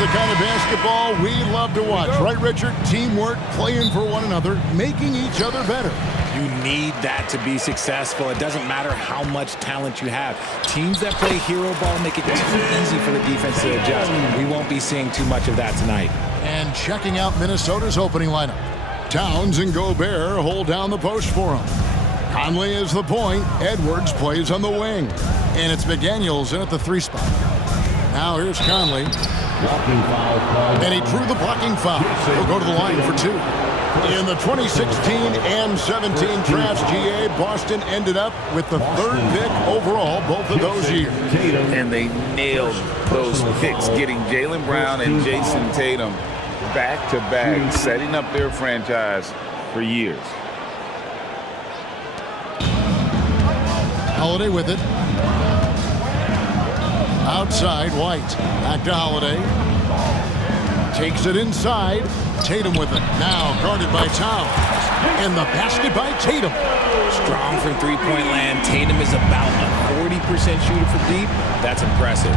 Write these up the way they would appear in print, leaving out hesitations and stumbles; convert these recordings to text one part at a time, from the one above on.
the kind of basketball we love to watch. Right, Richard? Teamwork, playing for one another, making each other better. You need that to be successful. It doesn't matter how much talent you have. Teams that play hero ball make it too easy for the defense to adjust. We won't be seeing too much of that tonight. And checking out Minnesota's opening lineup. Towns and Gobert hold down the post for him. Conley is the point. Edwards plays on the wing. And it's McDaniels in at the 3 spot. Now here's Conley. Blocking foul called. And he drew the blocking foul. He'll go to the line for 2. In the 2016 and 17 drafts, GA, Boston ended up with the 3rd pick overall both of those years. And they nailed those picks, getting Jaylen Brown and Jason Tatum back-to-back, setting up their franchise for years. Holiday with it. Outside, White. Back to Holiday. Takes it inside. Tatum with it. Now guarded by Towns. And the basket by Tatum. Strong from three-point land. Tatum is about a 40% shooter for deep. That's impressive.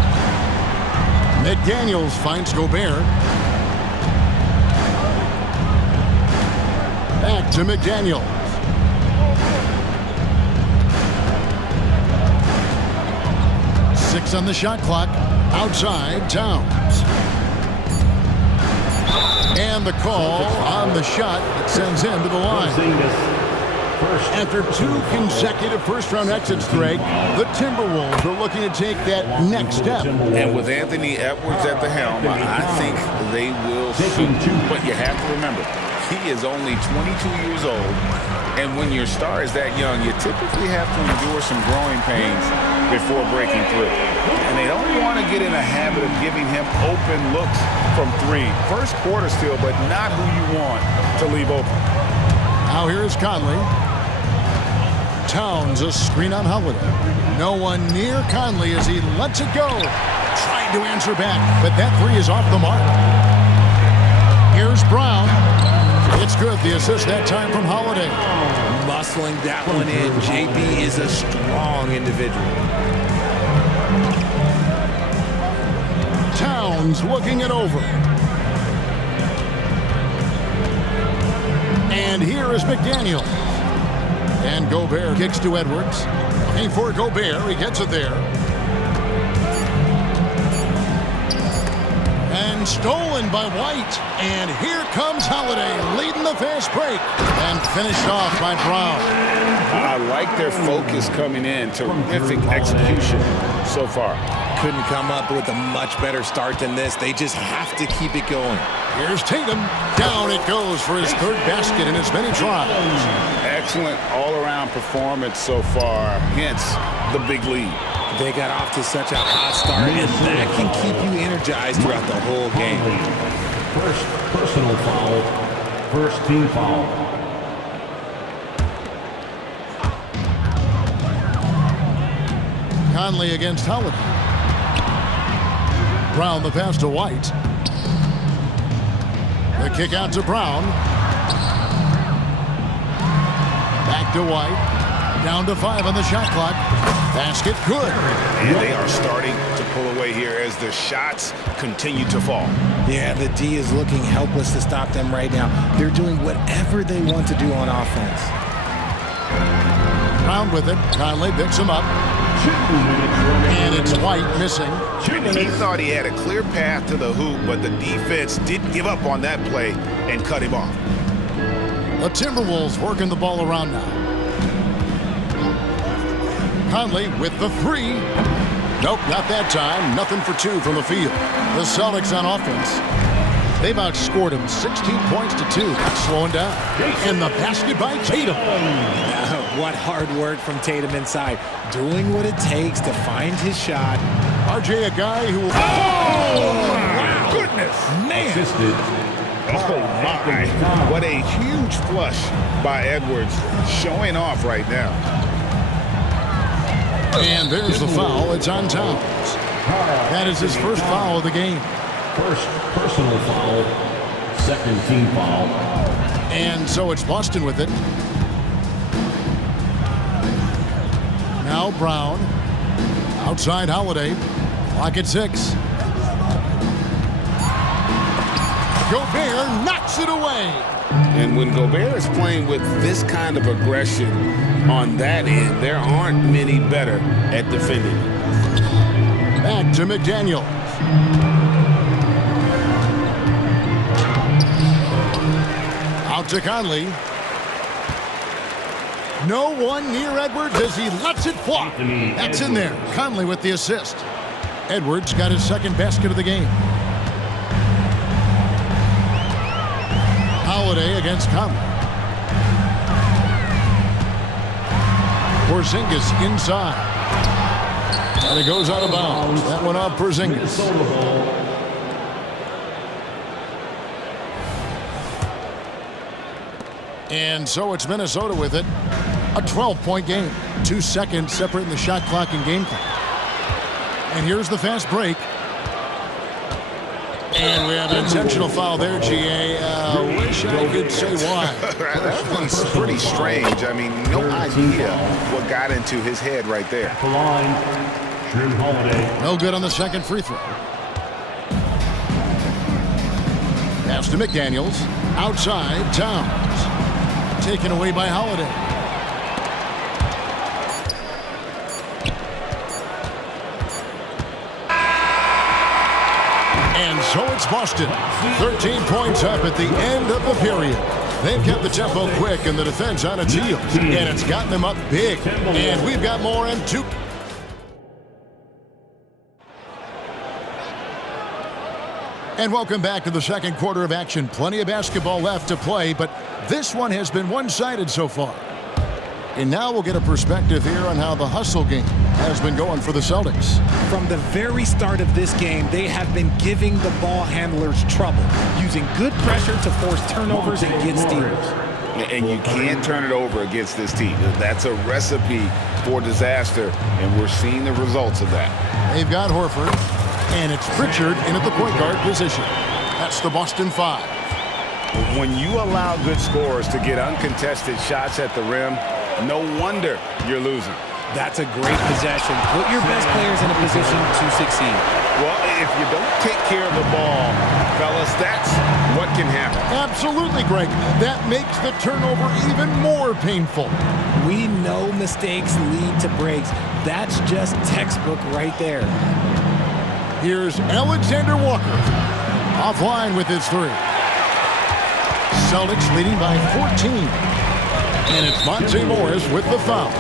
McDaniels finds Gobert. Back to McDaniels. Six on the shot clock. Outside, Towns. And the call on the shot that sends him to the line. After 2 consecutive first-round exits, Greg, the Timberwolves are looking to take that next step. And with Anthony Edwards at the helm, I think they will shoot. But you have to remember, he is only 22 years old. And when your star is that young, you typically have to endure some growing pains before breaking through. And they don't want to get in a habit of giving him open looks from 3. First quarter still, but not who you want to leave open. Now here's Conley. Towns a screen on Holiday. No one near Conley as he lets it go. Trying to answer back, but that 3 is off the mark. Here's Brown. It's good. The assist that time from Holiday. Muscling that one in. JB is a strong individual. Towns looking it over. And here is McDaniel. And Gobert kicks to Edwards. Looking for Gobert. He gets it there. And stolen by White. And here comes Holiday leading the fast break. And finished off by Brown. I like their focus coming in. Terrific execution so far. Couldn't come up with a much better start than this. They just have to keep it going. Here's Tatum. Down it goes for his 3rd basket in as many tries. Excellent all-around performance so far, hence the big lead. They got off to such a hot start, and that can keep you energized throughout the whole game. First personal foul. First team foul. Conley against Holiday. Brown the pass to White. The kick out to Brown. Back to White. Down to 5 on the shot clock. Basket good. And they are starting to pull away here as the shots continue to fall. Yeah, the D is looking helpless to stop them right now. They're doing whatever they want to do on offense. Brown with it. Conley picks him up. And it's White missing. He thought he had a clear path to the hoop, but the defense didn't give up on that play and cut him off. The Timberwolves working the ball around now. Conley with the 3. Nope, not that time. Nothing for 2 from the field. The Celtics on offense. They've outscored him 16 points to 2. Not slowing down. And the basket by Tatum. What hard work from Tatum inside. Doing what it takes to find his shot. RJ, a guy who... Oh, my goodness. Man. Assisted. Oh, my. What a huge flush by Edwards. Showing off right now. And there's the foul. It's on Towns. That is his first foul of the game. First personal foul. Second team foul. And so it's Boston with it. Now Brown. Outside Holiday. Clock at 6. Gobert knocks it away. And when Gobert is playing with this kind of aggression on that end, there aren't many better at defending. Back to McDaniel. Out to Conley. No one near Edwards as he lets it fly. That's in there. Conley with the assist. Edwards got his second basket of the game. Holiday against Conley. Porzingis inside. And it goes out of bounds. That one off Porzingis. And so it's Minnesota with it. A 12-point game. 2 seconds separating the shot clock and game clock. And here's the fast break. And we have an intentional foul there, GA. Wish I could say why. That one's pretty strange. I mean, no idea what got into his head right there. No good on the second free throw. Pass to McDaniels. Outside, Towns. Taken away by Holiday. And so it's Boston. 13 points up at the end of the period. They've kept the tempo quick and the defense on its heels. And it's gotten them up big. And we've got more in 2. And welcome back to the second quarter of action. Plenty of basketball left to play, but this one has been one-sided so far. And now we'll get a perspective here on how the hustle game has been going for the Celtics. From the very start of this game, they have been giving the ball handlers trouble, using good pressure to force turnovers and get steals. And you can't turn it over against this team. That's a recipe for disaster, and we're seeing the results of that. They've got Horford, and it's Pritchard in at the point guard position. That's the Boston 5. When you allow good scorers to get uncontested shots at the rim, no wonder you're losing. That's a great possession. Put your best players in a position to succeed. Well, if you don't take care of the ball, fellas, that's what can happen. Absolutely, Greg. That makes the turnover even more painful. We know mistakes lead to breaks. That's just textbook right there. Here's Alexander Walker. Offline with his 3. Celtics leading by 14. And it's Monte Morris with the foul.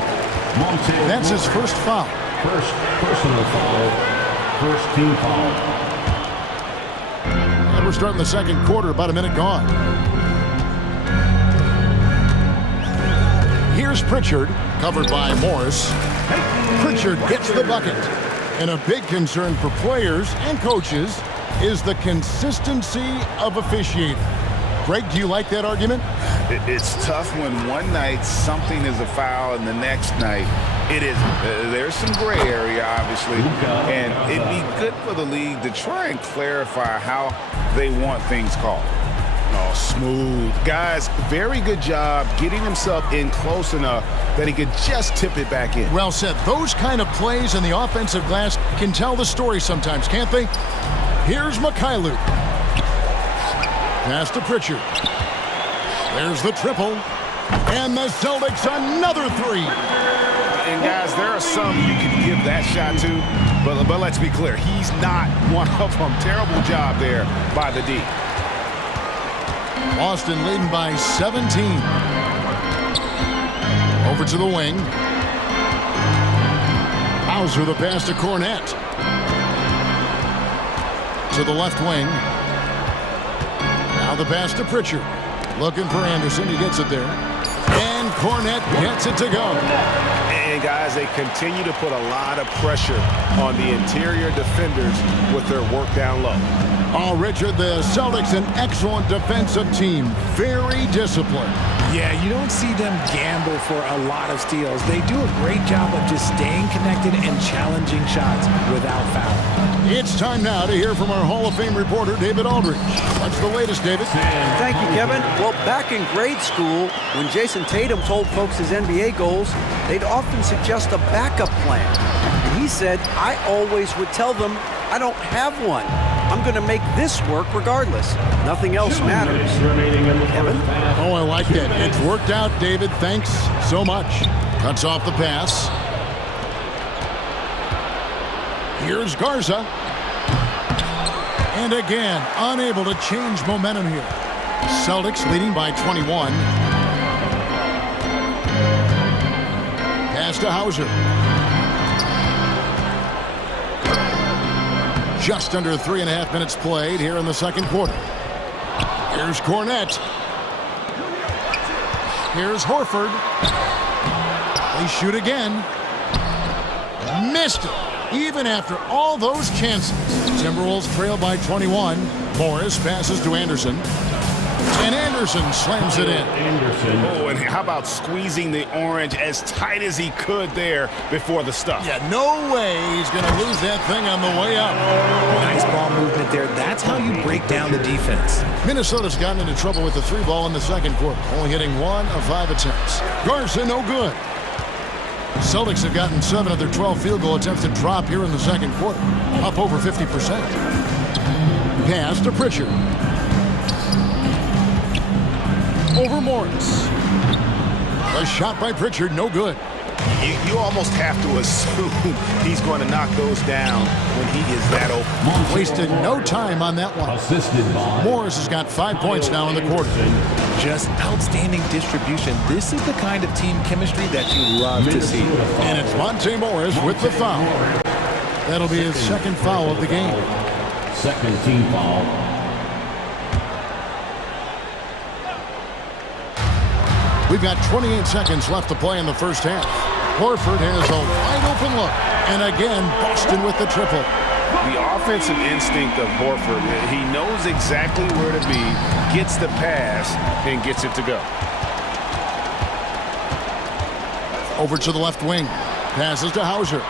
That's his first foul. First personal foul. First team foul. And we're starting the second quarter, about a minute gone. Here's Pritchard, covered by Morris. Pritchard gets the bucket. And a big concern for players and coaches is the consistency of officiating. Greg, do you like that argument? It's tough when one night something is a foul and the next night it isn't. There's some gray area, obviously, and it'd be good for the league to try and clarify how they want things called. Oh, smooth. Guys, very good job getting himself in close enough that he could just tip it back in. Well said. Those kind of plays in the offensive glass can tell the story sometimes, can't they? Here's Mikhailuk. Pass to Pritchard. There's the triple. And the Celtics another 3. And guys, there are some you can give that shot to, but let's be clear, he's not one of them. Terrible job there by the D. Boston leading by 17. Over to the wing. Hauser the pass to Cornette. To the left wing. Now the pass to Pritchard. Looking for Anderson. He gets it there. And Cornette gets it to go. And guys, they continue to put a lot of pressure on the interior defenders with their work down low. Oh, Richard, the Celtics, an excellent defensive team. Very disciplined. Yeah, you don't see them gamble for a lot of steals. They do a great job of just staying connected and challenging shots without foul. It's time now to hear from our Hall of Fame reporter, David Aldridge. What's the latest, David? Thank you, Kevin. Well, back in grade school, when Jason Tatum told folks his NBA goals, they'd often suggest a backup plan. And he said, I always would tell them I don't have one. I'm going to make this work regardless. Nothing else matters. Kevin? Oh, I like that. It's worked out, David. Thanks so much. Cuts off the pass. Here's Garza. And again, unable to change momentum here. Celtics leading by 21. Pass to Hauser. Just under 3.5 minutes played here in the second quarter. Here's Cornette. Here's Horford. They shoot again. Missed it. Even after all those chances. Timberwolves trail by 21. Morris passes to Anderson. And Anderson slams it in. Oh, and how about squeezing the orange as tight as he could there before the stuff? Yeah, no way he's going to lose that thing on the way up. Nice ball movement there. That's how you break down the defense. Minnesota's gotten into trouble with the 3-ball in the second quarter, only hitting 1 of 5 attempts. Garza, no good. Celtics have gotten 7 of their 12 field goal attempts to drop here in the second quarter, up over 50%. Pass to Pritchard. Over Morris. A shot by Pritchard, no good. You almost have to assume he's going to knock those down when he is that open. Wasted no time on that one. Assisted by Morris has got 5 points now in the quarter. Just outstanding distribution. This is the kind of team chemistry that you love to see. And it's Monte Morris with the foul. That'll be his second foul of the game. Second team foul. We've got 28 seconds left to play in the first half. Horford has a wide open look. And again, Boston with the triple. The offensive instinct of Horford, he knows exactly where to be, gets the pass, and gets it to go. Over to the left wing. Passes to Hauser.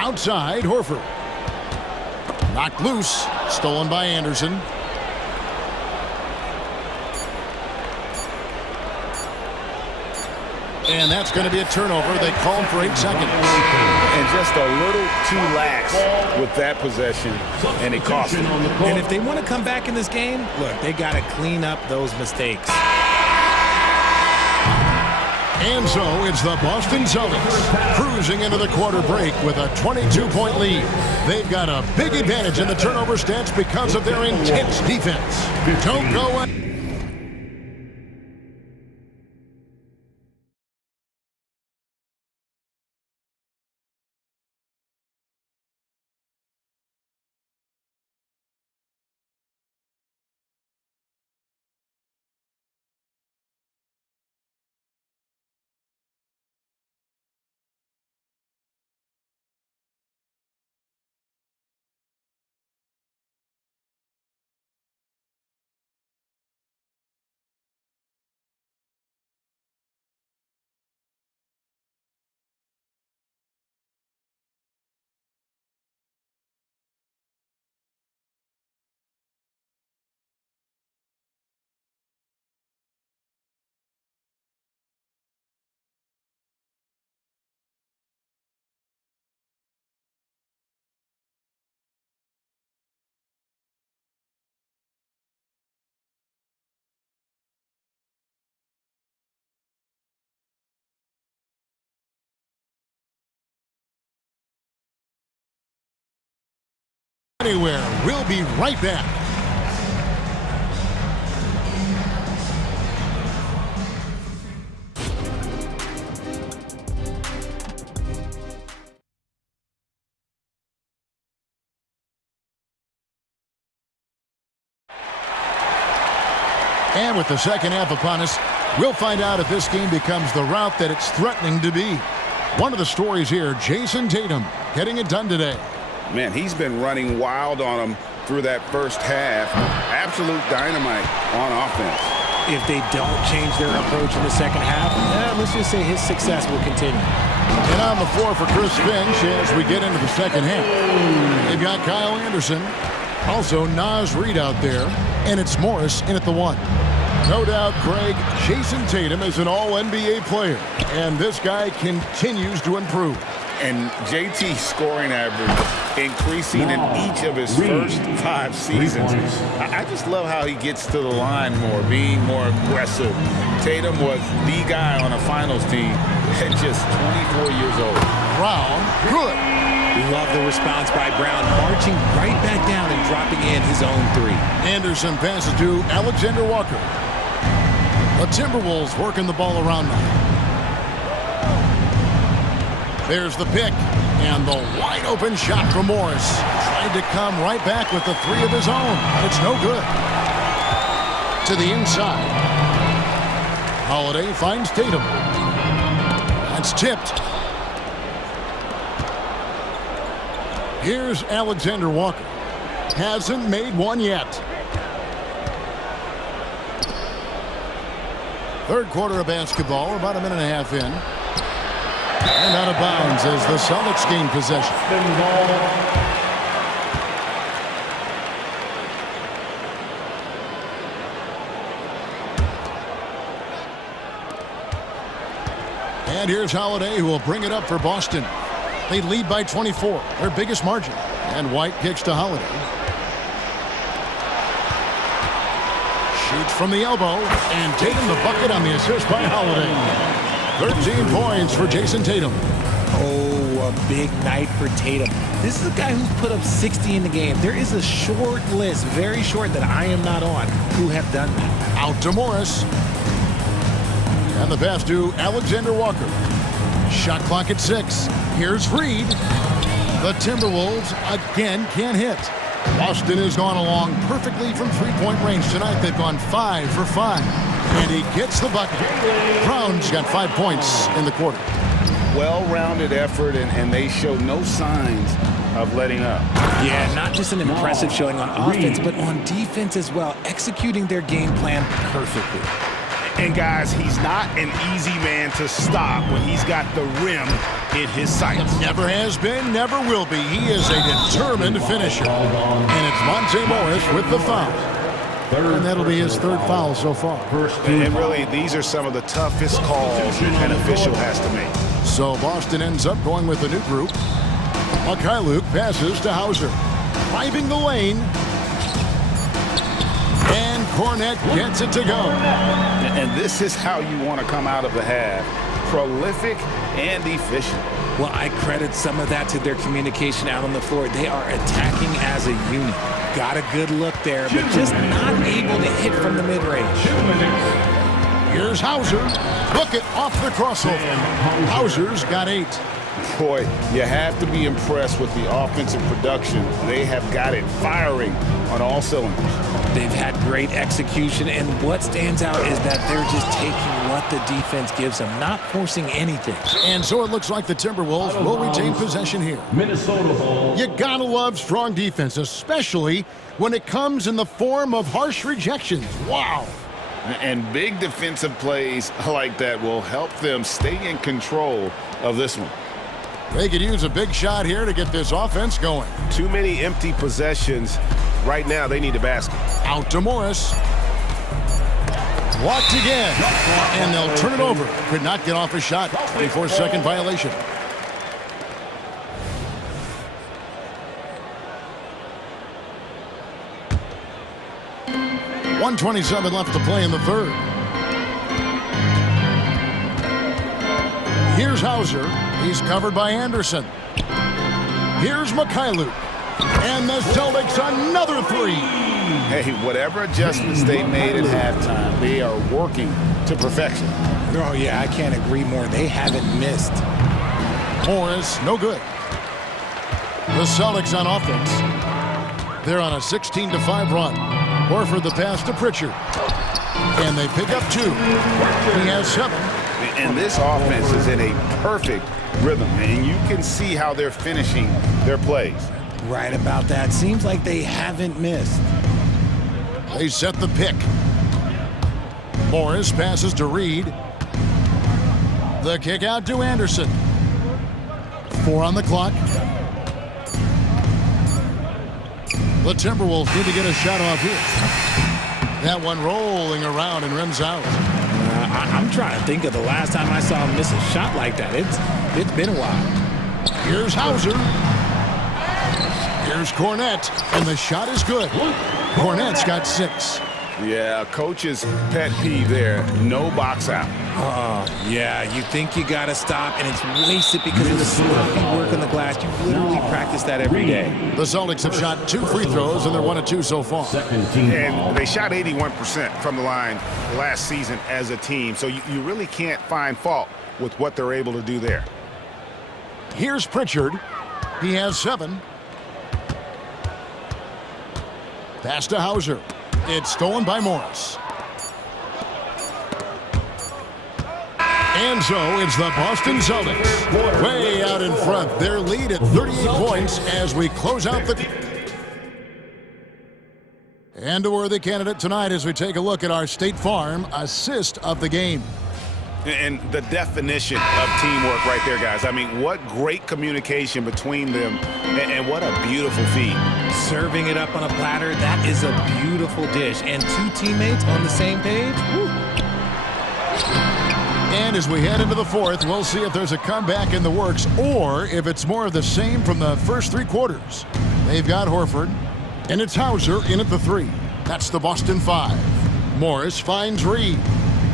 Outside, Horford. Knocked loose. Stolen by Anderson. And that's going to be a turnover. They call him for 8 seconds. And just a little too lax with that possession, and it cost them. And if they want to come back in this game, look, they got to clean up those mistakes. And so it's the Boston Celtics cruising into the quarter break with a 22-point lead. They've got a big advantage in the turnover stats because of their intense defense. Don't go. Anywhere. We'll be right back. And with the second half upon us, we'll find out if this game becomes the route that it's threatening to be. One of the stories here, Jason Tatum getting it done today. Man, he's been running wild on them through that first half. Absolute dynamite on offense. If they don't change their approach in the second half, let's just say his success will continue. And on the floor for Chris Finch as we get into the second half. They've got Kyle Anderson, also Naz Reid out there, and it's Morris in at the 1. No doubt, Craig, Jason Tatum is an all-NBA player, and this guy continues to improve. And JT's scoring average increasing in each of his first 5 seasons. I just love how he gets to the line more, being more aggressive. Tatum was the guy on a finals team at just 24 years old. Brown, good. Love the response by Brown, marching right back down and dropping in his own 3. Anderson passes to Alexander Walker. The Timberwolves working the ball around now. There's the pick, and the wide open shot from Morris. Tried to come right back with the 3 of his own. It's no good. To the inside. Holiday finds Tatum. That's tipped. Here's Alexander Walker. Hasn't made one yet. Third quarter of basketball. We're about a minute and a half in. And out of bounds as the Celtics gain possession. And here's Holiday, who will bring it up for Boston. They lead by 24, their biggest margin. And White kicks to Holiday. Shoots from the elbow, and Tatum the bucket on the assist by Holiday. 13 points for Jason Tatum. Oh, a big night for Tatum. This is a guy who's put up 60 in the game. There is a short list, very short, that I am not on, who have done that. Out to Morris. And the pass to Alexander Walker. Shot clock at 6. Here's Reed. The Timberwolves again can't hit. Boston has gone along perfectly from three-point range tonight. They've gone 5 for 5. And he gets the bucket. Brown's got 5 points in the quarter. Well-rounded effort, and they show no signs of letting up. Yeah, not just an impressive showing on offense, but on defense as well, executing their game plan perfectly. And guys, he's not an easy man to stop when he's got the rim in his sights. Never has been, never will be. He is a determined finisher. And it's Monte Morris with the foul. And that'll be his 3rd foul so far. And really, these are some of the toughest calls an official has to make. So Boston ends up going with a new group. Mykhailiuk passes to Hauser. Driving the lane. And Cornette gets it to go. And this is how you want to come out of the half. Prolific and efficient. Well, I credit some of that to their communication out on the floor. They are attacking as a unit. Got a good look there, but just not able to hit from the mid-range. Here's Hauser. Look it off the crossover. Hauser's got 8. Boy, you have to be impressed with the offensive production. They have got it firing on all cylinders. They've had great execution, and what stands out is that they're just taking what the defense gives them, not forcing anything. And so it looks like the Timberwolves will retain possession here. Minnesota ball. You gotta love strong defense, especially when it comes in the form of harsh rejections. Wow. And big defensive plays like that will help them stay in control of this one. They could use a big shot here to get this offense going. Too many empty possessions. Right now, they need a basket. Out to Morris. Blocked again. And they'll turn it over. Could not get off a shot. 24-second violation. .127 left to play in the 3rd. Here's Hauser. He's covered by Anderson. Here's Mykhailiuk. And the Celtics another 3. Hey, whatever adjustments they made at halftime, they are working to perfection. Oh, yeah, I can't agree more. They haven't missed. Morris, no good. The Celtics on offense. They're on a 16-5 run. Horford the pass to Pritchard. And they pick up 2. He has 7. And this offense is in a perfect rhythm, and you can see how they're finishing their plays. Right about that. Seems like they haven't missed. They set the pick. Morris passes to Reed. The kick out to Anderson. 4 on the clock. The Timberwolves need to get a shot off here. That one rolling around and rims out. I'm trying to think of the last time I saw him miss a shot like that. It's been a while. Here's Hauser. Here's Cornette, and the shot is good. Cornette's got 6. Yeah, coach's pet peeve there. No box out. Yeah, you think you got to stop, and it's wasted because of the sloppy work on the glass. You literally practice that every day. The Celtics have shot 2 free throws, and they're 1 of 2 so far. And they shot 81% from the line last season as a team, so you really can't find fault with what they're able to do there. Here's Pritchard. He has 7. Pass to Hauser. It's stolen by Morris. And so it's the Boston Celtics way out in front. Their lead at 38 points as we close out the... And a worthy candidate tonight as we take a look at our State Farm assist of the game. And the definition of teamwork right there, guys. I mean, what great communication between them, and what a beautiful feed. Serving it up on a platter, that is a beautiful dish. And 2 teammates on the same page. Woo. And as we head into the 4th, we'll see if there's a comeback in the works or if it's more of the same from the first 3 quarters. They've got Horford, and it's Hauser in at the 3. That's the Boston 5. Morris finds Reed.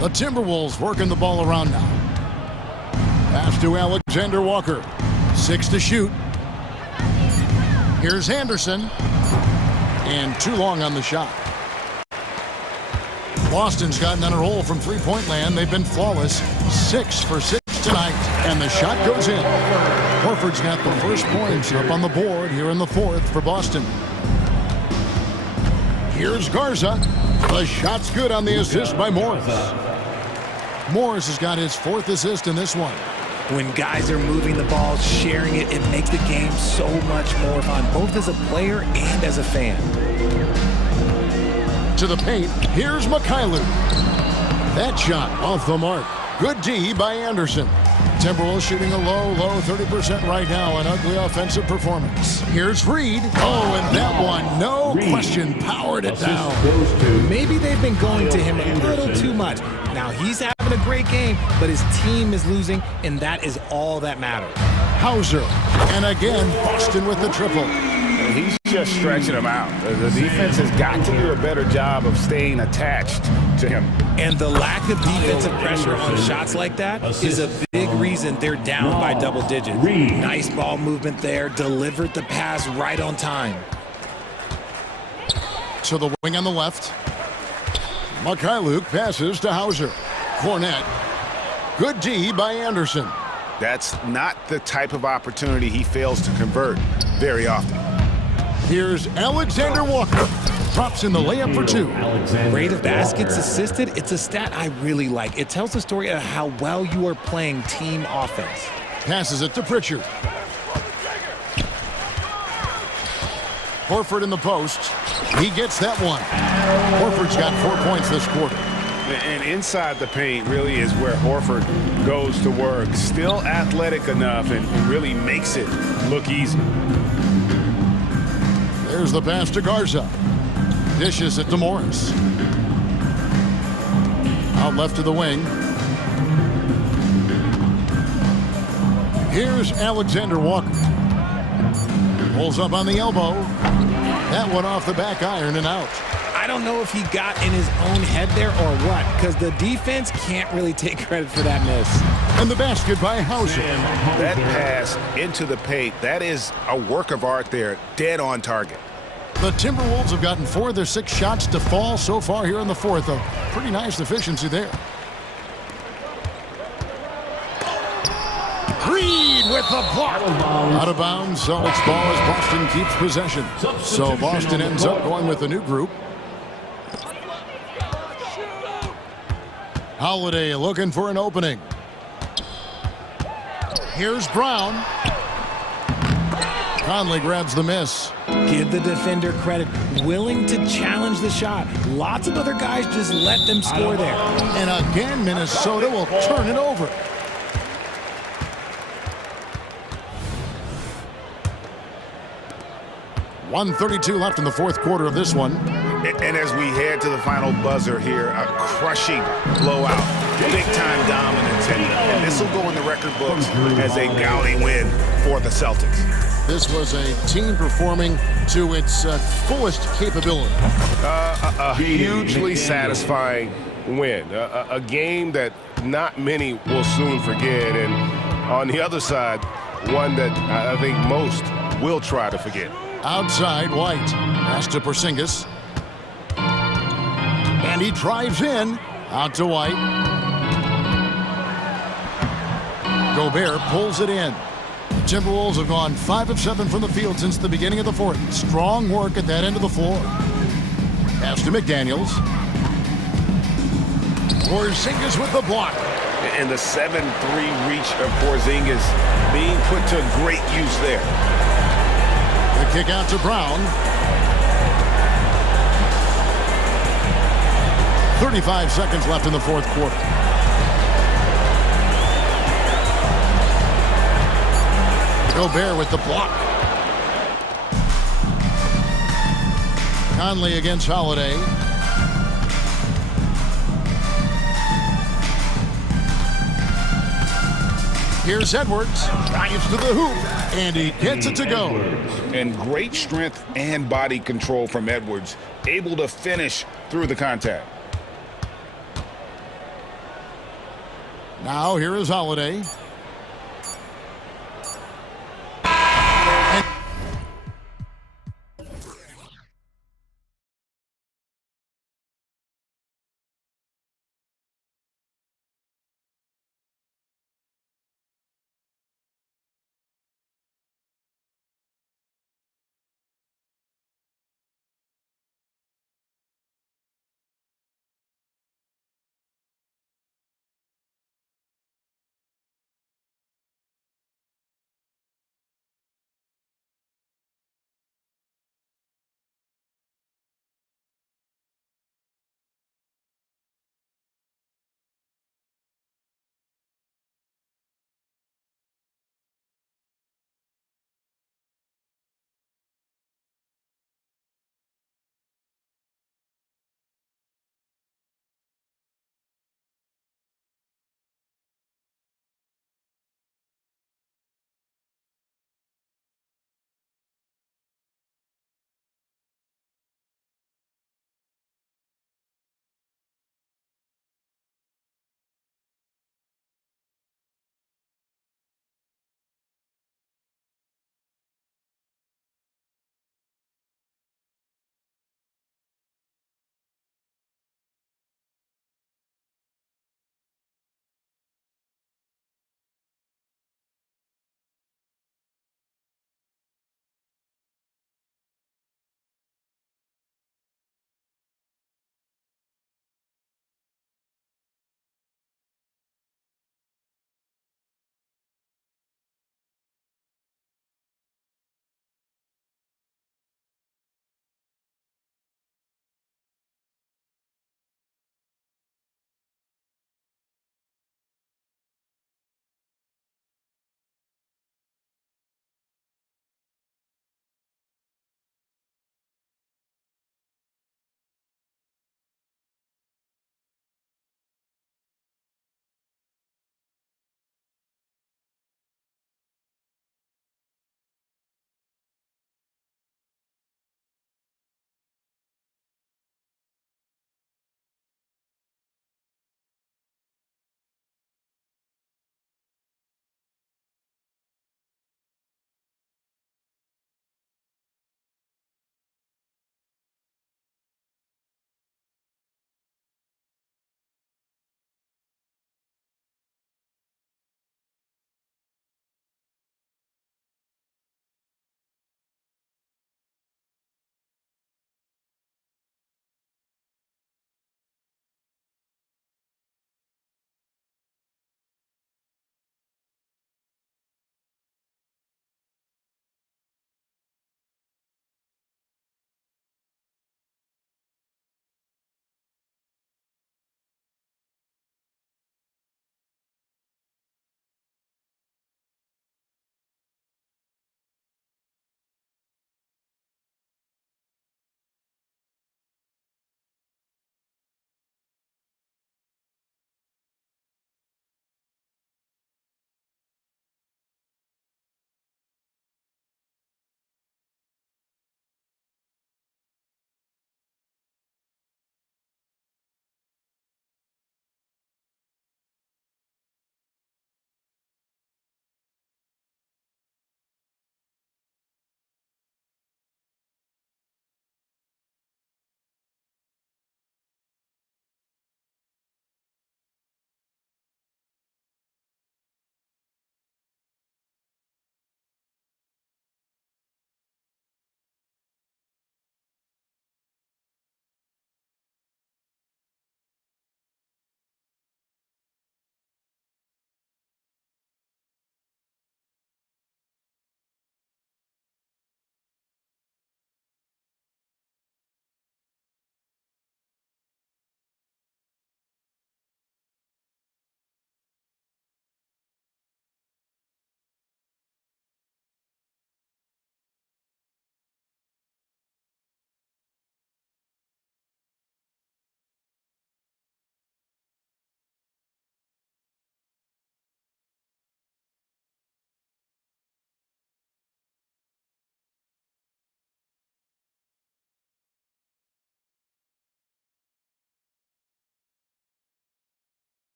The Timberwolves working the ball around now. Pass to Alexander Walker. 6 to shoot. Here's Henderson. And too long on the shot. Boston's gotten on a roll from three-point land. They've been flawless. 6 for 6 tonight. And the shot goes in. Horford's got the first points up on the board here in the 4th for Boston. Here's Garza. The shot's good on the assist by Morris. Morris has got his 4th assist in this one. When guys are moving the ball, sharing it, it makes the game so much more fun, both as a player and as a fan. To the paint, here's Mikhailuk. That shot off the mark. Good D by Anderson. Timberwolves shooting a low 30% right now. An ugly offensive performance. Here's Reed. Oh, and that one, no question, powered it down. Maybe they've been going to him a little too much. Now he's having a great game, but his team is losing, and that is all that matters. Hauser, and again, Boston with the triple. He's just stretching them out. The defense has got to do a better job of staying attached to him. And the lack of defensive pressure on shots like that is a big reason they're down by double digits. Nice ball movement there, delivered the pass right on time. To the wing on the left. Mikhailuk passes to Hauser. Cornette. Good D by Anderson. That's not the type of opportunity he fails to convert very often. Here's Alexander Walker. Drops in the layup for 2. Rate of baskets assisted, it's a stat I really like. It tells the story of how well you are playing team offense. Passes it to Pritchard. Horford in the post. He gets that one. Horford's got 4 points this quarter. And inside the paint really is where Horford goes to work. Still athletic enough and really makes it look easy. There's the pass to Garza. Dishes it to Morris. Out left to the wing. Here's Alexander Walker. Pulls up on the elbow. That one off the back iron and out. I don't know if he got in his own head there or what, because the defense can't really take credit for that miss. And the basket by Hauser. That pass into the paint, that is a work of art there, dead on target. The Timberwolves have gotten 4 of their 6 shots to fall so far here in the 4th. A pretty nice efficiency there. Reed with the block. Out of bounds, Celtics ball as Boston keeps possession. So Boston ends up going with a new group. Holiday looking for an opening. Here's Brown. Conley grabs the miss. Give the defender credit. Willing to challenge the shot. Lots of other guys just let them score there. And again, Minnesota will turn it over. .132 left in the 4th quarter of this one. And as we head to the final buzzer here, a crushing blowout, big-time dominance, and this will go in the record books as a gaudy win for the Celtics. This was a team performing to its fullest capability. A hugely satisfying win, a game that not many will soon forget, and on the other side, one that I think most will try to forget. Outside, White. Pass to Porzingis. And he drives in. Out to White. Gobert pulls it in. Timberwolves have gone 5 of 7 from the field since the beginning of the fourth. Strong work at that end of the floor. Pass to McDaniels. Porzingis with the block. And the 7-3 reach of Porzingis being put to great use there. The kick out to Brown. 35 seconds left in the fourth quarter. Gobert with the block. Conley against Holiday. Here's Edwards. Drives to the hoop. And he gets it to go. And great strength and body control from Edwards. Able to finish through the contact. Now here is Holiday.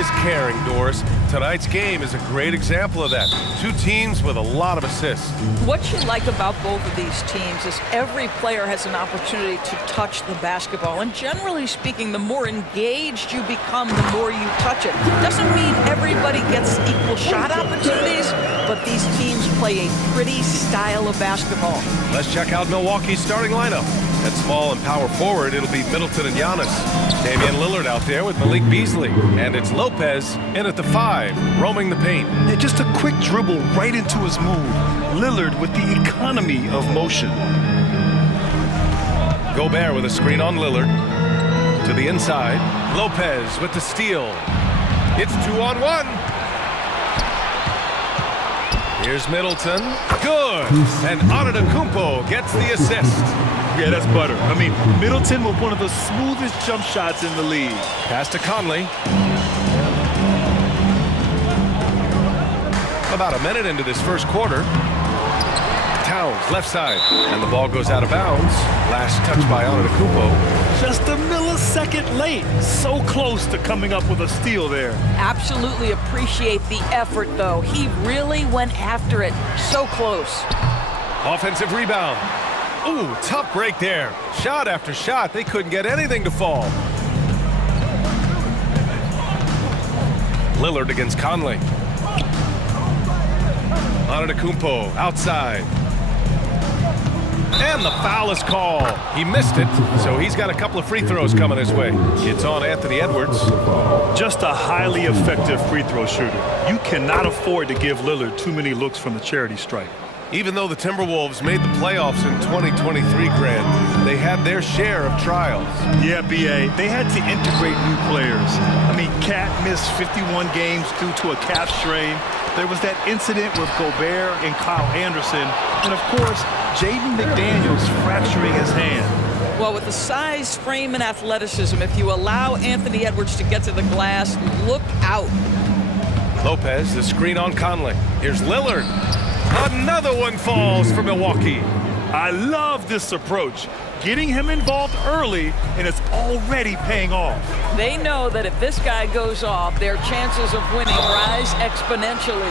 is caring, Doris. Tonight's game is a great example of that. Two teams with a lot of assists. What you like about both of these teams is every player has an opportunity to touch the basketball. And generally speaking, the more engaged you become, the more you touch it. Doesn't mean everybody gets equal shot opportunities, but these teams play a pretty style of basketball. Let's check out Milwaukee's starting lineup. At small and power forward, it'll be Middleton and Giannis. Damian Lillard out there with Malik Beasley. And it's Lopez in at the 5, roaming the paint. Yeah, just a quick dribble right into his move. Lillard with the economy of motion. Gobert with a screen on Lillard. To the inside. Lopez with the steal. It's 2-on-1. Here's Middleton. Good. And Antetokounmpo gets the assist. Yeah, that's butter. I mean, Middleton with one of the smoothest jump shots in the league. Pass to Conley. About a minute into this first quarter. Towns, left side. And the ball goes out of bounds. Last touch by Antetokounmpo. Just a millisecond late. So close to coming up with a steal there. Absolutely appreciate the effort, though. He really went after it. So close. Offensive rebound. Ooh, tough break there. Shot after shot. They couldn't get anything to fall. Lillard against Conley. Antetokounmpo outside. And the foul is called. He missed it, so he's got a couple of free throws coming his way. It's on Anthony Edwards. Just a highly effective free throw shooter. You cannot afford to give Lillard too many looks from the charity stripe. Even though the Timberwolves made the playoffs in 2023, Grant, they had their share of trials. Yeah, B.A., they had to integrate new players. I mean, Cat missed 51 games due to a calf strain. There was that incident with Gobert and Kyle Anderson. And, of course, Jaden McDaniels fracturing his hand. Well, with the size, frame, and athleticism, if you allow Anthony Edwards to get to the glass, look out. Lopez, the screen on Conley. Here's Lillard. Another one falls for Milwaukee. I love this approach. Getting him involved early, and it's already paying off. They know that if this guy goes off, their chances of winning rise exponentially.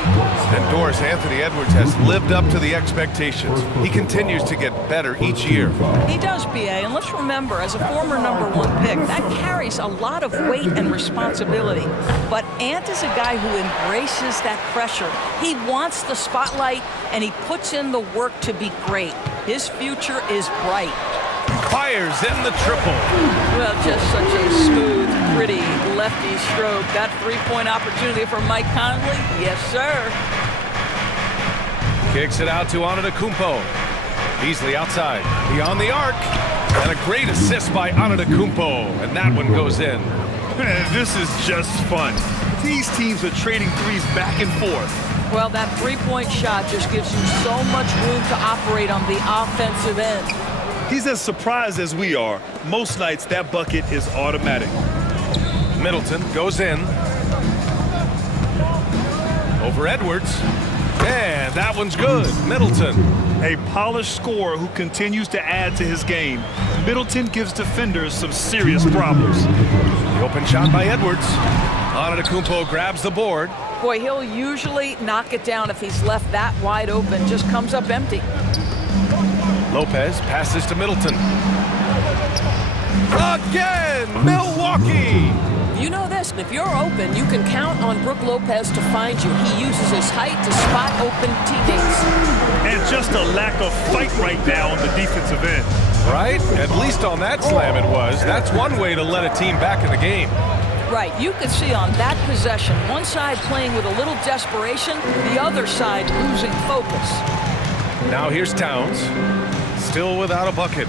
And Doris, Anthony Edwards has lived up to the expectations. He continues to get better each year. He does, B.A., and let's remember, as a former #1 pick, that carries a lot of weight and responsibility. But Ant is a guy who embraces that pressure. He wants the spotlight, and he puts in the work to be great. His future is bright. Fires in the triple. Well, just such a smooth, pretty lefty stroke. That three-point opportunity for Mike Conley? Yes, sir. Kicks it out to Antetokounmpo. Beasley outside, beyond the arc. And a great assist by Antetokounmpo. And that one goes in. Man, this is just fun. These teams are trading threes back and forth. Well, that three-point shot just gives you so much room to operate on the offensive end. He's as surprised as we are. Most nights, that bucket is automatic. Middleton goes in. Over Edwards. And that one's good. Middleton. A polished scorer who continues to add to his game. Middleton gives defenders some serious problems. The open shot by Edwards. Antetokounmpo grabs the board. Boy, he'll usually knock it down if he's left that wide open. Just comes up empty. Lopez passes to Middleton. Again, Milwaukee! You know this, if you're open, you can count on Brook Lopez to find you. He uses his height to spot open teammates. And just a lack of fight right now on the defensive end. Right? At least on that slam it was. That's one way to let a team back in the game. Right, you could see on that possession, one side playing with a little desperation, the other side losing focus. Now here's Towns, still without a bucket.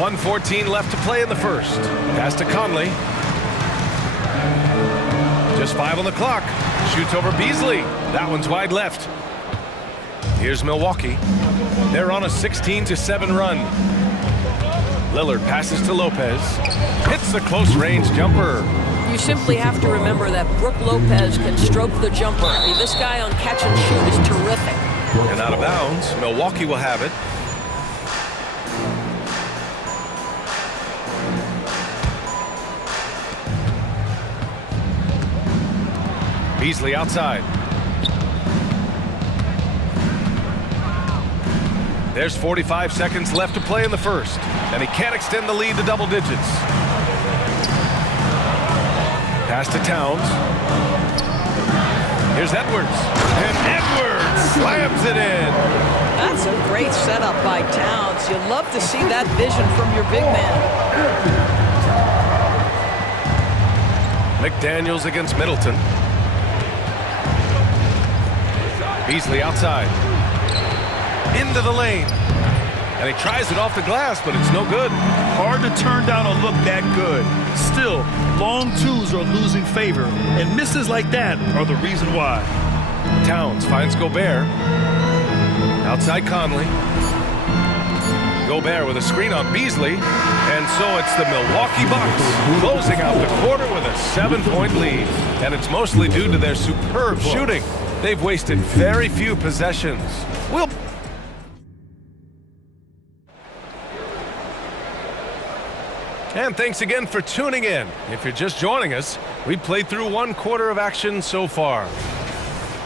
1:14 left to play in the first. Pass to Conley. Just 5 on the clock. Shoots over Beasley. That one's wide left. Here's Milwaukee. They're on a 16-7 run. Lillard passes to Lopez. Hits the close-range jumper. You simply have to remember that Brook Lopez can stroke the jumper. I mean, this guy on catch and shoot is terrific. And out of bounds, Milwaukee will have it. Beasley outside. There's 45 seconds left to play in the first, and he can't extend the lead to double digits. Pass to Towns. Here's Edwards, and Edwards slams it in. That's a great setup by Towns. You love to see that vision from your big man. McDaniels against Middleton. Beasley outside. Into the lane. And he tries it off the glass, but it's no good. Hard to turn down a look that good. Still, long twos are losing favor, and misses like that are the reason why. Towns finds Gobert. Outside Conley. Gobert with a screen on Beasley. And so it's the Milwaukee Bucks closing out the quarter with a 7-point lead. And it's mostly due to their superb shooting. They've wasted very few possessions. And thanks again for tuning in. If you're just joining us, we played through one quarter of action so far.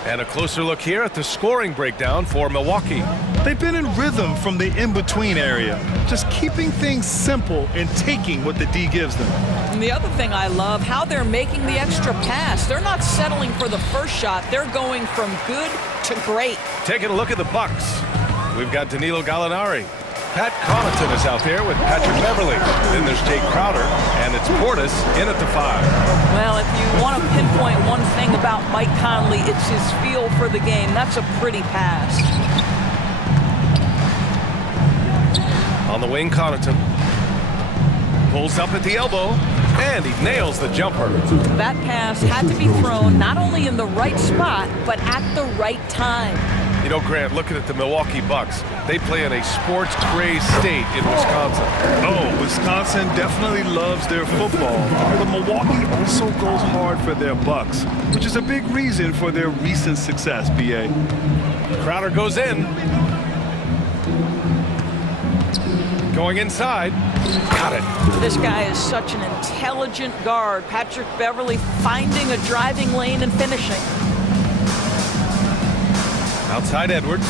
And a closer look here at the scoring breakdown for Milwaukee. They've been in rhythm from the in-between area, just keeping things simple and taking what the D gives them. And the other thing I love, how they're making the extra pass. They're not settling for the first shot. They're going from good to great. Taking a look at the Bucks. We've got Danilo Gallinari. Pat Connaughton is out there with Patrick Beverly. Then there's Jake Crowder, and it's Portis in at the 5. Well, if you want to pinpoint one thing about Mike Conley, it's his feel for the game. That's a pretty pass. On the wing, Connaughton. Pulls up at the elbow, and he nails the jumper. That pass had to be thrown not only in the right spot, but at the right time. You know, Grant, looking at the Milwaukee Bucks, they play in a sports-crazed state in Wisconsin. Oh, Wisconsin definitely loves their football. But Milwaukee also goes hard for their Bucks, which is a big reason for their recent success, B.A. Crowder goes in. Going inside. Got it. This guy is such an intelligent guard. Patrick Beverly finding a driving lane and finishing. Outside Edwards.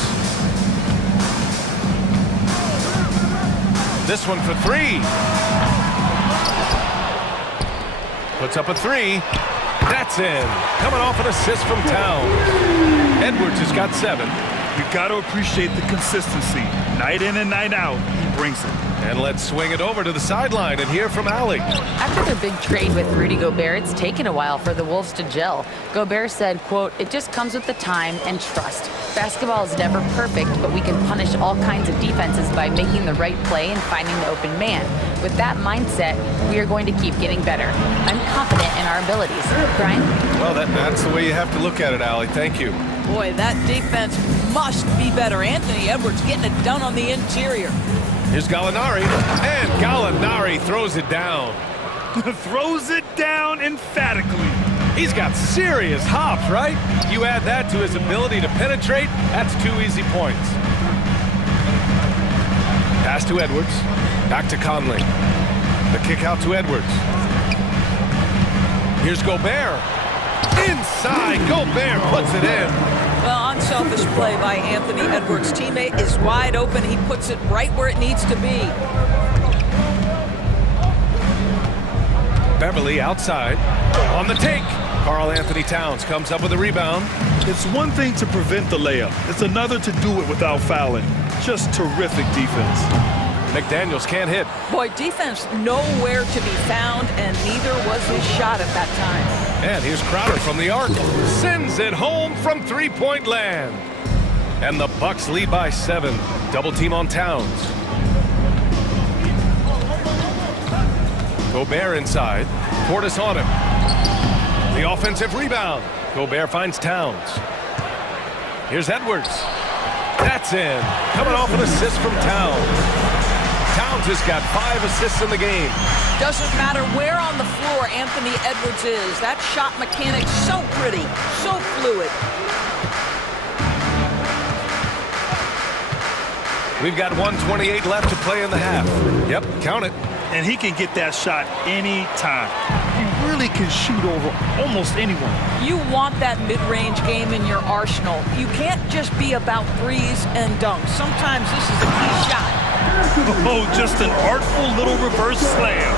This one for 3. Puts up a 3. That's in. Coming off an assist from Towns. Edwards has got 7. You've got to appreciate the consistency. Night in and night out, he brings it. And let's swing it over to the sideline and hear from Allie. After their big trade with Rudy Gobert, it's taken a while for the Wolves to gel. Gobert said, quote, "It just comes with the time and trust. Basketball is never perfect, but we can punish all kinds of defenses by making the right play and finding the open man. With that mindset, we are going to keep getting better. I'm confident in our abilities." Brian? Well, that's the way you have to look at it, Allie. Thank you. Boy, that defense must be better. Anthony Edwards getting it done on the interior. Here's Gallinari, and Gallinari throws it down. Throws it down emphatically. He's got serious hops, right? You add that to his ability to penetrate, that's 2 easy points. Pass to Edwards. Back to Conley. The kick out to Edwards. Here's Gobert. Inside, Gobert puts it in. Well, unselfish play by Anthony Edwards. Teammate is wide open. He puts it right where it needs to be. Beverly outside. On the take. Karl Anthony Towns comes up with a rebound. It's one thing to prevent the layup. It's another to do it without fouling. Just terrific defense. McDaniels can't hit. Boy, defense nowhere to be found, and neither was his shot at that time. And here's Crowder from the arc. Sends it home from three-point land. And the Bucks lead by 7. Double team on Towns. Gobert inside. Portis on him. The offensive rebound. Gobert finds Towns. Here's Edwards. That's in. Coming off an assist from Towns. Towns has got 5 assists in the game. Doesn't matter where on the floor Anthony Edwards is. That shot mechanic's so pretty, so fluid. We've got 1:28 left to play in the half. Yep, count it. and he can get that shot anytime. He really can shoot over almost anyone. You want that mid-range game in your arsenal. You can't just be about threes and dunks. Sometimes this is a key shot. Oh, just an artful little reverse slam.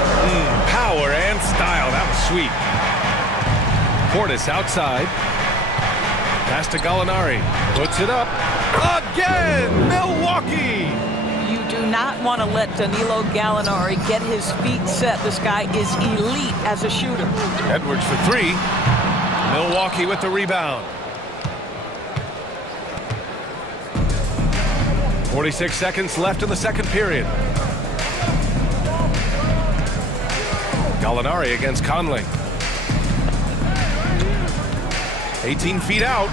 Power and style. That was sweet. Portis outside. Pass to Gallinari. Puts it up. Again! Milwaukee! You do not want to let Danilo Gallinari get his feet set. This guy is elite as a shooter. Edwards for three. Milwaukee with the rebound. 46 seconds left in the second period. Gallinari against Conley. 18 feet out.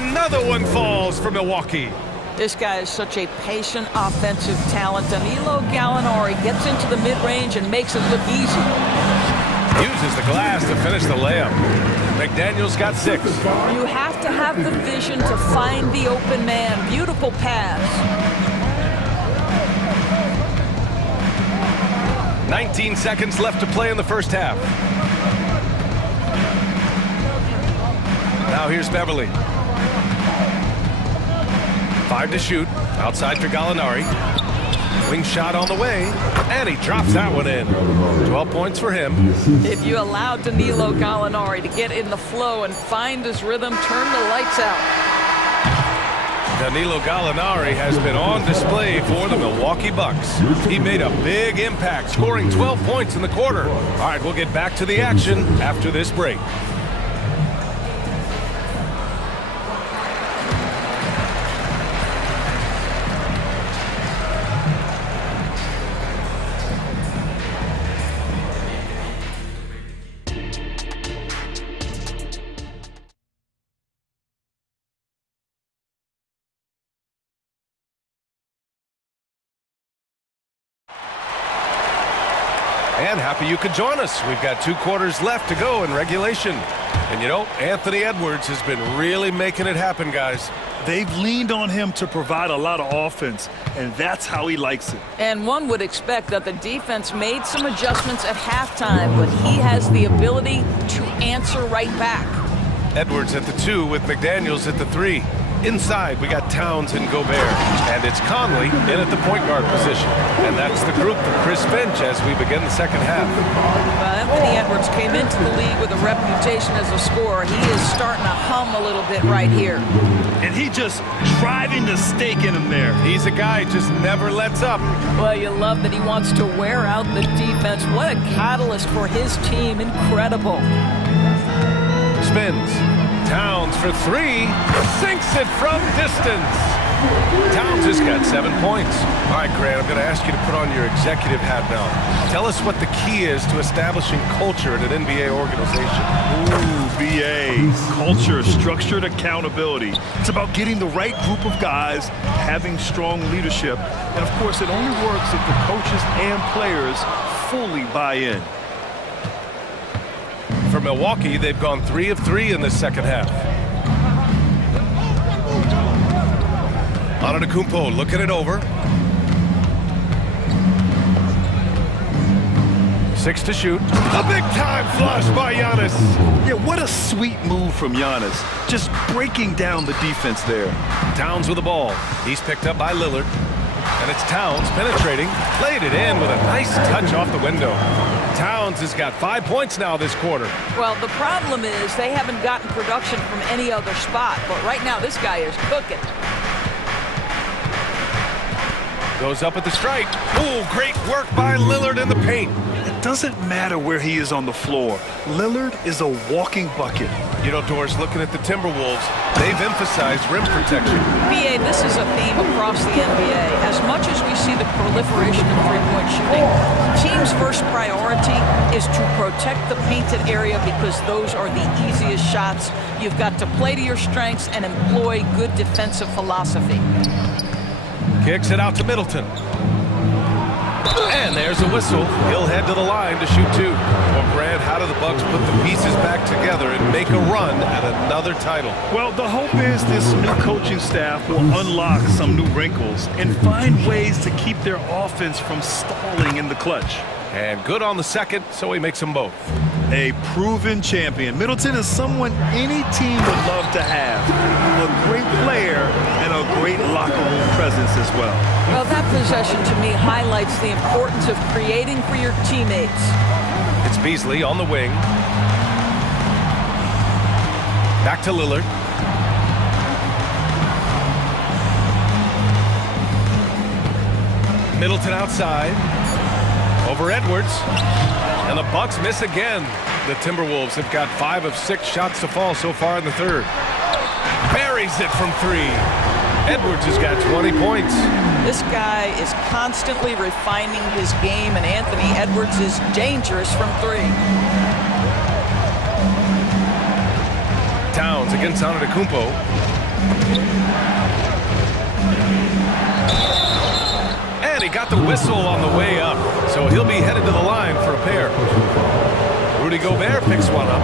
Another one falls for Milwaukee. This guy is such a patient offensive talent. Danilo Gallinari gets into the mid-range and makes it look easy. Uses the glass to finish the layup. McDaniel's got 6. You have to have the vision to find the open man. Beautiful pass. 19 seconds left to play in the first half. Now here's Beverly. 5 to shoot. Outside for Gallinari. Wing shot on the way. And he drops that one in. 12 points for him. If you allow Danilo Gallinari to get in the flow and find his rhythm, turn the lights out. Danilo Gallinari has been on display for the Milwaukee Bucks. He made a big impact, scoring 12 points in the quarter. All right, we'll get back to the action after this break. And happy you could join us. We've got 2 quarters left to go in regulation. And you know, Anthony Edwards has been really making it happen, guys. They've leaned on him to provide a lot of offense, and that's how he likes it. And one would expect that the defense made some adjustments at halftime, but he has the ability to answer right back. Edwards at the 2 with McDaniels at the 3. Inside, we got Towns and Gobert. And it's Conley in at the point guard position. And that's the group for Chris Finch as we begin the second half. Well, Anthony Edwards came into the league with a reputation as a scorer. He is starting to hum a little bit right here. And he just driving the stake in him there. He's a guy who just never lets up. Well, you love that he wants to wear out the defense. What a catalyst for his team. Incredible. Spins. Towns for 3. Sinks it from distance. Towns has got 7 points. All right, Grant, I'm going to ask you to put on your executive hat now. Tell us what the key is to establishing culture in an NBA organization. Ooh, BA. Culture, structured accountability. It's about getting the right group of guys, having strong leadership. And, of course, it only works if the coaches and players fully buy in. For Milwaukee, they've gone 3 of 3 in this second half. Antetokounmpo looking it over. 6 to shoot. A big-time flush by Giannis. Yeah, what a sweet move from Giannis. Just breaking down the defense there. Towns with the ball. He's picked up by Lillard. And it's Towns penetrating. Played it in with a nice touch off the window. Towns has got 5 points now this quarter. Well, the problem is they haven't gotten production from any other spot. But right now, this guy is cooking. Goes up at the stripe. Ooh, great work by Lillard in the paint. It doesn't matter where he is on the floor. Lillard is a walking bucket. You know, Doris, looking at the Timberwolves, they've emphasized rim protection. BA, this is a theme across the NBA. As much as we see the proliferation of three-point shooting, teams' first priority is to protect the painted area because those are the easiest shots. You've got to play to your strengths and employ good defensive philosophy. Kicks it out to Middleton. And there's a whistle. He'll head to the line to shoot 2. Well, Brad, how do the Bucks put the pieces back together and make a run at another title? Well, the hope is this new coaching staff will unlock some new wrinkles and find ways to keep their offense from stalling in the clutch. And good on the second, so he makes them both. A proven champion. Middleton is someone any team would love to have. A great player and a great locker room presence as well. Well, that possession to me highlights the importance of creating for your teammates. It's Beasley on the wing. Back to Lillard. Middleton outside. Over Edwards. And the Bucks miss again. The Timberwolves have got 5 of 6 shots to fall so far in the third. Buries it from 3. Edwards has got 20 points. This guy is constantly refining his game, and Anthony Edwards is dangerous from 3. Towns against Antetokounmpo. And he got the whistle on the way up, so he'll be headed to the line for a pair. Rudy Gobert picks one up.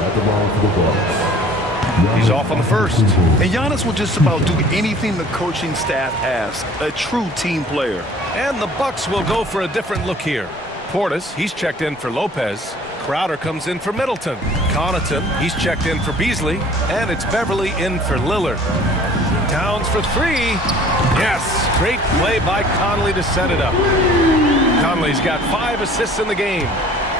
At the line for the Bucks. He's off on the first. And Giannis will just about do anything the coaching staff asks. A true team player. And the Bucks will go for a different look here. Portis, he's checked in for Lopez. Crowder comes in for Middleton. Connaughton, he's checked in for Beasley. And it's Beverly in for Lillard. Towns for 3. Yes, great play by Conley to set it up. Conley's got 5 assists in the game.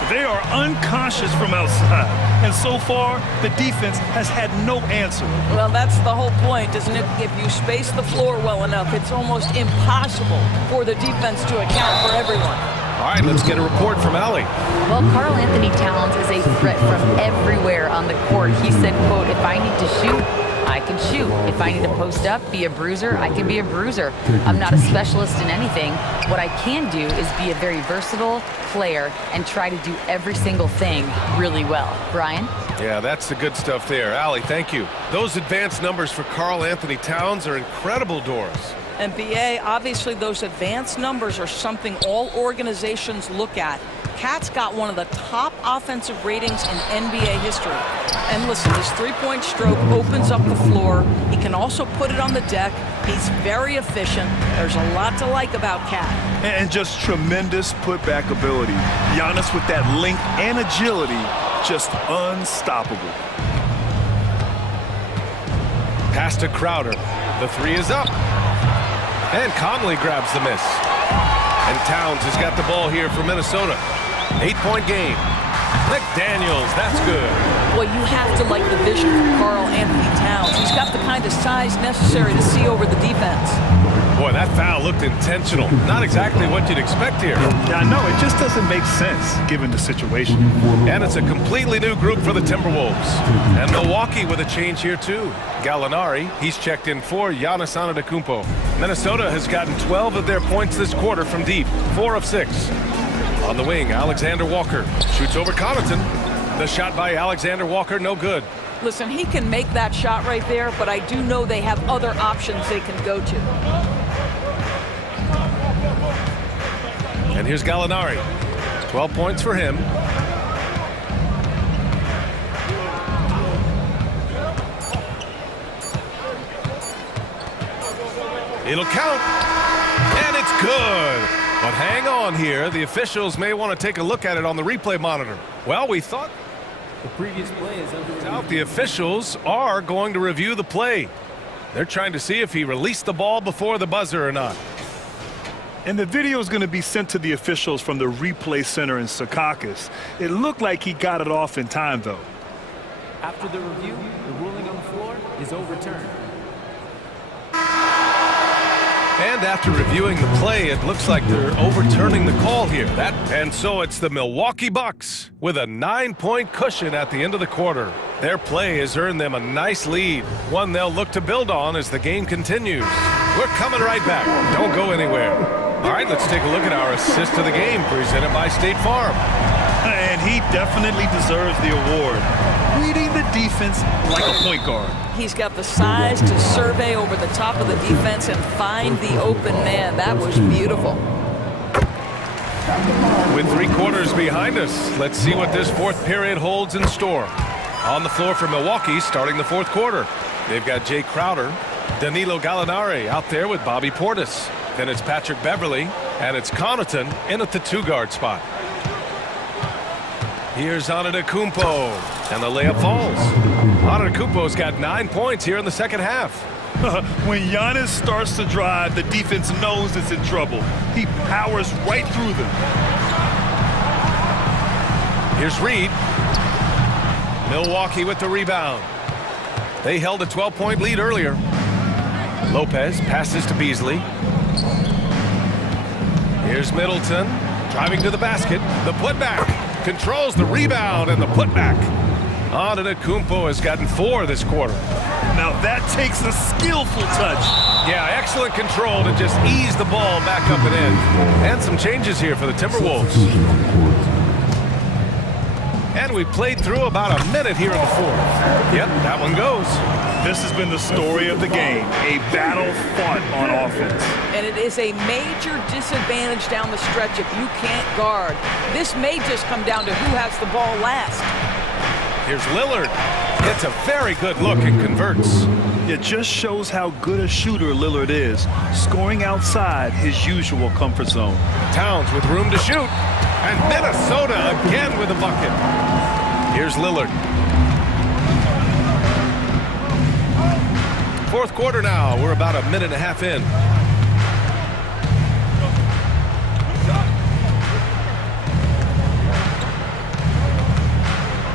They are unconscious from outside. And so far, the defense has had no answer. Well, that's the whole point, isn't it? If you space the floor well enough, it's almost impossible for the defense to account for everyone. All right, let's get a report from Allie. Well, Karl Anthony Towns is a threat from everywhere on the court. He said, quote, if I need to shoot, I can shoot. If I need to post up, be a bruiser, I can be a bruiser. I'm not a specialist in anything. What I can do is be a very versatile player and try to do every single thing really well. Brian? Yeah, that's the good stuff there. Allie, thank you. Those advanced numbers for Karl Anthony Towns are incredible, Doris. And BA, obviously those advanced numbers are something all organizations look at. Cat's got one of the top offensive ratings in NBA history. And listen, his three-point stroke opens up the floor. He can also put it on the deck. He's very efficient. There's a lot to like about Cat. And just tremendous putback ability. Giannis with that length and agility, just unstoppable. Pass to Crowder. The 3 is up. And Conley grabs the miss. And Towns has got the ball here for Minnesota. 8-point game. McDaniels, that's good. Well, you have to like the vision from Karl Anthony Towns. He's got the kind of size necessary to see over the defense. Boy, that foul looked intentional. Not exactly what you'd expect here. Yeah, no, it just doesn't make sense given the situation. And it's a completely new group for the Timberwolves. And Milwaukee with a change here, too. Gallinari, he's checked in for Giannis Antetokounmpo. Minnesota has gotten 12 of their points this quarter from deep, 4 of 6. On the wing, Alexander Walker shoots over Connaughton. The shot by Alexander Walker, no good. Listen, he can make that shot right there, but I do know they have other options they can go to. And here's Gallinari. 12 points for him. It'll count. And it's good. But hang on here. The officials may want to take a look at it on the replay monitor. Well, we thought the previous play is out. The officials are going to review the play. They're trying to see if he released the ball before the buzzer or not. And the video is going to be sent to the officials from the replay center in Secaucus. It looked like he got it off in time, though. After the review, the ruling on the floor is overturned. And after reviewing the play, it looks like they're overturning the call here. And so it's the Milwaukee Bucks with a 9-point cushion at the end of the quarter. Their play has earned them a nice lead, one they'll look to build on as the game continues. We're coming right back. Don't go anywhere. All right, let's take a look at our assist of the game presented by State Farm. And he definitely deserves the award. Reading the defense like a point guard. He's got the size to survey over the top of the defense and find the open man. That was beautiful. With 3 quarters behind us, let's see what this fourth period holds in store. On the floor for Milwaukee starting the fourth quarter. They've got Jay Crowder, Danilo Gallinari out there with Bobby Portis. Then it's Patrick Beverly, And it's Connaughton in at the 2-guard spot. Here's Antetokounmpo, and the layup falls. Antetokounmpo's got 9 points here in the second half. When Giannis starts to drive, the defense knows it's in trouble. He powers right through them. Here's Reed. Milwaukee with the rebound. They held a 12-point lead earlier. Lopez passes to Beasley. Here's Middleton driving to the basket. The putback controls the rebound and the putback. Antetokounmpo has gotten 4 this quarter. Now that takes a skillful touch. Yeah, excellent control to just ease the ball back up and in. And some changes here for the Timberwolves. And we played through about a minute here in the fourth. Yep, that one goes. This has been the story of the game, a battle fought on offense. And it is a major disadvantage down the stretch if you can't guard. This may just come down to who has the ball last. Here's Lillard. Gets a very good look and converts. It just shows how good a shooter Lillard is, scoring outside his usual comfort zone. Towns with room to shoot. And Minnesota again with a bucket. Here's Lillard. Fourth quarter now. We're about a minute and a half in.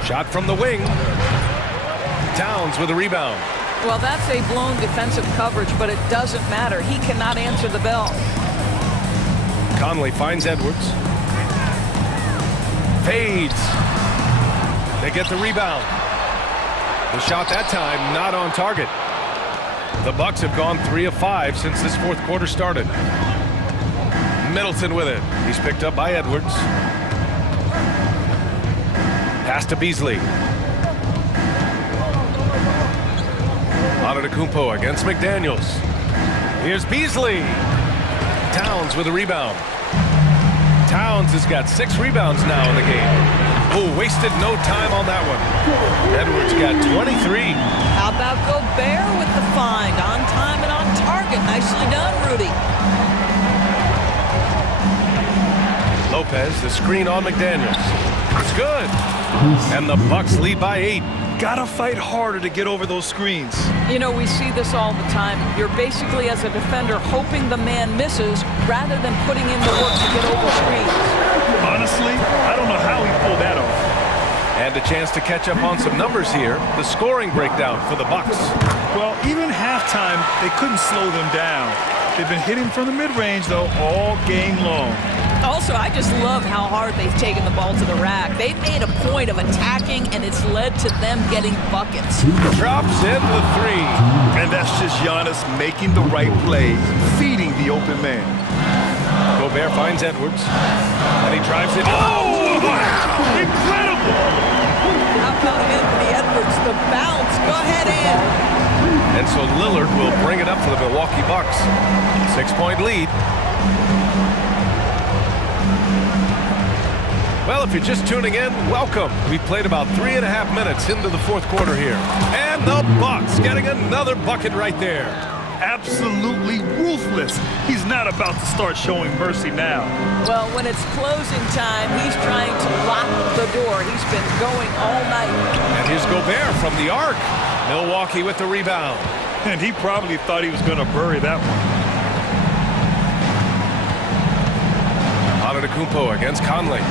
Shot from the wing. Towns with a rebound. Well, that's a blown defensive coverage, but it doesn't matter. He cannot answer the bell. Conley finds Edwards. Fades. They get the rebound. The shot that time not on target. The Bucks have gone 3 of 5 since this fourth quarter started. Middleton with it. He's picked up by Edwards. Pass to Beasley. Antetokounmpo against McDaniels. Here's Beasley. Towns with a rebound. Towns has got 6 rebounds now in the game. Oh, wasted no time on that one. Edwards got 23. How about Gobert with the find? On time and on target. Nicely done, Rudy. Lopez, the screen on McDaniels. It's good. And the Bucks lead by 8. Gotta fight harder to get over those screens. You know, we see this all the time. You're basically, as a defender, hoping the man misses rather than putting in the work to get over screens. Honestly, I don't know how he pulled that off. And a chance to catch up on some numbers here. The scoring breakdown for the Bucks. Well, even halftime, they couldn't slow them down. They've been hitting from the mid-range, though, all game long. Also, I just love how hard they've taken the ball to the rack. They've made a point of attacking, and it's led to them getting buckets. Drops in the 3. And that's just Giannis making the right play, feeding the open man. Gobert finds Edwards, and he drives it. Oh, wow! Incredible! How about Anthony Edwards, the bounce? Go ahead, And so Lillard will bring it up for the Milwaukee Bucks. 6-point lead. Well, if you're just tuning in, welcome. We've played about 3.5 minutes into the fourth quarter here. And the Bucks getting another bucket right there. Absolutely ruthless. He's not about to start showing mercy now. Well, when it's closing time, he's trying to lock the door. He's been going all night. And here's Gobert from the arc. Milwaukee with the rebound. And he probably thought he was going to bury that one. Antetokounmpo against Conley.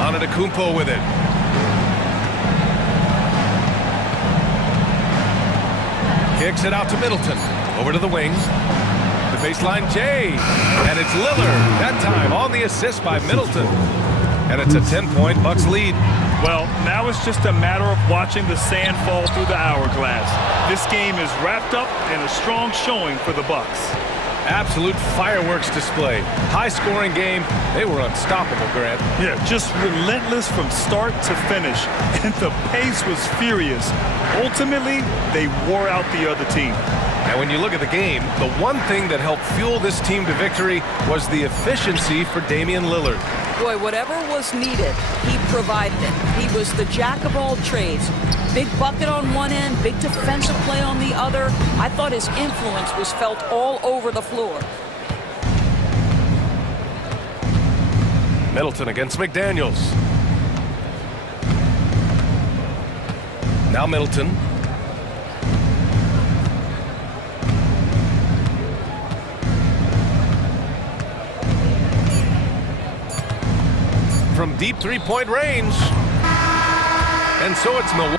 Antetokounmpo with it. Kicks it out to Middleton. Over to the wing. The baseline J. And it's Lillard. That time on the assist by Middleton. And it's a 10-point Bucks lead. Well, now it's just a matter of watching the sand fall through the hourglass. This game is wrapped up in a strong showing for the Bucks. Absolute fireworks display. High-scoring game. They were unstoppable, Grant. Yeah, just relentless from start to finish. And the pace was furious. Ultimately, they wore out the other team. And when you look at the game, the one thing that helped fuel this team to victory was the efficiency for Damian Lillard. Boy, whatever was needed, he provided it. He was the jack of all trades. Big bucket on one end, big defensive play on the other. I thought his influence was felt all over the floor. Middleton against McDaniels. Now Middleton. From deep three-point range. And so it's Milwaukee.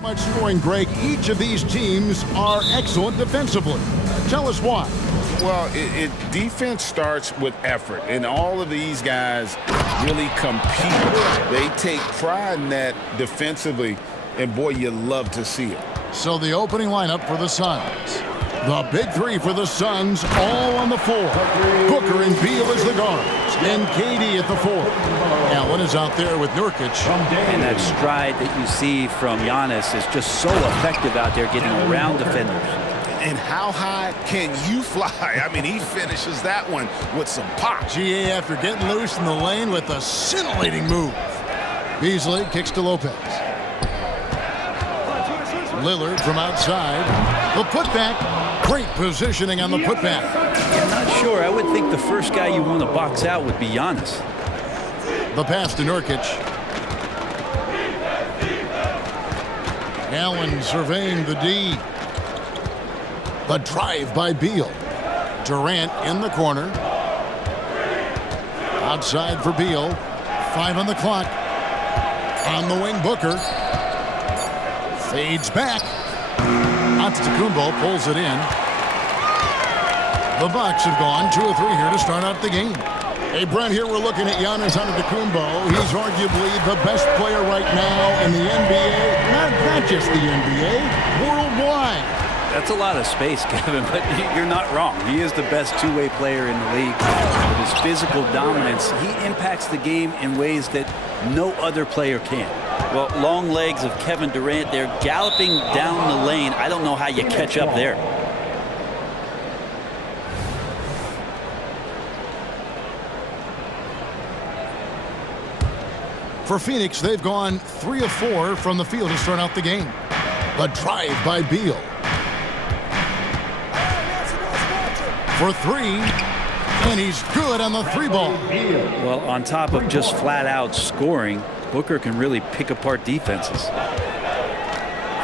Much scoring, Greg. Each of these teams are excellent defensively. Tell us why. Well, defense starts with effort, and all of these guys really compete. They take pride in that defensively, and boy, you love to see it. So the opening lineup for the Suns. The big three for the Suns, all on the floor. Booker and Beal as the guards, and KD at the four. Allen is out there with Nurkic. And that stride that you see from Giannis is just so effective out there getting around defenders. And how high can you fly? I mean, he finishes that one with some pop. GA after getting loose in the lane with a scintillating move. Beasley kicks to Lopez. Lillard from outside. The putback. Great positioning on the putback. I'm not sure. I would think the first guy you want to box out would be Giannis. The pass to Nurkic. Allen surveying the D. The drive by Beal. Durant in the corner. Outside for Beal. 5 on the clock. On the wing, Booker. Fades back. Antetokounmpo pulls it in. The Bucks have gone 2 or 3 here to start out the game. Hey, Brent, here we're looking at Giannis Antetokounmpo. He's arguably the best player right now in the NBA. Not just the NBA, worldwide. That's a lot of space, Kevin, but you're not wrong. He is the best two-way player in the league. With his physical dominance, he impacts the game in ways that no other player can. Well, long legs of Kevin Durant there galloping down the lane. I don't know how you catch up there. For Phoenix, they've gone 3 of 4 from the field to start out the game. The drive by Beal. For 3, and he's good on the 3-ball. Well, on top of just flat-out scoring, Booker can really pick apart defenses.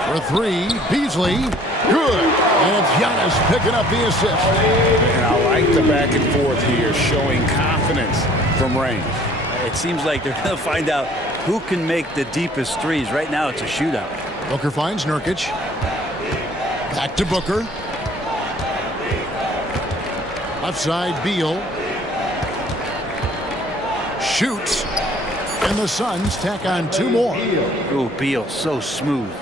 For 3, Beasley, good. And it's Giannis picking up the assist. And I like the back and forth here, showing confidence from range. It seems like they're going to find out who can make the deepest threes. Right now, it's a shootout. Booker finds Nurkic. Back to Booker. Left side, Beal. Shoots. And the Suns tack on 2 more. Oh, Beal, so smooth.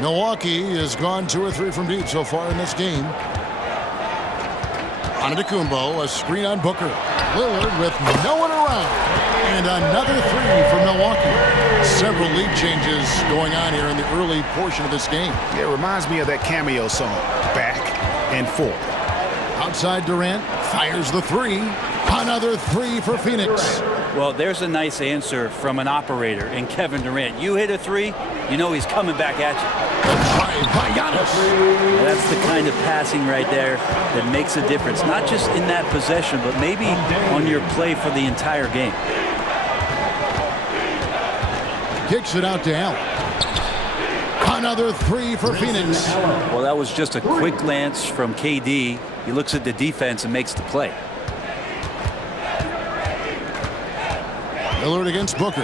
Milwaukee has gone 2 or 3 from deep so far in this game. Antetokounmpo, a screen on Booker. Lillard with no one around. And another 3 for Milwaukee. Several lead changes going on here in the early portion of this game. It reminds me of that cameo song, Back and Forth. Outside Durant, fires the 3. Another 3 for Phoenix. Well, there's a nice answer from an operator in Kevin Durant. You hit a 3, you know he's coming back at you. The drive by Giannis. That's the kind of passing right there that makes a difference. Not just in that possession, but maybe on your play for the entire game. Kicks it out to Allen. Another 3 for Phoenix. Well, that was just a quick glance from KD. He looks at the defense and makes the play. Lillard against Booker.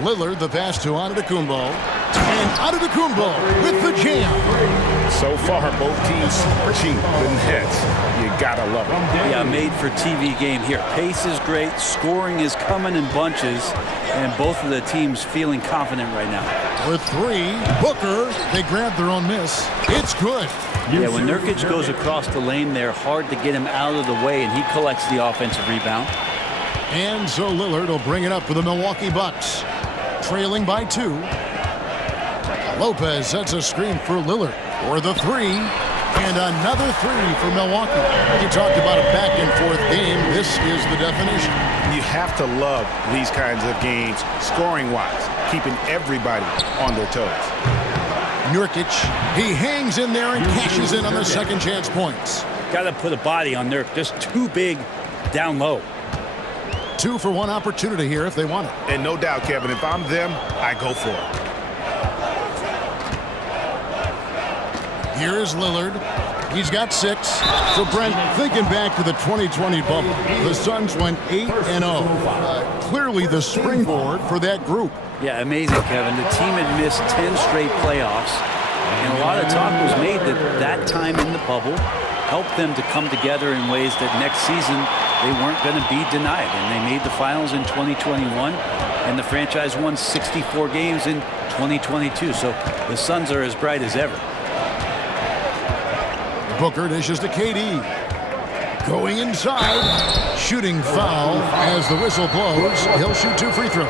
Lillard, the pass to Antetokounmpo. And Antetokounmpo with the jam. So far, both teams scorching the nets. You gotta love it. Yeah, made for TV game here. Pace is great. Scoring is coming in bunches. And both of the teams feeling confident right now. With 3, Booker, they grab their own miss. It's good. Yeah, when Nurkic goes across the lane there, hard to get him out of the way, and he collects the offensive rebound. And so Lillard will bring it up for the Milwaukee Bucks. Trailing by 2. Lopez sets a screen for Lillard for the 3. And another 3 for Milwaukee. You talked about a back-and-forth game. This is the definition. You have to love these kinds of games, scoring-wise, keeping everybody on their toes. Nurkic, he hangs in there and cashes in on the second chance points. Got to put a body on Nurk. Just too big down low. 2 for 1 opportunity here if they want it. And no doubt, Kevin, if I'm them, I go for it. Here is Lillard. He's got 6. So, Brent, thinking back to the 2020 bubble, the Suns went 8-0. Clearly the springboard for that group. Yeah, amazing, Kevin. The team had missed 10 straight playoffs, and a lot of talk was made that time in the bubble helped them to come together in ways that next season they weren't going to be denied. And they made the finals in 2021, and the franchise won 64 games in 2022. So the Suns are as bright as ever. Booker dishes to KD. Going inside. Shooting foul as the whistle blows. He'll shoot 2 free throws.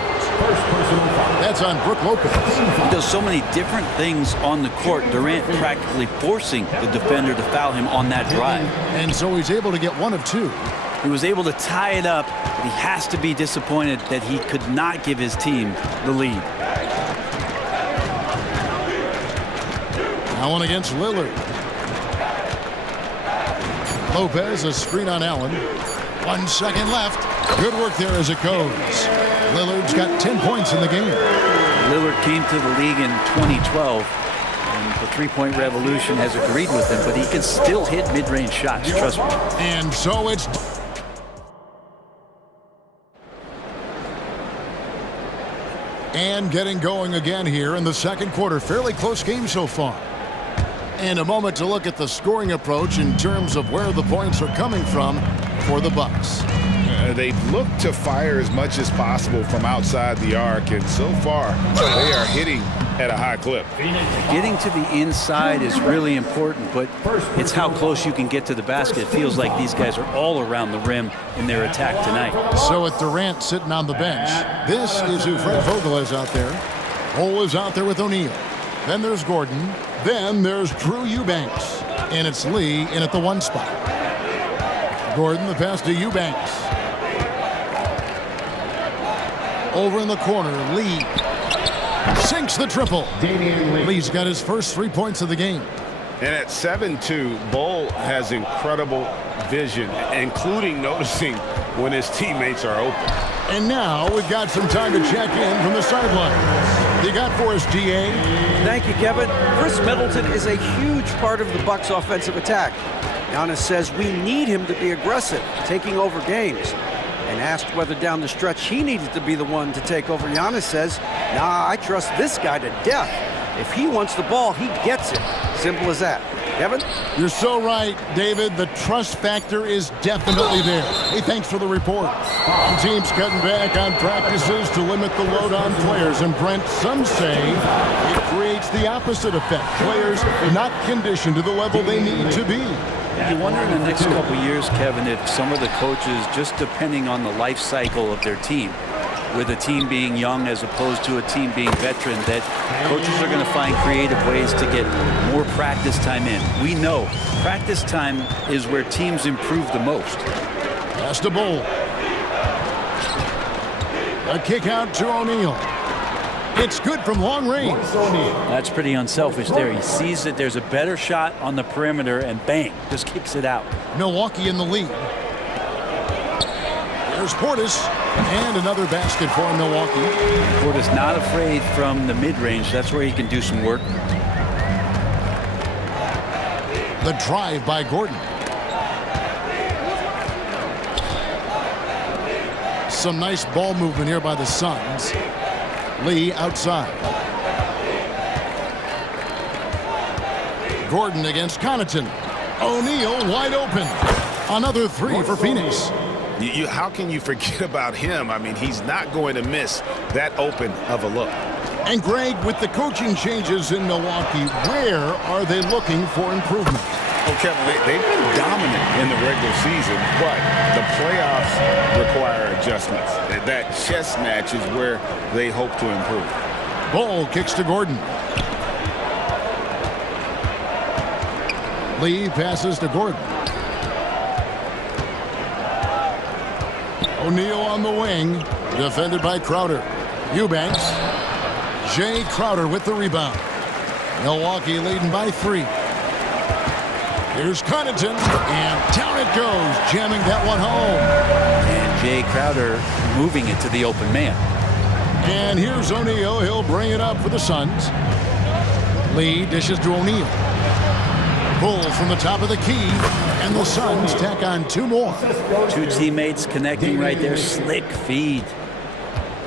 That's on Brook Lopez. He does so many different things on the court. Durant practically forcing the defender to foul him on that drive. And so he's able to get 1 of 2. He was able to tie it up, but he has to be disappointed that he could not give his team the lead. Now 1 against Lillard. Lopez, a screen on Allen. 1 second left. Good work there as it goes. Lillard's got 10 points in the game. Lillard came to the league in 2012, and the three-point revolution has agreed with him, but he can still hit mid-range shots, trust me. And so it's... And getting going again here in the second quarter. Fairly close game so far. And a moment to look at the scoring approach in terms of where the points are coming from for the Bucks. They've looked to fire as much as possible from outside the arc, and so far they are hitting at a high clip. Getting to the inside is really important, but it's how close you can get to the basket. It feels like these guys are all around the rim in their attack tonight. So with Durant sitting on the bench, this is who Fred Vogel is out there. Cole is out there with O'Neal. Then there's Gordon. Then there's Drew Eubanks. And it's Lee in at the 1 spot. Gordon, the pass to Eubanks. Over in the corner, Lee sinks the triple. Lee's got his first 3 points of the game. And at 7-2, Bull has incredible vision, including noticing when his teammates are open. And now we've got some time to check in from the sidelines. You got for us, GA? Thank you, Kevin. Chris Middleton is a huge part of the Bucks' offensive attack. Giannis says we need him to be aggressive, taking over games. And asked whether down the stretch he needed to be the one to take over, Giannis says, nah, I trust this guy to death. If he wants the ball, he gets it. Simple as that. Kevin? You're so right, David. The trust factor is definitely there. Hey, thanks for the report. The team's cutting back on practices to limit the load on players. And Brent, some say it creates the opposite effect. Players not conditioned to the level they need to be. You wonder in the next couple years, Kevin, if some of the coaches, just depending on the life cycle of their team, with a team being young as opposed to a team being veteran, that coaches are going to find creative ways to get more practice time in. We know practice time is where teams improve the most. Pass to Bull. A kick out to O'Neal. It's good from long range. That's pretty unselfish there. He sees that there's a better shot on the perimeter and bang, just kicks it out. Milwaukee in the lead. There's Portis. And another basket for Milwaukee. Portis not afraid from the mid-range. That's where he can do some work. The drive by Gordon. Some nice ball movement here by the Suns. Lee outside. Gordon against Connaughton. O'Neal wide open. Another 3 for Phoenix. How can you forget about him? I mean, he's not going to miss that open of a look. And Greg, with the coaching changes in Milwaukee, where are they looking for improvement? Oh, Kevin, they've been dominant in the regular season, but the playoffs require adjustments. That chess match is where they hope to improve. Bull kicks to Gordon. Lee passes to Gordon. O'Neal on the wing, defended by Crowder. Eubanks. Jay Crowder with the rebound. Milwaukee leading by 3. Here's Connaughton, and down it goes, jamming that one home. And Jay Crowder moving it to the open man. And here's O'Neal. He'll bring it up for the Suns. Lee dishes to O'Neal. Pull from the top of the key, and the Suns tack on 2 more. Two teammates connecting right there. Slick feed.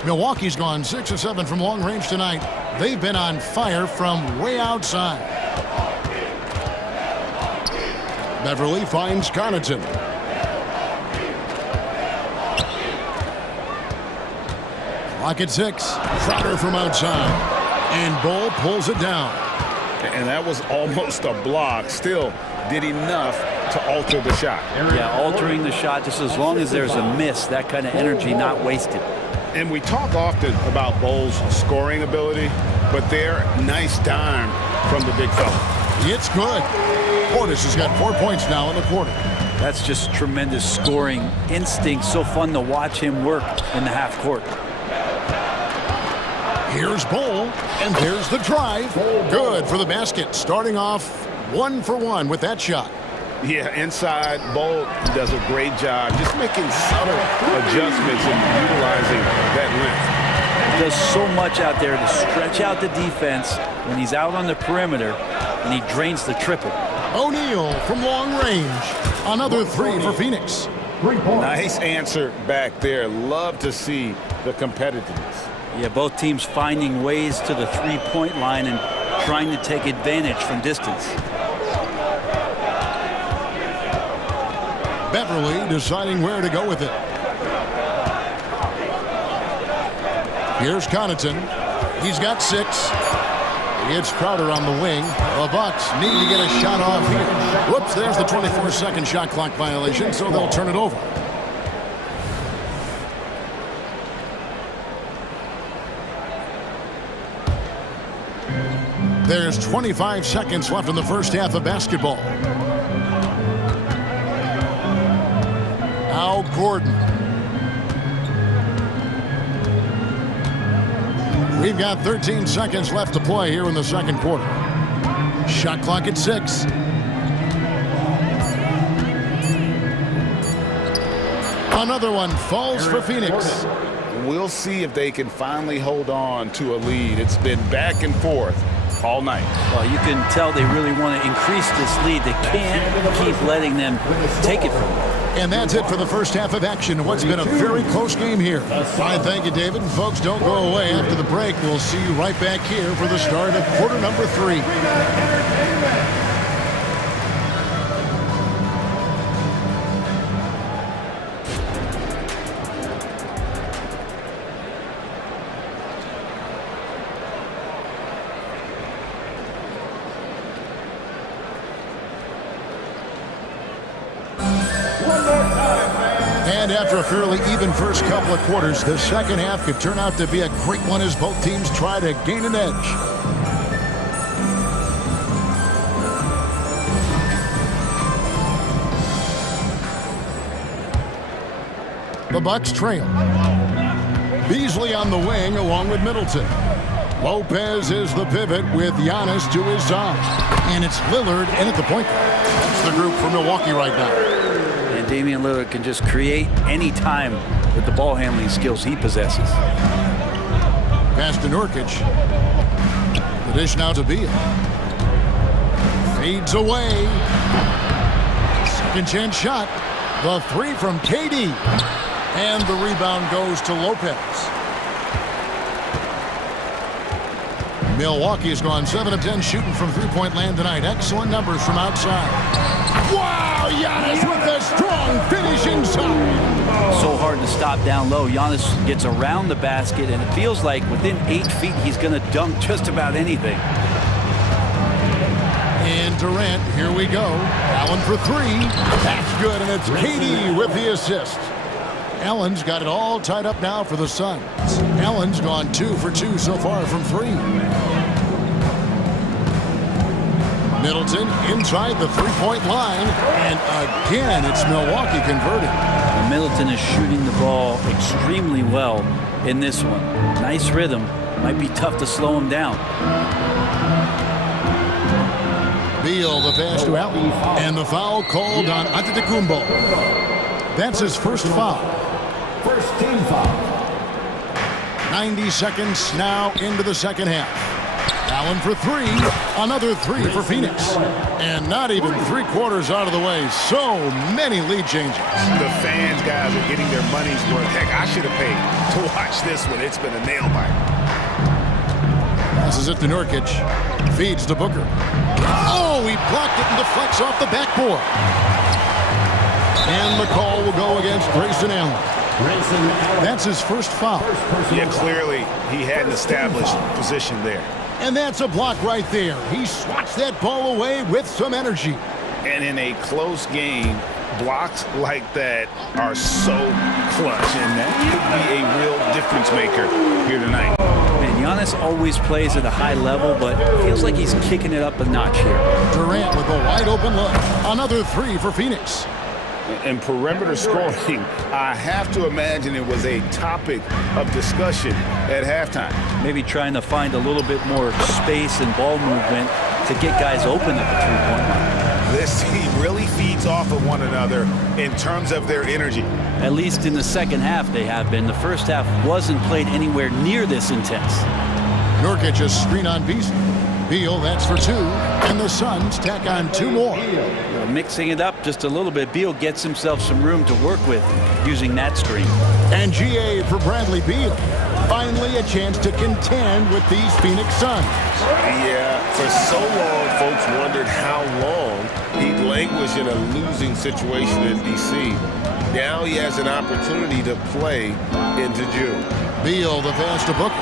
Milwaukee's gone 6 of 7 from long range tonight. They've been on fire from way outside. Beverly finds Connaughton. Clock at 6. Crowder from outside. And Bull pulls it down. And that was almost a block. Still did enough to alter the shot. Yeah, altering the shot just as long as there's a miss. That kind of energy not wasted. And we talk often about Bull's scoring ability, but they're nice dime from the big fella. It's good. Portis has got 4 points now in the quarter. That's just tremendous scoring instinct. So fun to watch him work in the half court. Here's Bull, and there's the drive. Good for the basket, starting off 1 for 1 with that shot. Yeah, inside, Bull does a great job just making subtle adjustments and utilizing that length. He does so much out there to stretch out the defense when he's out on the perimeter, and he drains the triple. O'Neal from long range. Another 3 for Phoenix. Nice answer back there. Love to see the competitiveness. Yeah, both teams finding ways to the three-point line and trying to take advantage from distance. Beverly deciding where to go with it. Here's Connaughton. He's got 6. It's Crowder on the wing. The Bucks need to get a shot off here. Whoops, there's the 24-second shot clock violation, so they'll turn it over. There's 25 seconds left in the first half of basketball. Al Gordon. We've got 13 seconds left to play here in the second quarter. Shot clock at 6. Another one falls for Phoenix. We'll see if they can finally hold on to a lead. It's been back and forth all night. Well, you can tell they really want to increase this lead. They can't keep letting them take it from them. And that's it for the first half of action. What's been a very close game here. I thank you, David. And folks, don't go away. After the break, we'll see you right back here for the start of quarter number 3. And after a fairly even first couple of quarters, the second half could turn out to be a great one as both teams try to gain an edge. The Bucks trail. Beasley on the wing along with Middleton. Lopez is the pivot with Giannis to his side. And it's Lillard in at the point guard. That's the group for Milwaukee right now. And Damian Lillard can just create any time with the ball handling skills he possesses. Pass to Nurkic. The dish now to Beal. Fades away. Second chance shot. The 3 from KD. And the rebound goes to Lopez. Milwaukee has gone 7 of 10 shooting from three-point land tonight. Excellent numbers from outside. Wow, Giannis with a strong finish inside. So hard to stop down low. Giannis gets around the basket, and it feels like within 8 feet he's going to dunk just about anything. And Durant, here we go. Allen for 3. That's good, and it's KD with the assist. Allen's got it all tied up now for the Suns. Allen's gone 2 for 2 so far from 3. Middleton inside the three-point line, and again it's Milwaukee converting. And Middleton is shooting the ball extremely well in this one. Nice rhythm. Might be tough to slow him down. Beal the pass to Allen, and the foul called on Antetokounmpo. That's his first foul. First team foul. 90 seconds now into the second half. Allen for three. Another three for Phoenix. And not even 3/4 out of the way. So many lead changes. The fans, guys, are getting their money's worth. Heck, I should have paid to watch this one. It's been a nail biter. Passes it to Nurkic. Feeds to Booker. Oh, he blocked it and deflects off the backboard. And the call will go against Grayson Allen. That's his first foul. Yeah, clearly he hadn't established position there. And that's a block right there. He swats that ball away with some energy. And in a close game, blocks like that are so clutch, and that could be a real difference maker here tonight. And Giannis always plays at a high level, but feels like he's kicking it up a notch here. Durant with a wide open look. Another three for Phoenix. And perimeter scoring, I have to imagine it was a topic of discussion at halftime. Maybe trying to find a little bit more space and ball movement to get guys open at the three-point line. This team really feeds off of one another in terms of their energy. At least in the second half they have been. The first half wasn't played anywhere near this intense. Nurkic a screen on Beasley. Beal, that's for two. And the Suns tack on two more. Mixing it up just a little bit, Beal gets himself some room to work with using that screen. And GA for Bradley Beal. Finally a chance to contend with these Phoenix Suns. Yeah, for so long, folks wondered how long he'd languish in a losing situation in D.C. Now he has an opportunity to play into June. Beal, the pass to Booker.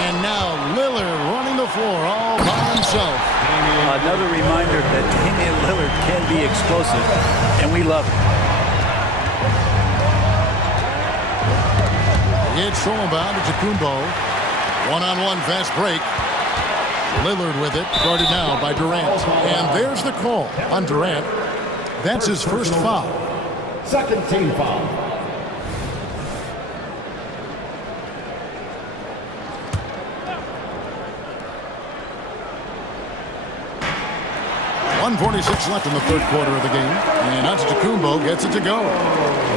And now Lillard running the floor all by himself. Another reminder that Damian Lillard can be explosive, and we love it. It's Solomon to Kumbo. One-on-one fast break. Lillard with it, guarded now by Durant. And there's the call on Durant. That's his first foul. Second team foul. .146 left in the third quarter of the game. And Antetokounmpo gets it to go.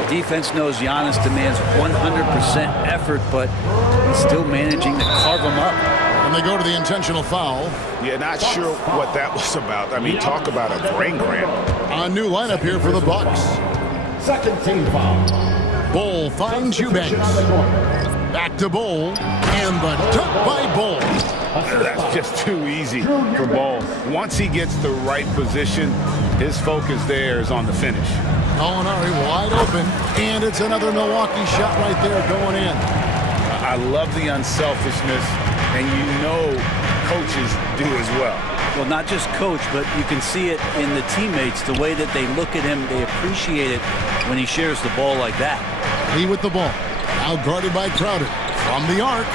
The defense knows Giannis demands 100% effort, but he's still managing to carve him up. And they go to the intentional foul. Yeah, not sure what that was about. I mean, talk about a brain cramp. A new lineup here for the Bucks. Second team foul. Bol finds Eubanks. Back to Bol. And the dunk by Bol. That's just too easy for Bol. Once he gets the right position, his focus there is on the finish. Molinari wide open, and it's another Milwaukee shot right there going in. I love the unselfishness, and you know coaches do as well. Well, not just coach, but you can see it in the teammates, the way that they look at him. They appreciate it when he shares the ball like that. Lee with the ball. Now guarded by Crowder. From the arc.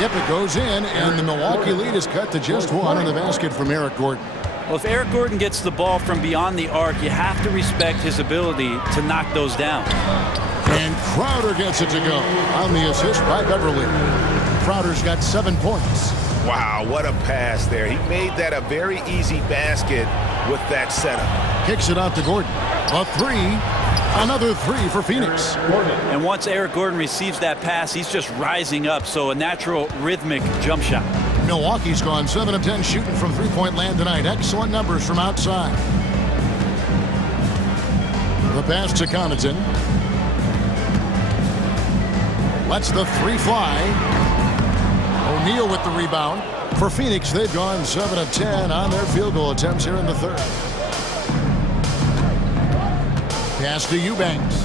Yep, it goes in, and the Milwaukee lead is cut to just one on the basket from Eric Gordon. Well, if Eric Gordon gets the ball from beyond the arc, you have to respect his ability to knock those down. And Crowder gets it to go on the assist by Beverly. Crowder's got 7 points. Wow, what a pass there. He made that a very easy basket with that setup. Kicks it out to Gordon. A three. Another three for Phoenix. And once Eric Gordon receives that pass, he's just rising up, so a natural rhythmic jump shot. Milwaukee's gone 7 of 10 shooting from three-point land tonight. Excellent numbers from outside. The pass to Connaughton. Lets the three fly. O'Neal with the rebound. For Phoenix, they've gone 7 of 10 on their field goal attempts here in the third. Pass to Eubanks.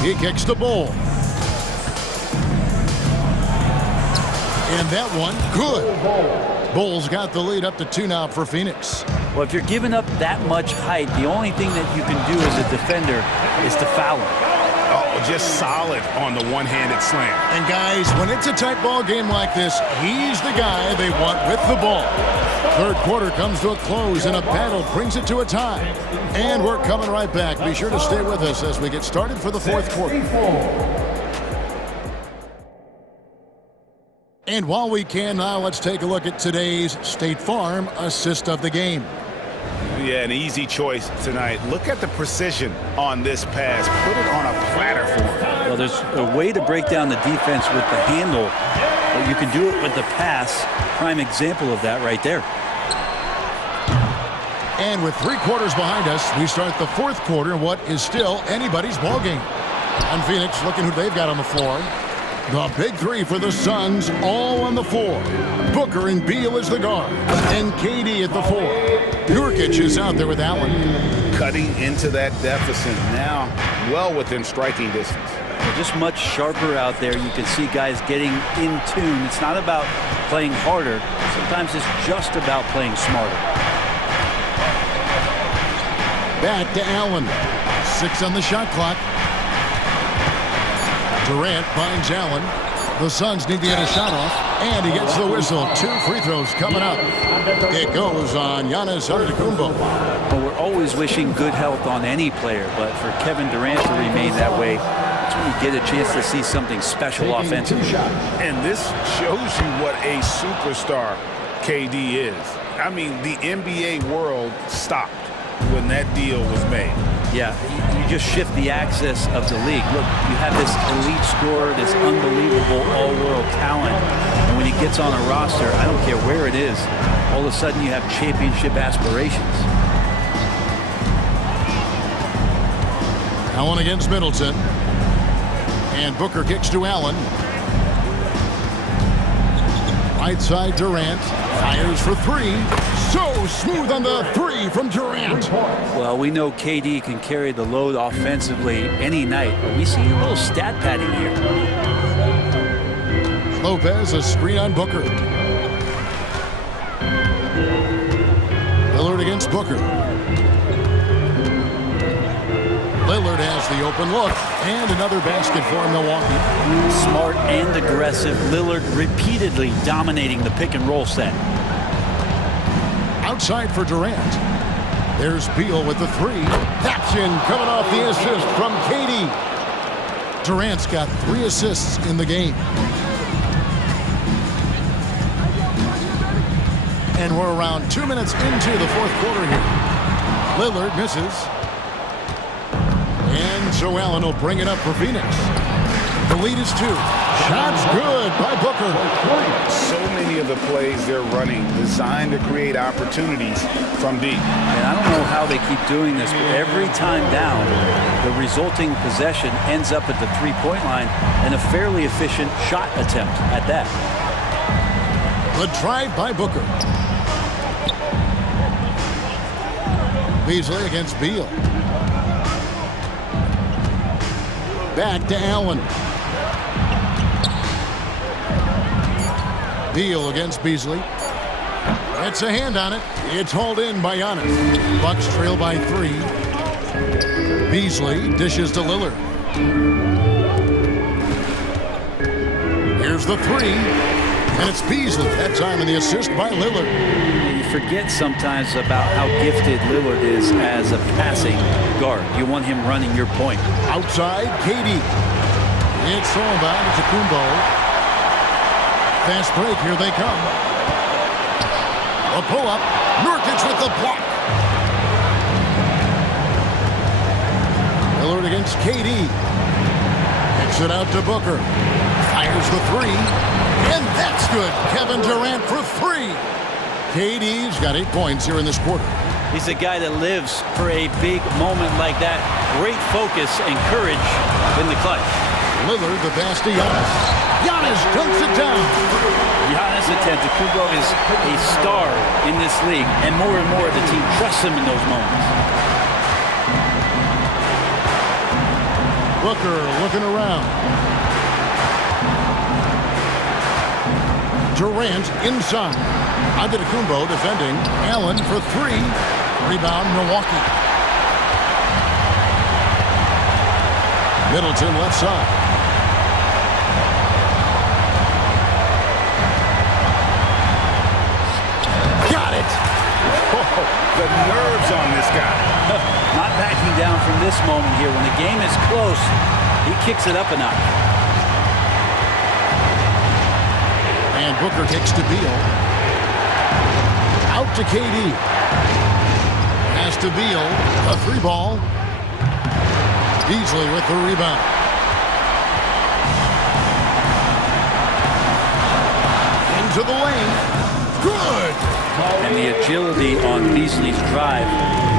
He kicks the Bol. And that one, good. Bol's got the lead up to 2 now for Phoenix. Well, if you're giving up that much height, the only thing that you can do as a defender is to foul him. Oh, just solid on the one-handed slam. And guys, when it's a tight ball game like this, he's the guy they want with the ball. Third quarter comes to a close, and a battle brings it to a tie. And we're coming right back. Be sure to stay with us as we get started for the fourth quarter. And while we can now, let's take a look at today's State Farm assist of the game. Yeah, an easy choice tonight. Look at the precision on this pass. Put it on a platter for him. Well, there's a way to break down the defense with the handle, but you can do it with the pass. Prime example of that right there. And with 3 quarters behind us, we start the 4th quarter in what is still anybody's ballgame. And Phoenix looking who they've got on the floor. The big 3 for the Suns, all on the floor. Booker and Beal as the guard, and KD at the 4. Nurkic is out there with Allen. Cutting into that deficit now, well within striking distance. Just much sharper out there. You can see guys getting in tune. It's not about playing harder. Sometimes it's just about playing smarter. Back to Allen. 6 on the shot clock. Durant finds Allen. The Suns need to get a shot off, and he gets the whistle. 2 free throws coming up. It goes on Giannis Antetokounmpo. Well, we're always wishing good health on any player, but for Kevin Durant to remain that way, that's when you get a chance to see something special offensively. And this shows you what a superstar KD is. I mean, the NBA world stopped when that deal was made. Yeah, you just shift the axis of the league. Look, you have this elite scorer, this unbelievable all-world talent, and when he gets on a roster, I don't care where it is, all of a sudden you have championship aspirations. Allen against Middleton. And Booker kicks to Allen. Right side Durant. Fires for 3. So smooth on the 3 from Durant. Well, we know KD can carry the load offensively any night, but we see a little stat padding here. Lopez, a screen on Booker. Lillard against Booker. Lillard has the open look, and another basket for Milwaukee. Smart and aggressive. Lillard repeatedly dominating the pick and roll set. Outside for Durant. There's Beal with the 3. That's in, coming off the assist from KD. Durant's got 3 assists in the game. And we're around 2 minutes into the 4th quarter here. Lillard misses. And so Allen will bring it up for Phoenix. The lead is 2. Shots good by Booker. So many of the plays they're running designed to create opportunities from deep. And I don't know how they keep doing this, but every time down, the resulting possession ends up at the 3-point line and a fairly efficient shot attempt at that. The drive by Booker. Beasley against Beal. Back to Allen. Beal against Beasley. It's a hand on it. It's hauled in by Giannis. Bucks trail by 3. Beasley dishes to Lillard. Here's the 3. And it's Beasley. That time in the assist by Lillard. You forget sometimes about how gifted Lillard is as a passing guard. You want him running your point. Outside, KD. It's thrown by Antetokounmpo. Fast break, here they come. A pull-up. Nurkic with the block. Lillard against KD. Kicks it out to Booker. Fires the 3. And that's good. Kevin Durant for 3. KD's got 8 points here in this quarter. He's a guy that lives for a big moment like that. Great focus and courage in the clutch. Lillard, the pass to Giannis. Giannis dunks it down. Giannis Antetokounmpo is a star in this league, and more the team trusts him in those moments. Booker looking around. Durant inside. Antetokounmpo defending. Allen for 3. Rebound Milwaukee. Middleton left side. Got it. Oh, the nerves on this guy. Not backing down from this moment here. When the game is close, he kicks it up a notch. And Booker kicks to Beal. Out to KD. to Beal. A three ball. Beasley with the rebound. Into the lane. Good. And the agility on Beasley's drive,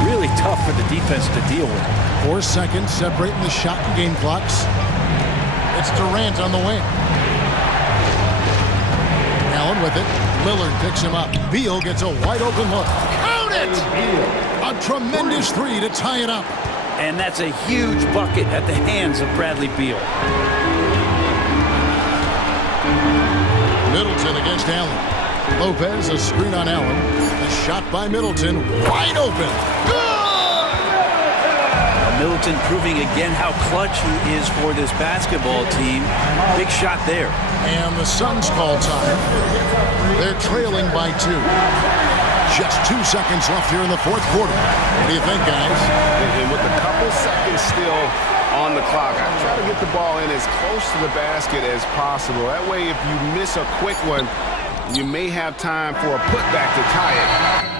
really tough for the defense to deal with. 4 seconds separating the shot and game clocks. It's Durant on the wing. Allen with it. Lillard picks him up. Beal gets a wide open look. Count it! A tremendous three to tie it up. And that's a huge bucket at the hands of Bradley Beal. Middleton against Allen. Lopez, a screen on Allen. The shot by Middleton, wide open. Good! Middleton proving again how clutch he is for this basketball team. Big shot there. And the Suns call time. They're trailing by 2. Just 2 seconds left here in the fourth quarter. What do you think, guys? And with a couple seconds still on the clock, I try to get the ball in as close to the basket as possible. That way, if you miss a quick one, you may have time for a putback to tie it.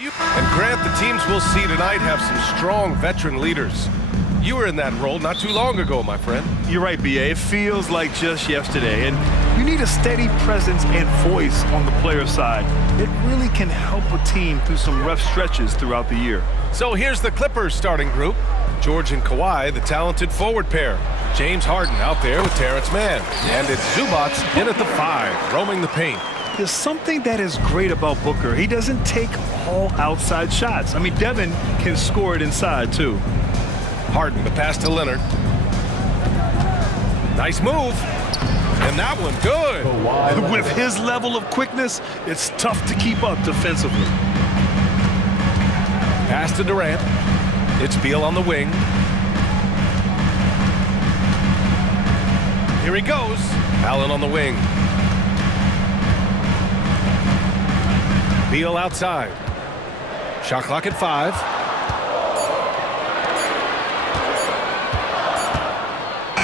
And Grant, the teams we'll see tonight have some strong veteran leaders. You were in that role not too long ago, my friend. You're right, B.A. It feels like just yesterday. And you need a steady presence and voice on the player side. It really can help a team through some rough stretches throughout the year. So here's the Clippers starting group. George and Kawhi, the talented forward pair. James Harden out there with Terrence Mann. And it's Zubac in at the 5, roaming the paint. There's something that is great about Booker. He doesn't take all outside shots. I mean, Devin can score it inside, too. Harden, the pass to Leonard. Nice move. And that one, good. With his level of quickness, it's tough to keep up defensively. Pass to Durant. It's Beal on the wing. Here he goes. Allen on the wing. Beal outside. Shot clock at 5.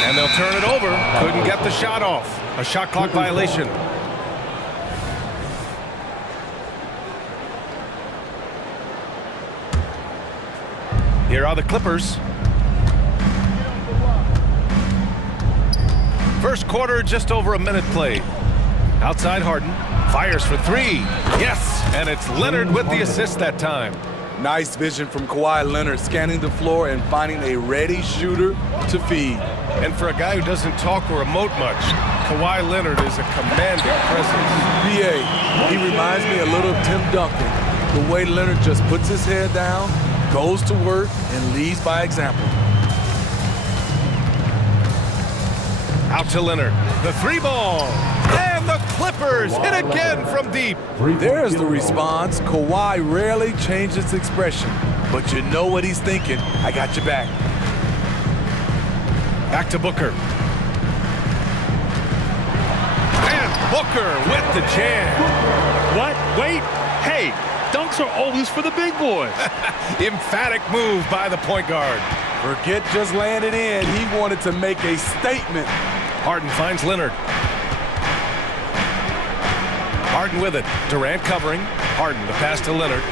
And they'll turn it over. Couldn't get the shot off. A shot clock violation. Here are the Clippers. First quarter, just over a minute played. Outside Harden. Fires for 3. Yes, and it's Leonard with the assist that time. Nice vision from Kawhi Leonard, scanning the floor and finding a ready shooter to feed. And for a guy who doesn't talk or emote much, Kawhi Leonard is a commanding presence. B.A., he reminds me a little of Tim Duncan. The way Leonard just puts his head down, goes to work, and leads by example. Out to Leonard. The 3-ball. And the Clippers hit again from deep. There's the response. Kawhi rarely changes expression, but you know what he's thinking. I got your back. Back to Booker. And Booker with the jam. What? Wait. Hey, dunks are always for the big boys. Emphatic move by the point guard. Forget just laying it in. He wanted to make a statement. Harden finds Leonard. Harden with it. Durant covering. Harden, the pass to Leonard.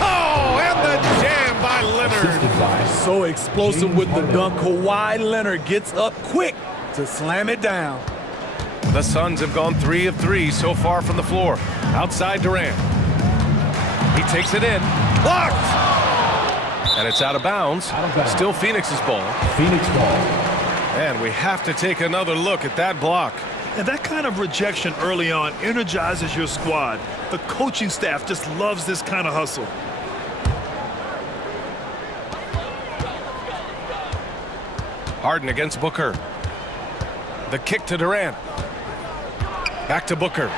Oh, and the jam by Leonard. So explosive with the dunk. Kawhi Leonard gets up quick to slam it down. The Suns have gone 3 of 3 so far from the floor. Outside Durant. He takes it in. Blocked! And it's out of bounds. Still Phoenix's ball. Phoenix ball. And we have to take another look at that block. And that kind of rejection early on energizes your squad. The coaching staff just loves this kind of hustle. Harden against Booker. The kick to Durant. Back to Booker.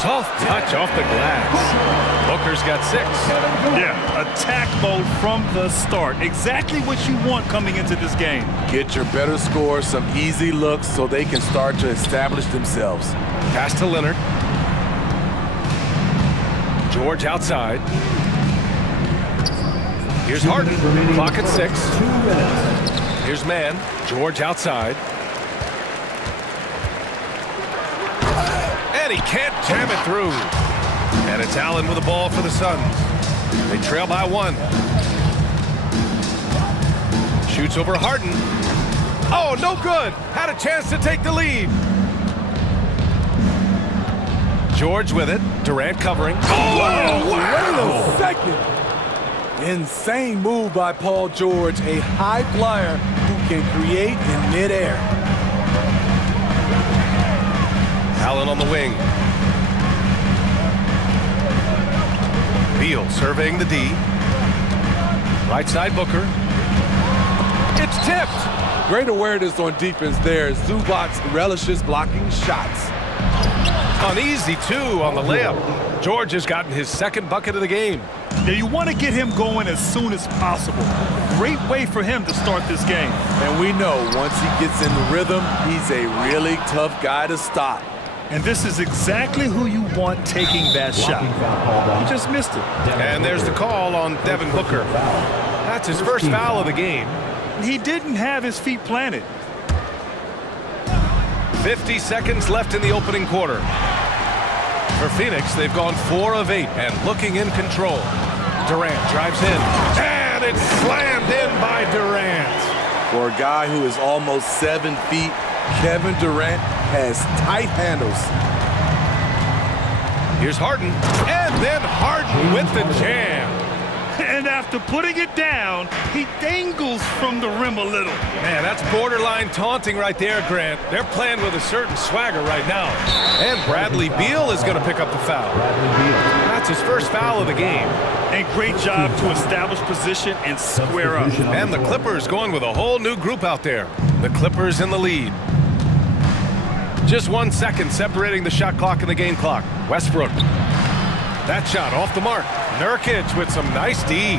Soft touch off the glass. Booker's got 6. Yeah, attack mode from the start. Exactly what you want coming into this game. Get your better score, some easy looks so they can start to establish themselves. Pass to Leonard. George outside. Here's Harden. Clock at 6. Here's Mann. George outside. And he can't jam it through. And it's Allen with the ball for the Suns. They trail by 1. Shoots over Harden. Oh, no good. Had a chance to take the lead. George with it. Durant covering. Oh, wow. Wait a second. Insane move by Paul George, a high flyer who can create in midair. Allen on the wing. Beal surveying the D. Right side Booker. It's tipped. Great awareness on defense there. Zubac relishes blocking shots. Uneasy, too, on the layup. George has gotten his 2nd bucket of the game. Now, you want to get him going as soon as possible. Great way for him to start this game. And we know once he gets in the rhythm, he's a really tough guy to stop. And this is exactly who you want taking that shot. He just missed it. And there's the call on Devin Booker. That's his first foul of the game. He didn't have his feet planted. 50 seconds left in the opening quarter. For Phoenix, they've gone 4 of 8 and looking in control. Durant drives in, and it's slammed in by Durant. For a guy who is almost 7 feet, Kevin Durant has tight handles. Here's Harden, and then Harden with the jam. And after putting it down, he dangles from the rim a little. Man, that's borderline taunting right there, Grant. They're playing with a certain swagger right now. And Bradley Beal is going to pick up the foul. That's his first foul of the game. And great job to establish position and square up. And the Clippers going with a whole new group out there. The Clippers in the lead. Just 1 second separating the shot clock and the game clock. Westbrook. That shot off the mark. Nurkic with some nice D.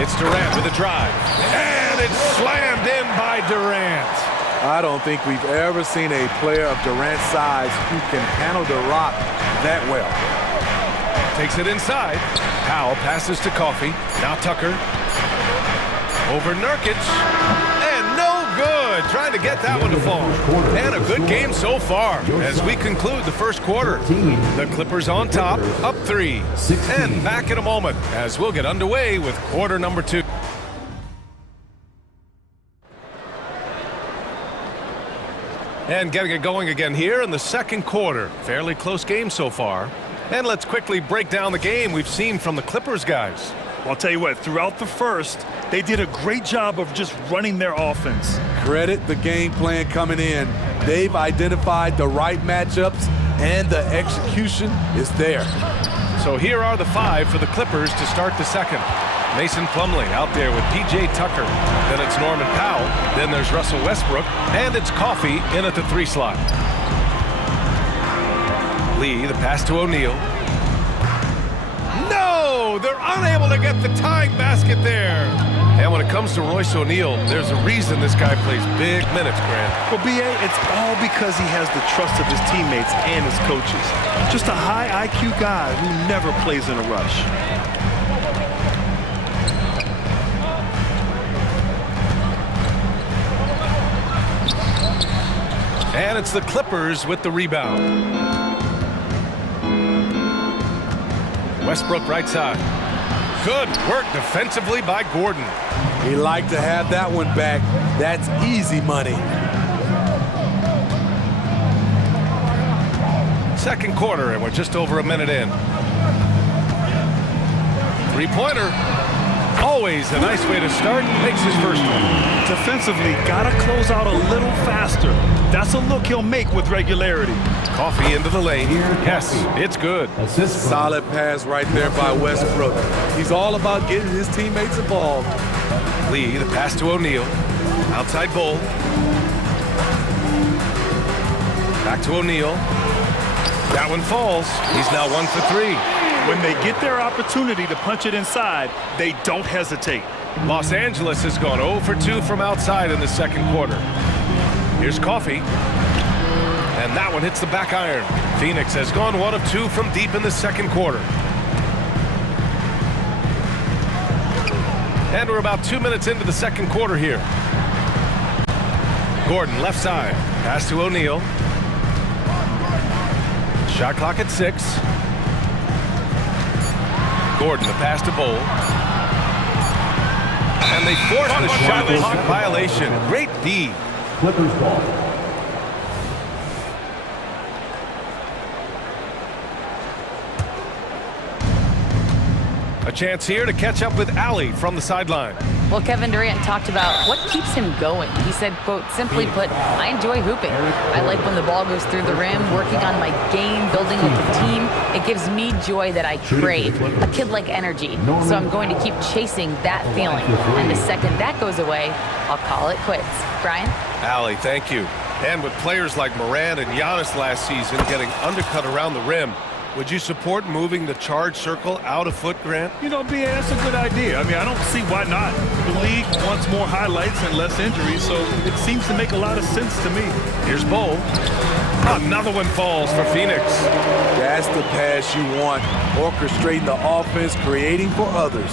It's Durant with a drive. And it's slammed in by Durant. I don't think we've ever seen a player of Durant's size who can handle the rock that well. Takes it inside. Powell passes to Coffey. Now Tucker. Over Nurkic. And no good. Trying to get that one to fall. And a good game so far as we conclude the first quarter. The Clippers on top, up 3. And back in a moment as we'll get underway with quarter number 2. And getting it going again here in the second quarter. Fairly close game so far. And let's quickly break down the game we've seen from the Clippers guys. Well, I'll tell you what, throughout the first, they did a great job of just running their offense. Credit the game plan coming in. They've identified the right matchups, and the execution is there. So here are the 5 for the Clippers to start the second. Mason Plumlee out there with P.J. Tucker. Then it's Norman Powell. Then there's Russell Westbrook. And it's Coffey in at the 3 slot. Lee, the pass to O'Neal. No! They're unable to get the tying basket there. And when it comes to Royce O'Neal, there's a reason this guy plays big minutes, Grant. Well, B.A., it's all because he has the trust of his teammates and his coaches. Just a high IQ guy who never plays in a rush. And it's the Clippers with the rebound. Westbrook right side. Good work defensively by Gordon. He liked to have that one back. That's easy money. Second quarter, and we're just over a minute in. 3-pointer. Always a nice way to start. Makes his first one. Defensively, gotta close out a little faster. That's a look he'll make with regularity. Coffey into the lane. Yes, it's good. Solid pass right there by Westbrook. He's all about getting his teammates involved. Lee, the pass to O'Neal. Outside Bull. Back to O'Neal. That one falls. He's now 1 for 3. When they get their opportunity to punch it inside, they don't hesitate. Los Angeles has gone 0 for 2 from outside in the second quarter. Here's Coffey. And that one hits the back iron. Phoenix has gone 1 of 2 from deep in the second quarter. And we're about 2 minutes into the second quarter here. Gordon left side. Pass to O'Neal. Shot clock at 6. Gordon, the pass to Bull. And they force the shot clock violation. Great D. Clippers ball. A chance here to catch up with Allie from the sideline. Well, Kevin Durant talked about what keeps him going. He said, quote, simply put, I enjoy hooping. I like when the ball goes through the rim, working on my game, building with the team. It gives me joy that I crave, a kid-like energy. So I'm going to keep chasing that feeling. And the second that goes away, I'll call it quits. Brian? Allie, thank you. And with players like Morant and Giannis last season getting undercut around the rim, would you support moving the charge circle out a foot, Grant? You know, B.A., that's a good idea. I mean, I don't see why not. The league wants more highlights and less injuries, so it seems to make a lot of sense to me. Here's Bull. Another one falls for Phoenix. That's the pass you want. Orchestrating the offense, creating for others.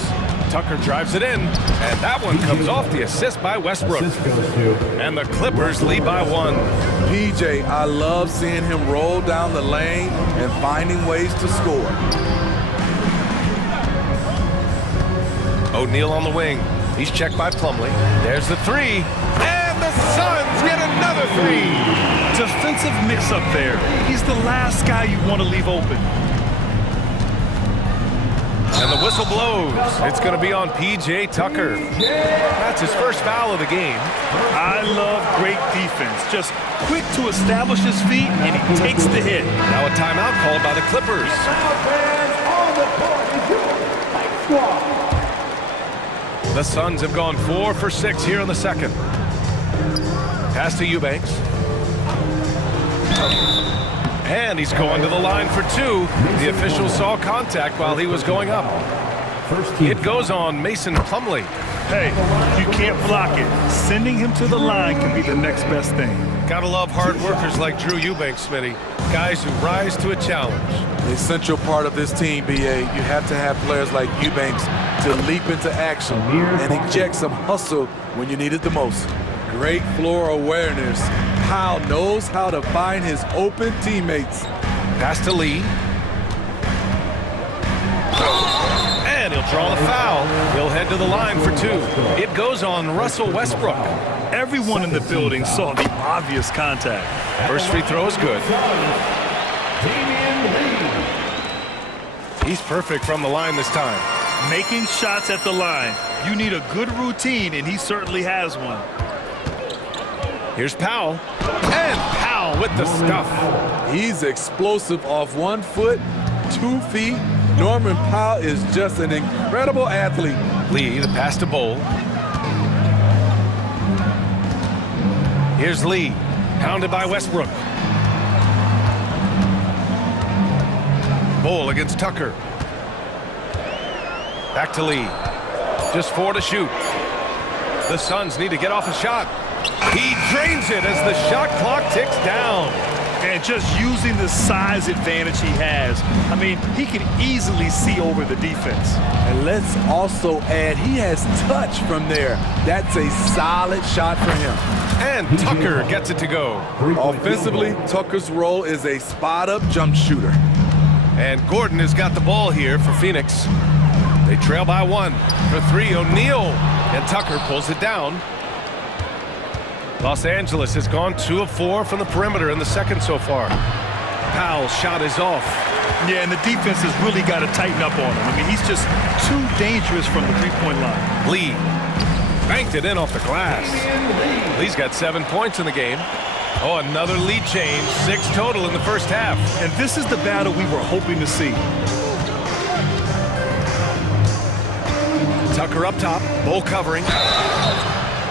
Tucker drives it in, and that one comes off the assist by Westbrook. And the Clippers lead by 1. PJ, I love seeing him roll down the lane and finding ways to score. O'Neal on the wing. He's checked by Plumlee. There's the 3. And the Suns get another 3. Defensive mix-up there. He's the last guy you want to leave open. And the whistle blows. It's going to be on P.J. Tucker. That's his first foul of the game. I love great defense. Just quick to establish his feet, and he takes the hit. Now a timeout called by the Clippers. The Suns have gone 4 for 6 here in the second. Pass to Eubanks. And he's going to the line for 2. The official saw contact while he was going up. It goes on Mason Plumlee. Hey, you can't block it. Sending him to the line can be the next best thing. Gotta love hard workers like Drew Eubanks, Smitty. Guys who rise to a challenge. The essential part of this team, BA, you have to have players like Eubanks to leap into action and inject some hustle when you need it the most. Great floor awareness. Powell knows how to find his open teammates. Pass to Lee. And he'll draw the foul. He'll head to the line for 2. It goes on Russell Westbrook. Everyone in the building saw the obvious contact. First free throw is good. He's perfect from the line this time. Making shots at the line. You need a good routine, and he certainly has one. Here's Powell. And Powell with the stuff. He's explosive off 1 foot, 2 feet. Norman Powell is just an incredible athlete. Lee, the pass to Bowl. Here's Lee, pounded by Westbrook. Bowl against Tucker. Back to Lee. Just 4 to shoot. The Suns need to get off a shot. He drains it as the shot clock ticks down. And just using the size advantage he has. I mean, he can easily see over the defense. And let's also add, he has touch from there. That's a solid shot for him. And Tucker gets it to go. Offensively, Tucker's role is a spot-up jump shooter. And Gordon has got the ball here for Phoenix. They trail by 1 for 3. O'Neal. And Tucker pulls it down. Los Angeles has gone 2 of 4 from the perimeter in the second so far. Powell's shot is off. Yeah, and the defense has really got to tighten up on him. I mean, he's just too dangerous from the three-point line. Lee banked it in off the glass. Lee's got 7 points in the game. Oh, another lead change. 6 total in the first half. And this is the battle we were hoping to see. Tucker up top, Bull covering.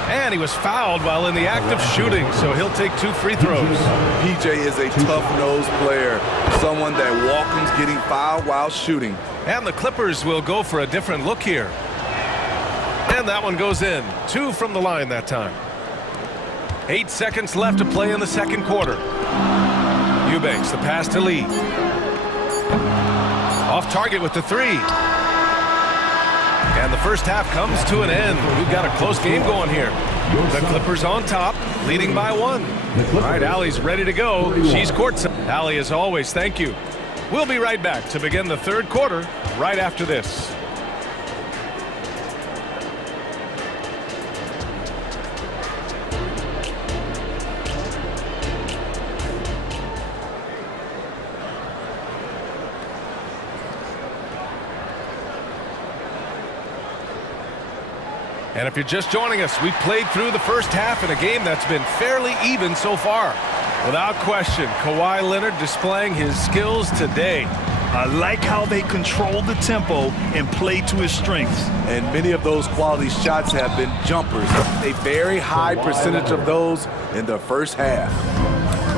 And he was fouled while in the act of shooting, so he'll take 2 free throws. PJ is a tough-nosed player, someone that welcomes getting fouled while shooting. And the Clippers will go for a different look here. And that one goes in. 2 from the line that time. 8 seconds left to play in the second quarter. Eubanks, the pass to Lee. Off target with the 3. And the first half comes to an end. We've got a close game going here. The Clippers on top, leading by 1. All right, Allie's ready to go. She's courtside. Allie, as always, thank you. We'll be right back to begin the third quarter right after this. And if you're just joining us, we played through the first half in a game that's been fairly even so far. Without question, Kawhi Leonard displaying his skills today. I like how they control the tempo and play to his strengths. And many of those quality shots have been jumpers. A very high percentage of those in the first half.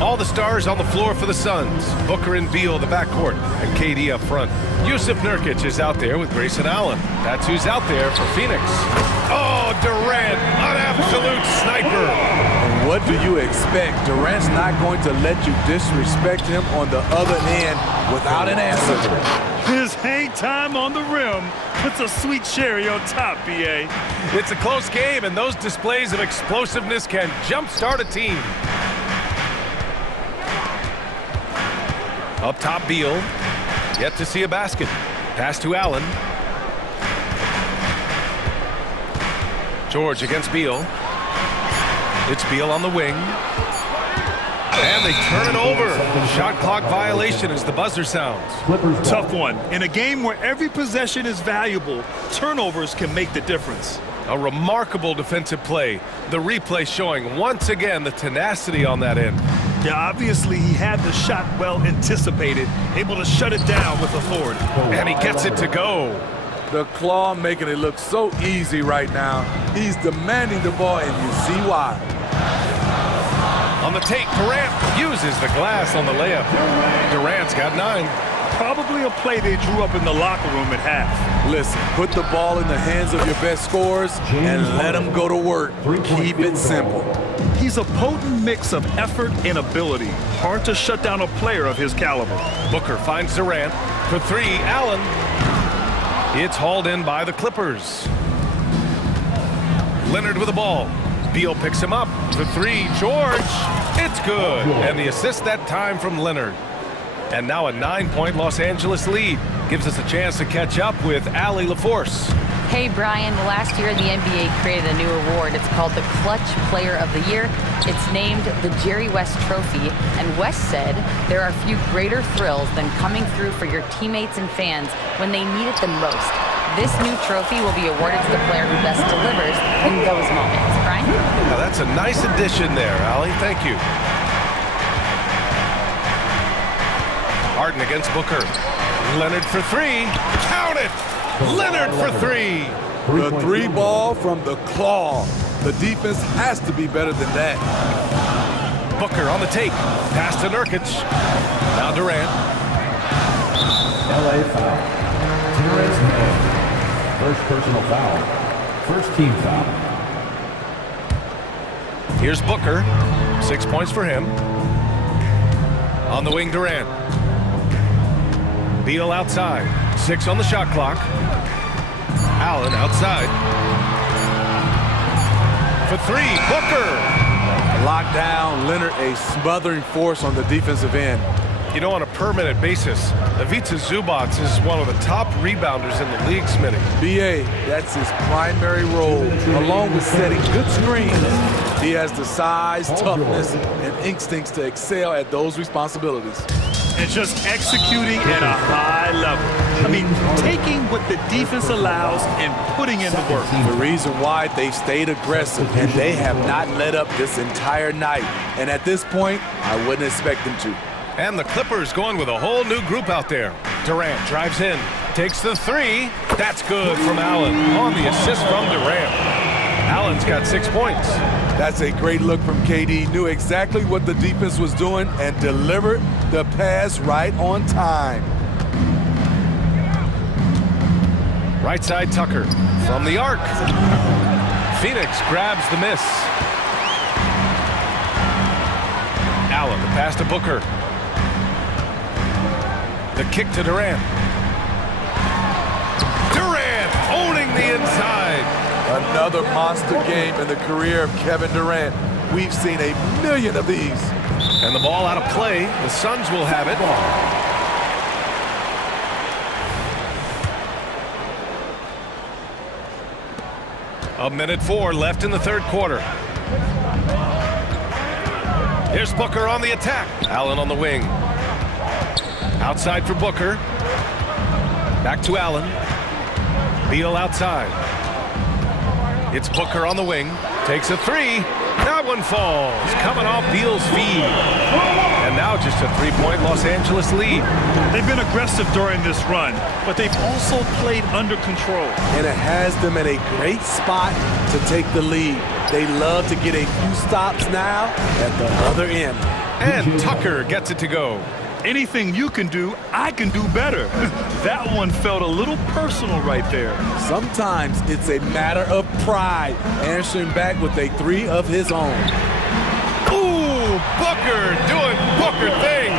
All the stars on the floor for the Suns. Booker and Beal, the backcourt, and KD up front. Yusuf Nurkic is out there with Grayson Allen. That's who's out there for Phoenix. Oh, Durant, an absolute sniper. And what do you expect? Durant's not going to let you disrespect him on the other end without an answer. His Playtime on the rim puts a sweet cherry on top, BA. It's a close game, and those displays of explosiveness can jumpstart a team. Up top, Beal. Yet to see a basket. Pass to Allen. George against Beal. It's Beal on the wing. And they turn it over. Shot clock violation as the buzzer sounds. Tough one. In a game where every possession is valuable, turnovers can make the difference. A remarkable defensive play. The replay showing once again the tenacity on that end. Yeah, obviously he had the shot well anticipated, able to shut it down with authority. And he gets it to go. The claw making it look so easy right now. He's demanding the ball, and you see why. On the take, Durant uses the glass on the layup. Durant's got 9. Probably a play they drew up in the locker room at half. Listen, put the ball in the hands of your best scorers and let them go to work. Keep it simple. He's a potent mix of effort and ability. Hard to shut down a player of his caliber. Booker finds Durant. For 3, Allen. It's hauled in by the Clippers. Leonard with the ball. Beal picks him up. For 3, George. It's good. And the assist that time from Leonard. And now a 9-point Los Angeles lead. Gives us a chance to catch up with Allie LaForce. Hey, Brian, last year the NBA created a new award. It's called the Clutch Player of the Year. It's named the Jerry West Trophy. And West said there are few greater thrills than coming through for your teammates and fans when they need it the most. This new trophy will be awarded to the player who best delivers in those moments. Brian? Now that's a nice addition there, Allie. Thank you. Harden against Booker. Leonard for 3. Count it! Leonard for 3. The 3 ball from the claw. The defense has to be better than that. Booker on the take. Pass to Nurkic. Now Durant. LA foul. Terrence Mann. First personal foul. First team foul. Here's Booker. 6 points for him. On the wing, Durant. Beal outside. 6 on the shot clock. Allen outside. For 3, Booker. Locked down, Leonard a smothering force on the defensive end. You know, on a per-minute basis, Ivica Zubac is one of the top rebounders in the league, Smitty. BA, that's his primary role, along with setting good screens. He has the size, toughness, and instincts to excel at those responsibilities. And just executing at a high level. I mean, taking what the defense allows and putting in the work. The reason why they've stayed aggressive and they have not let up this entire night. And at this point, I wouldn't expect them to. And the Clippers going with a whole new group out there. Durant drives in, takes the 3. That's good from Allen on the assist from Durant. Allen's got 6 points. That's a great look from KD. Knew exactly what the defense was doing and delivered the pass right on time. Right side Tucker from the arc. Phoenix grabs the miss. Allen, the pass to Booker. The kick to Durant. Durant owning the inside. Another monster game in the career of Kevin Durant. We've seen a million of these. And the ball out of play. The Suns will have it. A minute 4 left in the third quarter. Here's Booker on the attack. Allen on the wing. Outside for Booker. Back to Allen. Beal outside. It's Booker on the wing. Takes a 3. That one falls. Coming off Beal's feed. And now just a 3-point Los Angeles lead. They've been aggressive during this run, but they've also played under control. And it has them in a great spot to take the lead. They love to get a few stops now at the other end. And Tucker gets it to go. Anything you can do, I can do better. That one felt a little personal right there. Sometimes it's a matter of pride, answering back with a 3 of his own. Ooh, Booker doing Booker things.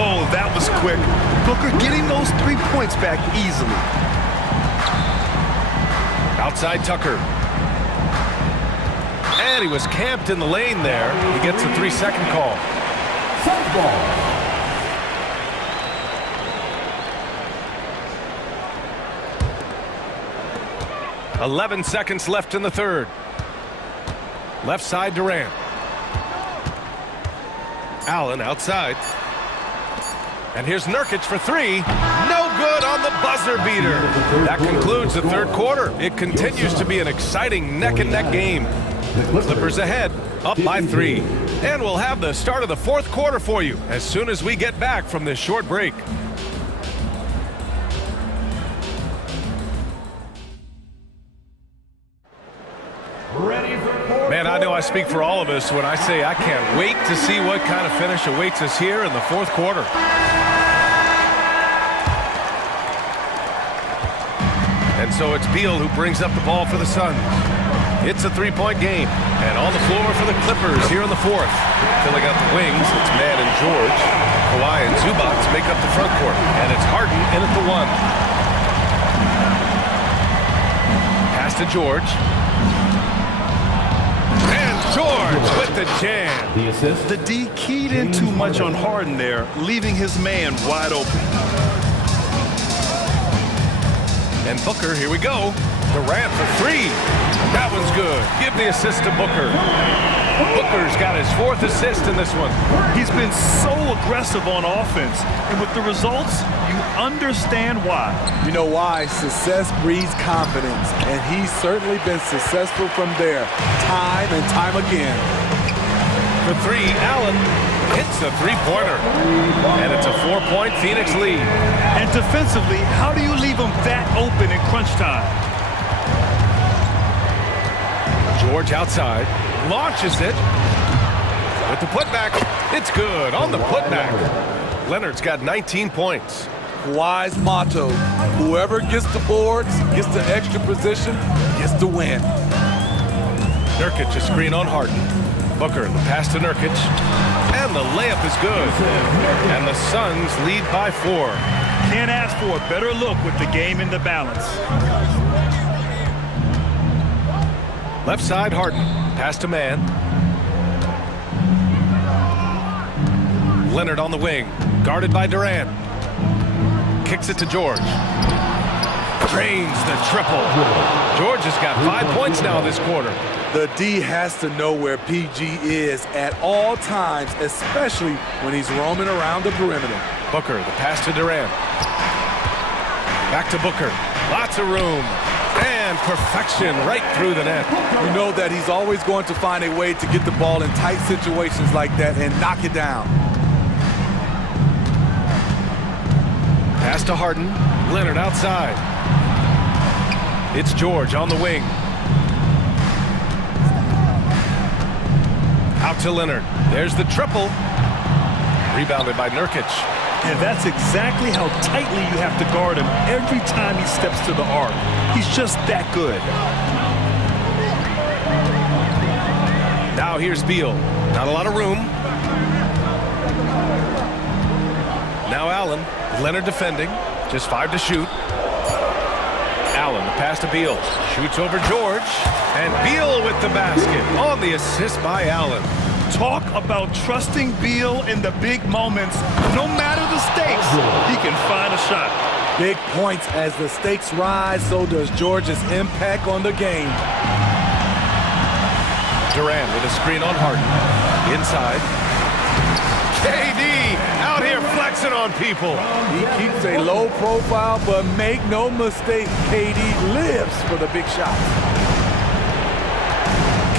Oh, that was quick. Booker getting those 3 points back easily. Outside Tucker. And he was camped in the lane there. He gets a 3-second call. Football. 11 seconds left in the third. Left side Durant. Allen outside. And here's Nurkic for three. No good on the buzzer beater. That concludes the third quarter. It continues to be an exciting neck-and-neck game. Clippers ahead, up by 3. And we'll have the start of the fourth quarter for you as soon as we get back from this short break. Man, I know I speak for all of us when I say I can't wait to see what kind of finish awaits us here in the fourth quarter. And so it's Beal who brings up the ball for the Suns. It's a three-point game. And on the floor for the Clippers here in the fourth. Filling out the wings, it's Mann and George. Kawhi and Zubac make up the front court. And it's Harden in at the 1. Pass to George. George with the jam. The assist. The D keyed in too much on Harden there, leaving his man wide open. And Booker, here we go. Durant for 3. That one's good. Give the assist to Booker. Booker's got his 4th assist in this one. He's been so aggressive on offense, and with the results, you understand why. You know why? Success breeds confidence, and he's certainly been successful from there, time and time again. For 3, Allen hits the three-pointer. And it's a 4-point Phoenix lead. And defensively, how do you leave them that open in crunch time? George outside, launches it. With the putback, it's good on the putback. Leonard's got 19 points. Kawhi's motto, whoever gets the boards, gets the extra position, gets the win. Nurkic a screen on Harden. Booker, the pass to Nurkic. And the layup is good. And the Suns lead by 4. Can't ask for a better look with the game in the balance. Left side, Harden. Pass to Mann. Leonard on the wing. Guarded by Durant. Kicks it to George. Drains the triple. George has got 5 points now this quarter. The D has to know where PG is at all times, especially when he's roaming around the perimeter. Booker, the pass to Durant. Back to Booker. Lots of room. And perfection right through the net. You know that he's always going to find a way to get the ball in tight situations like that and knock it down. Pass to Harden. Leonard outside. It's George on the wing. Out to Leonard. There's the triple. Rebounded by Nurkic. And that's exactly how tightly you have to guard him every time he steps to the arc. He's just that good. Now here's Beal. Not a lot of room. Now Allen. Leonard defending. Just 5 to shoot. Allen, the pass to Beal. Shoots over George. And Beal with the basket on the assist by Allen. Talk about trusting Beal in the big moments. No matter the stakes, he can find a shot. Big points as the stakes rise, so does George's impact on the game. Durant with a screen on Harden. Inside. KD out here flexing on people. He keeps a low profile, but make no mistake, KD lives for the big shots.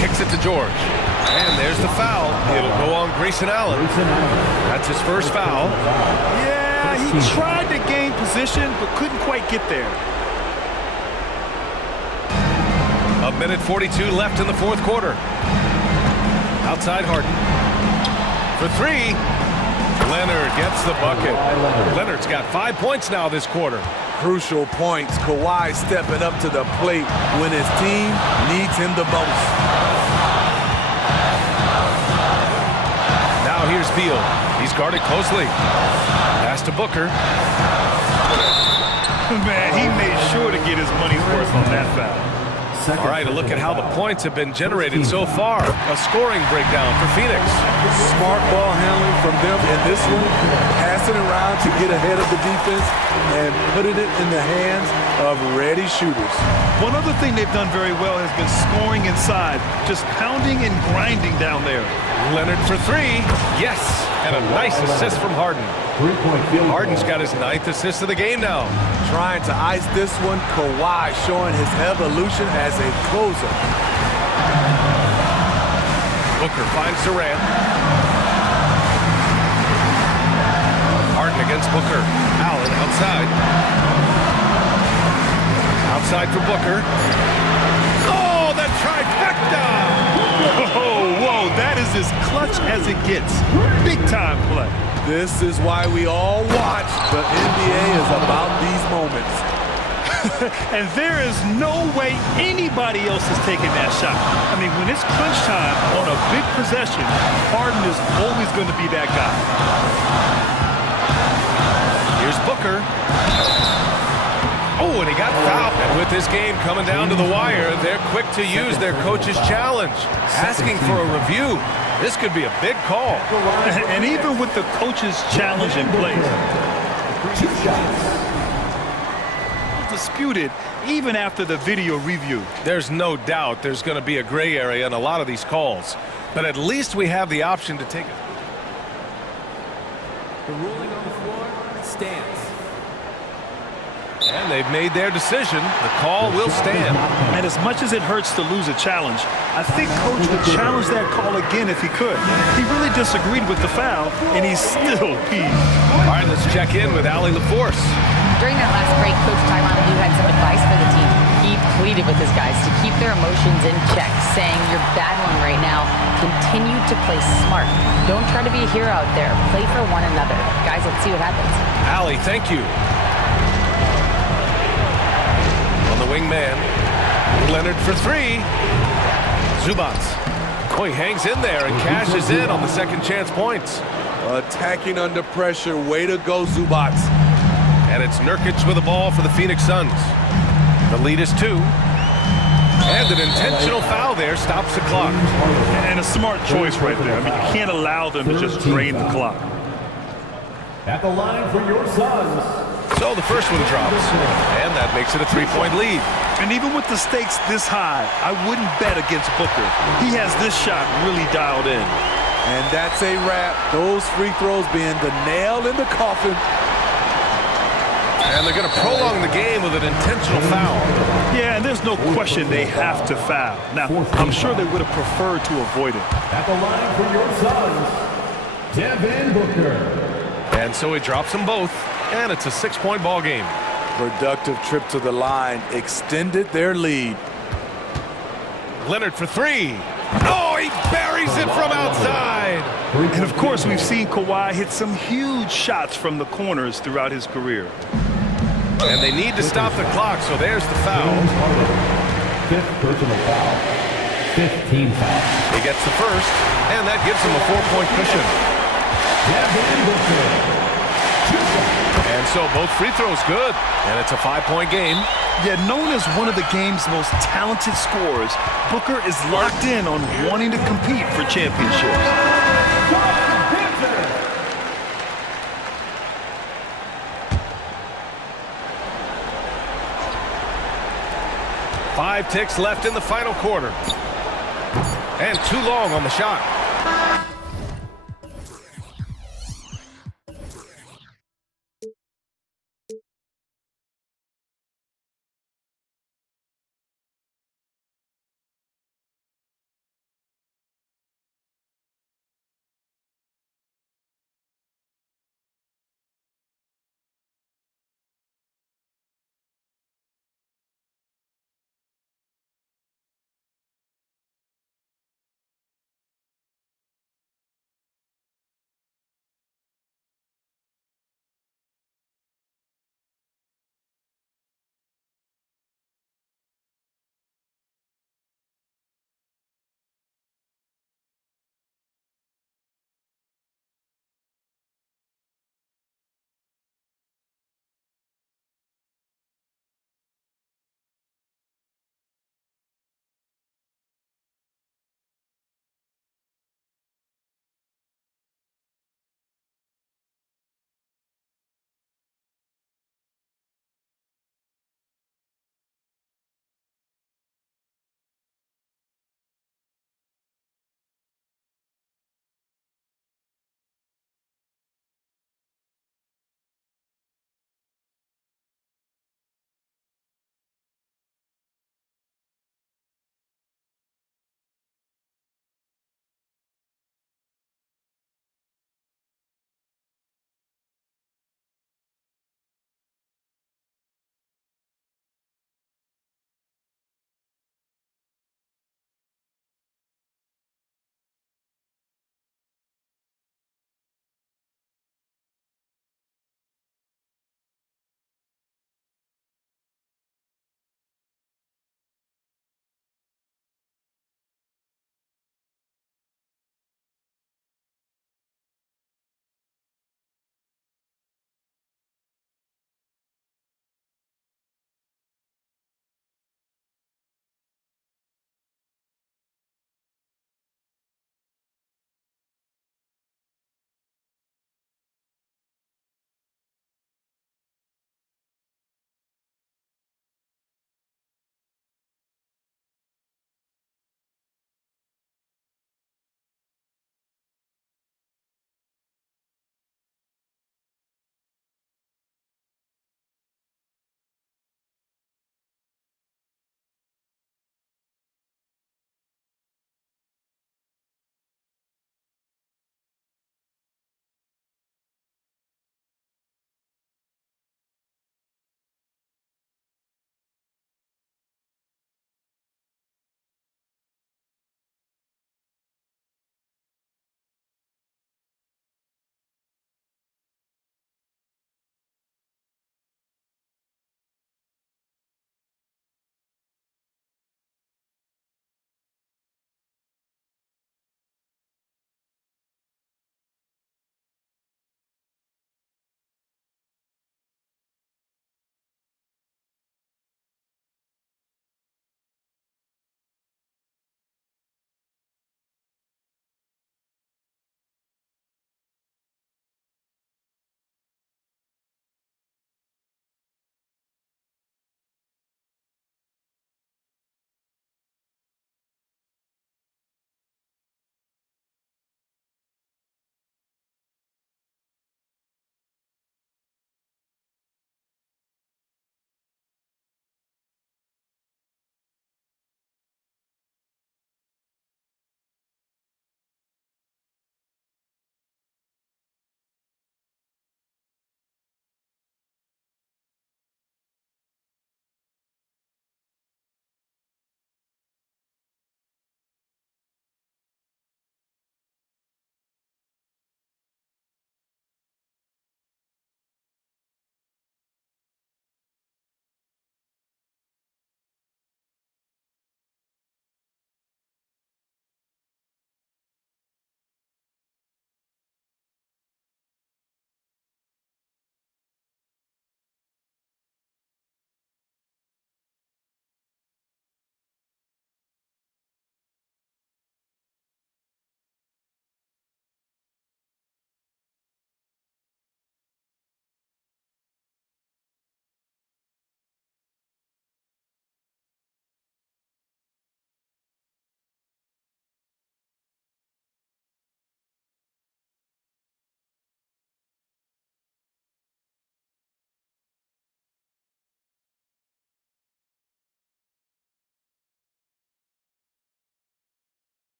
Kicks it to George. And there's the foul. It'll go on Grayson Allen. That's his first foul. Yeah, he tried to gain position, but couldn't quite get there. 1:42 left in the fourth quarter. Outside Harden. For 3. Leonard gets the bucket. Leonard's got 5 points now this quarter. Crucial points. Kawhi stepping up to the plate when his team needs him the most. Now here's Beal. He's guarded closely. Pass to Booker. Man, he made sure to get his money's worth on that foul. All right, a look at how the points have been generated so far. A scoring breakdown for Phoenix. Smart ball handling from them in this one. Passing around to get ahead of the defense and putting it in the hands of ready shooters. One other thing they've done very well has been scoring inside, just pounding and grinding down there. Leonard for three. Yes, and a nice assist from Harden. Harden's got his 9th assist of the game now. Trying to ice this one. Kawhi showing his evolution as a closer. Booker finds Durant. Harden against Booker. Allen outside. Outside for Booker. Oh, the trifecta! Oh, whoa, that is as clutch as it gets. Big time play. This is why we all watch. The NBA is about these moments. And there is no way anybody else is taking that shot. I mean, when it's crunch time on a big possession, Harden is always going to be that guy. Here's Booker. Oh, and he got fouled. And with this game coming down to the wire, they're quick to use their coach's challenge. Asking for a review. This could be a big call. And even with the coach's challenge in place, disputed even after the video review. There's no doubt there's going to be a gray area in a lot of these calls. But at least we have the option to take it. The ruling on the floor stands. And they've made their decision. The call will stand. And as much as it hurts to lose a challenge, I think Coach would challenge that call again if he could. He really disagreed with the foul, and he's still peeved. All right, let's check in with Allie LaForce. During that last break, Coach Tyronn Lue had some advice for the team. He pleaded with his guys to keep their emotions in check, saying, "You're battling right now. Continue to play smart. Don't try to be a hero out there. Play for one another." Guys, let's see what happens. Allie, thank you. On the wingman, Leonard for three. Zubac. Oh, he hangs in there and cashes in on the second chance points. Attacking under pressure. Way to go, Zubac. And it's Nurkic with the ball for the Phoenix Suns. The lead is 2. And an intentional foul there stops the clock. And a smart choice right there. I mean, you can't allow them to just drain the clock. At the line for your Suns. So the first one drops, and that makes it a 3-point lead. And even with the stakes this high, I wouldn't bet against Booker. He has this shot really dialed in. And that's a wrap. Those free throws being the nail in the coffin. And they're going to prolong the game with an intentional foul. Yeah, and there's no question they have to foul. Now, I'm sure they would have preferred to avoid it. At the line for your Suns, Devin Booker. And so he drops them both, and it's a 6-point ball game. Productive trip to the line extended their lead. Leonard for three. Oh, he buries it from outside. And of course, we've seen Kawhi hit some huge shots from the corners throughout his career. And they need to stop the clock, so there's the foul. 5th personal foul. 15 fouls. He gets the first, and that gives him a 4-point cushion. And so both free throws good, and it's a 5-point game. Yeah, known as one of the game's most talented scorers, Booker is locked in on wanting to compete for championships. 5 ticks left in the final quarter. And too long on the shot.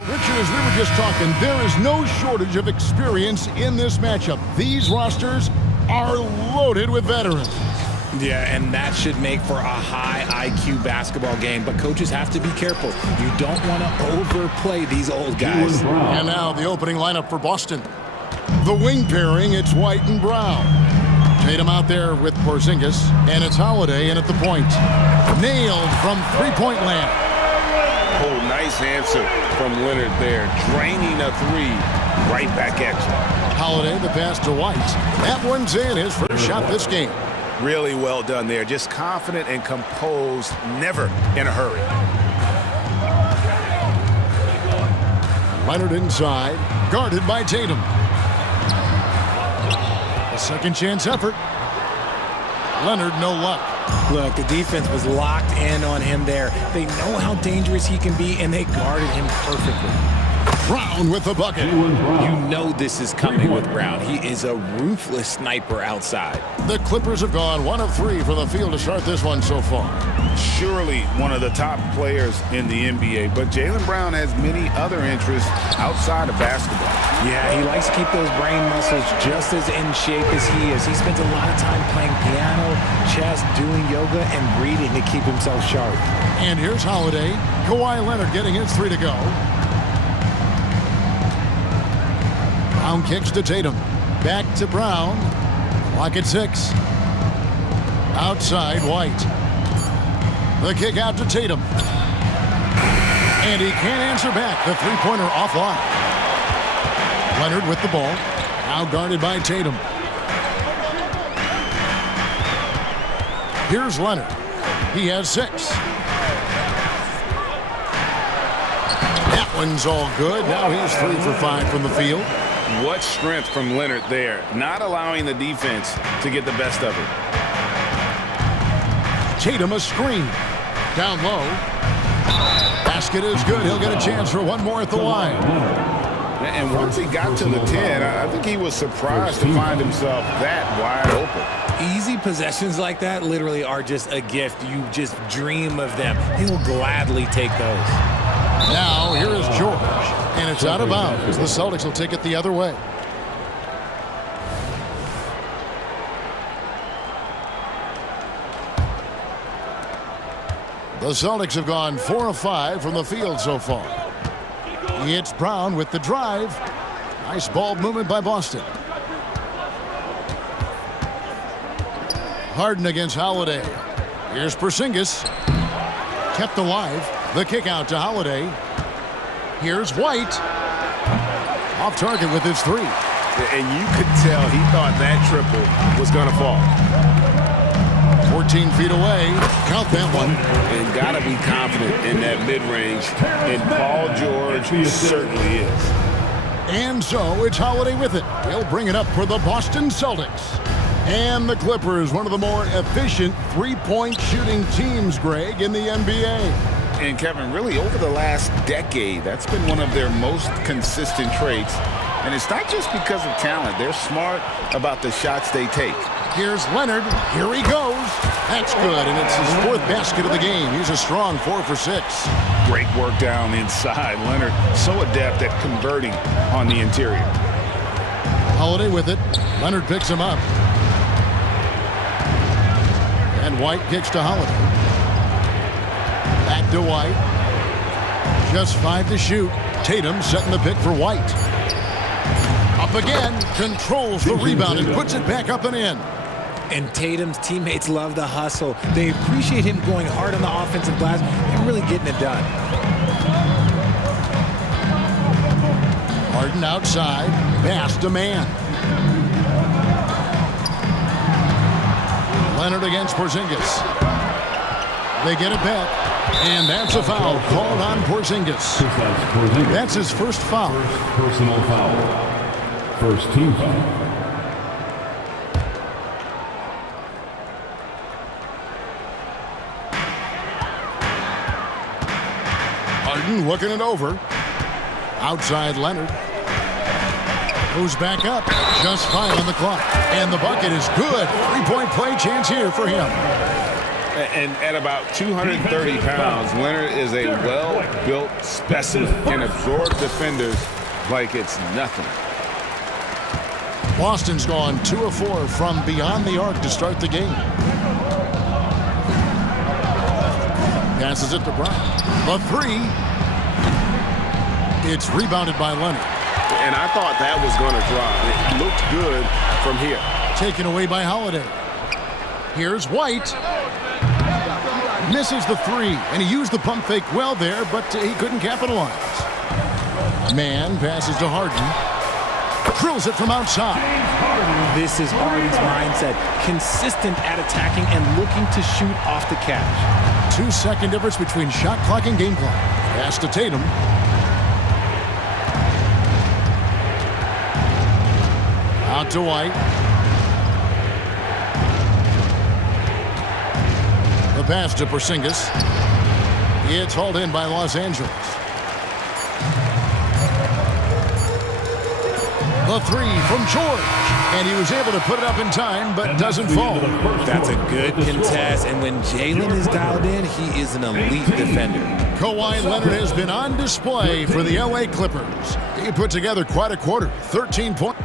Richard, as we were just talking, there is no shortage of experience in this matchup. These rosters are loaded with veterans. Yeah, and that should make for a high IQ basketball game, but coaches have to be careful. You don't want to overplay these old guys. And now the opening lineup for Boston. The wing pairing, it's White and Brown. Tatum out there with Porzingis, and it's Holiday in at the point. Nailed from three-point land. Oh, nice answer from Leonard there. Draining a three right back at you. Holiday, the pass to White. That one's in, his first shot this game. Really well done there. Just confident and composed, never in a hurry. Leonard inside, guarded by Tatum. A second chance effort. Leonard, no luck. Look, the defense was locked in on him there. They know how dangerous he can be, and they guarded him perfectly. Brown with the bucket. You know this is coming with Brown. He is a ruthless sniper outside. The Clippers have gone 1 of 3 from the field to start this one so far. Surely one of the top players in the NBA, but Jaylen Brown has many other interests outside of basketball. Yeah, he likes to keep those brain muscles just as in shape as he is. He spends a lot of time playing piano, chess, doing yoga, and reading to keep himself sharp. And here's Holiday. Kawhi Leonard getting his 3 to go. Brown kicks to Tatum. Back to Brown. Clock at 6. Outside, White. The kick out to Tatum. And he can't answer back. The three-pointer offline. Leonard with the ball. Now guarded by Tatum. Here's Leonard. He has 6. That one's all good. Now he's 3 for 5 from the field. What strength from Leonard there, not allowing the defense to get the best of it. Tatum a screen. Down low. Basket is good. He'll get a chance for one more at the line. And once he got to the 10, I think he was surprised to find himself that wide open. Easy possessions like that literally are just a gift. You just dream of them. He'll gladly take those. Now, here is George, and it's out of bounds. The Celtics will take it the other way. The Celtics have gone 4 of 5 from the field so far. It's Brown with the drive. Nice ball movement by Boston. Harden against Holiday. Here's Porzingis. Kept alive. The kick out to Holiday. Here's White. Off target with his 3. And you could tell he thought that triple was going to fall. 14 feet away. Count that one. And got to be confident in that mid-range. And Paul George certainly is. And so it's Holiday with it. He'll bring it up for the Boston Celtics. And the Clippers, one of the more efficient three-point shooting teams, Greg, in the NBA. And Kevin, really over the last decade, that's been one of their most consistent traits. And it's not just because of talent. They're smart about the shots they take. Here's Leonard. Here he goes. That's good, and it's his 4th basket of the game. He's a strong 4 for 6. Great work down inside. Leonard so adept at converting on the interior. Holiday with it. Leonard picks him up. And White kicks to Holiday. Back to White. Just 5 to shoot. Tatum setting the pick for White. Up again. Controls the rebound and puts it back up and in. And Tatum's teammates love the hustle. They appreciate him going hard on the offensive glass and really getting it done. Harden outside. Pass to man. Leonard against Porzingis. They get it back. And that's a foul called on Porzingis. That's his first foul. First personal foul. First team foul. Harden looking it over. Outside Leonard. Goes back up. Just 5 on the clock. And the bucket is good. 3-point play chance here for him. And at about 230 pounds, Leonard is a well-built specimen and absorb defenders like it's nothing. Boston's gone 2 of 4 from beyond the arc to start the game. Passes it to Brown. The three. It's rebounded by Leonard. And I thought that was going to drive. It looked good from here. Taken away by Holiday. Here's White. Misses the three, and he used the pump fake well there, but he couldn't capitalize. Man passes to Harden. Drills it from outside. This is Harden's mindset. Consistent at attacking and looking to shoot off the catch. 2-second difference between shot clock and game clock. Pass to Tatum. Out to White. The pass to Porzingis. It's hauled in by Los Angeles. The three from George. And he was able to put it up in time, but doesn't fall. That's a good contest. And when Jalen is dialed in, he is an elite defender. Kawhi Leonard has been on display for the LA Clippers. He put together quite a quarter. 13 points.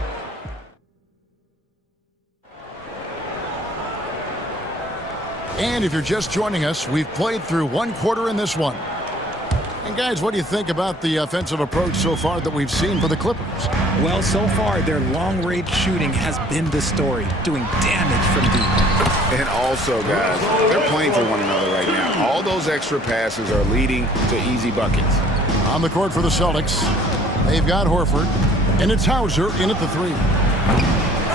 And if you're just joining us, we've played through 1 quarter in this one. And guys, what do you think about the offensive approach so far that we've seen for the Clippers? Well, so far, their long-range shooting has been the story, doing damage from deep. And also, guys, they're playing for one another right now. All those extra passes are leading to easy buckets. On the court for the Celtics, they've got Horford, and it's Hauser in at the three.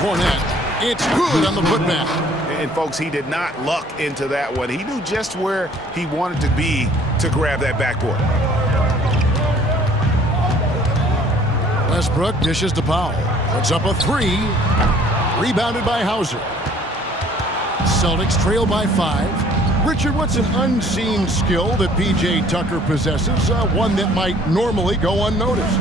Cornette, it's good on the putback. And, folks, he did not luck into that one. He knew just where he wanted to be to grab that backboard. Westbrook dishes to Powell. Puts up a three. Rebounded by Hauser. Celtics trail by 5. Richard, what's an unseen skill that P.J. Tucker possesses? One that might normally go unnoticed.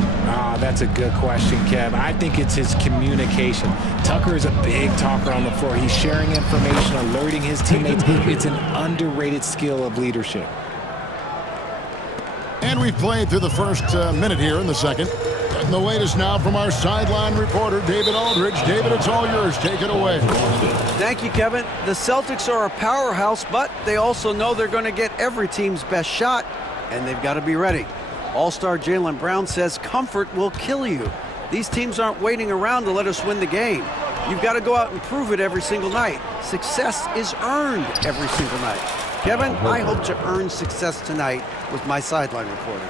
That's a good question, Kev. I think it's his communication. Tucker is a big talker on the floor. He's sharing information, alerting his teammates. It's an underrated skill of leadership. And we've played through the first minute here in the second. And the latest now from our sideline reporter, David Aldridge. David, it's all yours. Take it away. Thank you, Kevin. The Celtics are a powerhouse, but they also know they're going to get every team's best shot, and they've got to be ready. All-star Jaylen Brown says comfort will kill you. These teams aren't waiting around to let us win the game. You've got to go out and prove it every single night. Success is earned every single night. Kevin, I hope to earn success tonight with my sideline reporting.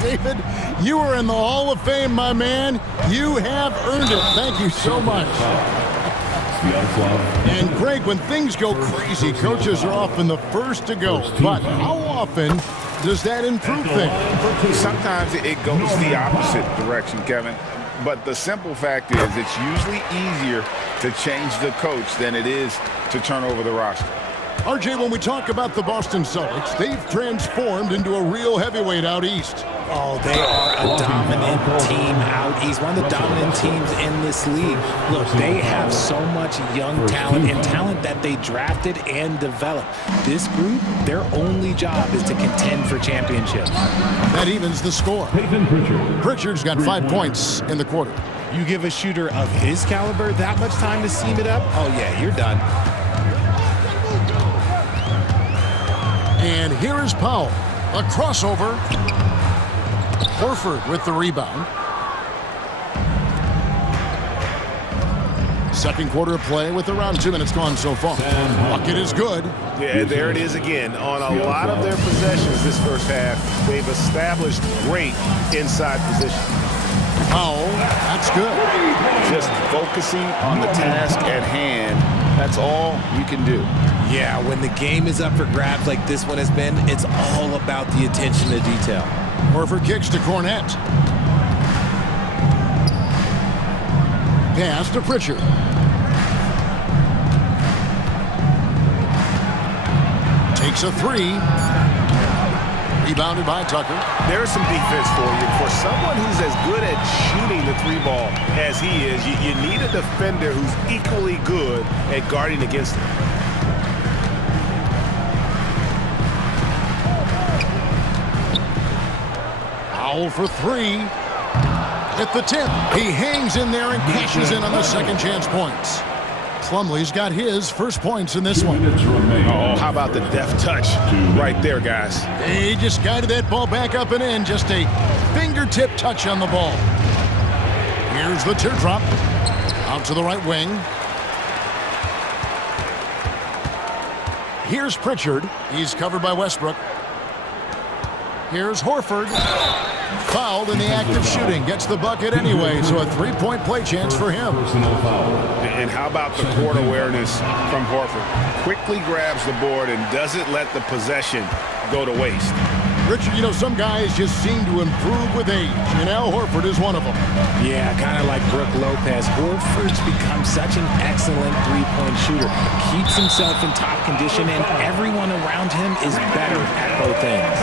David, you are in the Hall of Fame, my man. You have earned it. Thank you so much. And Greg, when things go crazy, coaches are often the first to go. But how often does that improve things? Sometimes it goes the opposite direction, Kevin. But the simple fact is it's usually easier to change the coach than it is to turn over the roster. RJ, when we talk about the Boston Celtics, they've transformed into a real heavyweight out east. Oh, they are a dominant team out east, one of the dominant teams in this league. Look, they have so much young talent and talent that they drafted and developed. This group, their only job is to contend for championships. That evens the score. Pritchard's got 5 points in the quarter. You give a shooter of his caliber that much time to seam it up? Oh, yeah, you're done. And here is Powell. A crossover. Horford with the rebound. Second quarter of play with around 2 minutes gone so far. Bucket is good. Yeah, there it is again. On a lot of their possessions this first half, they've established great inside position. Powell, that's good. Just focusing on the task at hand, that's all you can do. Yeah, when the game is up for grabs like this one has been, it's all about the attention to detail. Horford kicks to Cornette. Pass to Pritchard. Takes a three. Rebounded by Tucker. There's some defense for you. For someone who's as good at shooting the three ball as he is, you need a defender who's equally good at guarding against him. Powell for three. At the tip, he hangs in there and cashes in on the second chance points. Plumlee's got his first points in this one. Oh, how about the deft touch right there, guys? He just guided that ball back up and in. Just a fingertip touch on the ball. Here's the teardrop. Out to the right wing. Here's Pritchard. He's covered by Westbrook. Here's Horford. Fouled in the act of shooting. Gets the bucket anyway, so a three-point play chance for him. And how about the court awareness from Horford? Quickly grabs the board and doesn't let the possession go to waste. Richard, you know, some guys just seem to improve with age, and Al Horford is one of them. Yeah, kind of like Brook Lopez. Horford's become such an excellent three-point shooter. Keeps himself in top condition, and everyone around him is better at both ends.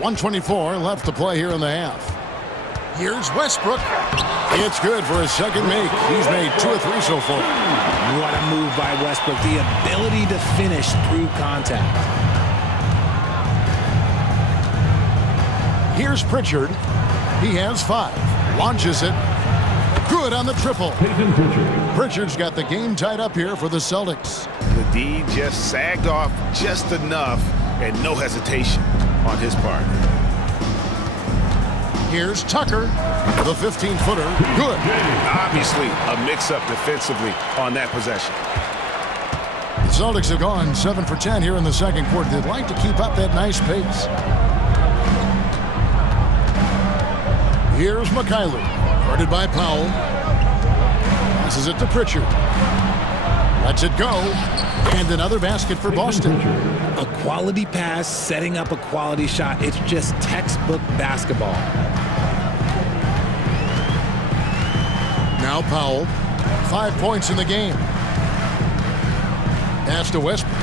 1:24 left to play here in the half. Here's Westbrook. It's good for his second make. He's made 2 or 3 so far. What a move by Westbrook. The ability to finish through contact. Here's Pritchard. He has 5. Launches it. Good on the triple. Pritchard's got the game tied up here for the Celtics. The D just sagged off just enough and no hesitation on his part. Here's Tucker, the 15-footer. Good. Obviously, a mix-up defensively on that possession. The Celtics have gone 7 for 10 here in the second quarter. They'd like to keep up that nice pace. Here's McKaylee, guarded by Powell. Passes it to Pritchard. Lets it go. And another basket for Boston. A quality pass, setting up a quality shot. It's just textbook basketball. Now Powell, 5 points in the game. Pass to Westbrook.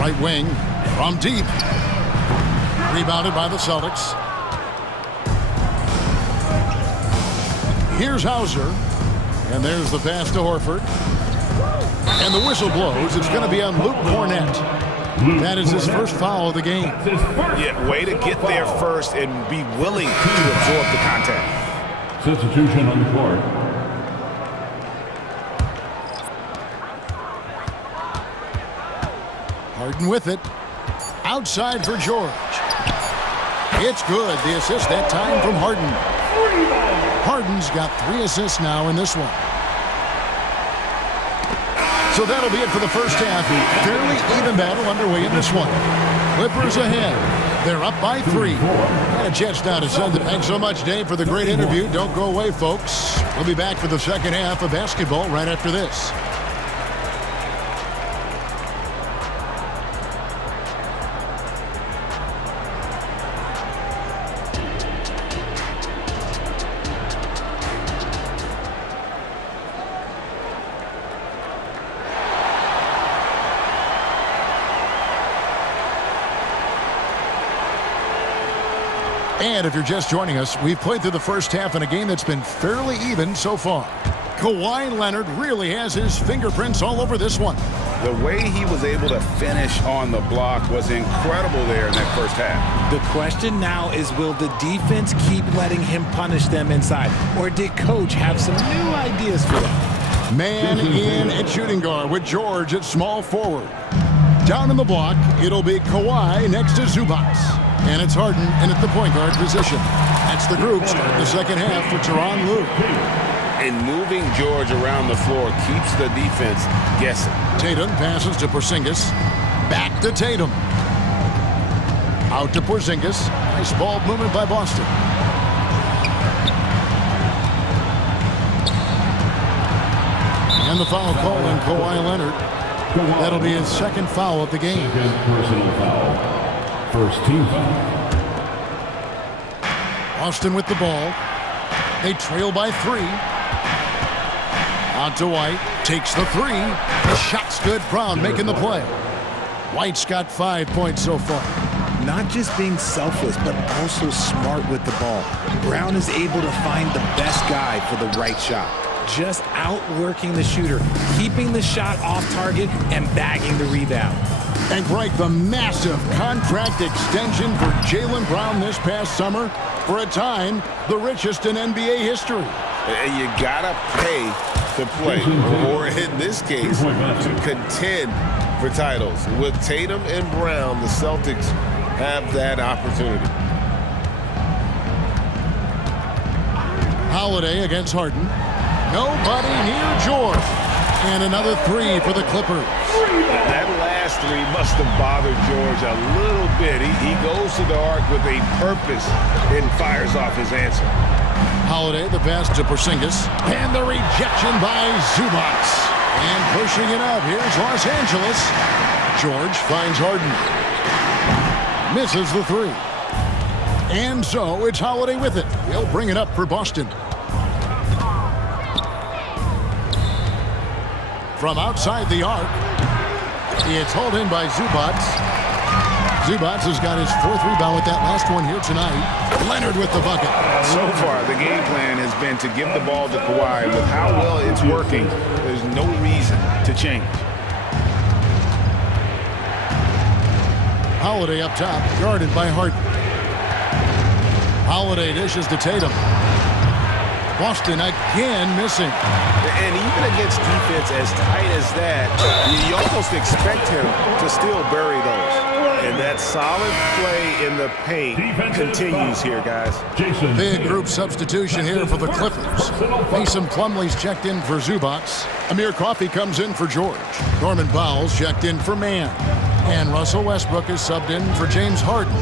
Right wing from deep. Rebounded by the Celtics. Here's Hauser. And there's the pass to Horford. And the whistle blows. It's going to be on Luke Cornett. That is his first foul of the game. Yeah, way to get there first and be willing to absorb the contact. Substitution on the court. Harden with it. Outside for George. It's good. The assist that time from Harden. Harden's got 3 assists now in this one. So that'll be it for the first half. Fairly even battle underway in this one. Clippers ahead. They're up by 3. And a chance now to send it. Thanks so much, Dave, for the great interview. Don't go away, folks. We'll be back for the second half of basketball right after this. And if you're just joining us, we've played through the first half in a game that's been fairly even so far. Kawhi Leonard really has his fingerprints all over this one. The way he was able to finish on the block was incredible there in that first half. The question now is, will the defense keep letting him punish them inside? Or did Coach have some new ideas for them? Man in at shooting guard with George at small forward. Down in the block, it'll be Kawhi next to Zubac. And it's Harden in at the point guard position. That's the group starting the second half for Tyronn Lue. And moving George around the floor keeps the defense guessing. Tatum passes to Porzingis. Back to Tatum. Out to Porzingis. Nice ball movement by Boston. And the foul call on Kawhi Leonard. That'll be his second foul of the game. Personal foul. First team foul. Boston with the ball. They trail by 3. Out to White. Takes the 3. The shot's good. Brown making the play. White's got 5 points so far. Not just being selfless, but also smart with the ball. Brown is able to find the best guy for the right shot. just outworking the shooter, keeping the shot off target and bagging the rebound. And Greg, the massive contract extension for Jaylen Brown this past summer, for a time, the richest in NBA history. And you gotta pay to play, or in this case, to contend for titles. With Tatum and Brown, the Celtics have that opportunity. Holiday against Harden. Nobody near George. And another three for the Clippers. That last three must have bothered George a little bit. He goes to the arc with a purpose and fires off his answer. Holiday, the pass to Porzingis. And the rejection by Zubac. And pushing it up, here's Los Angeles. George finds Harden. Misses the three. And so it's Holiday with it. He'll bring it up for Boston. From outside the arc, it's hauled in by Zubac. Zubac has got his fourth rebound with that last one here tonight. Leonard with the bucket. So far, the game plan has been to give the ball to Kawhi. With how well it's working, there's no reason to change. Holiday up top, guarded by Harden. Holiday dishes to Tatum. Boston again missing. And even against defense as tight as that, you almost expect him to still bury those. And that solid play in the paint continues here, guys. Big group substitution here for the Clippers. Mason Plumlee's checked in for Zubac. Amir Coffey comes in for George. Norman Powell's checked in for Mann. And Russell Westbrook is subbed in for James Harden.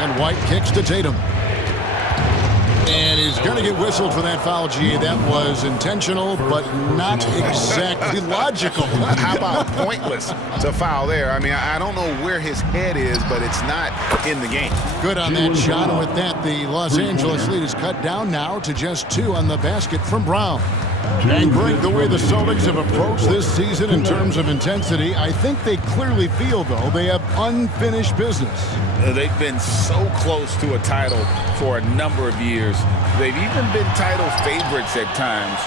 And White kicks to Tatum. And he's going to get whistled for that foul, G. That was intentional, but not exactly logical. How about pointless to foul there? I mean, I don't know where his head is, but it's not in the game. Good on that shot. And with that, the Los Angeles lead is cut down now to just 2 on the basket from Brown. And Greg, the way the Celtics have approached this season in terms of intensity, I think they clearly feel, though, they have unfinished business. They've been so close to a title for a number of years. They've even been title favorites at times.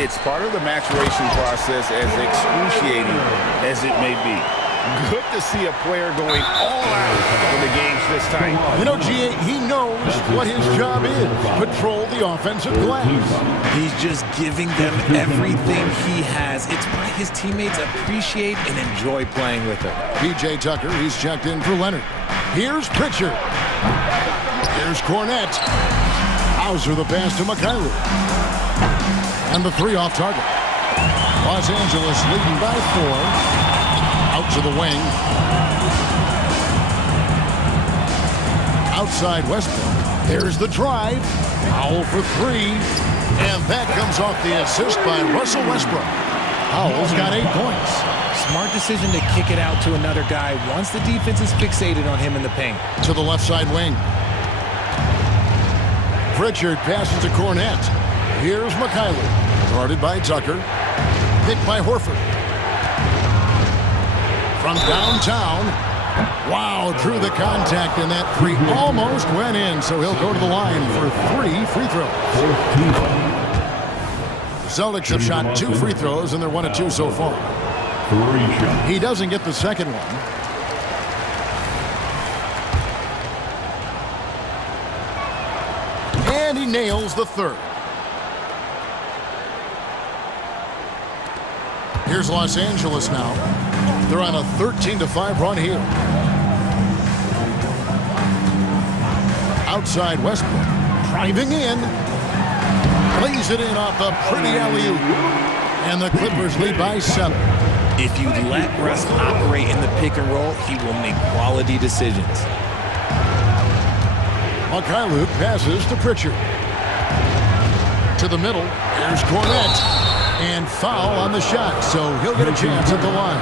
It's part of the maturation process, as excruciating as it may be. Good to see a player going all out in the games this time. You know, G.A., he knows what his job is. Patrol the offensive glass. He's just giving them everything he has. It's why his teammates appreciate and enjoy playing with him. P.J. Tucker, he's checked in for Leonard. Here's Pritchard. Here's Cornette. Hauser the pass to McHale. And the three off target. Los Angeles leading by 4. Out to the wing. Outside Westbrook. There's the drive. Powell for 3. And that comes off the assist by Russell Westbrook. Powell's got 8 points. Smart decision to kick it out to another guy once the defense is fixated on him in the paint. To the left side wing. Pritchard passes to Cornette. Here's McHale. Guarded by Tucker. Picked by Horford. From downtown. Wow, through the contact, and that 3 almost went in, so he'll go to the line for 3 free throws. The Celtics have shot 2 free throws, and they're 1 of 2 so far. He doesn't get the second one. And he nails the third. Here's Los Angeles now. They're on a 13-5 run here. Outside Westbrook. Driving in. Plays it in off the pretty alley-oop. And the Clippers lead by 7. If you let Russ operate in the pick and roll, he will make quality decisions. McHale passes to Pritchard. To the middle. Here's Cornette. And foul on the shot, so he'll get a chance at the line.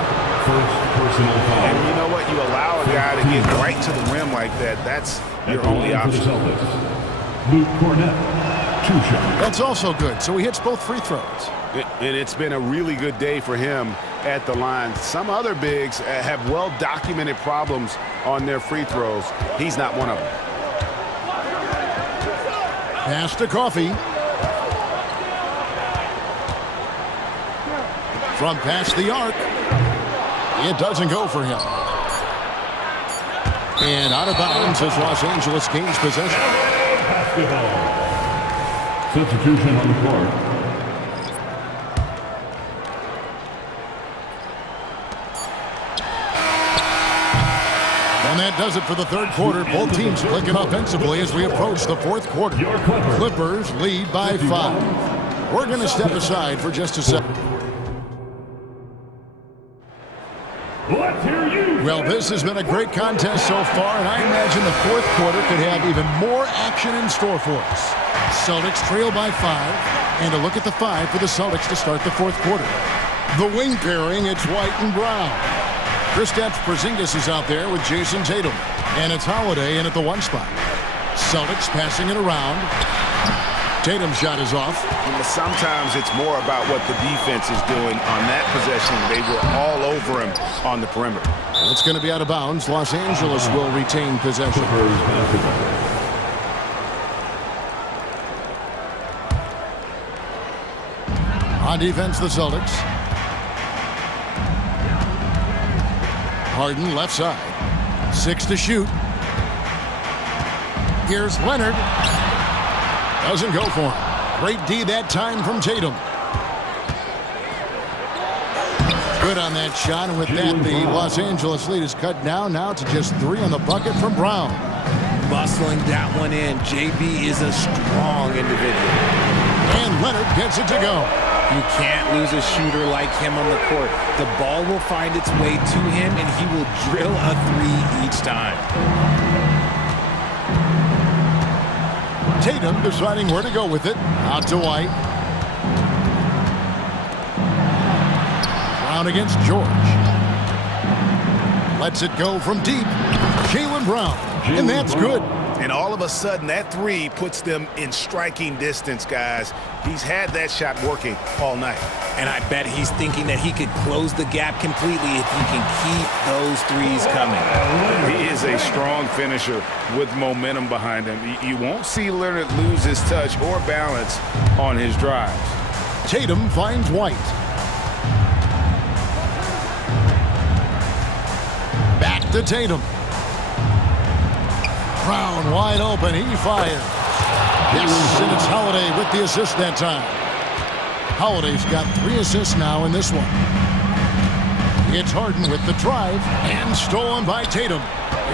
And you know what? You allow a guy to get right to the rim like that. That's your only option. Luke Cornette, 2 shots. That's also good, so he hits both free throws. And it's been a really good day for him at the line. Some other bigs have well-documented problems on their free throws. He's not one of them. Pass to Coffey. From past the arc. It doesn't go for him. And out of bounds as Los Angeles gains possession. Substitution on the court. And that does it for the third quarter. Both teams clicking offensively as we approach the fourth quarter. Clippers lead by 5. We're going to step aside for just a second. Well, this has been a great contest so far, and I imagine the fourth quarter could have even more action in store for us. Celtics trail by 5, and a look at the 5 for the Celtics to start the fourth quarter. The wing pairing, it's White and Brown. Kristaps Porzingis is out there with Jason Tatum, and it's Holiday in at the 1 spot. Celtics passing it around. Tatum's shot is off. Sometimes it's more about what the defense is doing on that possession. They were all over him on the perimeter. It's going to be out of bounds. Los Angeles will retain possession. On defense, the Celtics. Harden left side. 6 to shoot. Here's Leonard. Doesn't go for him. Great D that time from Tatum. Good on that shot, and with that, the Los Angeles lead is cut down now to just 3 on the bucket from Brown. Muscling that one in. JB is a strong individual. And Leonard gets it to go. You can't lose a shooter like him on the court. The ball will find its way to him, and he will drill a 3 each time. Tatum deciding where to go with it. Out to White. Brown against George. Lets it go from deep. Jaylen Brown. And that's good. And all of a sudden, that 3 puts them in striking distance, guys. He's had that shot working all night. And I bet he's thinking that he could close the gap completely if he can keep those 3s coming. He is a strong finisher with momentum behind him. You won't see Leonard lose his touch or balance on his drives. Tatum finds White. Back to Tatum. Brown wide open. He fires. Yes, and it's Holiday with the assist that time. Holiday's got 3 assists now in this one. It's Harden with the drive and stolen by Tatum.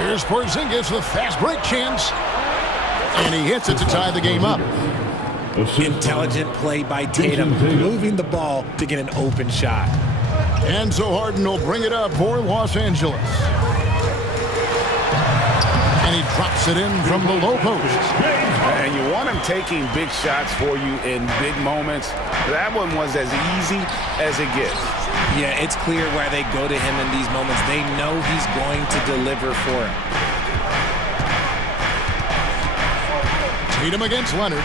Here's Porzingis with a fast break chance. And he hits it to tie the game up. Intelligent play by Tatum, moving the ball to get an open shot. And so Harden will bring it up for Los Angeles. And he drops it in from the low post. And you want him taking big shots for you in big moments. That one was as easy as it gets. Yeah, it's clear why they go to him in these moments. They know he's going to deliver for him. Tatum against Leonard.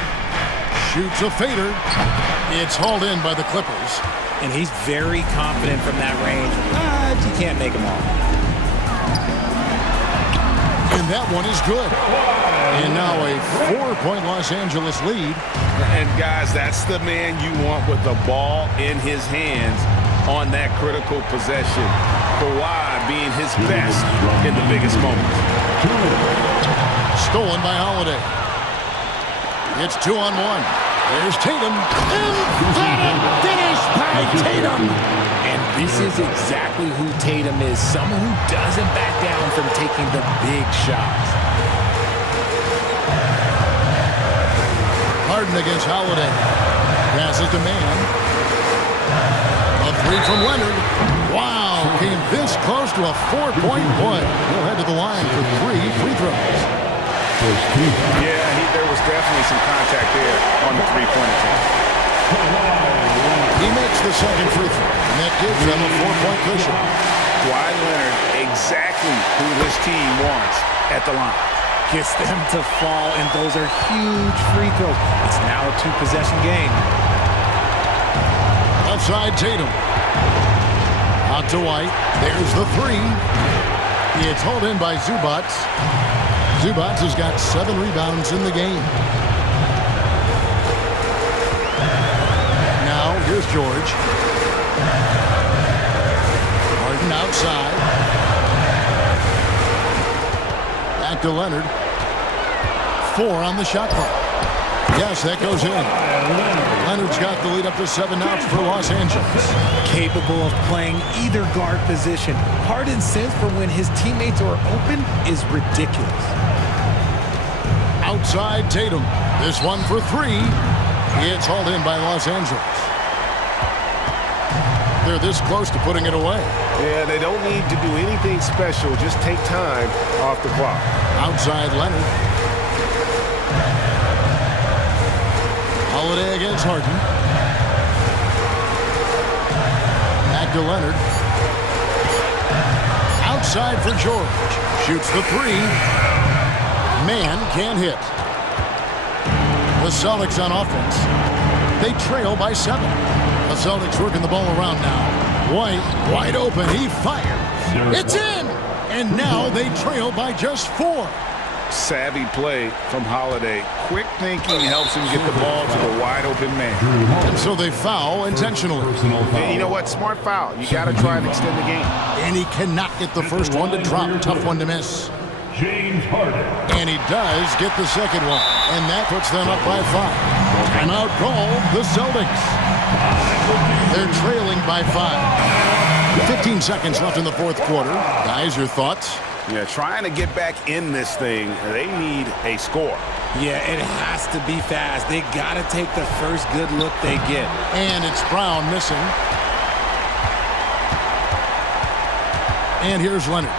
Shoots a fader. It's hauled in by the Clippers. And he's very confident from that range. But you can't make them all. And that one is good. And now a 4-point Los Angeles lead. And guys, that's the man you want with the ball in his hands on that critical possession. Kawhi being his best in the biggest moments. Stolen by Holiday. It's 2-on-1. There's Tatum. Emphatic finish by Tatum. And this is exactly who Tatum is. Someone who doesn't back down from taking the big shots. Harden against Holiday. Passes to man. A 3 from Leonard. Wow, came this close to a 4-point play. He'll head to the line for 3 free throws. Yeah, there was definitely some contact there on the three-point attempt. He makes the second free throw, and that gives them a 4-point cushion. Kawhi Leonard, exactly who this team wants at the line. Gets them to fall, and those are huge free throws. It's now a 2-possession game. Outside Tatum. Out to White. There's the 3. It's hauled in by Zubac. Zubac has got 7 rebounds in the game. Now, here's George. side. Back to Leonard. 4 on the shot clock. Yes, that goes in. Leonard's got the lead up to 7 now for Los Angeles. Capable of playing either guard position. Harden's sense for when his teammates are open is ridiculous. Outside Tatum. This one for 3. It's hauled in by Los Angeles. They're this close to putting it away. Yeah, they don't need to do anything special. Just take time off the clock. Outside Leonard. Holiday against Harden. Back to Leonard. Outside for George. Shoots the 3. Man can't hit. The Celtics on offense. They trail by 7. The Celtics working the ball around now. White, wide open. He fires. It's in! And now they trail by just 4. Savvy play from Holiday. Quick thinking helps him get the ball to the wide open man. And so they foul intentionally. And you know what? Smart foul. You got to try and extend the game. And he cannot get the first one to drop. Tough one to miss. James Harden. And he does get the second one. And that puts them up by 5. Timeout called the Celtics. They're trailing by 5. 15 seconds left in the fourth quarter. Guys, your thoughts? Yeah, trying to get back in this thing, they need a score. Yeah, it has to be fast. They got to take the first good look they get. And it's Brown missing. And here's Leonard.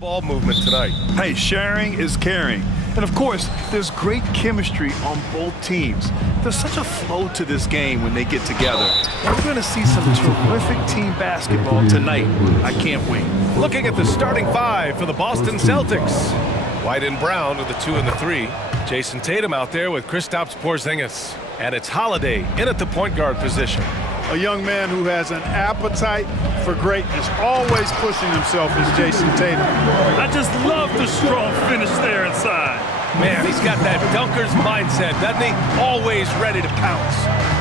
Ball movement tonight. Hey, sharing is caring. And of course, there's great chemistry on both teams. There's such a flow to this game when they get together. And we're going to see some terrific team basketball tonight. I can't wait. Looking at the starting five for the Boston Celtics. White and Brown are the 2 and the 3. Jason Tatum out there with Kristaps Porzingis. And it's Holiday in at the point guard position. A young man who has an appetite for greatness, always pushing himself, is Jason Tatum. I just love the strong finish there inside. Man, he's got that dunker's mindset, doesn't he? Always ready to pounce.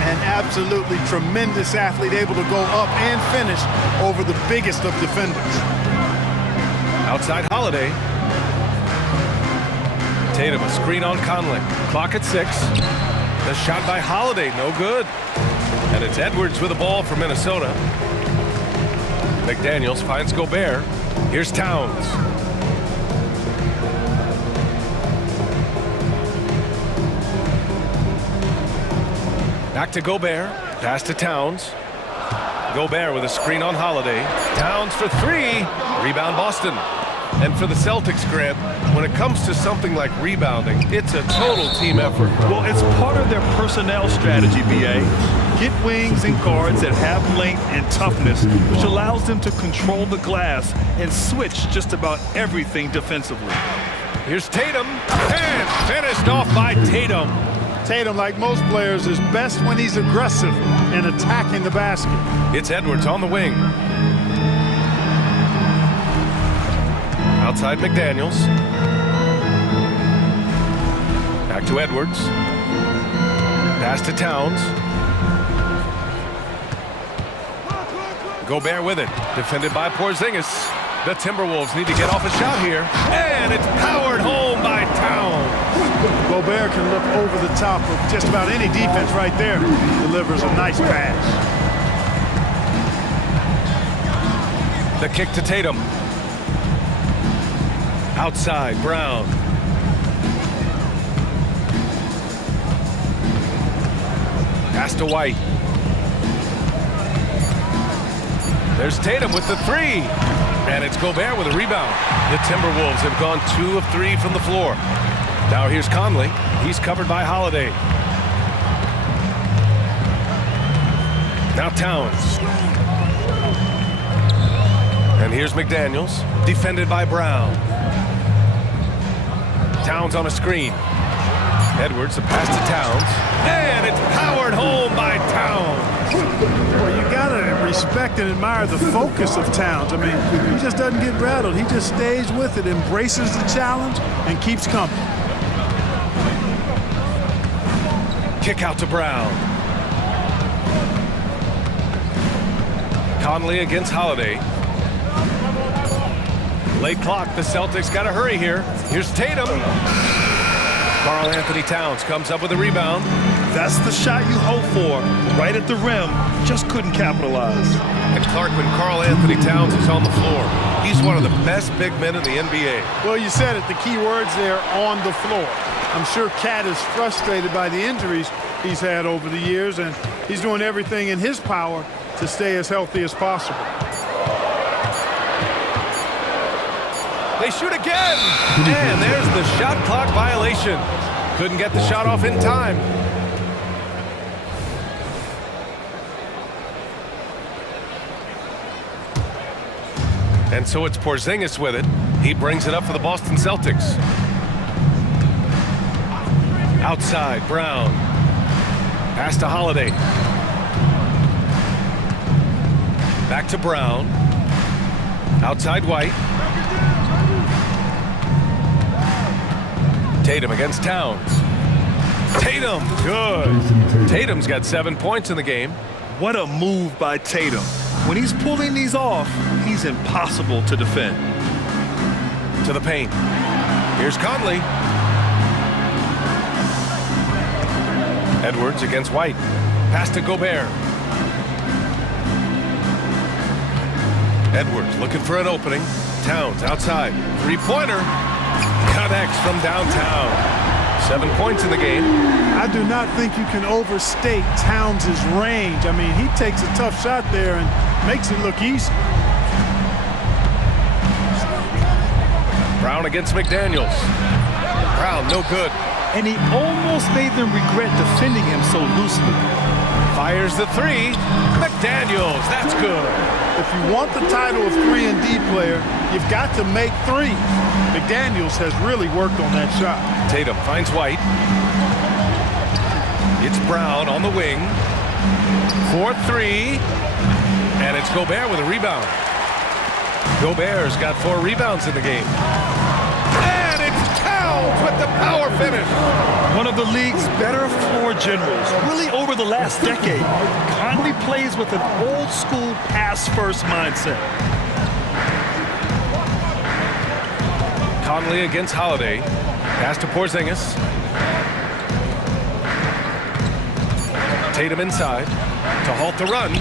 An absolutely tremendous athlete, able to go up and finish over the biggest of defenders. Outside Holiday. Tatum, a screen on Conley. Clock at 6. The shot by Holiday, no good. And it's Edwards with the ball for Minnesota. McDaniels finds Gobert. Here's Towns. Back to Gobert. Pass to Towns. Gobert with a screen on Holiday. Towns for 3. Rebound Boston. And for the Celtics, Grant, when it comes to something like rebounding, it's a total team effort. Well, it's part of their personnel strategy, BA. Get wings and guards that have length and toughness, which allows them to control the glass and switch just about everything defensively. Here's Tatum, and finished off by Tatum. Tatum, like most players, is best when he's aggressive and attacking the basket. It's Edwards on the wing. Outside McDaniels. Back to Edwards. Pass to Towns. Gobert with it. Defended by Porzingis. The Timberwolves need to get off a shot here. And it's powered home by Towns. Gobert can look over the top of just about any defense right there. Delivers a nice pass. The kick to Tatum. Outside, Brown. Pass to White. There's Tatum with the 3. And it's Gobert with a rebound. The Timberwolves have gone 2 of 3 from the floor. Now here's Conley. He's covered by Holiday. Now Towns. And here's McDaniels. Defended by Brown. Towns on a screen. Edwards, a pass to Towns. And it's powered home by Towns. Well, you gotta respect and admire the focus of Towns. I mean, he just doesn't get rattled. He just stays with it, embraces the challenge, and keeps coming. Kick out to Brown. Conley against Holiday. Late clock, the Celtics got to hurry here. Here's Tatum. Karl Anthony Towns comes up with a rebound. That's the shot you hope for. Right at the rim, just couldn't capitalize. And Clark, when Karl Anthony Towns is on the floor, he's one of the best big men in the NBA. Well, you said it, the key words there, on the floor. I'm sure Cat is frustrated by the injuries he's had over the years, and he's doing everything in his power to stay as healthy as possible. They shoot again, and there's the shot clock violation. Couldn't get the shot off in time. And so it's Porzingis with it. He brings it up for the Boston Celtics. Outside, Brown. Pass to Holiday. Back to Brown. Outside White. Tatum against Towns. Tatum, good. Tatum's got 7 points in the game. What a move by Tatum. When he's pulling these off, he's impossible to defend. To the paint. Here's Conley. Edwards against White. Pass to Gobert. Edwards looking for an opening. Towns outside. Three-pointer. Connects from downtown. 7 points in the game. I do not think you can overstate Towns' range. I mean, he takes a tough shot there and makes it look easy. Brown against McDaniels. Brown, no good. And he almost made them regret defending him so loosely. Fires the three. McDaniels, that's good. If you want the title of 3-and-D player, you've got to make threes. McDaniels has really worked on that shot. Tatum finds White. It's Brown on the wing. 4-3. And it's Gobert with a rebound. Gobert's got 4 rebounds in the game. And it's Towns with the power finish. One of the league's better floor generals, really over the last decade. Conley plays with an old-school pass-first mindset. Conley against Holiday. Pass to Porzingis. Tatum inside to halt the run.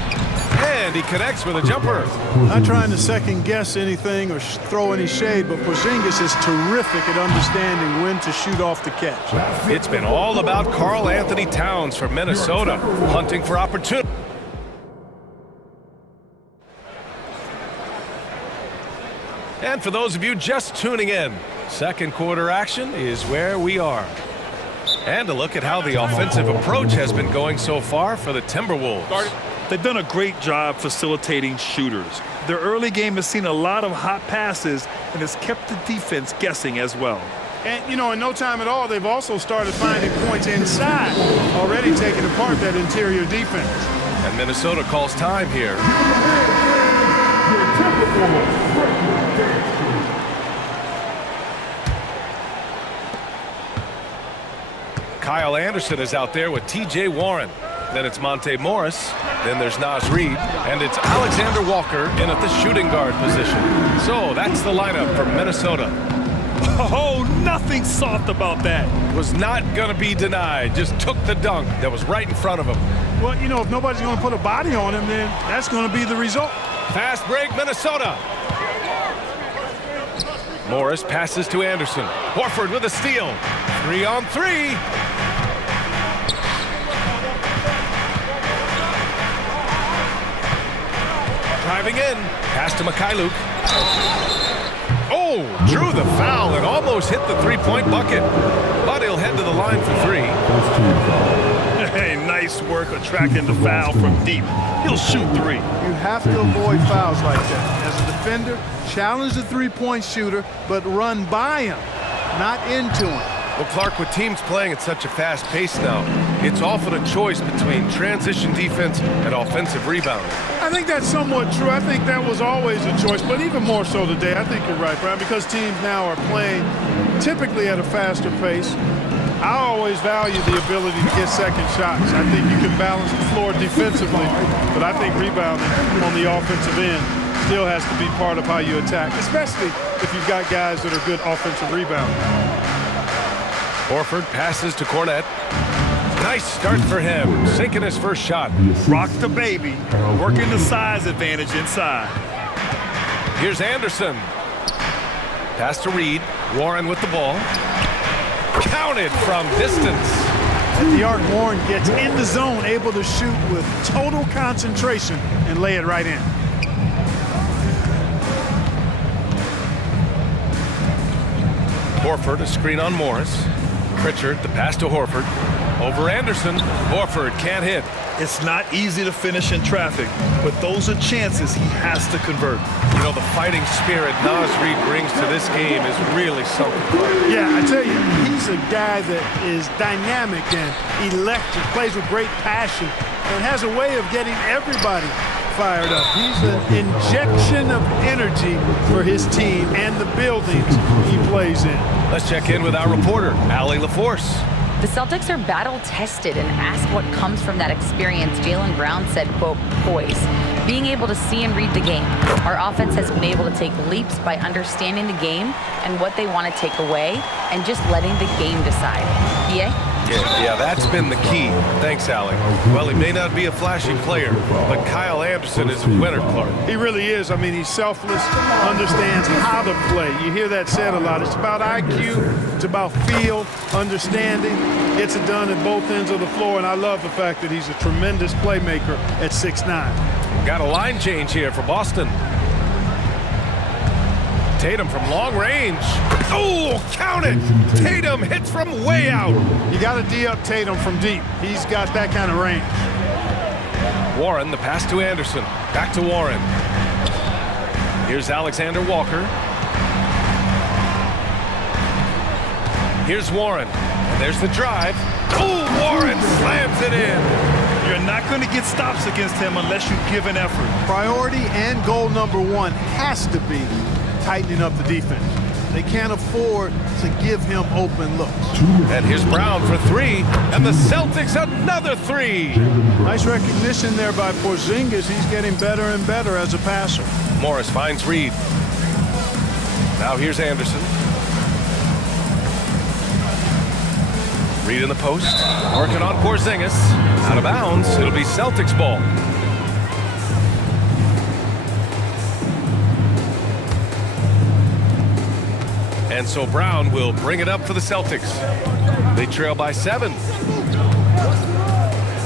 And he connects with a jumper. Not trying to second-guess anything or throw any shade, but Porzingis is terrific at understanding when to shoot off the catch. It's been all about Karl Anthony Towns for Minnesota, hunting for opportunity. And for those of you just tuning in, second quarter action is where we are. And a look at how the offensive approach has been going so far for the Timberwolves. They've done a great job facilitating shooters. Their early game has seen a lot of hot passes and has kept the defense guessing as well. And, you know, in no time at all, they've also started finding points inside, already taking apart that interior defense. And Minnesota calls time here. Kyle Anderson is out there with T.J. Warren. Then it's Monte Morris. Then there's Naz Reid. And it's Alexander Walker in at the shooting guard position. So that's the lineup for Minnesota. Oh, nothing soft about that. Was not going to be denied. Just took the dunk that was right in front of him. Well, you know, if nobody's going to put a body on him, then that's going to be the result. Fast break, Minnesota. Morris passes to Anderson. Horford with a steal. 3-on-3. Driving in. Pass to Mikhailuk. Oh, drew the foul and almost hit the three-point bucket. But he'll head to the line for 3. Hey, nice work attracting the foul from deep. He'll shoot 3. You have to avoid fouls like that. As a defender, challenge the three-point shooter, but run by him, not into him. Well, Clark, with teams playing at such a fast pace now, it's often a choice between transition defense and offensive rebounding. I think that's somewhat true. I think that was always a choice, but even more so today. I think you're right, Brian, because teams now are playing typically at a faster pace. I always value the ability to get second shots. I think you can balance the floor defensively, but I think rebounding on the offensive end still has to be part of how you attack, especially if you've got guys that are good offensive rebounders. Horford passes to Cornette. Nice start for him, sinking his first shot. Rock the baby, working the size advantage inside. Here's Anderson. Pass to Reid. Warren with the ball. Counted from distance. At the arc, Warren gets in the zone, able to shoot with total concentration and lay it right in. Horford, a screen on Morris. Pritchard, the pass to Horford. Over Anderson. Horford can't hit. It's not easy to finish in traffic, but those are chances he has to convert. You know, the fighting spirit Naz Reid brings to this game is really something. Yeah, I tell you, he's a guy that is dynamic and electric, plays with great passion, and has a way of getting everybody fired up. He's an injection of energy for his team and the buildings he plays in. Let's check in with our reporter, Allie LaForce. The Celtics are battle-tested, and asked what comes from that experience, Jaylen Brown said, quote, poise. Being able to see and read the game. Our offense has been able to take leaps by understanding the game and what they want to take away and just letting the game decide. Yeah, that's been the key. Thanks, Allie. Well, he may not be a flashy player, but Kyle Anderson is a winner, Clark. He really is. I mean, he's selfless, understands how to play. You hear that said a lot. It's about IQ, it's about feel, understanding. Gets it done at both ends of the floor, and I love the fact that he's a tremendous playmaker at 6'9". Got a line change here for Boston. Tatum from long range. Oh, count it! Tatum hits from way out. You got to D-up Tatum from deep. He's got that kind of range. Warren, the pass to Anderson. Back to Warren. Here's Alexander Walker. Here's Warren. And there's the drive. Oh, Warren slams it in. You're not going to get stops against him unless you give an effort. Priority and goal number one has to be tightening up the defense. They can't afford to give him open looks. And here's Brown for three, and the Celtics another three. Nice recognition there by Porzingis. He's getting better and better as a passer. Morris finds Reed. Now here's Anderson. Reed in the post, working on Porzingis. Out of bounds, it'll be Celtics ball. And so Brown will bring it up for the Celtics. They trail by 7.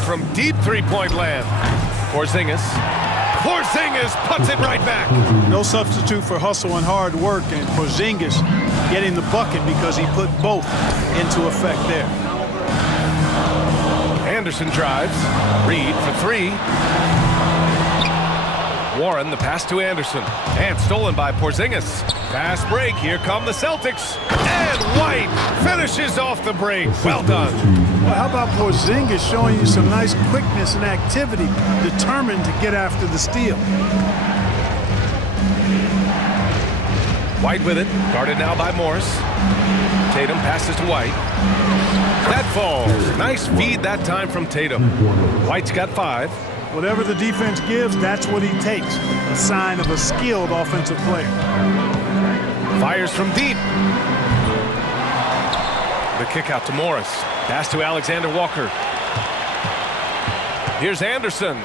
From deep three-point land, Porzingis. Porzingis puts it right back. No substitute for hustle and hard work, and Porzingis getting the bucket because he put both into effect there. Anderson drives. Reed for 3. Warren, the pass to Anderson. And stolen by Porzingis. Fast break. Here come the Celtics. And White finishes off the break. Well done. Well, how about Porzingis showing you some nice quickness and activity, determined to get after the steal. White with it. Guarded now by Morris. Tatum passes to White. That falls. Nice feed that time from Tatum. White's got 5. Whatever the defense gives, that's what he takes. A sign of a skilled offensive player. Fires from deep. The kick out to Morris. Pass to Alexander Walker. Here's Anderson.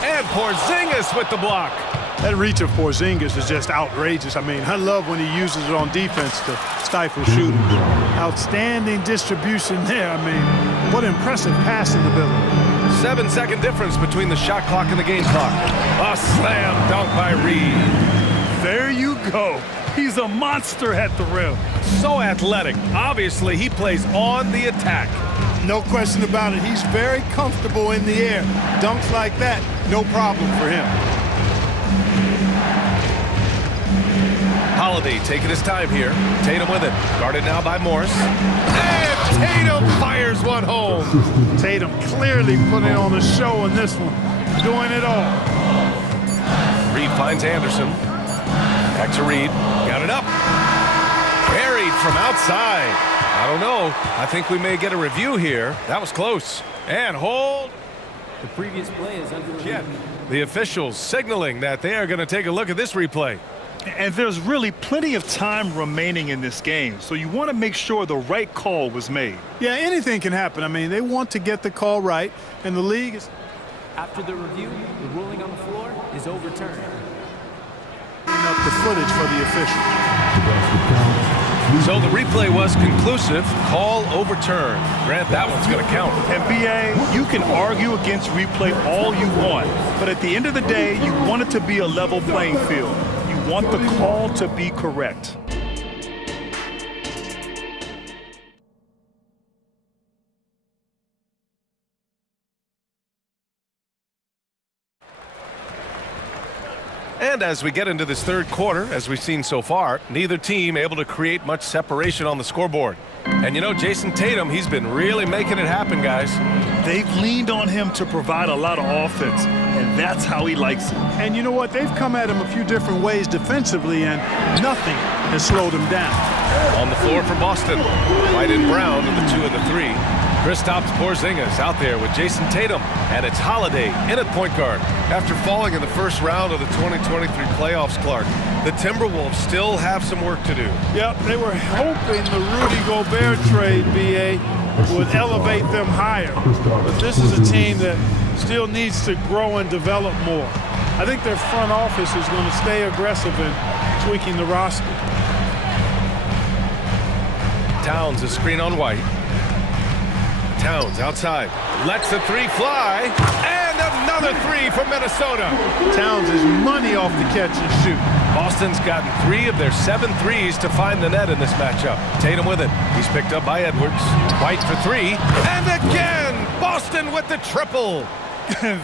And Porzingis with the block. That reach of Porzingis is just outrageous. I mean, I love when he uses it on defense to stifle shooters. Outstanding distribution there. I mean, what impressive passing ability. 7-second difference between the shot clock and the game clock. A slam dunk by Reed. There you go. He's a monster at the rim. So athletic. Obviously, he plays on the attack. No question about it. He's very comfortable in the air. Dunks like that, no problem for him. Holiday taking his time here. Tatum with it. Guarded now by Morris. And Tatum fires one home. Tatum clearly putting on a show in this one. Doing it all. Reed finds Anderson. Back to Reed. Got it up. Buried from outside. I don't know. I think we may get a review here. That was close. And hold. The previous play is under review. The officials signaling that they are going to take a look at this replay. And there's really plenty of time remaining in this game, so you want to make sure the right call was made. Yeah, anything can happen. I mean, they want to get the call right, and the league is... After the review, the ruling on the floor is overturned. Up the footage for the officials. So the replay was conclusive. Call overturned. Grant, that one's going to count. And BA, you can argue against replay all you want, but at the end of the day, you want it to be a level playing field. You want the call to be correct. And as we get into this third quarter, as we've seen so far, neither team able to create much separation on the scoreboard. And you know, Jason Tatum, he's been really making it happen, guys. They've leaned on him to provide a lot of offense, and that's how he likes it. And you know what? They've come at him a few different ways defensively, and nothing has slowed him down. On the floor for Boston, White and Brown in the 2 and the 3. Kristaps Porzingis out there with Jason Tatum, and it's Holiday in at point guard. After falling in the first round of the 2023 playoffs, Clark, the Timberwolves still have some work to do. Yep, they were hoping the Rudy Gobert trade, BA, would elevate them higher. But this is a team that still needs to grow and develop more. I think their front office is going to stay aggressive in tweaking the roster. Towns a screen on White. Towns outside. Lets the 3 fly. And another Another three for Minnesota. Towns is money off the catch and shoot. Boston's gotten 3 of their 7 threes to find the net in this matchup. Tatum with it. He's picked up by Edwards. White for 3. And again, Boston with the triple.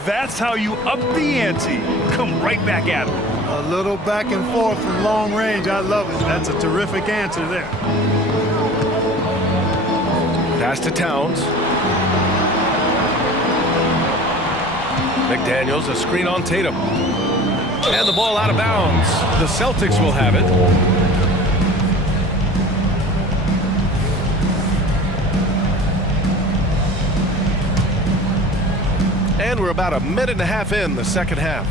That's how you up the ante. Come right back at him. A little back and forth from long range. I love it. That's a terrific answer there. Pass to Towns. McDaniels, a screen on Tatum. And the ball out of bounds. The Celtics will have it. And we're about a minute and a half in the second half.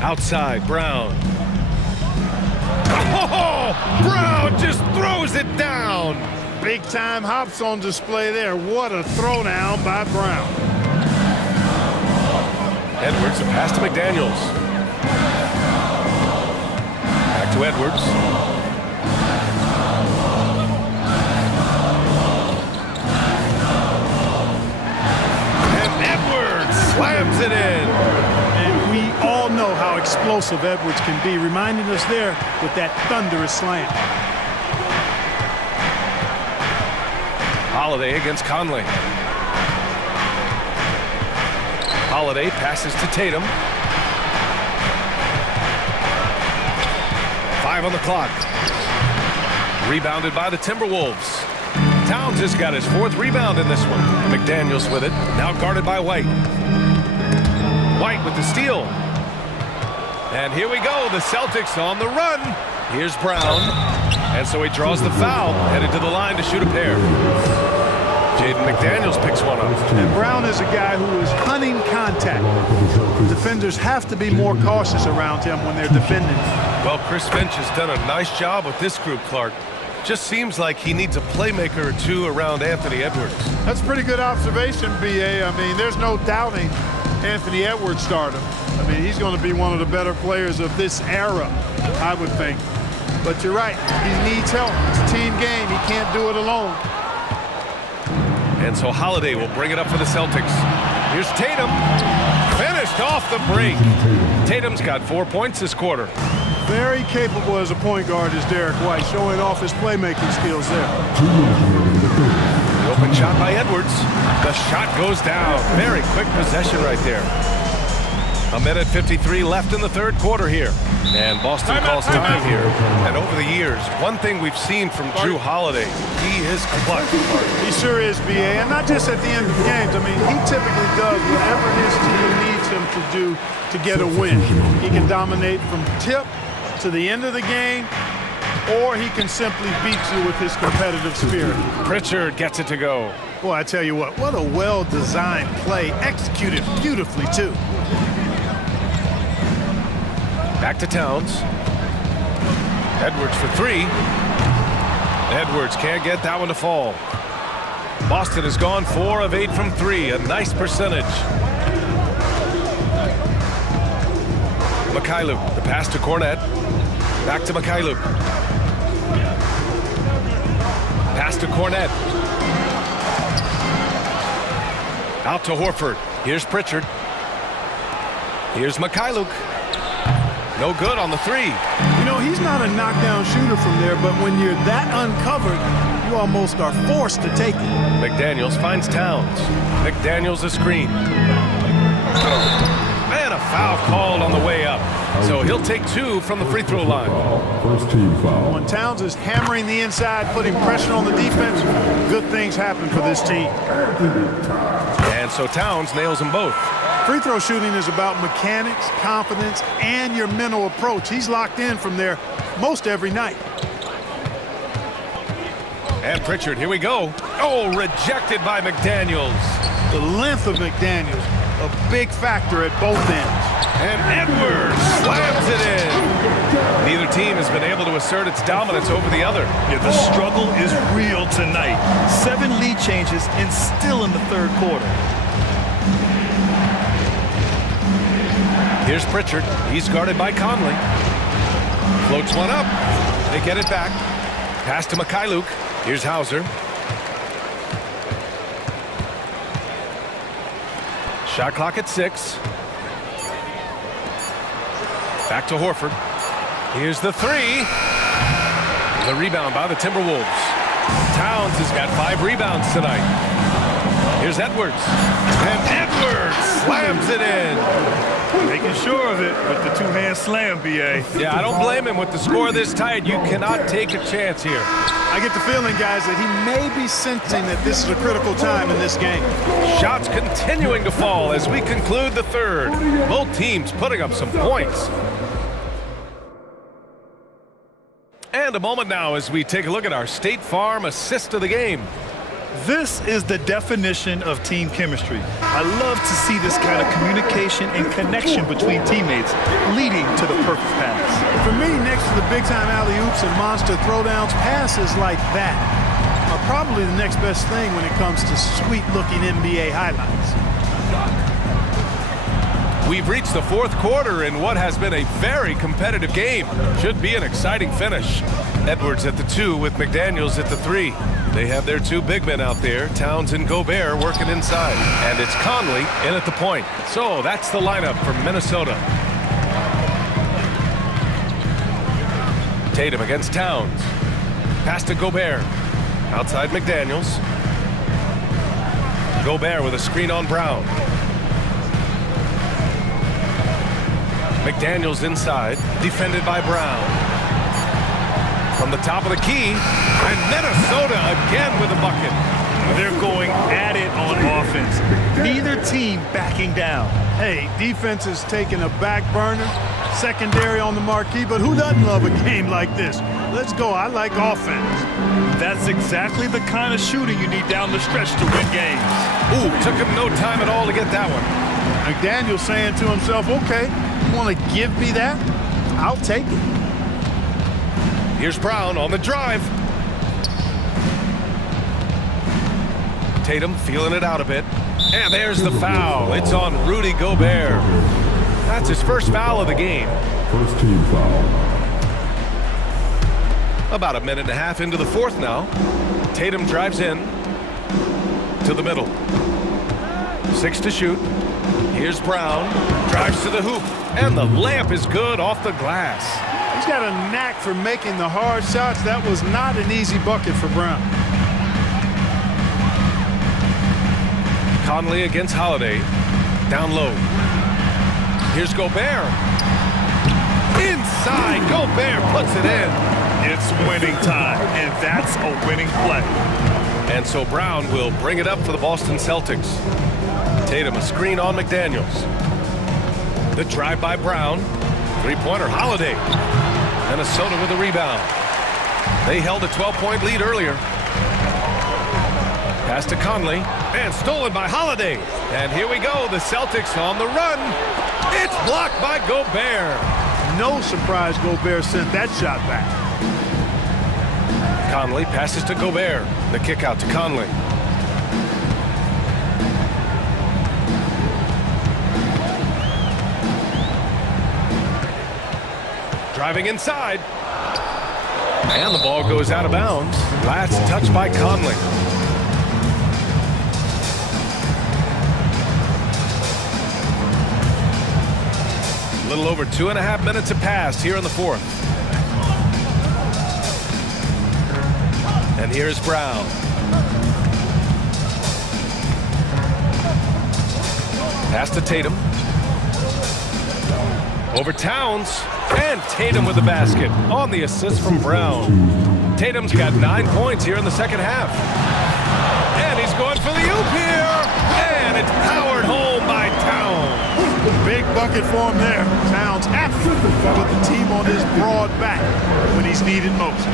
Outside, Brown. Oh, Brown just throws it down. Big time hops on display there. What a throwdown by Brown. Edwards, a pass to McDaniels. Back to Edwards. And Edwards slams it in. And we all know how explosive Edwards can be, reminding us there with that thunderous slam. Holiday against Conley. Holiday passes to Tatum. 5 on the clock. Rebounded by the Timberwolves. Towns has got his 4th rebound in this one. McDaniels with it. Now guarded by White. White with the steal. And here we go. The Celtics on the run. Here's Brown. And so he draws the foul. Headed to the line to shoot a pair. Jaden McDaniels picks one up. And Brown is a guy who is hunting contact. Defenders have to be more cautious around him when they're defending. Well, Chris Finch has done a nice job with this group, Clark. Just seems like he needs a playmaker or 2 around Anthony Edwards. That's a pretty good observation, B.A. I mean, there's no doubting Anthony Edwards stardom. I mean, he's going to be one of the better players of this era, I would think. But you're right, he needs help. It's a team game. He can't do it alone. And so Holiday will bring it up for the Celtics. Here's Tatum. Finished off the break. Tatum's got 4 points this quarter. Very capable as a point guard is Derek White, showing off his playmaking skills there. The open shot by Edwards. The shot goes down. Very quick possession right there. 1:53 left in the 3rd quarter here. And Boston calls time here. And over the years, one thing we've seen from Drew Holiday, he is clutch. He sure is, B.A., and not just at the end of games. I mean, he typically does whatever his team needs him to do to get a win. He can dominate from tip to the end of the game, or he can simply beat you with his competitive spirit. Pritchard gets it to go. Boy, I tell you what a well-designed play, executed beautifully, too. Back to Towns. Edwards for 3. Edwards can't get that one to fall. Boston has gone 4 of 8 from 3. A nice percentage. Mikhailuk, the pass to Cornette. Back to Mikhailuk. Pass to Cornette. Out to Horford. Here's Pritchard. Here's Mikhailuk. No good on the 3. You know, he's not a knockdown shooter from there, but when you're that uncovered, you almost are forced to take it. McDaniels finds Towns. McDaniels a screen. And a foul called on the way up. So he'll take 2 from the free throw line. First team foul. When Towns is hammering the inside, putting pressure on the defense, good things happen for this team. And so Towns nails them both. Free throw shooting is about mechanics, confidence, and your mental approach. He's locked in from there most every night. And Pritchard, here we go. Oh, rejected by McDaniels. The length of McDaniels, a big factor at both ends. And Edwards slams it in. Neither team has been able to assert its dominance over the other. Yeah, the struggle is real tonight. 7 lead changes and still in the 3rd quarter. Here's Pritchard. He's guarded by Conley. Floats one up. They get it back. Pass to Mikhailuk. Here's Hauser. Shot clock at 6. Back to Horford. Here's the three. The rebound by the Timberwolves. Towns has got 5 rebounds tonight. Here's Edwards. And Edwards slams it in. Making sure of it with the two-hand slam, B.A. Yeah, I don't blame him. With the score this tight, you cannot take a chance here. I get the feeling, guys, that he may be sensing that this is a critical time in this game. Shots continuing to fall as we conclude the third. Both teams putting up some points. And a moment now as we take a look at our State Farm assist of the game. This is the definition of team chemistry. I love to see this kind of communication and connection between teammates leading to the perfect pass. For me, next to the big-time alley-oops and monster throwdowns, passes like that are probably the next best thing when it comes to sweet-looking NBA highlights. We've reached the fourth quarter in what has been a very competitive game. Should be an exciting finish. Edwards at the 2 with McDaniels at the 3. They have their 2 big men out there, Towns and Gobert, working inside. And it's Conley in at the point. So that's the lineup for Minnesota. Tatum against Towns. Pass to Gobert. Outside McDaniels. Gobert with a screen on Brown. McDaniels inside, defended by Brown. From the top of the key, and Minnesota again with a bucket. They're going at it on offense. Neither team backing down. Hey, defense is taking a back burner, secondary on the marquee, but who doesn't love a game like this? Let's go. I like offense. That's exactly the kind of shooting you need down the stretch to win games. Ooh, took him no time at all to get that one. McDaniel saying to himself, okay, you want to give me that? I'll take it. Here's Brown on the drive. Tatum feeling it out a bit. And there's the foul. It's on Rudy Gobert. That's his first foul of the game. First team foul. About a minute and a half into the fourth now. Tatum drives in to the middle. 6 to shoot. Here's Brown. Drives to the hoop. And the layup is good off the glass. He's got a knack for making the hard shots. That was not an easy bucket for Brown. Conley against Holiday. Down low. Here's Gobert. Inside. Gobert puts it in. It's winning time, and that's a winning play. And so Brown will bring it up for the Boston Celtics. Tatum a screen on McDaniels. The drive by Brown. Three-pointer Holiday. Minnesota with a rebound. They held a 12-point lead earlier. Pass to Conley. And stolen by Holiday. And here we go. The Celtics on the run. It's blocked by Gobert. No surprise Gobert sent that shot back. Conley passes to Gobert. The kick out to Conley. Driving inside. And the ball goes out of bounds. Last touch by Conley. A little over 2.5 minutes have passed here in the fourth. And here's Brown. Pass to Tatum. Over Towns. And Tatum with the basket on the assist from Brown. Tatum's got 9 points here in the second half. And he's going for the oop here. And it's powered home by Towns. Big bucket for him there. Towns happy to put the team on his broad back when he's needed most.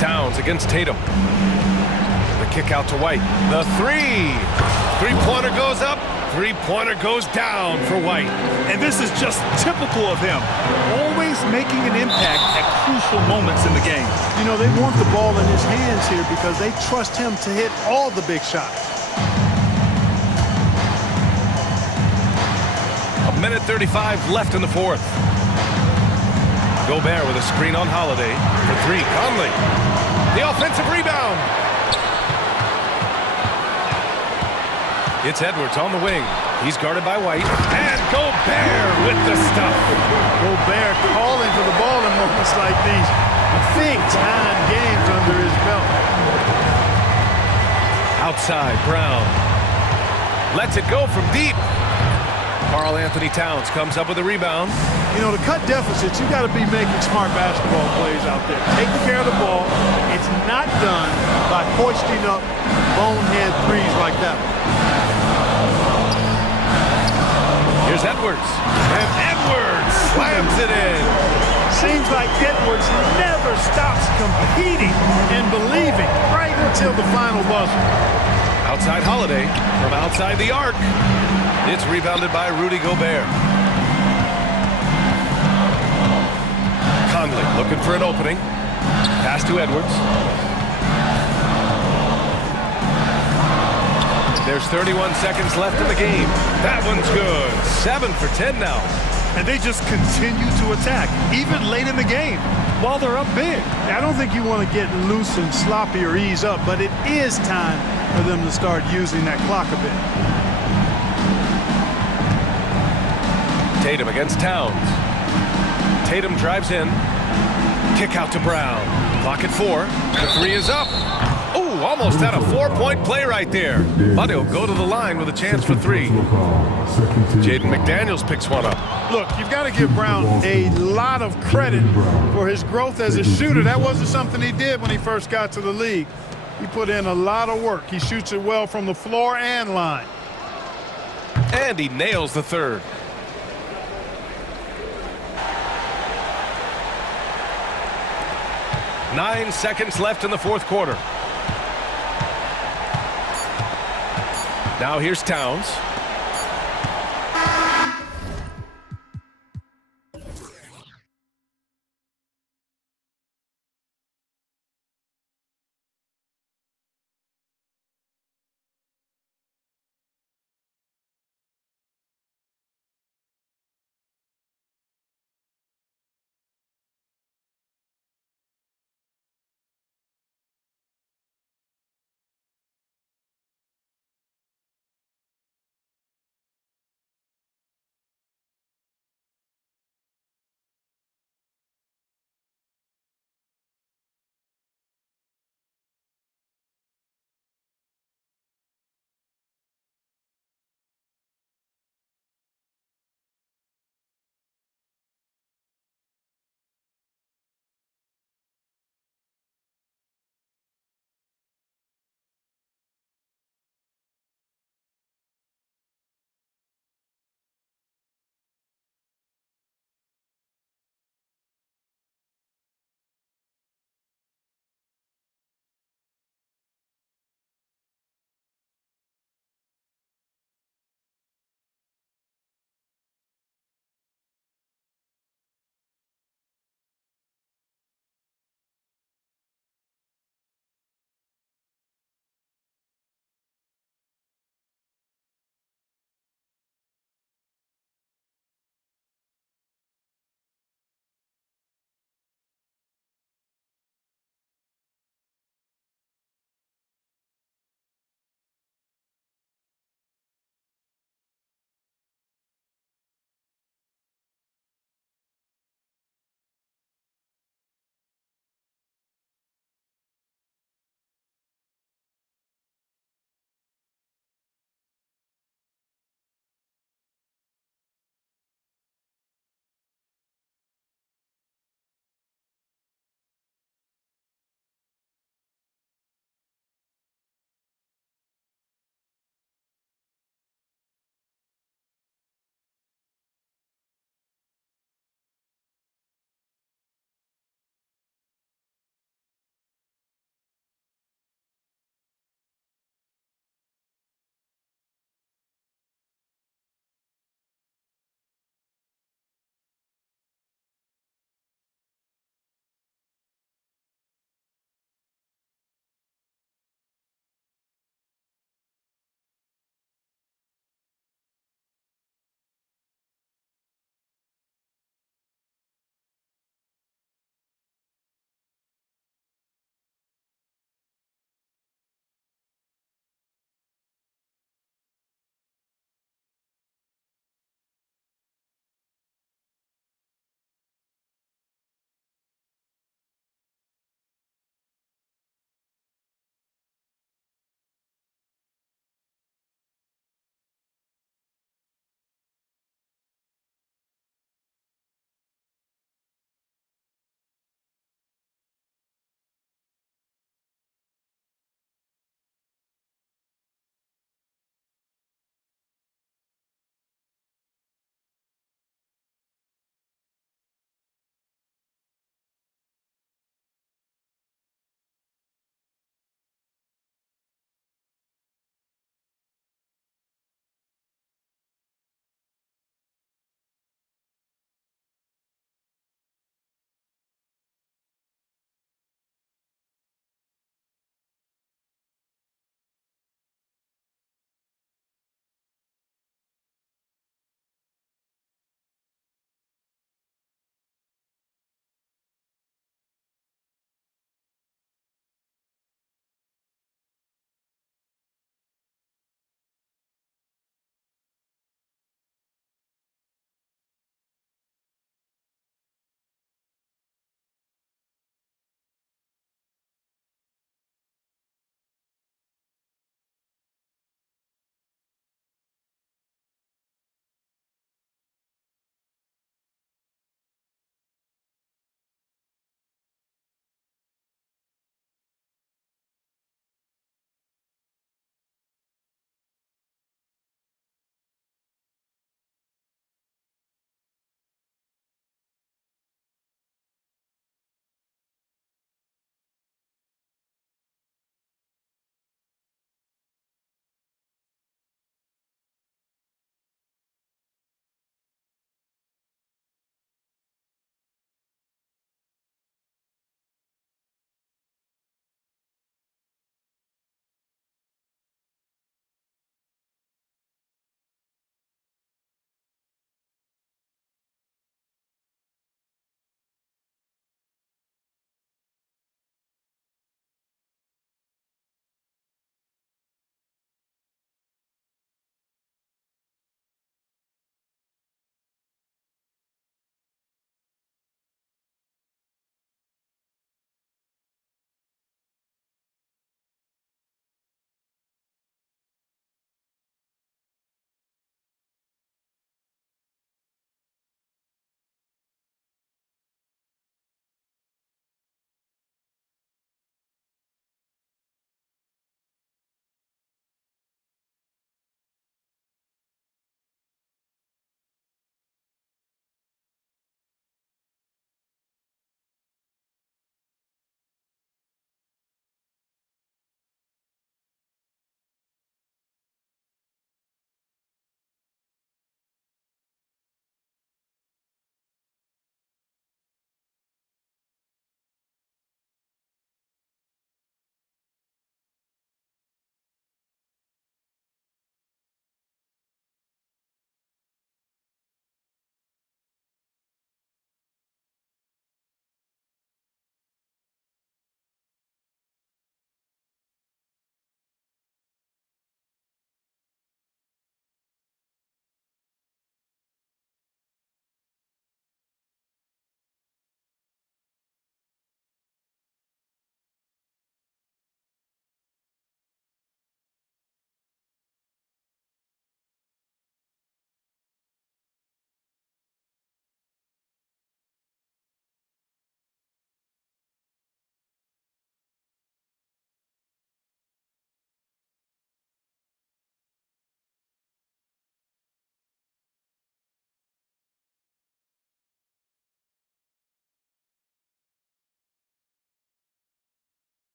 Towns against Tatum. The kick out to White. The three. Three-pointer goes up. Three-pointer goes down for White. And this is just typical of him. Always making an impact at crucial moments in the game. You know, they want the ball in his hands here because they trust him to hit all the big shots. A minute 35 left in the fourth. Gobert with a screen on Holiday. For three, Conley. The offensive rebound. It's Edwards on the wing. He's guarded by White. And Gobert with the stuff. Gobert calling for the ball in moments like these. Big-time games under his belt. Outside, Brown. Lets it go from deep. Karl Anthony Towns comes up with a rebound. You know, to cut deficits, you got to be making smart basketball plays out there. Taking care of the ball. It's not done by hoisting up bonehead threes like that. Here's Edwards. And Edwards slams it in. Seems like Edwards never stops competing and believing right until the final buzzer. Outside Holiday from outside the arc. It's rebounded by Rudy Gobert. Conley looking for an opening. Pass to Edwards. There's 31 seconds left in the game. That one's good. 7 for 10 now. And they just continue to attack, even late in the game, while they're up big. I don't think you want to get loose and sloppy or ease up, but it is time for them to start using that clock a bit. Tatum against Towns. Tatum drives in. Kick out to Brown. Clock at 4. The 3 is up. Ooh, almost had a 4-point play right there. But he'll go to the line with a chance for 3. Jaden McDaniels picks one up. Look, you've got to give Brown a lot of credit for his growth as a shooter. That wasn't something he did when he first got to the league. He put in a lot of work. He shoots it well from the floor and line. And he nails the 3rd. Nine seconds left in the 4th quarter. Now here's Towns.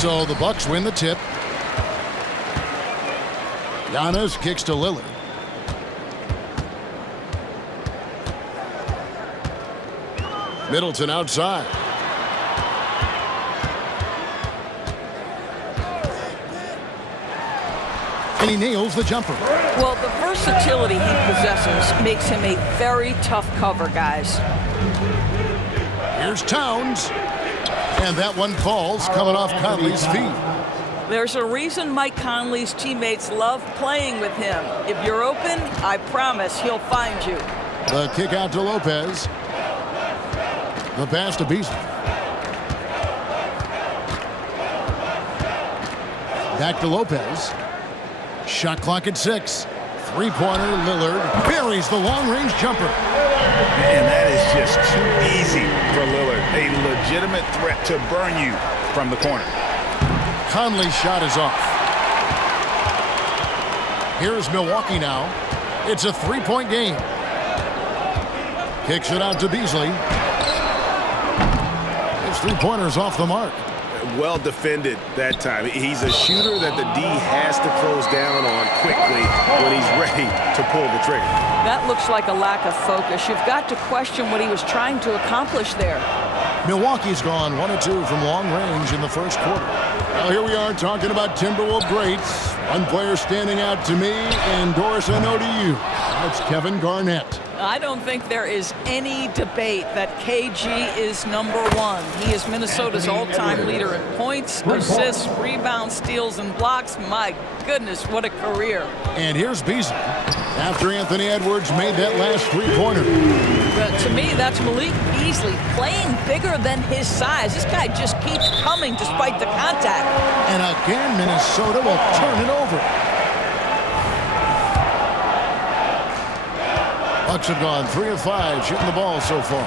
So the Bucks win the tip. Giannis kicks to Lillard. Middleton outside. And he nails the jumper. Well, the versatility he possesses makes him a very tough cover, guys. Here's Towns. And that one falls, coming off Conley's feet. There's a reason Mike Conley's teammates love playing with him. If you're open, I promise he'll find you. The kick out to Lopez. The pass to Beasley. Back to Lopez. Shot clock at 6. Three-pointer, Lillard buries the long-range jumper. And that is just too easy for Lillard. A legitimate threat to burn you from the corner. Conley's shot is off. Here's Milwaukee now. It's a three-point game. Kicks it out to Beasley. His three-pointer's off the mark. Well defended that time. He's a shooter that the D has to close down on quickly when he's ready to pull the trigger. That looks like a lack of focus. You've got to question what he was trying to accomplish there. Milwaukee's gone 1 of 2 from long range in the first quarter. Well, here we are talking about Timberwolves greats. One player standing out to me, and Doris, I know to you. That's Kevin Garnett. I don't think there is any debate that KG is #1. He is Minnesota's all-time leader in points, assists, rebounds, steals, and blocks. My goodness, what a career. And here's Beasley after Anthony Edwards made that last three-pointer. But to me, that's Malik Beasley playing bigger than his size. This guy just keeps coming despite the contact. And again, Minnesota will turn it over. Bucks have gone 3 of 5 shooting the ball so far.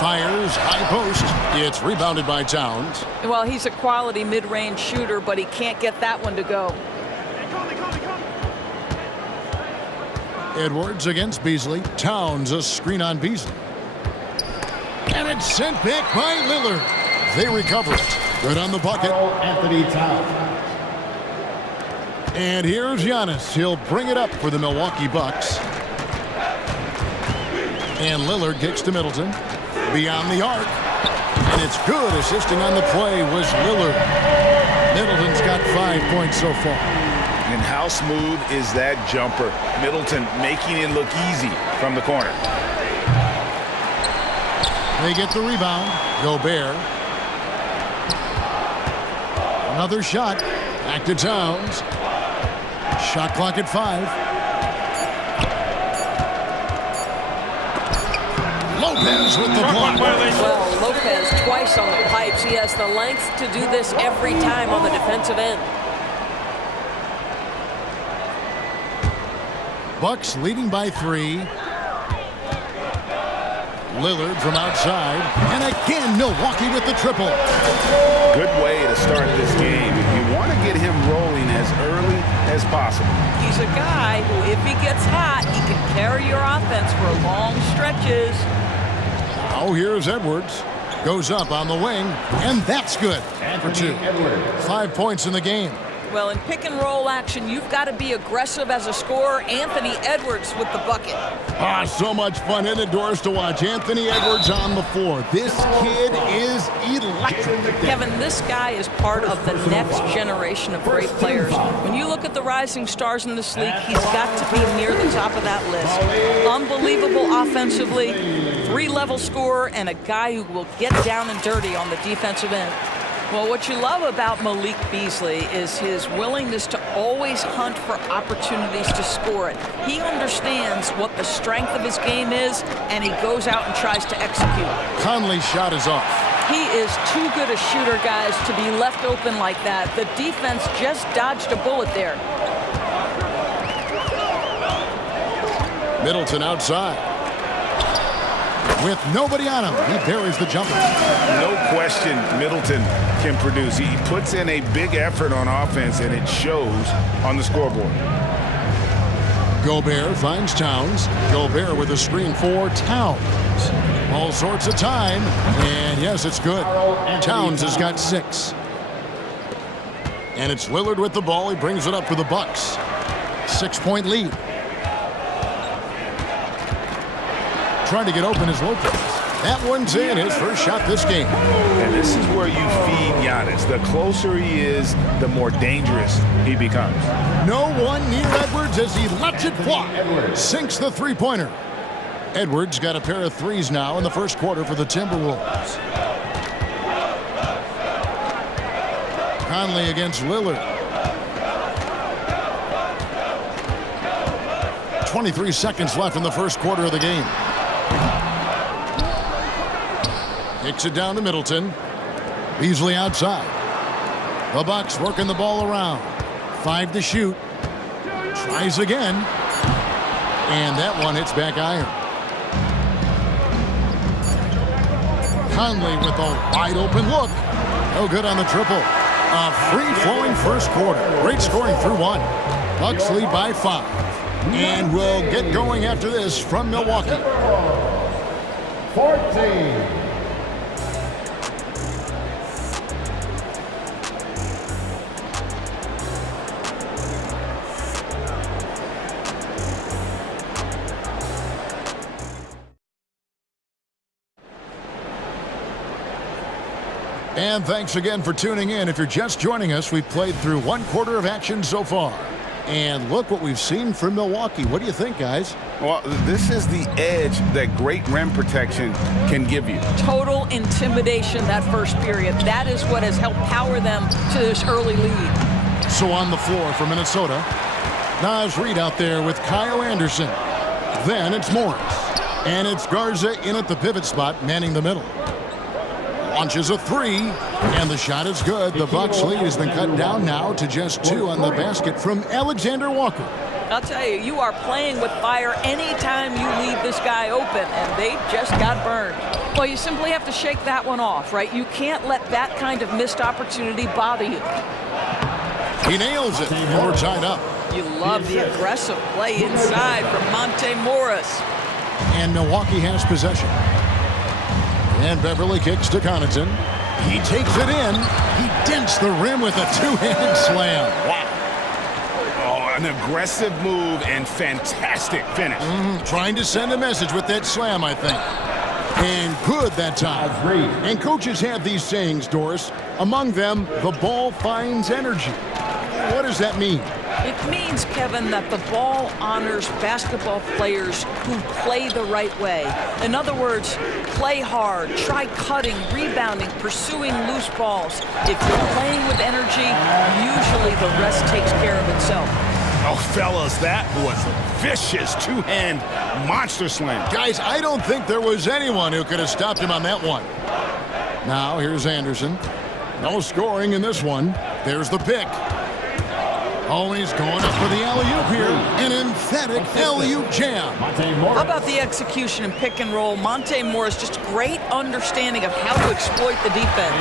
Fires, high post. It's rebounded by Towns. Well, he's a quality mid-range shooter, but he can't get that one to go. Edwards against Beasley. Towns a screen on Beasley. And it's sent back by Lillard. They recover it. Good on the bucket. Anthony Towns. And here's Giannis. He'll bring it up for the Milwaukee Bucks. And Lillard kicks to Middleton. Beyond the arc. And it's good. Assisting on the play was Lillard. Middleton's got 5 points so far. And how smooth is that jumper? Middleton making it look easy from the corner. They get the rebound. Gobert. Another shot. Back to Towns. Shot clock at 5. Lopez with the block. Well, Lopez twice on the pipes. He has the length to do this every time on the defensive end. Bucks leading by 3. Lillard from outside. And again, Milwaukee with the triple. Good way to start this game. You want to get him rolling as early as possible. He's a guy who, if he gets hot, he can carry your offense for long stretches. Now here's Edwards. Goes up on the wing, and that's good for 2. 5 points in the game. Well, in pick and roll action, you've got to be aggressive as a scorer. Anthony Edwards with the bucket. Ah, so much fun, isn't it, Doris, to watch Anthony Edwards on the floor. This kid is electric. Kevin, this guy is part of the next generation of great players. When you look at the rising stars in this league, he's got to be near the top of that list. Unbelievable offensively, 3-level scorer, and a guy who will get down and dirty on the defensive end. Well, what you love about Malik Beasley is his willingness to always hunt for opportunities to score it. He understands what the strength of his game is, and he goes out and tries to execute. Conley's shot is off. He is too good a shooter, guys, to be left open like that. The defense just dodged a bullet there. Middleton outside. With nobody on him, he buries the jumper. No question Middleton can produce. He puts in a big effort on offense, and it shows on the scoreboard. Gobert finds Towns. Gobert with a screen for Towns. All sorts of time. And yes, it's good. Towns has got 6. And it's Lillard with the ball. He brings it up for the Bucks. 6-point lead. Trying to get open is Lopez. That one's in. His first shot this game. And this is where you feed Giannis. The closer he is, the more dangerous he becomes. No one near Edwards as he lets it fly. Sinks the three-pointer. Edwards got a pair of threes now in the first quarter for the Timberwolves. Conley against Lillard. 23 seconds left in the first quarter of the game. Kicks it down to Middleton. Beasley outside. The Bucks working the ball around. 5 to shoot. Tries again. And that one hits back iron. Conley with a wide open look. No good on the triple. A free-flowing first quarter. Great scoring through 1. Bucks lead by 5. And we'll get going after this from Milwaukee. 14. And thanks again for tuning in. If you're just joining us, we've played through 1 quarter of action so far. And look what we've seen from Milwaukee. What do you think, guys? Well, this is the edge that great rim protection can give you. Total intimidation that first period. That is what has helped power them to this early lead. So on the floor for Minnesota, Naz Reid out there with Kyle Anderson. Then it's Morris. And it's Garza in at the pivot spot, manning the middle. Launches a 3, and the shot is good. The Bucks lead has been cut down now to just 2 on the basket from Alexander Walker. I'll tell you, you are playing with fire anytime you leave this guy open, and they just got burned. Well, you simply have to shake that one off, right? You can't let that kind of missed opportunity bother you. He nails it, and we're tied up. You love the aggressive play inside from Monte Morris. And Milwaukee has possession. And Beverly kicks to Connaughton. He takes it in. He dents the rim with a 2-handed slam. Wow. Oh, an aggressive move and fantastic finish. Trying to send a message with that slam, I think. And good that time. And coaches have these sayings, Doris. Among them, the ball finds energy. What does that mean? It means, Kevin, that the ball honors basketball players who play the right way. In other words, play hard, try cutting, rebounding, pursuing loose balls. If you're playing with energy, usually the rest takes care of itself. Oh, fellas, that was a vicious 2-hand monster slam. Guys, I don't think there was anyone who could have stopped him on that one. Now, here's Anderson. No scoring in this one. There's the pick. Oh, he's going up for the alley-oop here. An emphatic alley-oop jam. How about the execution and pick and roll? Monte Morris, just great understanding of how to exploit the defense.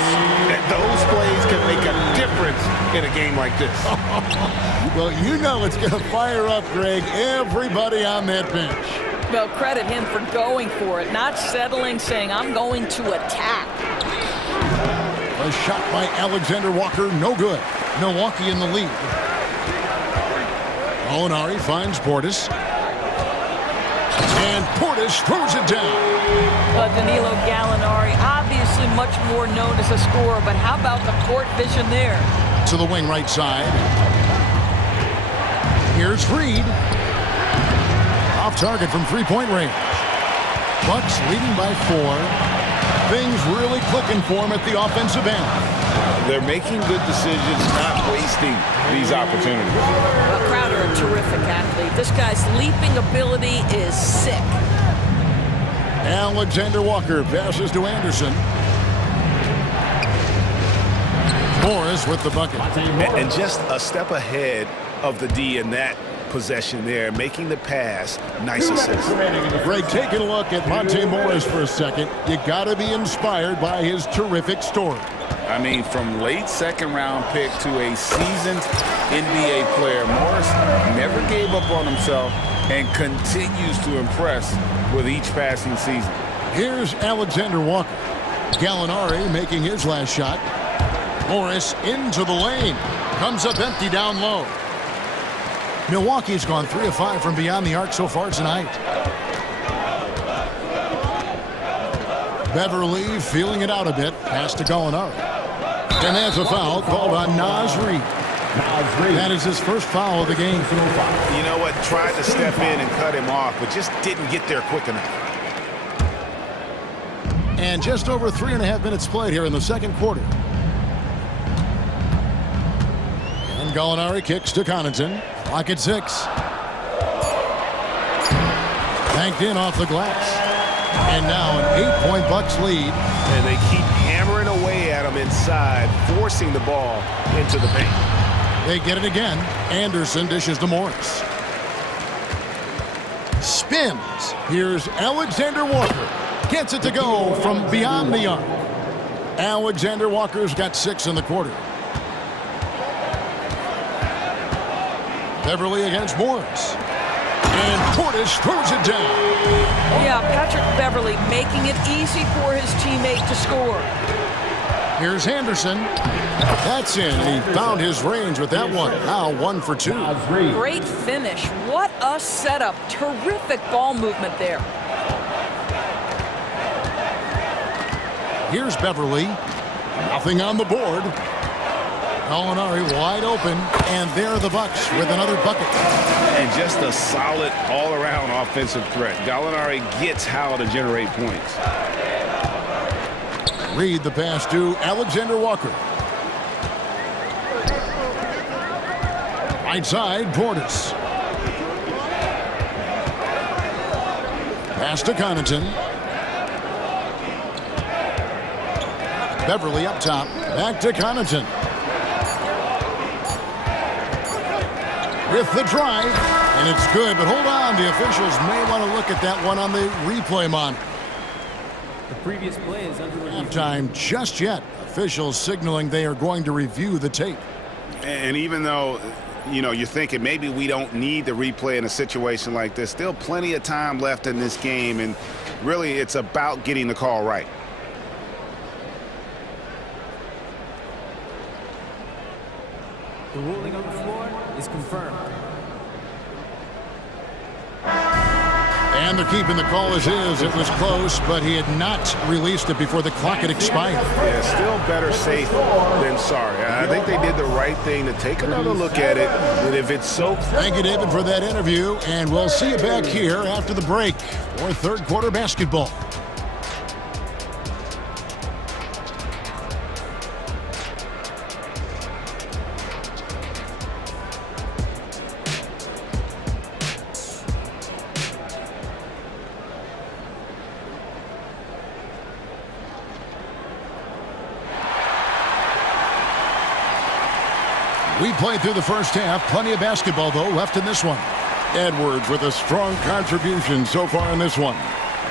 And those plays can make a difference in a game like this. Well, you know it's going to fire up, Greg, everybody on that bench. Well, credit him for going for it, not settling, saying, I'm going to attack. A shot by Alexander Walker, no good. Milwaukee in the lead. Molinari finds Portis. And Portis throws it down. Danilo Gallinari, obviously much more known as a scorer, but how about the court vision there? To the wing right side. Here's Reed. Off target from three-point range. Bucks leading by 4. Things really clicking for him at the offensive end. They're making good decisions, not wasting these opportunities. Well, Crowder, a terrific athlete. This guy's leaping ability is sick. Alexander Walker passes to Anderson. Morris with the bucket. And just a step ahead of the D in that possession there, making the pass. Nice assist. Greg, taking a look at Monte Morris for a second. You got to be inspired by his terrific story. I mean, from late second-round pick to a seasoned NBA player, Morris never gave up on himself and continues to impress with each passing season. Here's Alexander Walker. Gallinari making his last shot. Morris into the lane. Comes up empty down low. Milwaukee's gone 3 of 5 from beyond the arc so far tonight. Beverly feeling it out a bit. Pass to Gallinari. And that's a foul called on Naz Reid. That is his first foul of the game. You know what? Tried to step in and cut him off, but just didn't get there quick enough. And just over 3.5 minutes played here in the second quarter. And Gallinari kicks to Connaughton. Clock at 6. Banked in off the glass. And now an 8-point Bucks lead. And they keep hammering away at him inside, forcing the ball into the paint. They get it again. Anderson dishes to Morris. Spins. Here's Alexander Walker. Gets it to go from beyond the arc. Alexander Walker's got 6 in the quarter. Beverly against Morris. And Portis throws it down. Yeah, Patrick Beverly making it easy for his teammate to score. Here's Henderson. That's in. He found his range with that one. Now 1 for 2. Great finish. What a setup. Terrific ball movement there. Here's Beverly. Nothing on the board. Gallinari wide open, and there are the Bucks with another bucket. And just a solid all-around offensive threat. Gallinari gets how to generate points. Reid the pass to Alexander Walker. Right side, Portis. Pass to Connaughton. Beverly up top. Back to Connaughton. With the drive, and it's good, but hold on. The officials may want to look at that one on the replay monitor. The previous play is under review. Time just yet. Officials signaling they are going to review the tape. And even though, you know, you're thinking maybe we don't need the replay in a situation like this, still plenty of time left in this game, and really it's about getting the call right. The ruling on the floor is confirmed. And they're keeping the call as is. It was close, but he had not released it before the clock had expired. Yeah, still better safe than sorry. I think they did the right thing to take another look at it. And if it's so... Thank you, David, for that interview. And we'll see you back here after the break for third quarter basketball. We played through the first half. Plenty of basketball, though, left in this one. Edwards with a strong contribution so far in this one.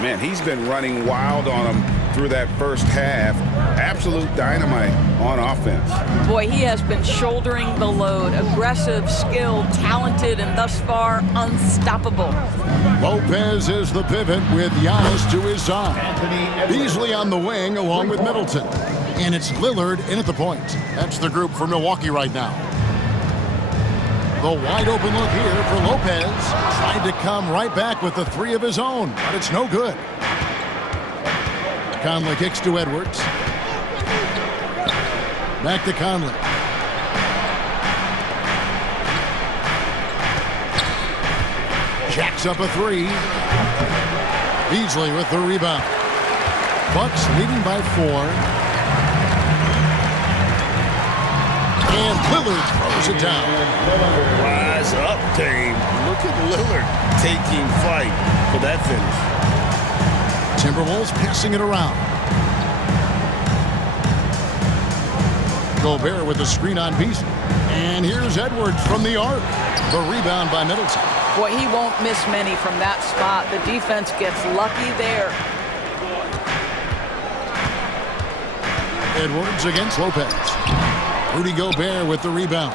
Man, he's been running wild on him through that first half. Absolute dynamite on offense. Boy, he has been shouldering the load. Aggressive, skilled, talented, and thus far unstoppable. Lopez is the pivot with Giannis to his side. Beasley on the wing along with Middleton. And it's Lillard in at the point. That's the group for Milwaukee right now. The wide open look here for Lopez. Tried to come right back with the 3 of his own, but it's no good. Conley kicks to Edwards. Back to Conley. Jacks up a 3. Beasley with the rebound. Bucks leading by 4. And Lillard throws it down. Rise up, Dame. Look at Lillard taking flight for that finish. Timberwolves passing it around. Gobert with the screen on Beasley. And here's Edwards from the arc. The rebound by Middleton. Boy, he won't miss many from that spot. The defense gets lucky there. Edwards against Lopez. Rudy Gobert with the rebound.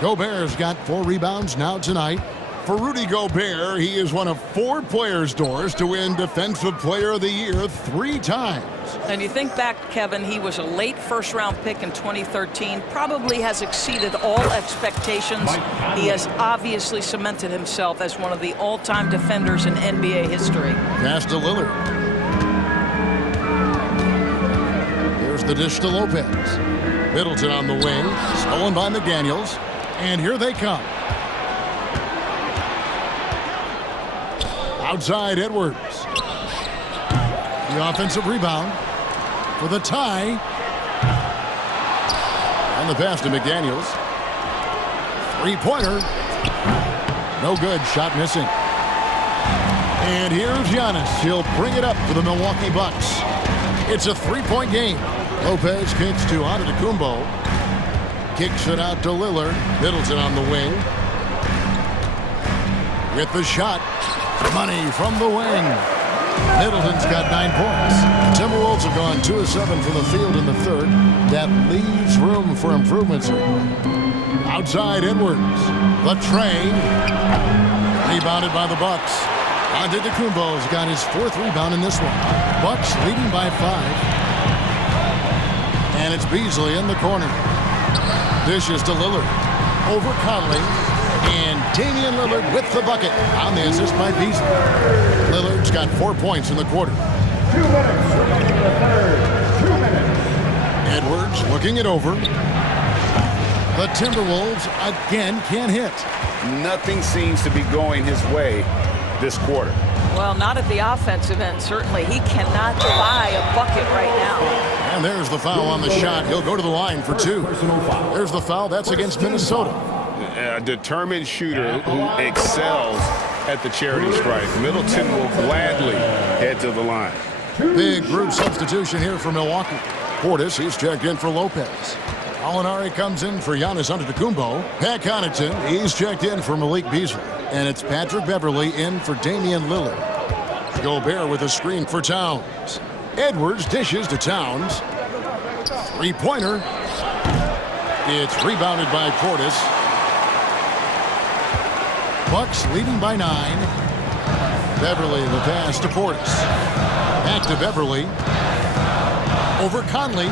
Gobert's got 4 rebounds now tonight. For Rudy Gobert, he is one of 4 players, Doris, to win Defensive Player of the Year 3 times. And you think back, Kevin, he was a late first-round pick in 2013, probably has exceeded all expectations. He has obviously cemented himself as one of the all-time defenders in NBA history. Pass to Lillard. Here's the dish to Lopez. Middleton on the wing, stolen by McDaniels, and here they come. Outside Edwards. The offensive rebound for the tie. And the pass to McDaniels. 3-pointer. No good. Shot missing. And here's Giannis. He'll bring it up for the Milwaukee Bucks. It's a 3-point game. Lopez kicks to Antetokounmpo. Kicks it out to Lillard. Middleton on the wing. With the shot. Money from the wing. Middleton's got 9 points. The Timberwolves have gone 2 of 7 from the field in the third. That leaves room for improvement, sir. Outside Edwards. The train. Rebounded by the Bucks. Antetokounmpo's got his 4th rebound in this one. Bucks leading by 5. And it's Beasley in the corner. Dishes to Lillard. Over Conley. And Damian Lillard with the bucket on the assist by Beasley. Lillard's got 4 points in the quarter. 2 minutes remaining in the third. 2 minutes. Edwards looking it over. The Timberwolves again can't hit. Nothing seems to be going his way this quarter. Well, not at the offensive end, certainly. He cannot buy a bucket right now. And there's the foul on the shot. He'll go to the line for 2. There's the foul. That's against Minnesota. A determined shooter who excels at the charity stripe. Middleton will gladly head to the line. Big group substitution here for Milwaukee. Portis, he's checked in for Lopez. Gallinari comes in for Giannis Antetokounmpo. Pat Connaughton, he's checked in for Malik Beasley. And it's Patrick Beverley in for Damian Lillard. Gobert with a screen for Towns. Edwards dishes to Towns. 3-pointer. It's rebounded by Portis. Bucks leading by 9. Beverley the pass to Portis. Back to Beverley. Over Conley.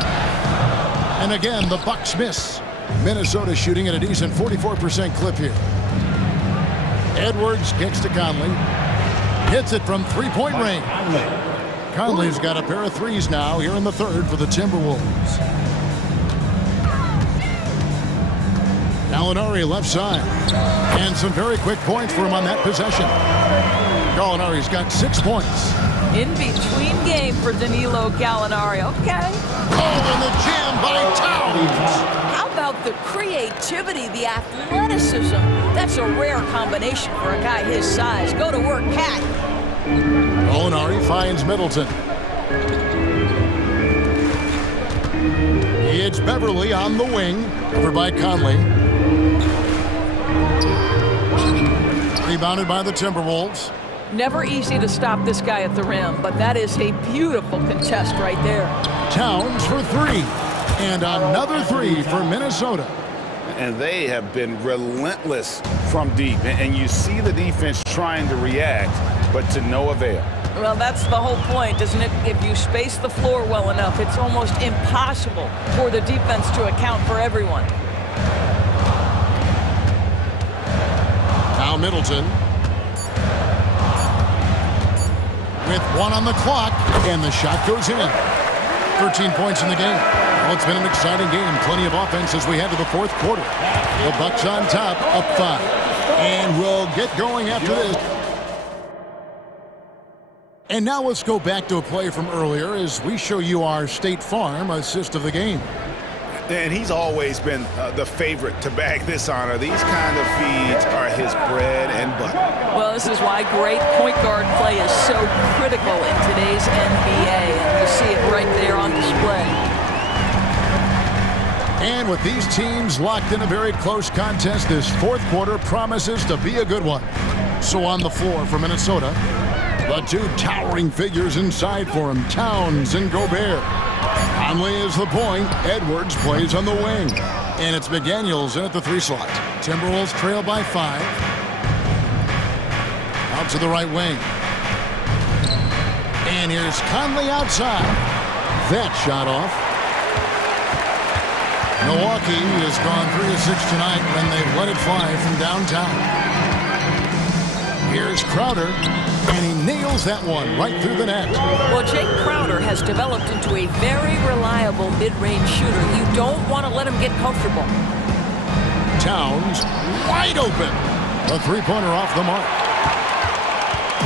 And again, the Bucks miss. Minnesota shooting at a decent 44% clip here. Edwards kicks to Conley. Hits it from 3-point range. Conley's got a pair of 3s now here in the third for the Timberwolves. Gallinari left side. And some very quick points for him on that possession. Gallinari's got 6 points. In between game for Danilo Gallinari. Okay. Oh, and the jam by Towns. How about the creativity, the athleticism? That's a rare combination for a guy his size. Go to work, Cat. Gallinari finds Middleton. It's Beverley on the wing. Over by Conley. Rebounded by the Timberwolves. Never easy to stop this guy at the rim, but that is a beautiful contest right there. Towns for 3. And another 3 for Minnesota. And they have been relentless from deep. And you see the defense trying to react, but to no avail. Well, that's the whole point, isn't it? If you space the floor well enough, it's almost impossible for the defense to account for everyone. Now Middleton. With 1 on the clock, and the shot goes in. 13 points in the game. Well, it's been an exciting game. Plenty of offense as we head to the 4th quarter. The Bucks on top, up 5. And we'll get going after this. And now let's go back to a play from earlier as we show you our State Farm assist of the game. And he's always been the favorite to bag this honor. These kind of feeds are his bread and butter. Well, this is why great point guard play is so critical in today's NBA. And you see it right there on display. And with these teams locked in a very close contest, this 4th quarter promises to be a good one. So on the floor for Minnesota, the 2 towering figures inside for him, Towns and Gobert. Conley is the point. Edwards plays on the wing. And it's McDaniels in at the 3 slot. Timberwolves trail by 5. Out to the right wing. And here's Conley outside. That shot off. Milwaukee has gone 3 of 6 tonight when they've let it fly from downtown. Here's Crowder, and he nails that one right through the net. Well, Jake Crowder has developed into a very reliable mid-range shooter. You don't want to let him get comfortable. Towns wide open. A three-pointer off the mark.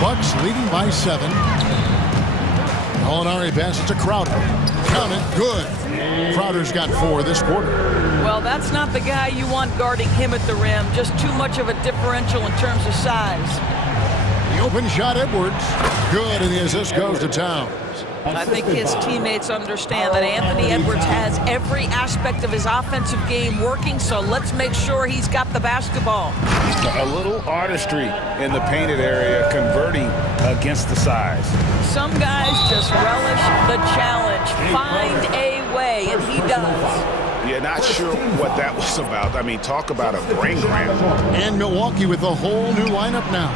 Bucks leading by 7. Molinari passes to Crowder. Count it, good. Crowder's got 4 this quarter. Well, that's not the guy you want guarding him at the rim. Just too much of a differential in terms of size. The open shot, Edwards. Good, and the assist goes to Towns. I think his teammates understand that Anthony Edwards has every aspect of his offensive game working, so let's make sure he's got the basketball. A little artistry in the painted area, converting against the size. Some guys just relish the challenge. Find a way, and he does. Yeah, not sure what that was about. I mean, talk about a brain cramp. And Milwaukee with a whole new lineup now.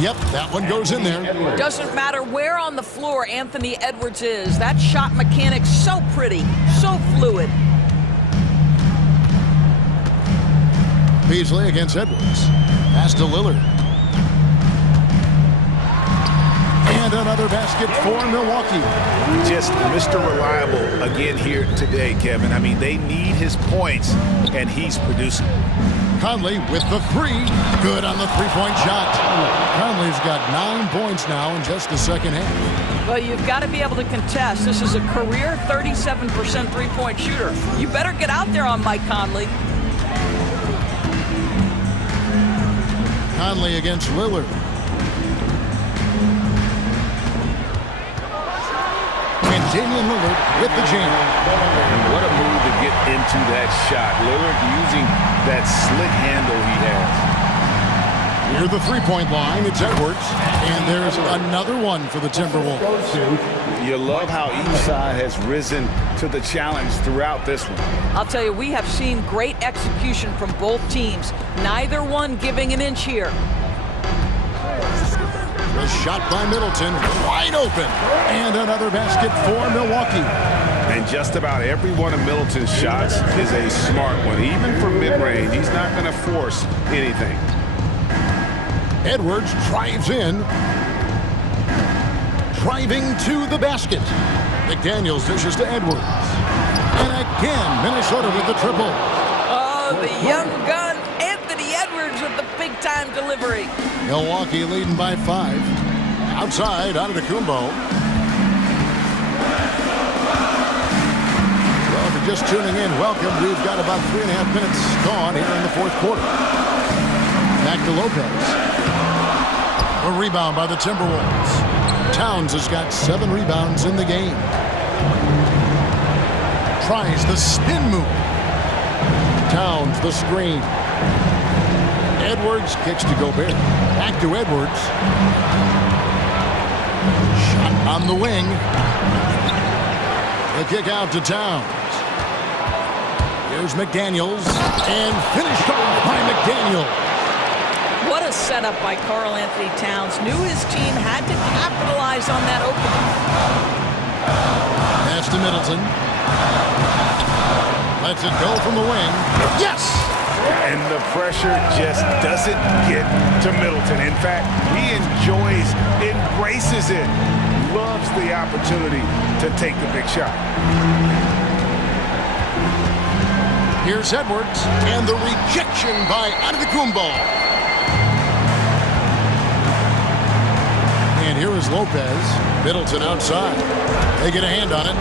Yep, that one goes in there. Doesn't matter where on the floor Anthony Edwards is. That shot mechanic's so pretty, so fluid. Beasley against Edwards. Pass to Lillard. And another basket for Milwaukee. Just Mr. Reliable again here today, Kevin. I mean, they need his points, and he's producing. Conley with the 3. Good on the three-point shot. Conley's got 9 points now in just the second half. Well, you've got to be able to contest. This is a career 37% three-point shooter. You better get out there on Mike Conley. Conley against Lillard. And Damian Lillard with the jam. And what a move to get into that shot. Lillard using that slick handle he has. Near the three-point line, it's Edwards. And there's another one for the Timberwolves. You love how each side has risen to the challenge throughout this one. I'll tell you, we have seen great execution from both teams. Neither one giving an inch here. The shot by Middleton, wide open. And another basket for Milwaukee. And just about every one of Middleton's shots is a smart one. Even from mid-range, he's not going to force anything. Edwards drives in. Driving to the basket. McDaniels dishes to Edwards. And again, Minnesota with the triple. Oh, the young gun, Anthony Edwards with the big-time delivery. Milwaukee leading by 5. Outside, Antetokounmpo. Well, if you're just tuning in, welcome. We've got about 3.5 minutes gone here in the fourth quarter. Back to Lopez. A rebound by the Timberwolves. Towns has got 7 rebounds in the game. Tries the spin move. Towns the screen. Edwards kicks to Gobert. Back to Edwards. Shot on the wing. The kick out to Towns. Here's McDaniels. And finished off by McDaniels. What a setup by Karl Anthony Towns. Knew his team had to capitalize on that opening. Pass to Middleton. Lets it go from the wing. Yes! And the pressure just doesn't get to Middleton. In fact, he enjoys, embraces it, loves the opportunity to take the big shot. Here's Edwards, and the rejection by Antetokounmpo. And here is Lopez. Middleton outside. They get a hand on it.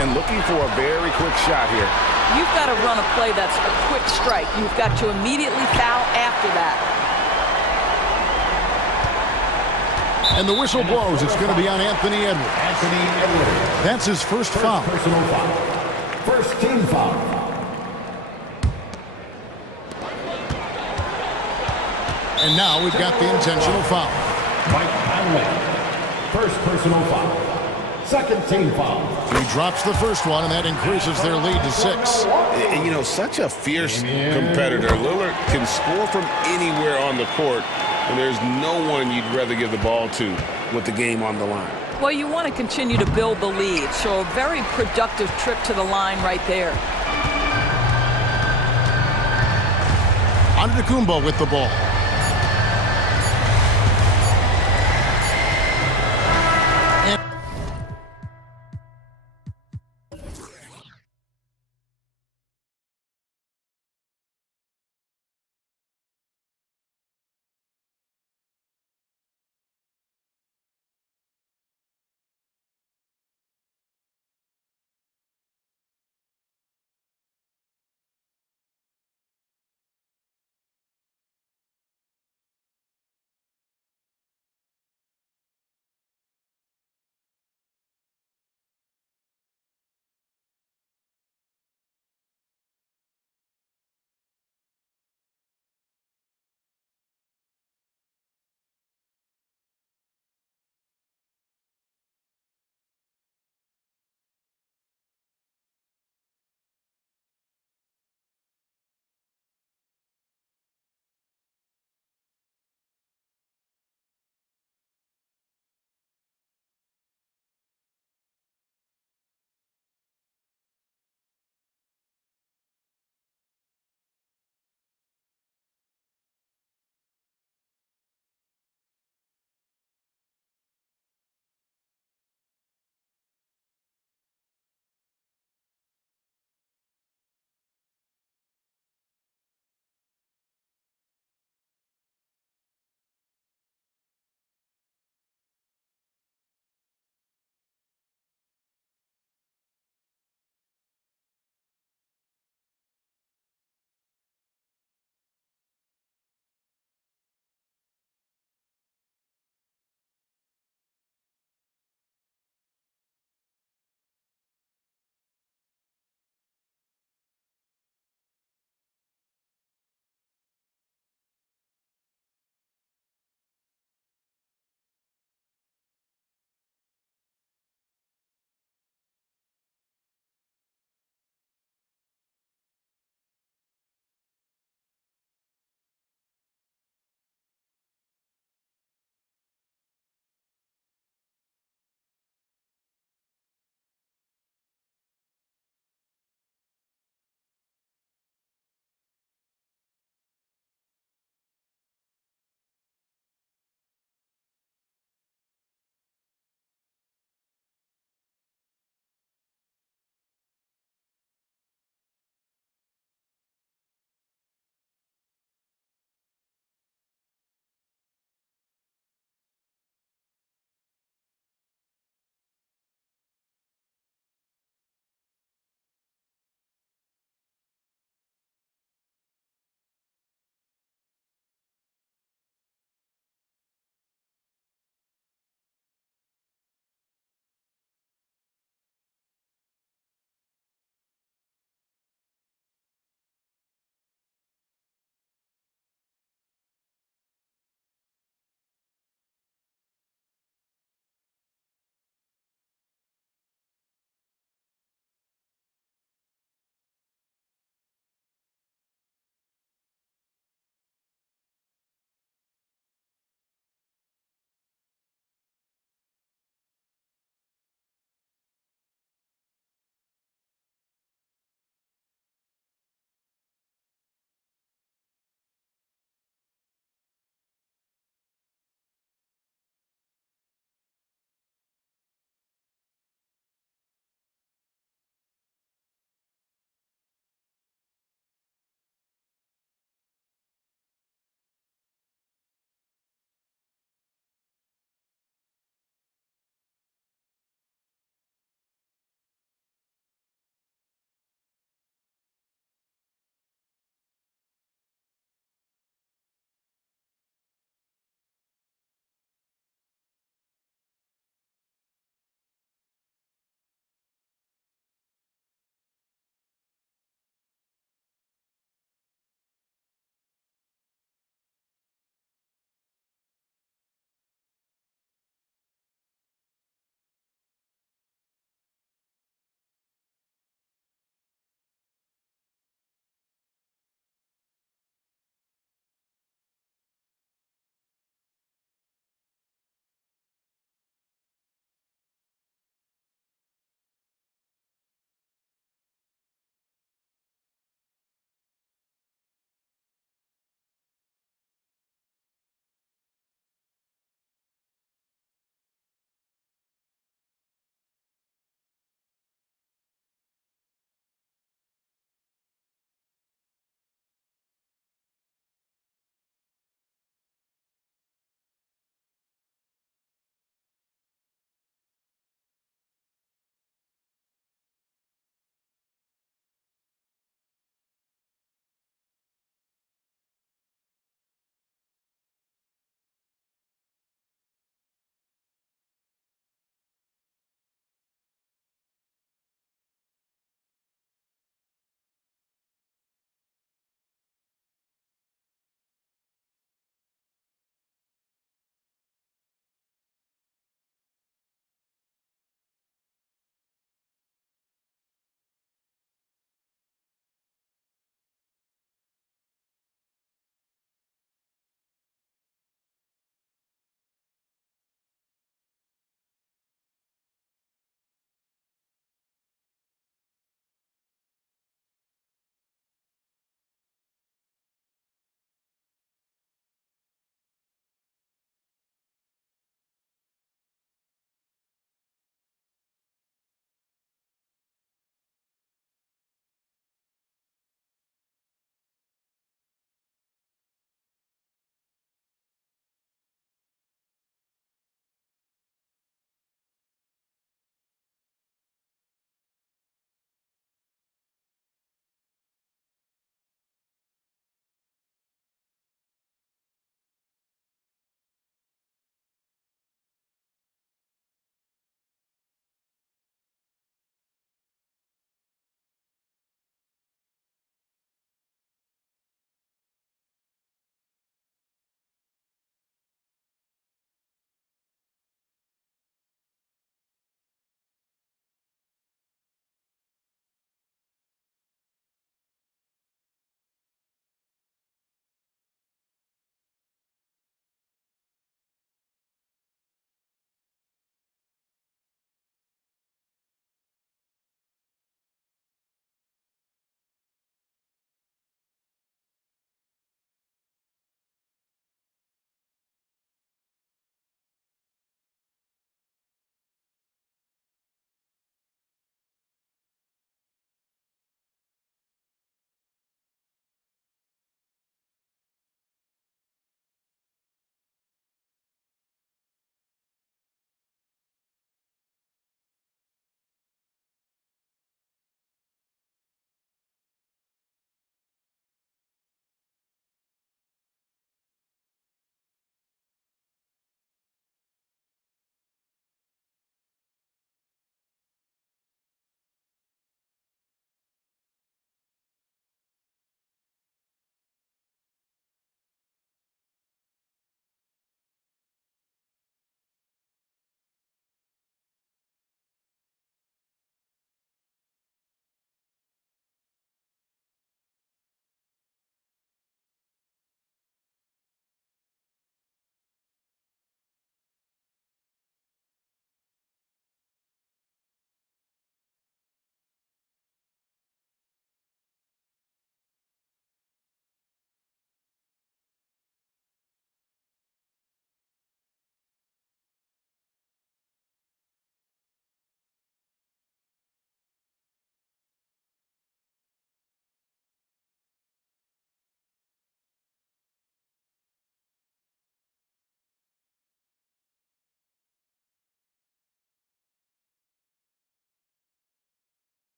And looking for a very quick shot here. You've got to run a play that's a quick strike. You've got to immediately foul after that. And the whistle blows. It's going to be on Anthony Edwards. That's his first foul. Personal foul. First team foul. And now we've got the intentional foul. Mike Conley. First personal foul. Second team foul. He drops the first one, and that increases their lead to 6. And, you know, such a fierce competitor. Lillard can score from anywhere on the court, and there's no one you'd rather give the ball to with the game on the line. Well, you want to continue to build the lead, so a very productive trip to the line right there. Antetokounmpo with the ball.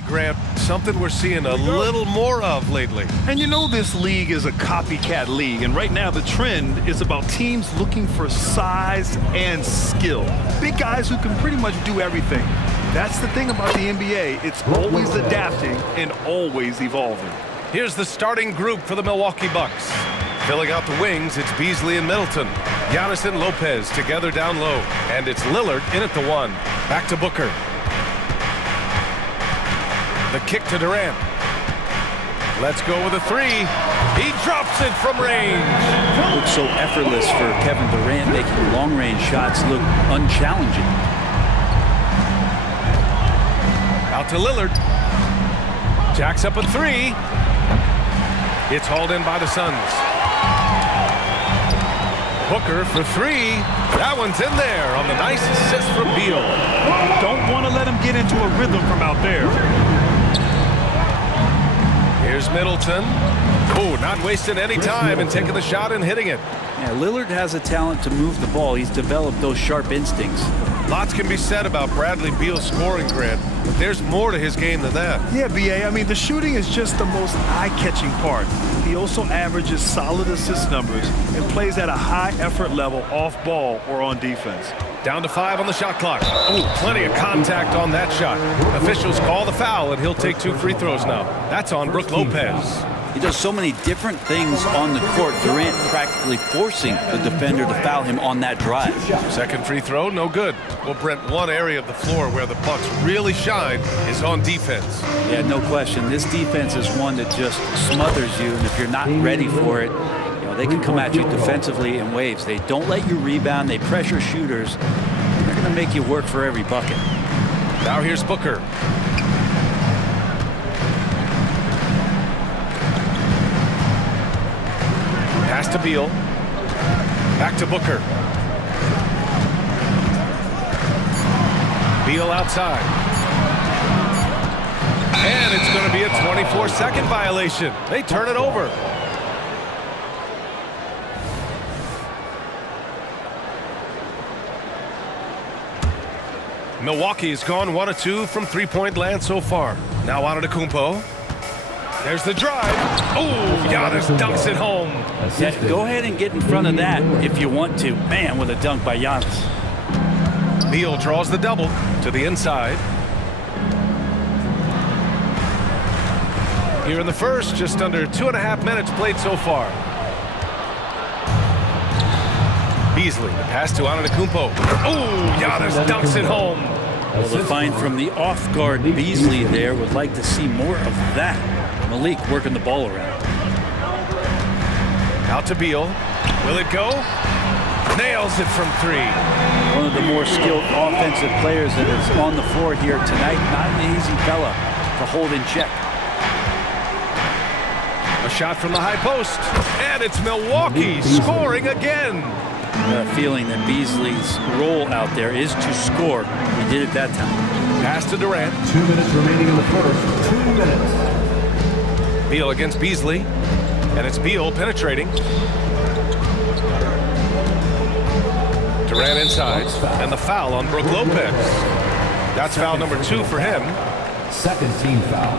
Grant, something we're seeing a little more of lately. And you know this league is a copycat league, and right now the trend is about teams looking for size and skill. Big guys who can pretty much do everything. That's the thing about the NBA. It's always adapting and always evolving. Here's the starting group for the Milwaukee Bucks. Filling out the wings, it's Beasley and Middleton. Giannis and Lopez together down low. And it's Lillard in at the 1. Back to Booker. The kick to Durant. Let's go with a 3. He drops it from range. Looks so effortless for Kevin Durant, making long-range shots look unchallenging. Out to Lillard. Jacks up a 3. It's hauled in by the Suns. Booker for 3. That one's in there on the nice assist from Beal. Don't want to let him get into a rhythm from out there. Here's Middleton. Oh, not wasting any time and taking the shot and hitting it. Yeah, Lillard has a talent to move the ball. He's developed those sharp instincts. Lots can be said about Bradley Beal's scoring, Grant, but there's more to his game than that. Yeah, B.A., I mean, the shooting is just the most eye-catching part. He also averages solid assist numbers and plays at a high effort level off ball or on defense. Down to 5 on the shot clock. Oh, plenty of contact on that shot. Officials call the foul, and he'll take 2 free throws now. That's on Brook Lopez. He does so many different things on the court. Durant practically forcing the defender to foul him on that drive. Second free throw, no good. Well, Brent, one area of the floor where the Bucks really shine is on defense. Yeah, no question. This defense is one that just smothers you, and if you're not ready for it, you know, they can come at you defensively in waves. They don't let you rebound. They pressure shooters. They're going to make you work for every bucket. Now here's Booker. Pass to Beal. Back to Booker. Beal outside. And it's going to be a 24-second violation. They turn it over. Milwaukee's gone 1 of 2 from three-point land so far. Now Antetokounmpo. There's the drive. Oh, Giannis dunks it home. Yeah, go ahead and get in front of that if you want to. Man, with a dunk by Giannis. Beal draws the double to the inside. Here in the first, just under 2.5 minutes played so far. Beasley, the pass to Antetokounmpo. Oh, Giannis dunks it home. Well, the find from the off-guard Beasley there. Would like to see more of that. Malik working the ball around. Out to Beal. Will it go? Nails it from 3. One of the more skilled offensive players that is on the floor here tonight. Not an easy fella to hold in check. A shot from the high post. And it's Milwaukee scoring again. A feeling that Beasley's role out there is to score. He did it that time. Pass to Durant. 2 minutes remaining in the first. 2 minutes. Beal against Beasley. And it's Beal penetrating. Durant inside. And the foul on Brook Lopez. That's foul number 2 for him. Second team foul.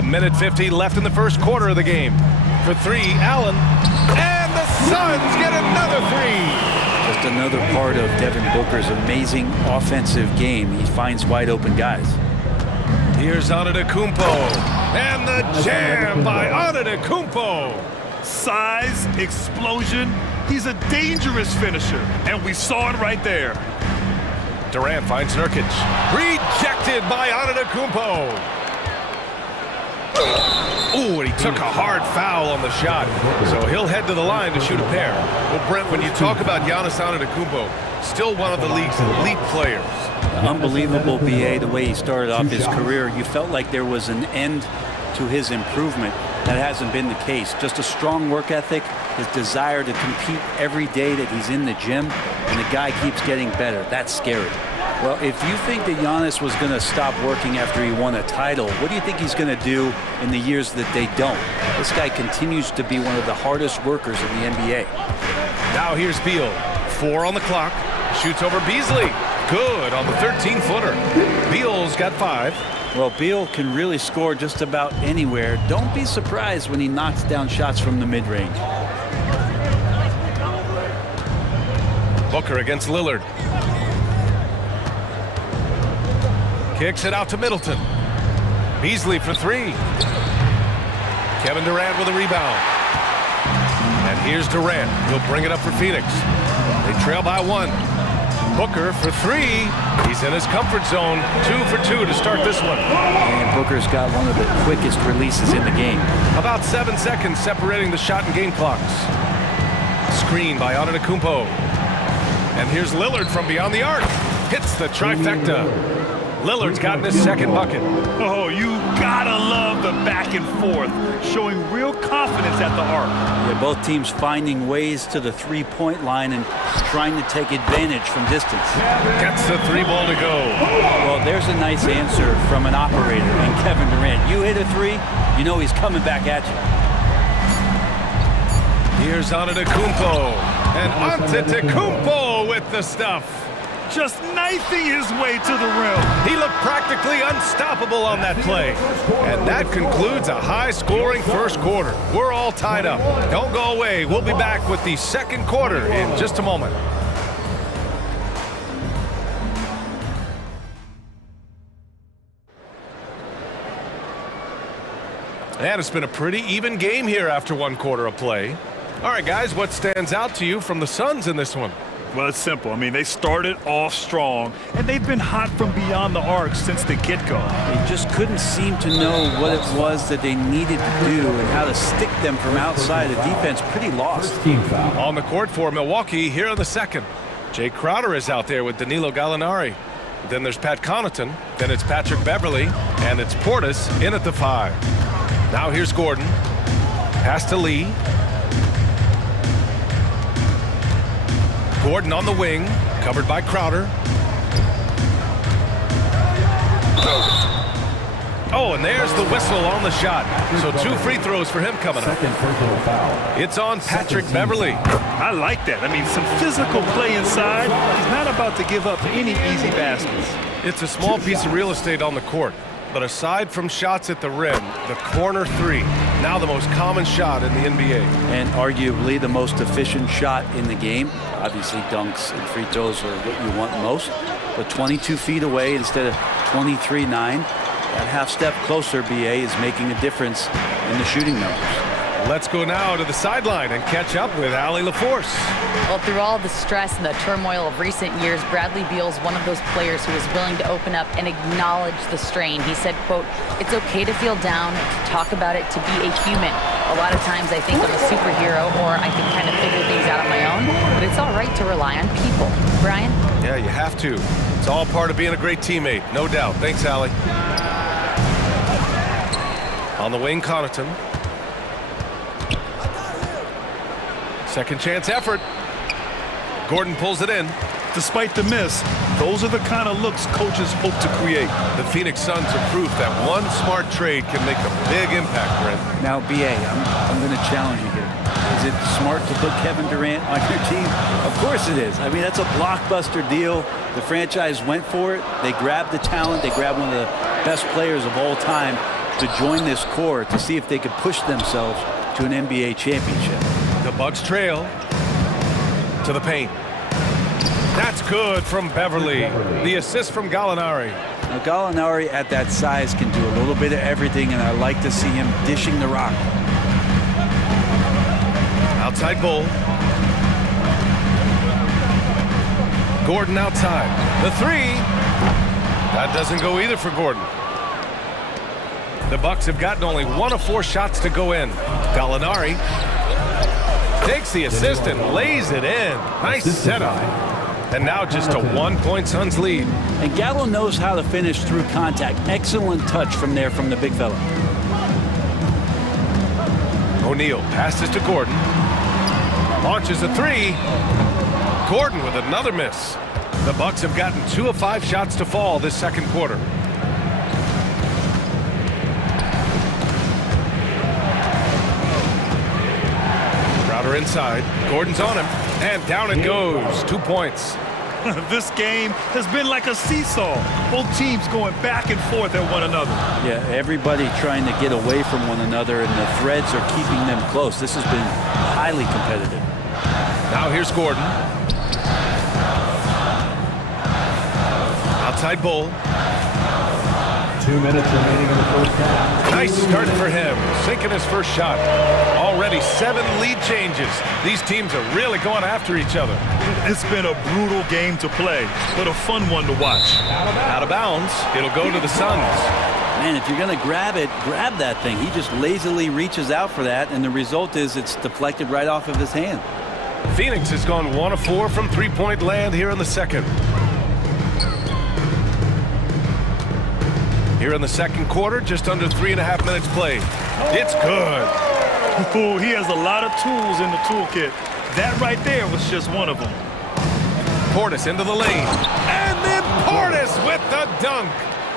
1:50 left in the first quarter of the game. For 3, Allen. And the Suns get another 3. Just another part of Devin Booker's amazing offensive game. He finds wide open guys. Here's Antetokounmpo. And the jam by Antetokounmpo. Size, explosion. He's a dangerous finisher, and we saw it right there. Durant finds Nurkic. Rejected by Antetokounmpo. Ooh, and he took a hard foul on the shot. So he'll head to the line to shoot a pair. Well, Brent, when you talk about Giannis Antetokounmpo, still one of the league's elite players. Unbelievable, B.A., the way he started off his career. You felt like there was an end to his improvement. That hasn't been the case. Just a strong work ethic, his desire to compete every day that he's in the gym, and the guy keeps getting better. That's scary. Well, if you think that Giannis was going to stop working after he won a title, what do you think he's going to do in the years that they don't? This guy continues to be one of the hardest workers in the NBA. Now here's Beal. 4 on the clock. Shoots over Beasley. Good on the 13-footer. Beal's got 5. Well, Beal can really score just about anywhere. Don't be surprised when he knocks down shots from the mid-range. Booker against Lillard. Kicks it out to Middleton. Beasley for 3. Kevin Durant with a rebound. And here's Durant. He'll bring it up for Phoenix. They trail by 1. Booker for 3. He's in his comfort zone. 2 for 2 to start this one. And Booker's got one of the quickest releases in the game. About 7 seconds separating the shot and game clocks. Screen by Antetokounmpo. And here's Lillard from beyond the arc. Hits the trifecta. Lillard's gotten his second bucket. Oh, you gotta love the back and forth, showing real confidence at the arc. Yeah, both teams finding ways to the three-point line and trying to take advantage from distance. Gets the 3 ball to go. Well, there's a nice answer from an operator in Kevin Durant. You hit a 3, you know he's coming back at you. Here's Antetokounmpo. And Antetokounmpo with the stuff. Just knifing his way to the rim. He looked practically unstoppable on that play. And that concludes a high-scoring first quarter. We're all tied up. Don't go away. We'll be back with the second quarter in just a moment. And it's been a pretty even game here after 1 quarter of play. All right, guys, what stands out to you from the Suns in this one? Well, it's simple. I mean, they started off strong, and they've been hot from beyond the arc since the get-go. They just couldn't seem to know what it was that they needed to do and how to stick them from outside. The defense pretty lost. On the court for Milwaukee here in the second. Jay Crowder is out there with Danilo Gallinari. Then there's Pat Connaughton. Then it's Patrick Beverley. And it's Portis in at the 5. Now here's Gordon. Pass to Lee. Gordon on the wing, covered by Crowder. Oh, and there's the whistle on the shot. So 2 free throws for him coming up. It's on Patrick Beverley. I like that. I mean, some physical play inside. He's not about to give up any easy baskets. It's a small piece of real estate on the court. But aside from shots at the rim, the corner 3, now the most common shot in the NBA. And arguably the most efficient shot in the game. Obviously, dunks and free throws are what you want most. But 22 feet away instead of 23-9, that half step closer, BA, is making a difference in the shooting numbers. Let's go now to the sideline and catch up with Allie LaForce. Well, through all the stress and the turmoil of recent years, Bradley Beal's one of those players who is willing to open up and acknowledge the strain. He said, quote, "It's okay to feel down, to talk about it, to be a human. A lot of times I think I'm a superhero or I can kind of figure things out on my own, but it's all right to rely on people." Brian? Yeah, you have to. It's all part of being a great teammate, no doubt. Thanks, Allie. On the wing, Connaughton. Second chance effort. Gordon pulls it in. Despite the miss, those are the kind of looks coaches hope to create. The Phoenix Suns are proof that one smart trade can make a big impact, Brent. Now, BA, I'm going to challenge you here. Is it smart to put Kevin Durant on your team? Of course it is. I mean, that's a blockbuster deal. The franchise went for it. They grabbed the talent. They grabbed one of the best players of all time to join this core to see if they could push themselves to an NBA championship. The Bucks trail to the paint. That's good from Beverley. The assist from Gallinari. Now, Gallinari at that size can do a little bit of everything, and I like to see him dishing the rock. Outside Bull. Gordon outside. The 3. That doesn't go either for Gordon. The Bucks have gotten only 1 of 4 shots to go in. Gallinari takes the assist and lays it in. Nice setup. And now just a 1-point Suns lead. And Gallo knows how to finish through contact. Excellent touch from there from the big fella. O'Neal passes to Gordon. Launches a 3. Gordon with another miss. The Bucks have gotten 2 of 5 shots to fall this second quarter. Crowder inside. Gordon's on him. And down it goes. 2 points. This game has been like a seesaw. Both teams going back and forth at one another. Yeah, everybody trying to get away from one another, and the threads are keeping them close. This has been highly competitive. Now here's Gordon. Outside Bull. 2 minutes remaining in the first half. Nice start for him, sinking his first shot. Already 7 lead changes. These teams are really going after each other. It's been a brutal game to play, but a fun one to watch. Out of bounds, it'll go to the Suns. Man, if you're going to grab it, grab that thing. He just lazily reaches out for that, and the result is it's deflected right off of his hand. Phoenix has gone 1 of 4 from three-point land here in the second. Here in the second quarter, just under 3.5 minutes played. It's good. Ooh, he has a lot of tools in the toolkit. That right there was just one of them. Portis into the lane. And then Portis with the dunk.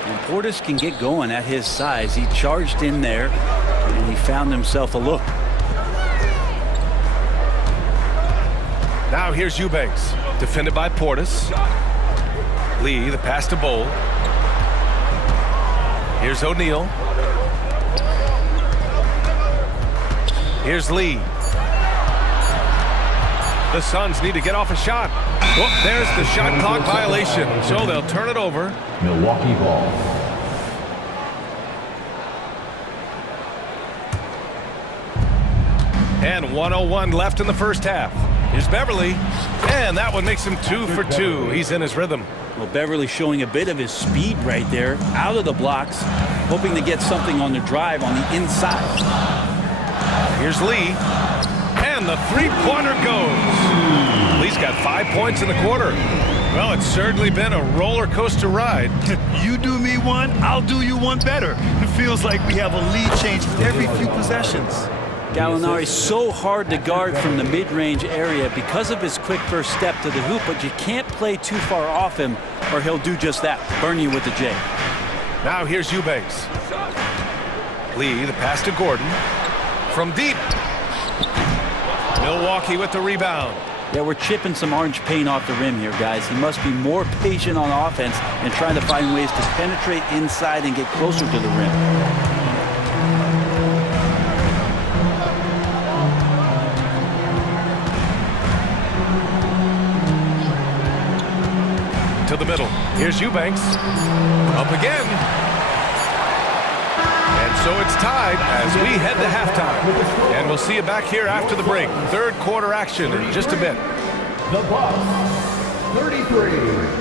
And Portis can get going at his size. He charged in there, and he found himself a look. Now here's Eubanks, defended by Portis. Lee, the pass to Bowl. Here's O'Neal. Here's Lee. The Suns need to get off a shot. Oh, there's the shot clock violation, so they'll turn it over. Milwaukee ball. And 1:01 left in the first half. Here's Beverly, and that one makes him 2 for 2. He's in his rhythm. Well, Beverly showing a bit of his speed right there, out of the blocks, hoping to get something on the drive on the inside. Here's Lee, and the three-pointer goes. Lee's got 5 points in the quarter. Well, it's certainly been a roller coaster ride. You do me one, I'll do you one better. It feels like we have a lead change every few possessions. Gallinari so hard to guard from the mid-range area because of his quick first step to the hoop, but you can't play too far off him or he'll do just that, burn you with the J. Now here's Eubanks. Lee, the pass to Gordon. From deep. Milwaukee with the rebound. Yeah, we're chipping some orange paint off the rim here, guys. He must be more patient on offense and trying to find ways to penetrate inside and get closer to the rim. To the middle. Here's Eubanks. Up again. And so it's tied as we head to halftime. And we'll see you back here after the break. Third quarter action in just a bit. The Bucks, 33.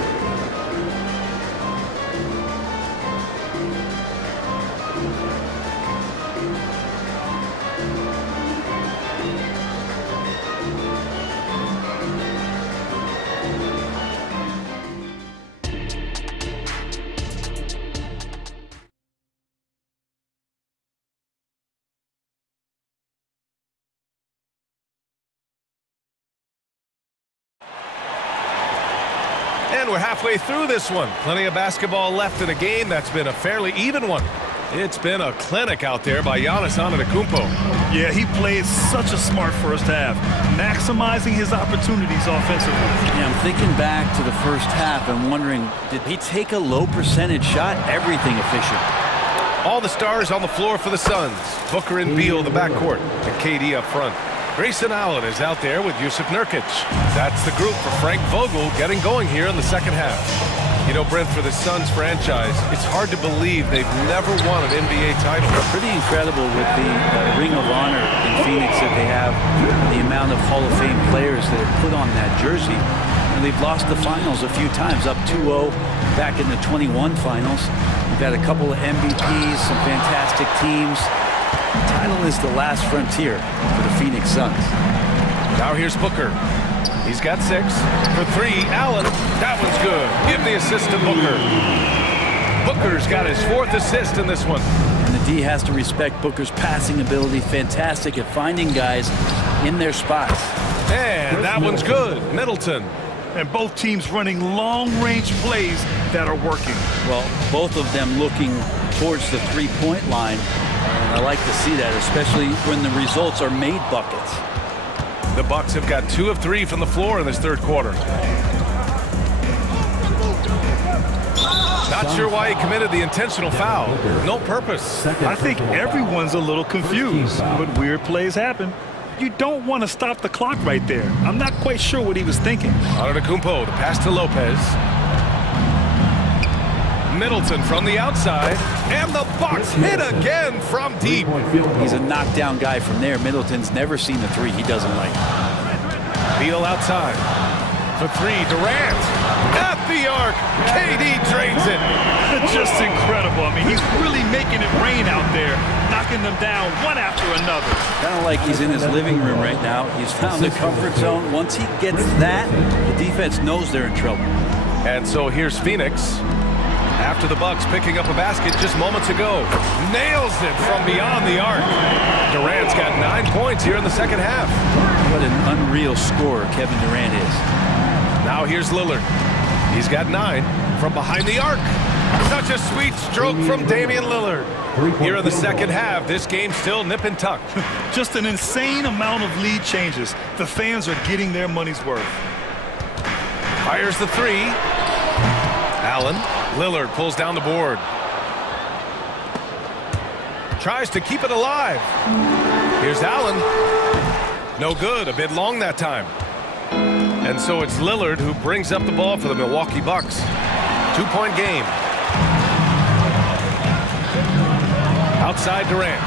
And we're halfway through this one. Plenty of basketball left in a game that's been a fairly even one. It's been a clinic out there by Giannis Antetokounmpo. Yeah, he played such a smart first half, maximizing his opportunities offensively. Yeah, I'm thinking back to the first half and wondering, did he take a low percentage shot? Everything efficient. All the stars on the floor for the Suns. Booker and Beal, the backcourt, and KD up front. Grayson Allen is out there with Yusuf Nurkic. That's the group for Frank Vogel getting going here in the second half. You know, Brent, for the Suns franchise, it's hard to believe they've never won an NBA title. Pretty incredible with the Ring of Honor in Phoenix that they have, the amount of Hall of Fame players that are put on that jersey. And they've lost the finals a few times, up 2-0 back in the 21 finals. We've got a couple of MVPs, some fantastic teams. The title is the last frontier for the Phoenix Suns. Now here's Booker. He's got 6. For 3, Allen. That one's good. Give the assist to Booker. Booker's got his 4th assist in this one. And the D has to respect Booker's passing ability. Fantastic at finding guys in their spots. And that one's good. Middleton. And both teams running long-range plays that are working. Well, both of them looking towards the three-point line. And I like to see that, especially when the results are made buckets. The Bucks have got 2 of 3 from the floor in this third quarter. Not sure why he committed the intentional foul. No purpose. I think everyone's a little confused, but weird plays happen. You don't want to stop the clock right there. I'm not quite sure what he was thinking. Antetokounmpo, the pass to Lopez. Middleton from the outside, and the Bucks hit again from deep. He's a knockdown guy from there. Middleton's never seen the three he doesn't like. Beal outside. For three, Durant. At the arc, KD drains it. Just incredible. I mean, he's really making it rain out there, knocking them down one after another. Kind of like he's in his living room right now. He's found the comfort zone. Once he gets that, the defense knows they're in trouble. And so here's Phoenix. After the Bucks picking up a basket just moments ago. Nails it from beyond the arc. Durant's got 9 points here in the second half. What an unreal scorer Kevin Durant is. Now here's Lillard. He's got 9 from behind the arc. Such a sweet stroke from Damian Lillard. Here in the second half, this game's still nip and tuck. Just an insane amount of lead changes. The fans are getting their money's worth. Fires the three. Allen. Lillard pulls down the board. Tries to keep it alive. Here's Allen. No good. A bit long that time. And so it's Lillard who brings up the ball for the Milwaukee Bucks. 2-point game. Outside Durant.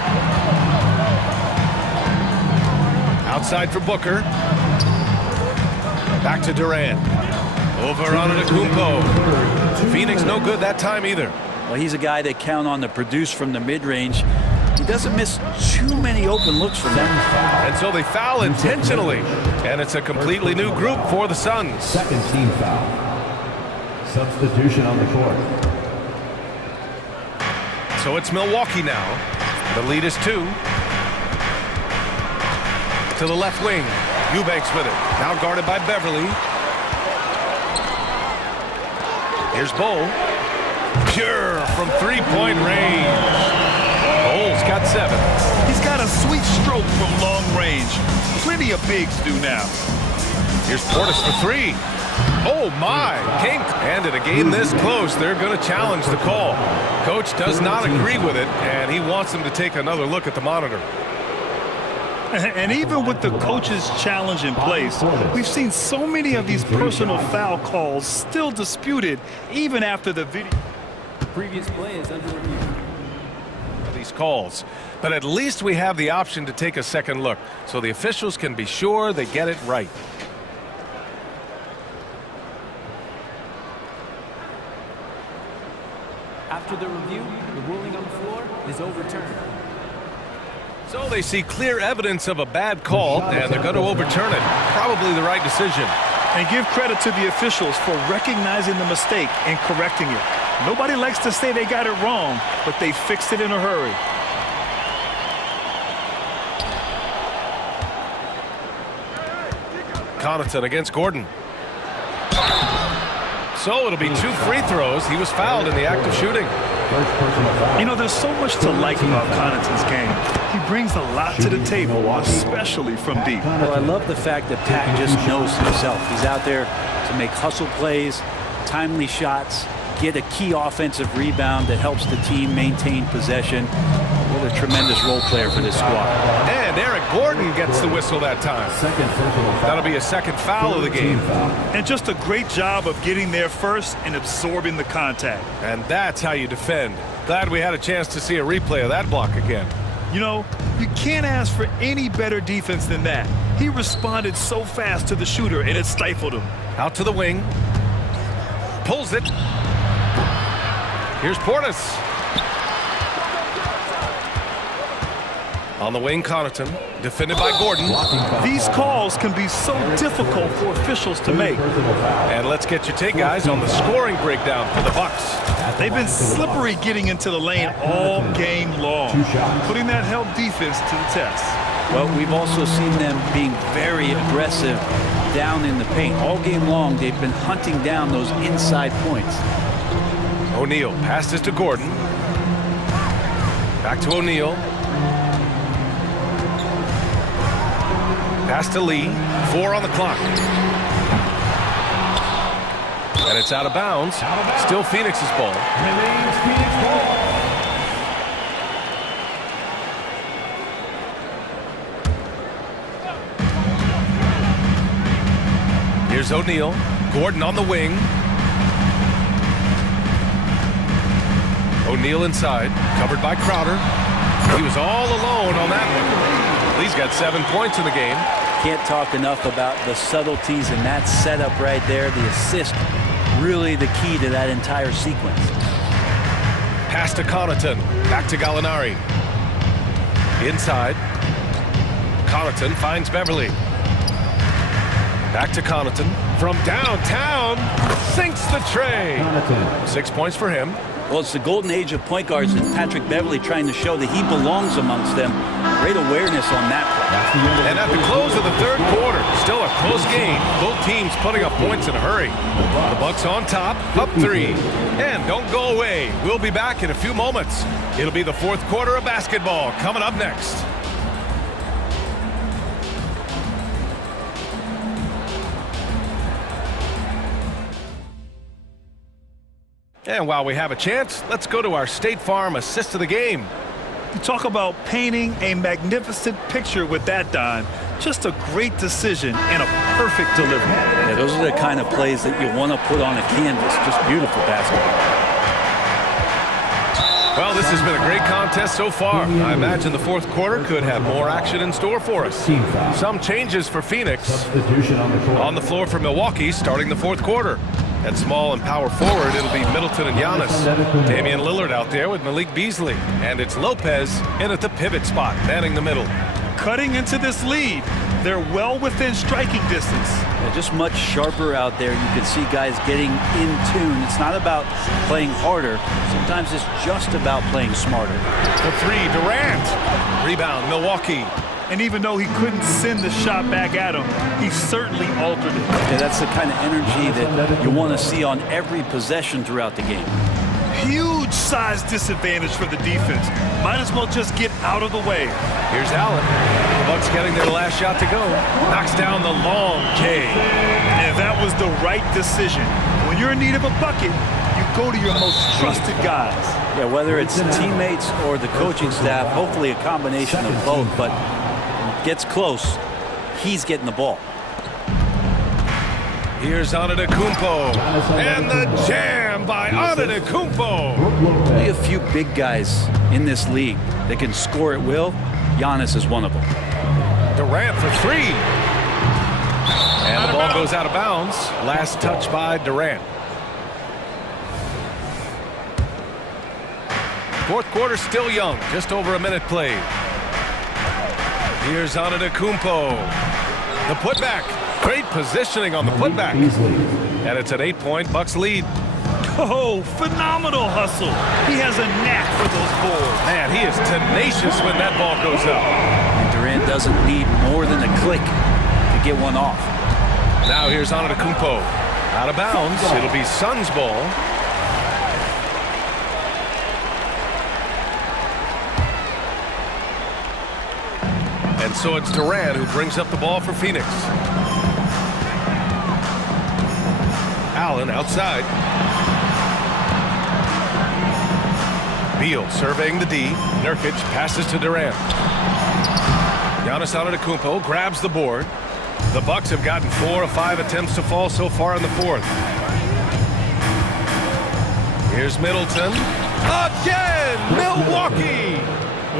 Outside for Booker. Back to Durant. Over on Antetokounmpo. Phoenix no good that time either. Well, he's a guy they count on to produce from the mid-range. He doesn't miss too many open looks from them. And so they foul intentionally. And it's a completely new group for the Suns. Second team foul. Substitution on the court. So it's Milwaukee now. The lead is 2. To the left wing. Eubanks with it. Now guarded by Beverly. Here's Bull. Pure from three-point range. Bull's got 7. He's got a sweet stroke from long range. Plenty of bigs do now. Here's Portis for 3. Oh, my. Kink. And in a game this close, they're going to challenge the call. Coach does not agree with it, and he wants them to take another look at the monitor. And even with the coach's challenge in place, we've seen so many of these personal foul calls still disputed even after the video. The previous play is under review. These calls, but at least we have the option to take a second look, so the officials can be sure they get it right. After the review, the ruling on the floor is overturned. So they see clear evidence of a bad call, and they're going to overturn it. Probably the right decision. And give credit to the officials for recognizing the mistake and correcting it. Nobody likes to say they got it wrong, but they fixed it in a hurry. Connaughton against Gordon. So it'll be 2 free throws. He was fouled in the act of shooting. You know, there's so much to like about Connaughton's game. He brings a lot to the table, especially from deep. Well, I love the fact that Pat just knows himself. He's out there to make hustle plays, timely shots, get a key offensive rebound that helps the team maintain possession. What a tremendous role player for this squad. And Eric Gordon gets the whistle that time. That'll be a second foul of the game. And just a great job of getting there first and absorbing the contact. And that's how you defend. Glad we had a chance to see a replay of that block again. You know, you can't ask for any better defense than that. He responded so fast to the shooter, and it stifled him. Out to the wing. Pulls it. Here's Portis. On the wing, Connaughton, defended by Gordon. These calls can be so difficult for officials to make. And let's get your take, guys, on the scoring breakdown for the Bucks. They've been slippery getting into the lane all game long, putting that help defense to the test. Well, we've also seen them being very aggressive down in the paint. All game long, they've been hunting down those inside points. O'Neal passes to Gordon. Back to O'Neal. Pass to Lee. 4 on the clock. And it's out of bounds. Still Phoenix's ball. Remains Phoenix ball. Here's O'Neal. Gordon on the wing. O'Neal inside, covered by Crowder. He was all alone on that one. He's got 7 points in the game. Can't talk enough about the subtleties in that setup right there. The assist, really the key to that entire sequence. Pass to Connaughton, back to Gallinari. Inside. Connaughton finds Beverly. Back to Connaughton. From downtown, sinks the tray. 6 points for him. Well, it's the golden age of point guards, and Patrick Beverly trying to show that he belongs amongst them. Great awareness on that play. And at the close of the third quarter, still a close game. Both teams putting up points in a hurry. The Bucks on top, up 3. And don't go away. We'll be back in a few moments. It'll be the fourth quarter of basketball coming up next. And while we have a chance, let's go to our State Farm assist of the game. You talk about painting a magnificent picture with that, Don. Just a great decision and a perfect delivery. Yeah, those are the kind of plays that you want to put on a canvas. Just beautiful basketball. Well, this has been a great contest so far. I imagine the fourth quarter could have more action in store for us. Some changes for Phoenix. On the floor for Milwaukee starting the fourth quarter. At small and power forward, it'll be Middleton and Giannis. Damian Lillard out there with Malik Beasley. And it's Lopez in at the pivot spot, manning the middle. Cutting into this lead. They're well within striking distance. Yeah, just much sharper out there. You can see guys getting in tune. It's not about playing harder. Sometimes it's just about playing smarter. The three, Durant. Rebound, Milwaukee. And even though he couldn't send the shot back at him, he certainly altered it. Yeah, that's the kind of energy that you want to see on every possession throughout the game. Huge size disadvantage for the defense. Might as well just get out of the way. Here's Allen. The Bucks getting their last shot to go. Knocks down the long K. And that was the right decision. When you're in need of a bucket, you go to your most trusted guys. Yeah, whether it's teammates or the coaching staff, hopefully a combination of both, but gets close, he's getting the ball. Here's Antetokounmpo, and the jam by Antetokounmpo. Only a few big guys in this league that can score at will. Giannis is one of them. Durant for three. And the ball goes out of bounds. Last touch by Durant. Fourth quarter still young, just over a minute played. Here's Antetokounmpo. The putback. Great positioning on the putback. And it's an 8-point Bucks lead. Oh, phenomenal hustle. He has a knack for those balls. Man, he is tenacious when that ball goes up. And Durant doesn't need more than a click to get one off. Now here's Antetokounmpo. Out of bounds. It'll be Suns ball. And so it's Durant who brings up the ball for Phoenix. Allen outside. Beal surveying the D. Nurkic passes to Durant. Giannis Antetokounmpo grabs the board. The Bucks have gotten 4 of 5 attempts to fall so far in the fourth. Here's Middleton. Again! Milwaukee!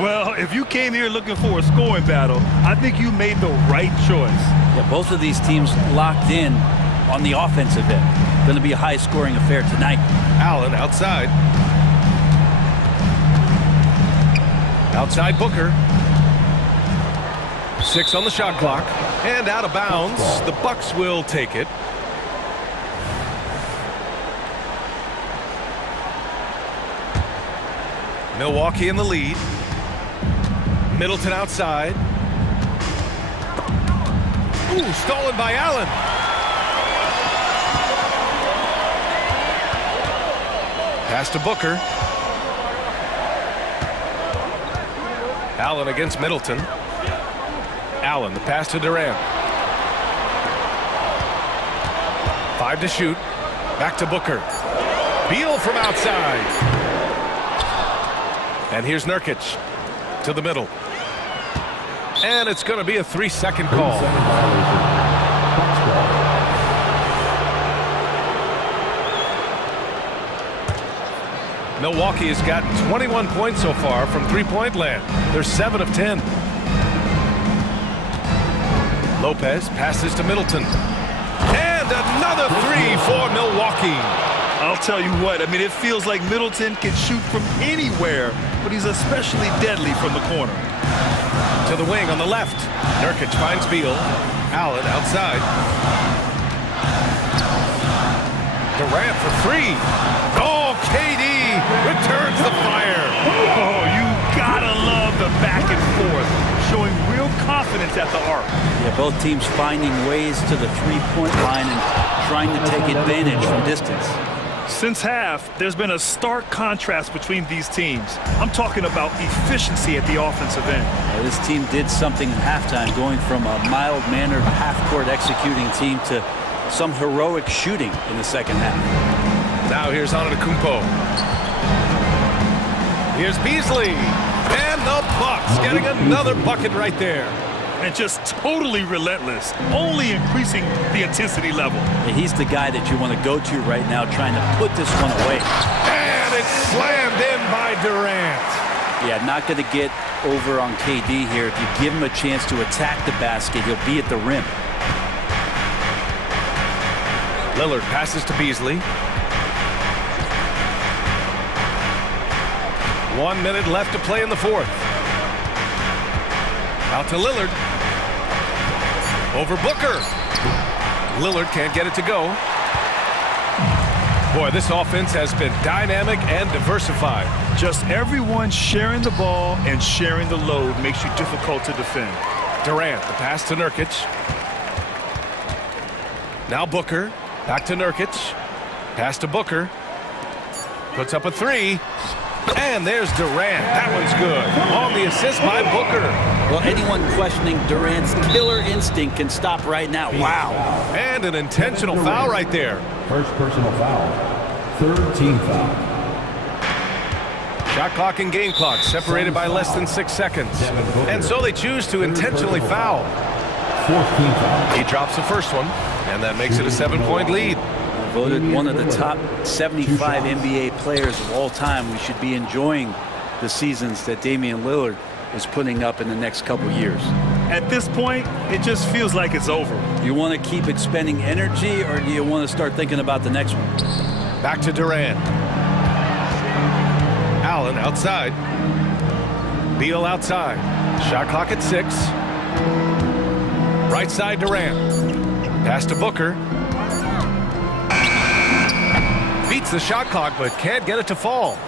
Well, if you came here looking for a scoring battle, I think you made the right choice. Yeah, both of these teams locked in on the offensive end. Going to be a high-scoring affair tonight. Allen outside. Outside Booker. 6 on the shot clock. And out of bounds. The Bucks will take it. Milwaukee in the lead. Middleton outside. Ooh, stolen by Allen. Pass to Booker. Allen against Middleton. Allen, the pass to Durant. 5 to shoot. Back to Booker. Beal from outside. And here's Nurkic to the middle. And it's going to be a 3-second call. Milwaukee has gotten 21 points so far from three-point land. They're 7 of 10. Lopez passes to Middleton. And another three for Milwaukee. I'll tell you what, I mean, it feels like Middleton can shoot from anywhere, but he's especially deadly from the corner. To the wing on the left. Nurkic finds Beal. Allen outside. Durant for three. Oh, KD returns the fire. Oh, you gotta love the back and forth, showing real confidence at the arc. Yeah, both teams finding ways to the three-point line and trying to take advantage from distance. Since half, there's been a stark contrast between these teams. I'm talking about efficiency at the offensive end. Well, this team did something in halftime, going from a mild-mannered half-court executing team to some heroic shooting in the second half. Now here's Antetokounmpo. Here's Beasley. And the Bucks getting another bucket right there. And just totally relentless, only increasing the intensity level. And he's the guy that you want to go to right now, trying to put this one away. And it's slammed in by Durant. Yeah, not going to get over on KD here. If you give him a chance to attack the basket, he'll be at the rim. Lillard passes to Beasley. 1 minute left to play in the fourth. Out to Lillard. Over Booker. Lillard can't get it to go. Boy, this offense has been dynamic and diversified. Just everyone sharing the ball and sharing the load makes you difficult to defend. Durant, the pass to Nurkic. Now Booker. Back to Nurkic. Pass to Booker. Puts up a three. And there's Durant. That one's good. On the assist by Booker. Well, anyone questioning Durant's killer instinct can stop right now. Wow. And an intentional foul right there. First personal foul. Third team foul. Shot clock and game clock separated by less than 6 seconds. And so they choose to intentionally foul. Fourth team foul. He drops the first one, and that makes it a 7-point lead. Voted one of the top 75 NBA players of all time. We should be enjoying the seasons that Damian Lillard is putting up in the next couple years. At this point, it just feels like it's over. You want to keep expending energy, or do you want to start thinking about the next one? Back to Durant. Allen outside. Beal outside. Shot clock at 6. Right side Durant. Pass to Booker. Beats the shot clock, but can't get it to fall.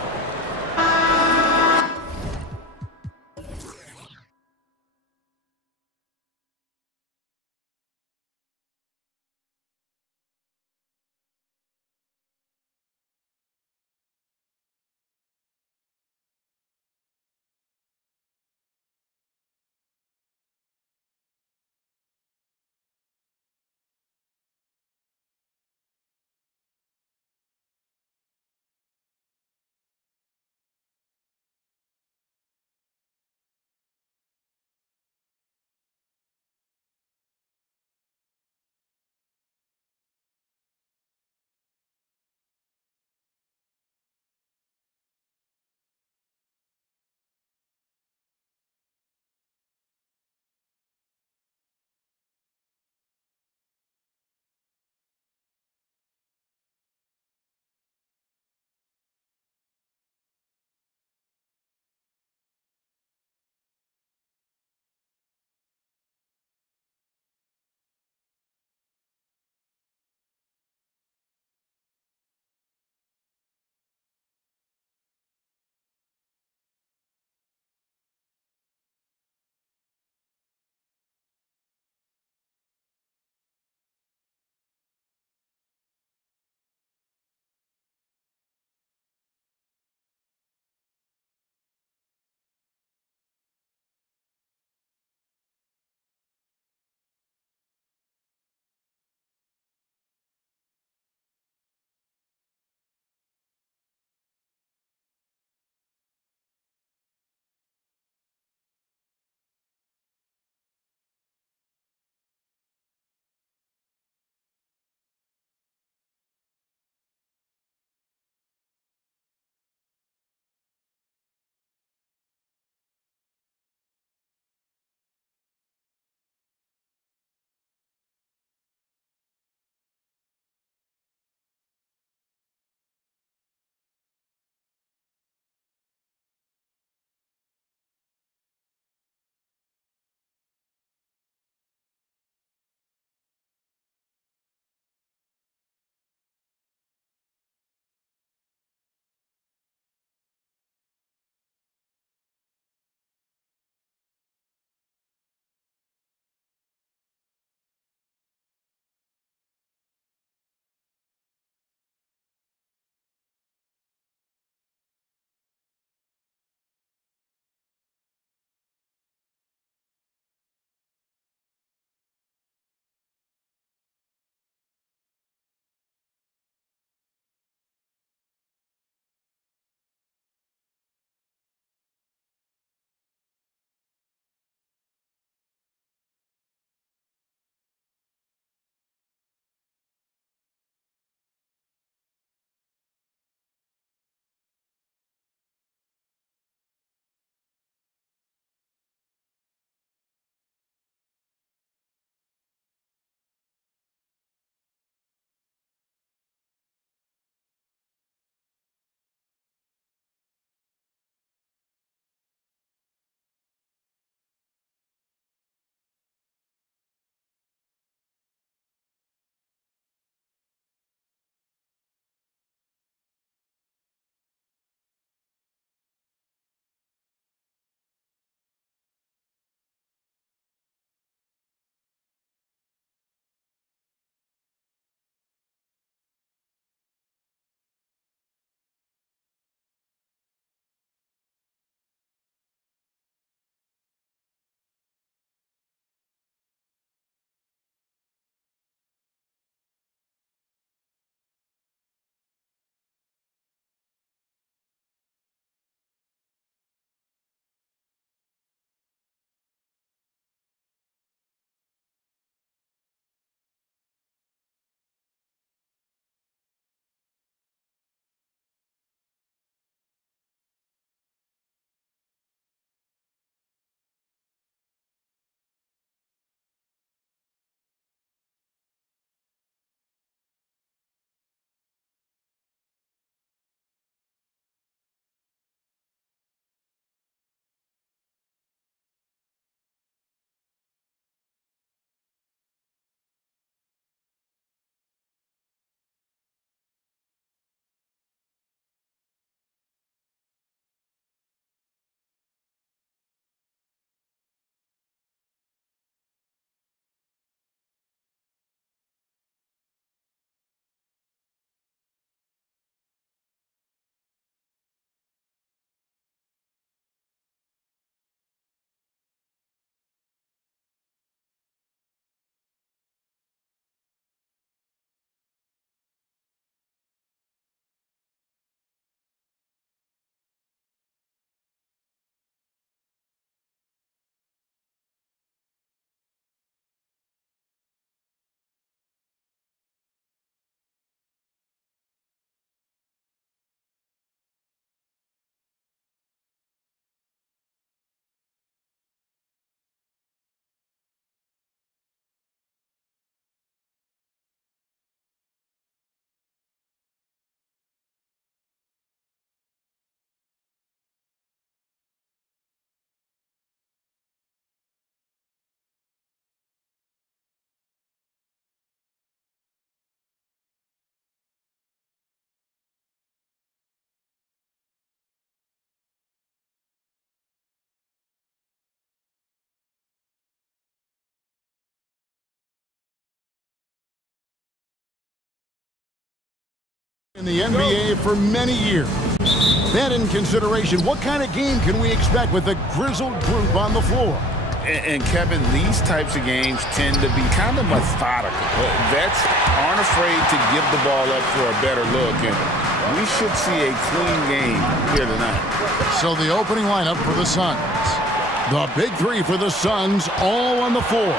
In the NBA for many years. That in consideration, what kind of game can we expect with a grizzled group on the floor? And Kevin, these types of games tend to be kind of methodical. Vets aren't afraid to give the ball up for a better look, and we should see a clean game here tonight. So the opening lineup for the Suns. The big three for the Suns all on the floor.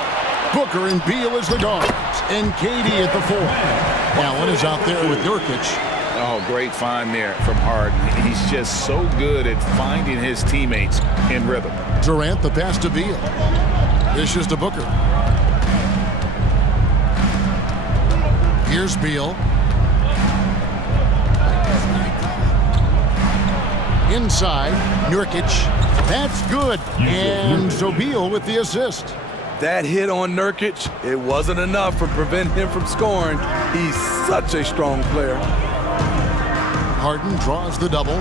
Booker and Beal as the guards, and KD at the four. Allen is out there with Nurkic. Oh, great find there from Harden. He's just so good at finding his teammates in rhythm. Durant, the pass to Beal. Dishes to Booker. Here's Beal. Inside, Nurkic. That's good. And so Beal with the assist. That hit on Nurkic, it wasn't enough to prevent him from scoring. He's such a strong player. Harden draws the double.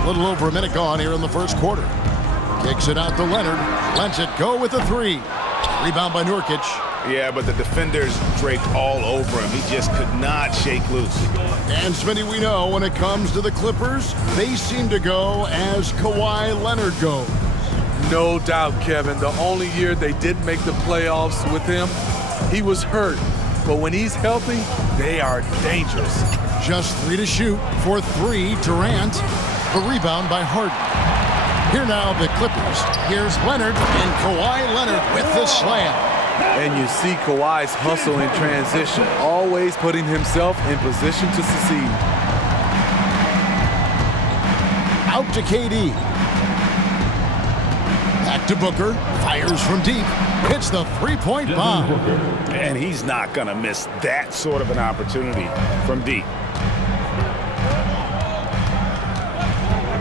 A little over a minute gone here in the first quarter. Kicks it out to Leonard. Lets it go with a three. Rebound by Nurkic. Yeah, but the defenders draped all over him. He just could not shake loose. And Smitty, we know when it comes to the Clippers, they seem to go as Kawhi Leonard goes. No doubt, Kevin. The only year they didn't make the playoffs with him, he was hurt. But when he's healthy, they are dangerous. Just 3 to shoot for 3, Durant. The rebound by Harden. Here now the Clippers. Here's Leonard, and Kawhi Leonard with the slam. And you see Kawhi's hustle in transition, always putting himself in position to succeed. Out to KD. Back to Booker. Fires from deep. Hits the three-point bomb. And he's not going to miss that sort of an opportunity from deep.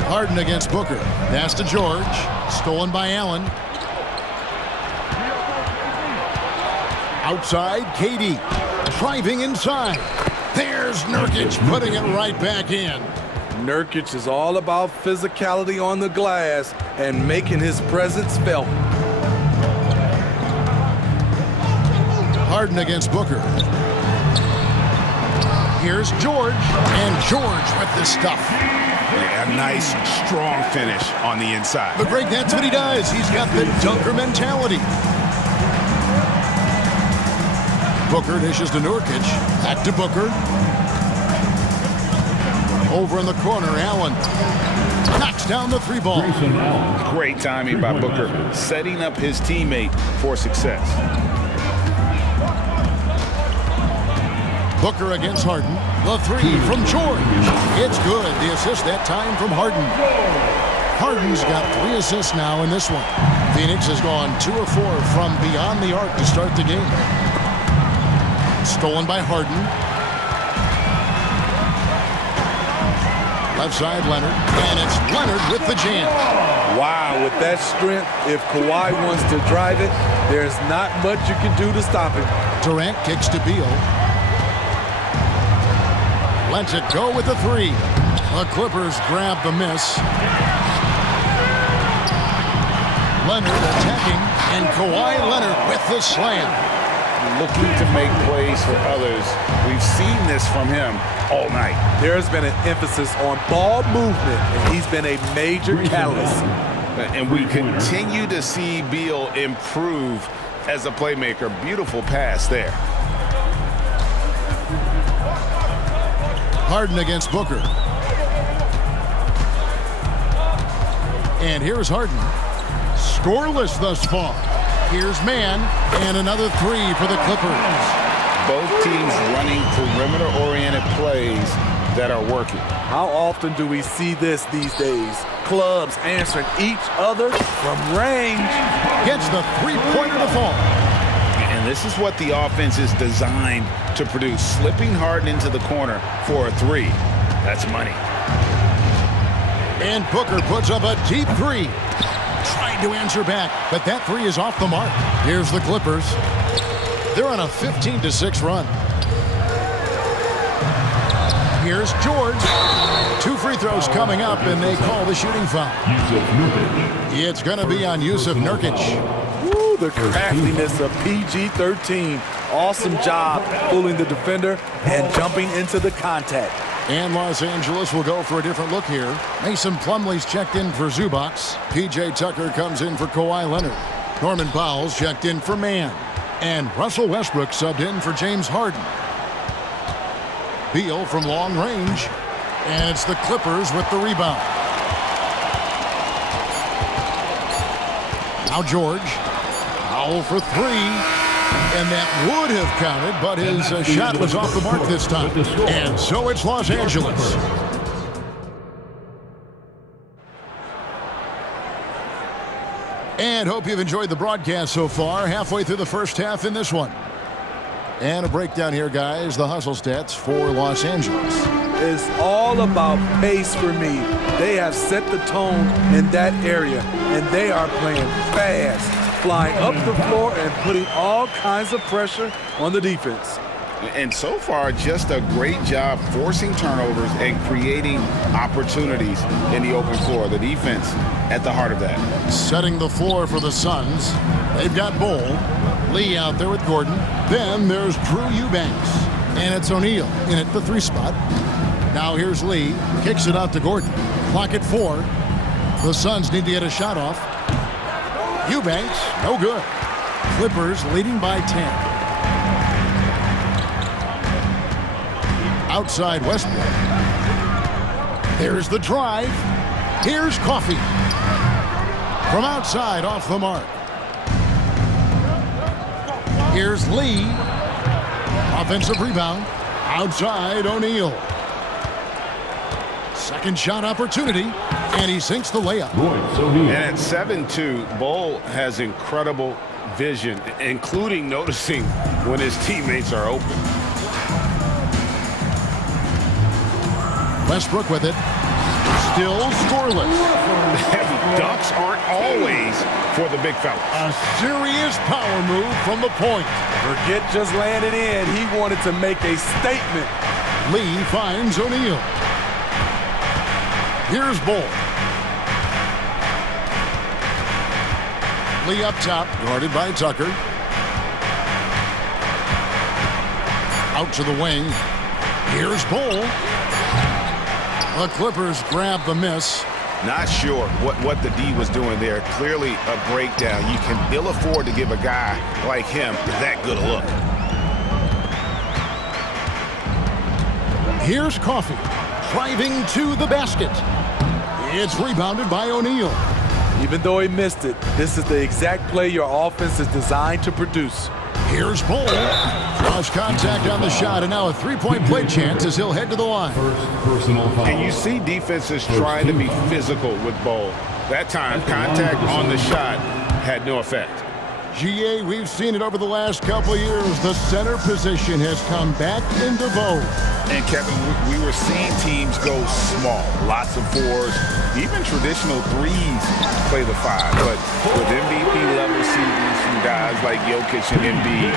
Harden against Booker. Pass to George. Stolen by Allen. Outside, KD. Driving inside. There's Nurkic putting it right back in. Nurkic is all about physicality on the glass and making his presence felt. Harden against Booker. Here's George, and George with the stuff. Yeah, a nice, strong finish on the inside. But Greg, that's what he does. He's got the dunker mentality. Booker dishes to Nurkic. Back to Booker. Over in the corner, Allen knocks down the three ball. Great timing by Booker, setting up his teammate for success. Booker against Harden. The three from George. It's good. The assist that time from Harden. Harden's got 3 assists now in this one. Phoenix has gone 2 of 4 from beyond the arc to start the game. Stolen by Harden. Left side, Leonard. And it's Leonard with the jam. Wow, with that strength, if Kawhi wants to drive it, there's not much you can do to stop him. Durant kicks to Beal. Lets it go with the 3. The Clippers grab the miss. Leonard attacking, and Kawhi Leonard with the slam. Looking to make plays for others. We've seen this from him all night. There's been an emphasis on ball movement, and he's been a major catalyst. And we continue to see Beal improve as a playmaker. Beautiful pass there. Harden against Booker. And here's Harden. Scoreless thus far. Here's Mann, and another 3 for the Clippers. Both teams running perimeter-oriented plays that are working. How often do we see this these days? Clubs answering each other from range. Gets the three-pointer to fall. And this is what the offense is designed to produce. Slipping Harden into the corner for a 3. That's money. And Booker puts up a deep 3. Tried to answer back, but that 3 is off the mark. Here's the Clippers. They're on a 15-6 run. Here's George. 2 free throws coming up, and they call the shooting foul. It's going to be on Yusuf Nurkic. Woo, the craftiness of PG-13. Awesome job fooling the defender and jumping into the contact. And Los Angeles will go for a different look here. Mason Plumlee's checked in for Zubac's. P.J. Tucker comes in for Kawhi Leonard. Norman Powell's checked in for Mann. And Russell Westbrook subbed in for James Harden. Beal from long range. And it's the Clippers with the rebound. Now George. Powell for three. And that would have counted, but his shot was off the mark this time. And so it's Los Angeles. And hope you've enjoyed the broadcast so far. Halfway through the first half in this one. And a breakdown here, guys. The hustle stats for Los Angeles. It's all about pace for me. They have set the tone in that area, and they are playing fast, flying up the floor and putting all kinds of pressure on the defense. And so far, just a great job forcing turnovers and creating opportunities in the open floor. The defense at the heart of that. Setting the floor for the Suns. They've got Bull. Lee out there with Gordon. Then there's Drew Eubanks. And it's O'Neal in at the 3 spot. Now here's Lee. Kicks it out to Gordon. Clock at 4. The Suns need to get a shot off. Eubanks, no good. Clippers leading by 10. Outside Westbrook. There's the drive. Here's Coffey. From outside, off the mark. Here's Lee. Offensive rebound. Outside, O'Neal. Second shot opportunity. And he sinks the layup. And at 7-2, Bull has incredible vision, including noticing when his teammates are open. Westbrook with it. Still scoreless. Ducks aren't always for the big fella. A serious power move from the point. Forget just landed in. He wanted to make a statement. Lee finds O'Neal. Here's Bull. Lee up top, guarded by Tucker. Out to the wing. Here's Bull. The Clippers grab the miss. Not sure what the D was doing there. Clearly a breakdown. You can ill afford to give a guy like him that good a look. Here's Coffey driving to the basket. It's rebounded by O'Neal. Even though he missed it, this is the exact play your offense is designed to produce. Here's Bull. Draws contact on the shot, and now a three-point play chance as he'll head to the line. And you see defenses trying to be physical with Bull. That time, contact on the shot had no effect. GA, we've seen it over the last couple of years. The center position has come back into vogue. And Kevin, we were seeing teams go small, lots of 4s, even traditional 3s play the 5. But with MVP level seasons from guys like Jokic and Embiid,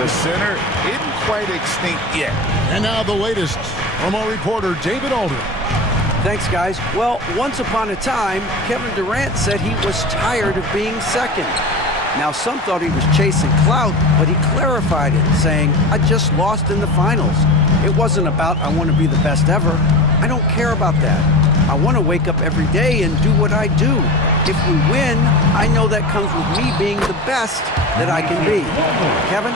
the center isn't quite extinct yet. And now the latest from our reporter, David Alder. Thanks, guys. Well, once upon a time, Kevin Durant said he was tired of being second. Now, some thought he was chasing clout, but he clarified it, saying, I just lost in the finals. It wasn't about, I want to be the best ever. I don't care about that. I want to wake up every day and do what I do. If we win, I know that comes with me being the best that I can be. Kevin?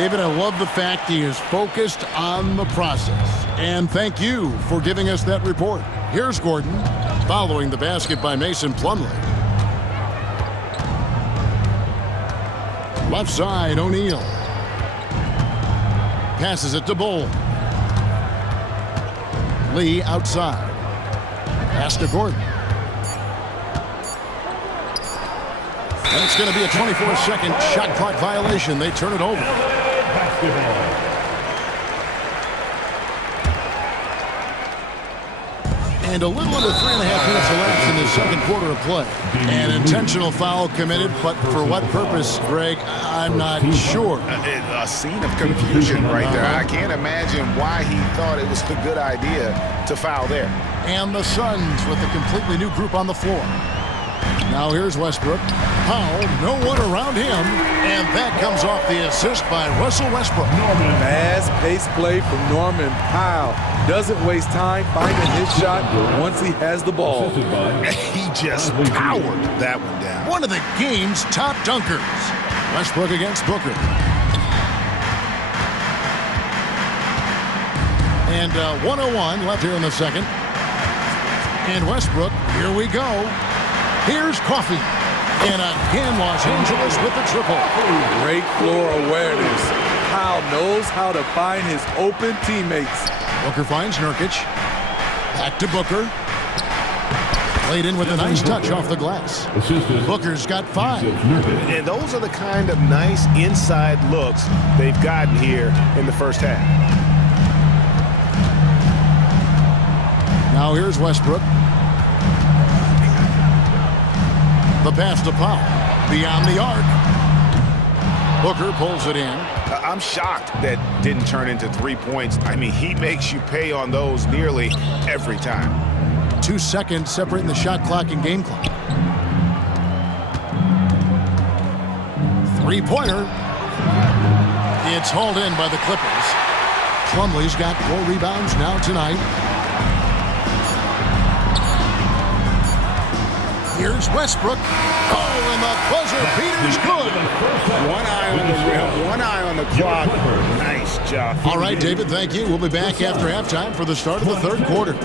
David, I love the fact he is focused on the process. And thank you for giving us that report. Here's Gordon, following the basket by Mason Plumlee. Left side, O'Neal. Passes it to Bull. Lee outside. Pass to Gordon. And it's going to be a 24-second shot clock violation. They turn it over. And a little under 3.5 minutes elapsed in the second quarter of play. An intentional foul committed, but for what purpose, Greg, I'm not sure. A scene of confusion right there. I can't imagine why he thought it was a good idea to foul there. And the Suns with a completely new group on the floor. Now here's Westbrook. Powell, no one around him. And that comes off the assist by Russell Westbrook. Fast-paced play from Norman Powell. Doesn't waste time finding his shot once he has the ball. He just powered that one down. One of the game's top dunkers. Westbrook against Booker. And 1:01 left here in the second. And Westbrook, here we go. Here's Coffey. And again, Los Angeles with the triple. Great floor awareness. Powell knows how to find his open teammates. Booker finds Nurkic. Back to Booker. Played in with a nice touch off the glass. Booker's got 5. And those are the kind of nice inside looks they've gotten here in the first half. Now here's Westbrook. The pass to Powell. Beyond the arc. Booker pulls it in. I'm shocked that didn't turn into 3 points. I mean, he makes you pay on those nearly every time. 2 seconds separating the shot clock and game clock. 3-pointer. It's hauled in by the Clippers. Plumlee's got 4 rebounds now tonight. Here's Westbrook. Oh, and the buzzer beater's good. One eye on the rim, one eye on the clock. Nice job. All right, David, thank you. We'll be back after halftime for the start of the third quarter.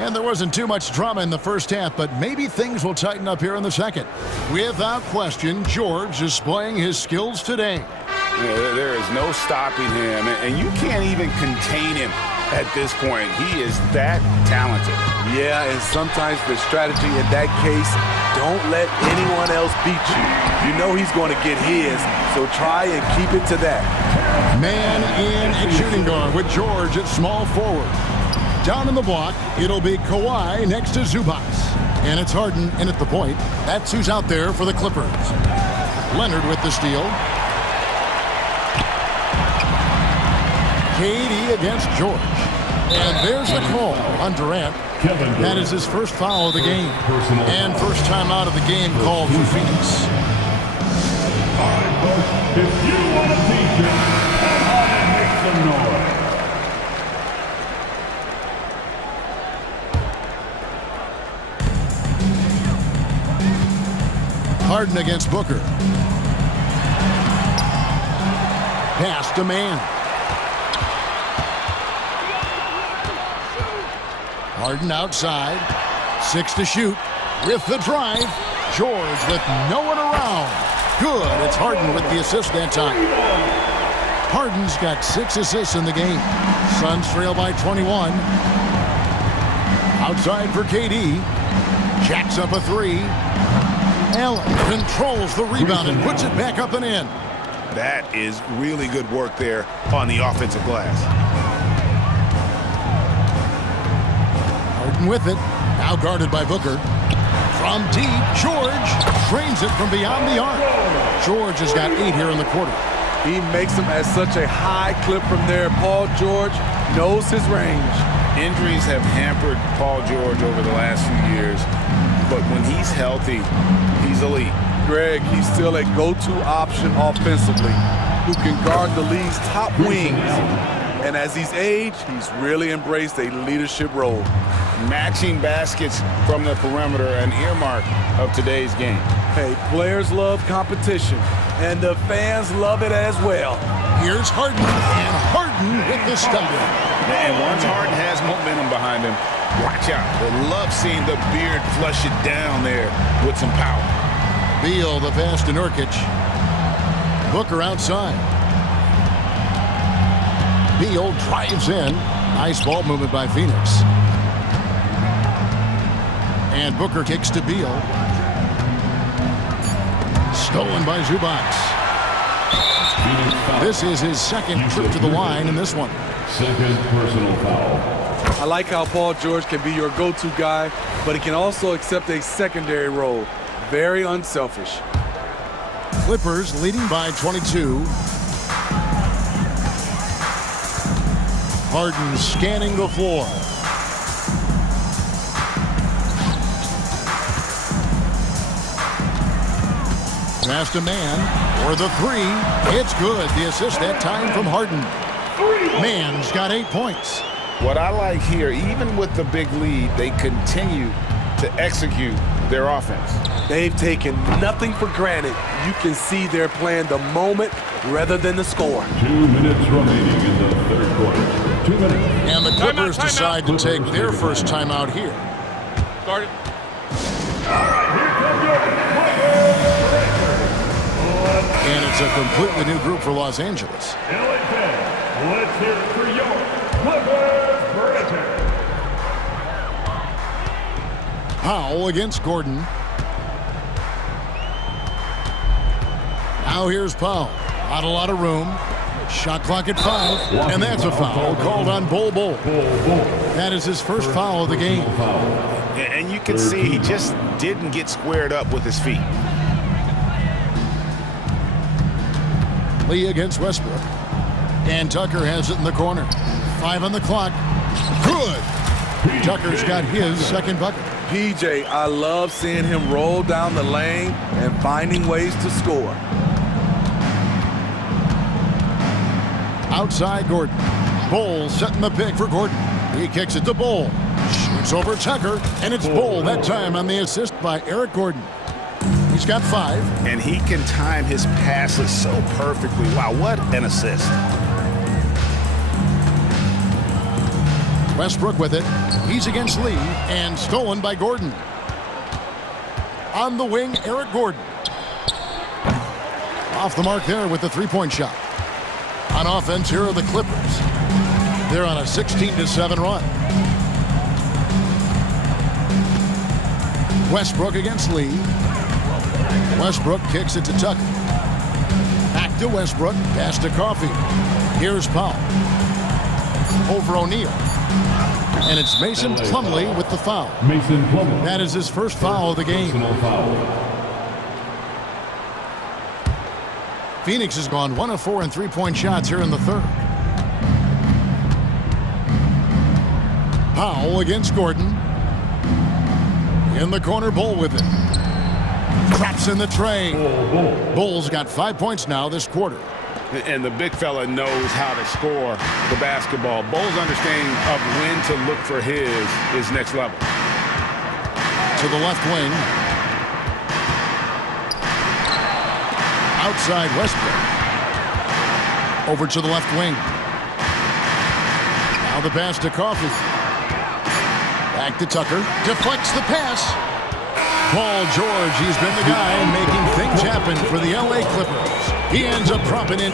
And there wasn't too much drama in the first half, but maybe things will tighten up here in the second. Without question, George is displaying his skills today. Yeah, there is no stopping him, and you can't even contain him at this point. He is that talented. Yeah, and sometimes the strategy in that case, don't let anyone else beat you. You know he's going to get his, so try and keep it to that. Man in at shooting guard with George at small forward. Down in the block, it'll be Kawhi next to Zubac. And it's Harden in at the point. That's who's out there for the Clippers. Leonard with the steal. KD against George. And there's the call on Durant. That is his first foul of the game. And first time out of the game called for Phoenix. All right, folks, if you want a t-shirt, come on and make some noise. Harden against Booker. Pass to man. Harden outside. 6 to shoot. With the drive. George with no one around. Good. It's Harden with the assist that time. Harden's got 6 assists in the game. Suns trail by 21. Outside for KD. Jacks up a 3. Allen controls the rebound and puts it back up and in. That is really good work there on the offensive glass. Harden with it. Now guarded by Booker. From deep, George trains it from beyond the arc. George has got 8 here in the quarter. He makes them at such a high clip from there. Paul George knows his range. Injuries have hampered Paul George over the last few years, but when he's healthy, he's elite. Greg, he's still a go-to option offensively who can guard the league's top wings. And as he's aged, he's really embraced a leadership role. Matching baskets from the perimeter, an earmark of today's game. Hey, players love competition, and the fans love it as well. Here's Harden, and Harden with the stop. And once Harden has momentum behind him, watch out. They love seeing the beard flush it down there with some power. Beal, the pass to Nurkic. Booker outside. Beal drives in. Nice ball movement by Phoenix. And Booker kicks to Beal. Stolen by Zubac. This is his second trip to the line in this one. Second personal foul. I like how Paul George can be your go-to guy, but he can also accept a secondary role. Very unselfish. Clippers leading by 22. Harden scanning the floor. Past a man for the three. It's good. The assist that time from Harden. Man's got 8 points. What I like here, even with the big lead, they continue to execute their offense. They've taken nothing for granted. You can see they're playing the moment rather than the score. 2 minutes remaining in the third quarter. 2 minutes. And the Clippers decide to take their first timeout here. Started. All right, here comes your And it's a completely new group for Los Angeles. LA fans, let's hear it for your Clippers Breaker. Powell against Gordon. Now here's Powell. Not a lot of room. Shot clock at 5. And that's a foul called on Bol. That is his first foul of the game. And you can see he just didn't get squared up with his feet. Lee against Westbrook. And Tucker has it in the corner. 5 on the clock. Good. Tucker's got his second bucket. PJ, I love seeing him roll down the lane and finding ways to score. Outside Gordon. Bol setting the pick for Gordon. He kicks it to Bol. Shoots over Tucker, and it's Bol that time on the assist by Eric Gordon. He's got 5. And he can time his passes so perfectly. Wow, what an assist. Westbrook with it. He's against Lee, and stolen by Gordon. On the wing, Eric Gordon. Off the mark there with the three-point shot. On offense, here are the Clippers. They're on a 16-7 run. Westbrook against Lee. Westbrook kicks it to Tucker. Back to Westbrook. Pass to Coffey. Here's Powell. Over O'Neal. And it's Mason Plumlee with the foul. Mason Plumlee. That is his first foul of the game. Phoenix has gone 1 of 4 in three-point shots here in the third. Powell against Gordon. In the corner, Bol with it. Traps in the tray. Bol's got 5 points now this quarter. And the big fella knows how to score the basketball. Bol's understanding of when to look for his next level. To the left wing. Outside Westbrook. Over to the left wing. Now the pass to Coffey. Back to Tucker. Deflects the pass. Paul George, he's been the guy making things happen for the LA Clippers. He ends up dropping in.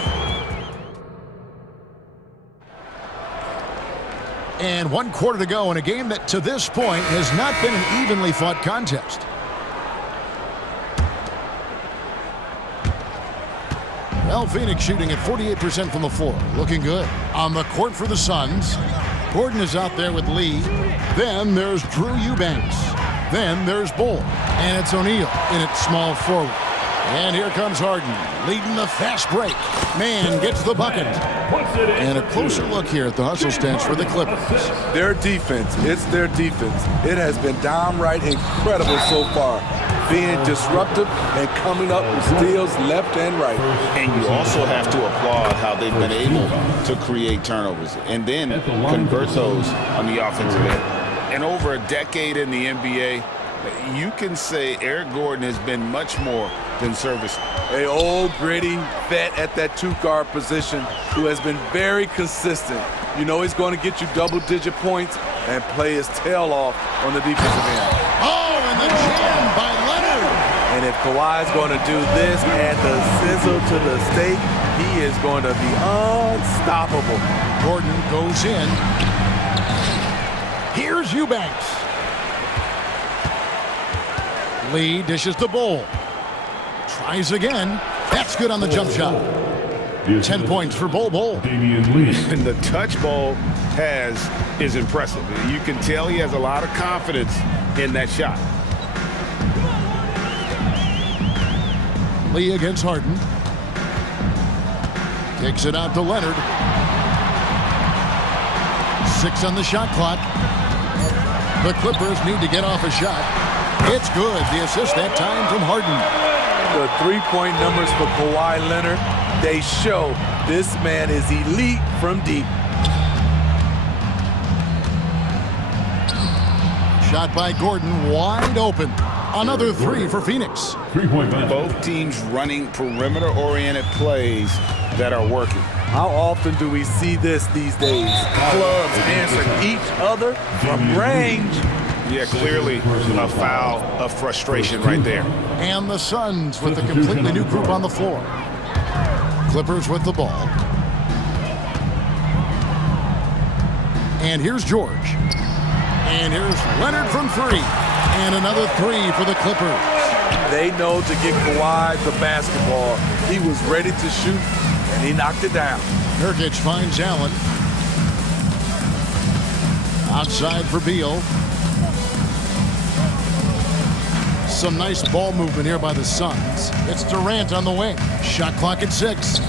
And 1 quarter to go in a game that to this point has not been an evenly fought contest. Well, Phoenix shooting at 48% from the floor. Looking good. On the court for the Suns. Gordon is out there with Lee. Then there's Drew Eubanks. Then there's Bol. And it's O'Neal in at small forward. And here comes Harden, leading the fast break. Man gets the bucket. And a closer look here at the hustle stance for the Clippers. Their defense, it's their defense. It has been downright incredible so far. Being disruptive and coming up with steals left and right. And you also have to applaud how they've been able to create turnovers and then convert those on the offensive end. And over a decade in the NBA, you can say Eric Gordon has been much more than service. A old, gritty vet at that two-guard position who has been very consistent. You know he's going to get you double-digit points and play his tail off on the defensive end. Oh, and the jam by Leonard. And if Kawhi's going to do this, add the sizzle to the steak, he is going to be unstoppable. Gordon goes in. Here's Eubanks. Lee dishes the Bol. Tries again. That's good on the jump shot. 10 points for Bol. And the touch Bol has is impressive. You can tell he has a lot of confidence in that shot. Lee against Harden. Takes it out to Leonard. 6 on the shot clock. The Clippers need to get off a shot. It's good. The assist that time from Harden. The three-point numbers for Kawhi Leonard, they show this man is elite from deep. Shot by Gordon, wide open. Another 3 for Phoenix. Both teams running perimeter-oriented plays that are working. How often do we see this these days? Clubs answering each other from range. Yeah, clearly a foul of frustration right there. And the Suns with a completely new group on the floor. Clippers with the ball. And here's George. And here's Leonard from 3. And another 3 for the Clippers. They know to get Kawhi the basketball. He was ready to shoot, and he knocked it down. Nurkic finds Allen. Outside for Beal. Some nice ball movement here by the Suns. It's Durant on the wing. Shot clock at 6.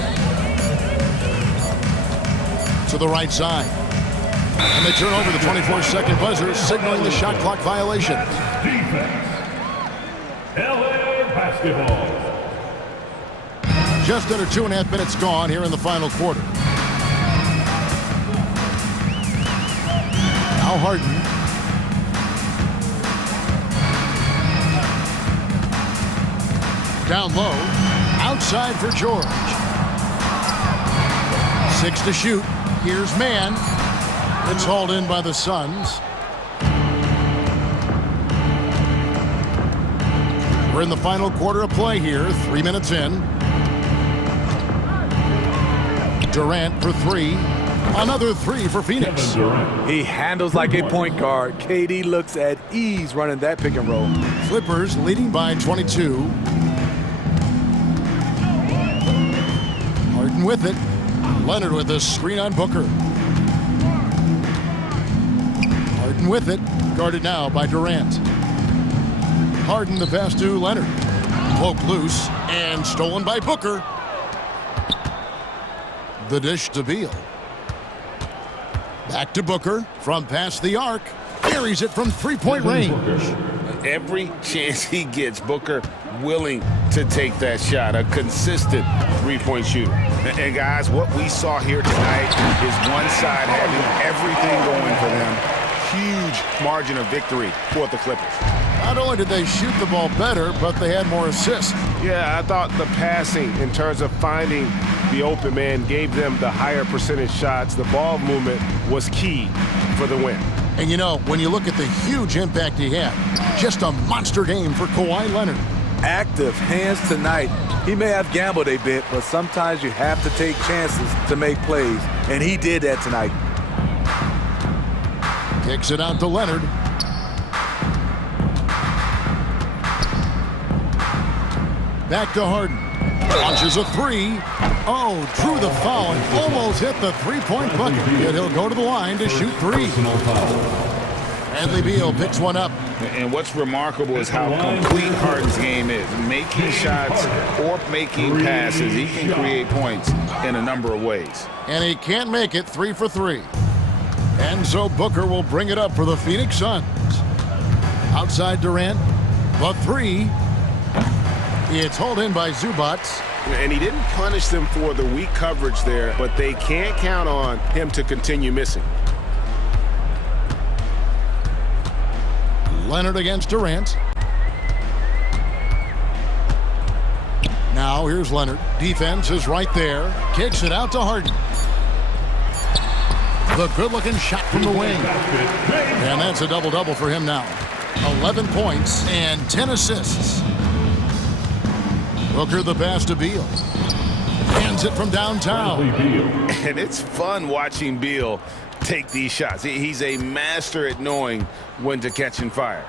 To the right side. And they turn over the 24-second buzzer, signaling the shot clock violation. LA basketball. Just under 2.5 minutes gone here in the final quarter. Now Harden. Down low. Outside for George. 6 to shoot. Here's Mann. It's hauled in by the Suns. We're in the final quarter of play here. 3 minutes in. Durant for 3. Another 3 for Phoenix. He handles like a point guard. KD looks at ease running that pick and roll. Clippers leading by 22. Harden with it. Leonard with a screen on Booker. Harden with it. Guarded now by Durant. Harden the pass to Leonard. Poke loose and stolen by Booker. The dish to Beal. Back to Booker from past the arc. Carries it from 3-point range. Every chance he gets, Booker willing to take that shot. A consistent 3-point shooter. And guys, what we saw here tonight is one side having everything going for them. Huge margin of victory for the Clippers. Not only did they shoot the ball better, but they had more assists. Yeah, I thought the passing in terms of finding the open man gave them the higher percentage shots. The ball movement was key for the win. And you know, when you look at the huge impact he had, just a monster game for Kawhi Leonard. Active hands tonight. He may have gambled a bit, but sometimes you have to take chances to make plays, and he did that tonight. Kicks it out to Leonard. Back to Harden. Launches a 3. Oh, drew the foul and almost hit the 3-point bucket. Yet he'll go to the line to shoot 3. Bradley Beal picks one up. And what's remarkable is how complete Harden's game is. Making shots or making passes. He can create points in a number of ways. And he can't make it 3 for 3. And so Booker will bring it up for the Phoenix Suns. Outside Durant. The 3. It's hauled in by Zubac. And he didn't punish them for the weak coverage there, but they can't count on him to continue missing. Leonard against Durant. Now here's Leonard. Defense is right there. Kicks it out to Harden. The good-looking shot from the wing. And that's a double-double for him now. 11 points and 10 assists. Booker the pass to Beal. Hands it from downtown. And it's fun watching Beal take these shots. He's a master at knowing when to catch and fire.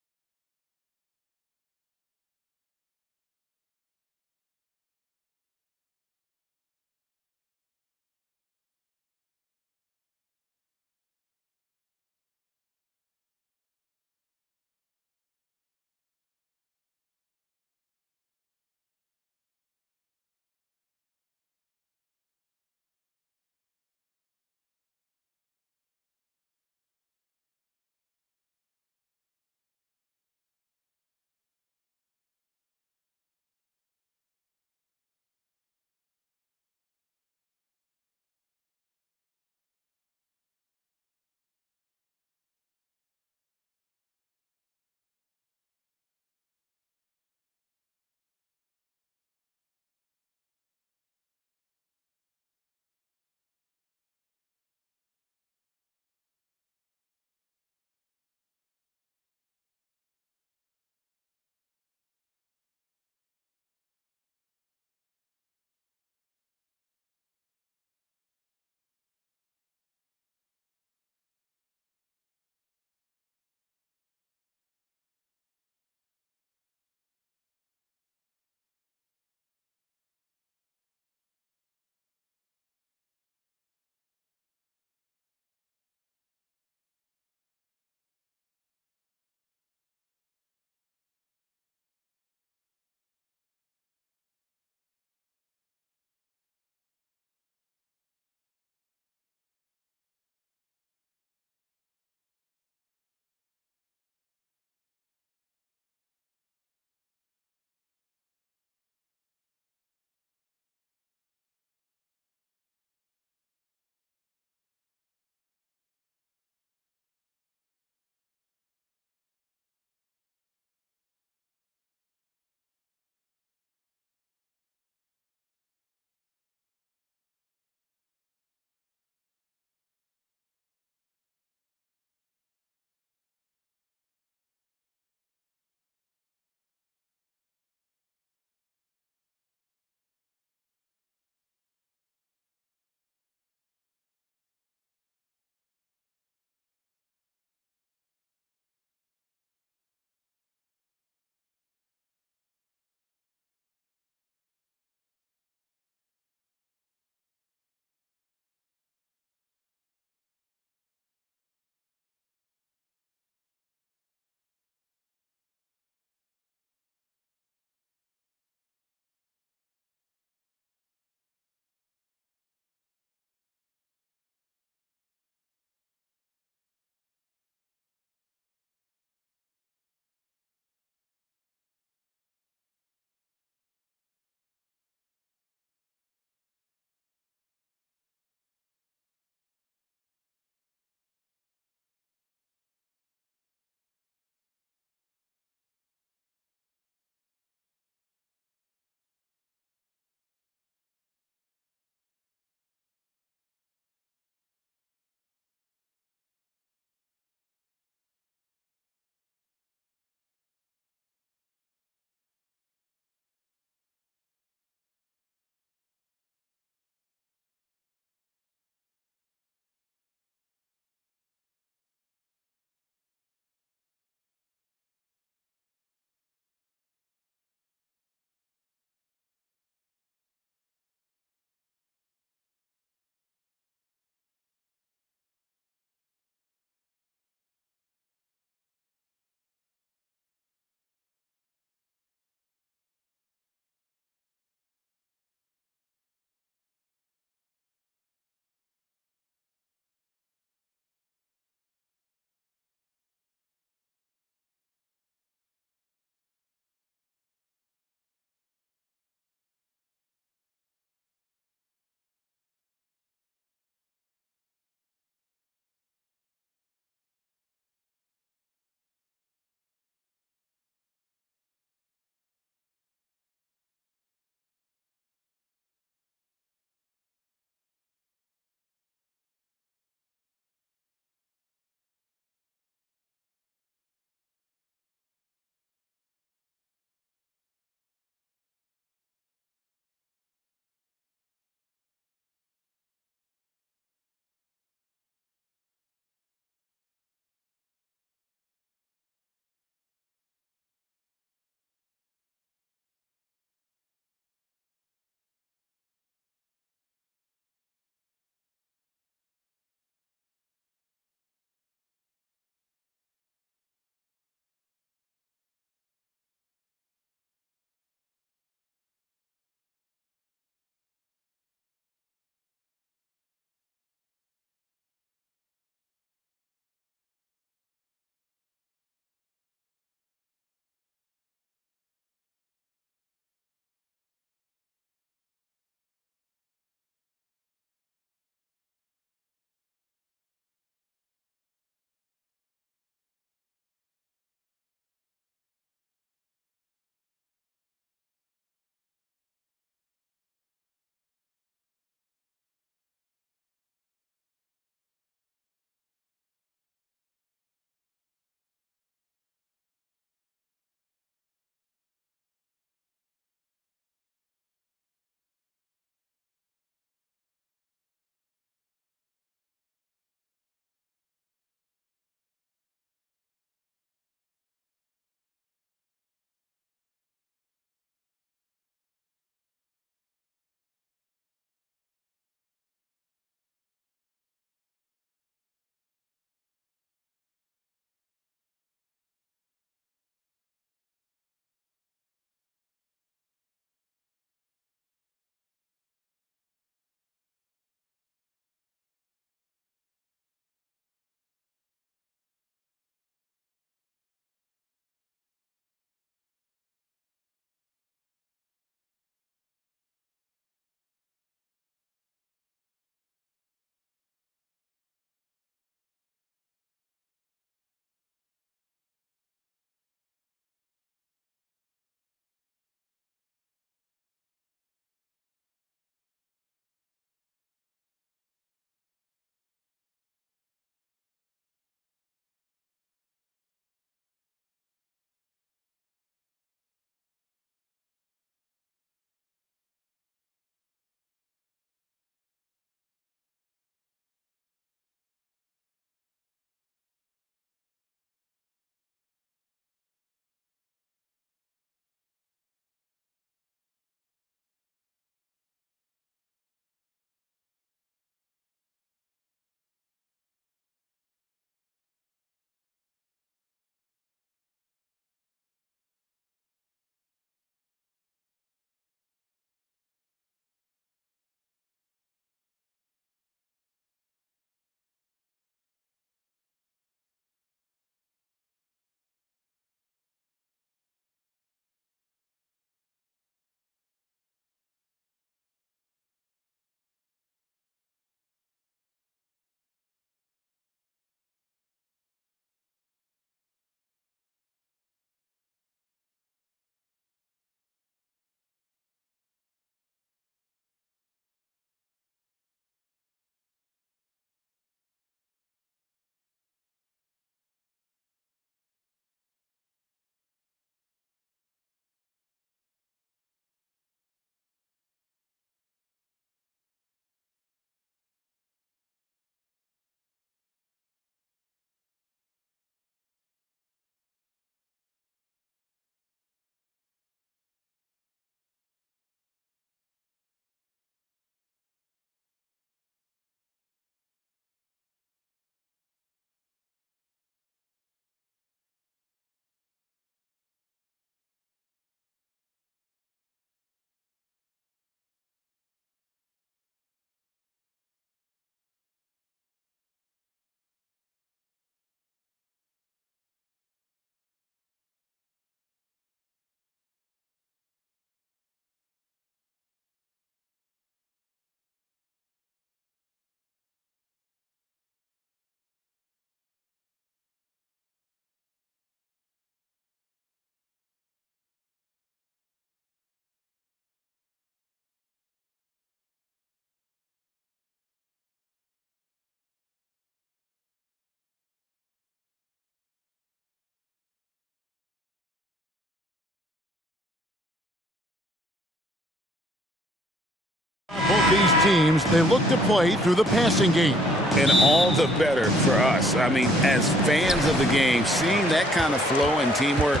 these teams, they look to play through the passing game. And all the better for us. I mean, as fans of the game, seeing that kind of flow and teamwork,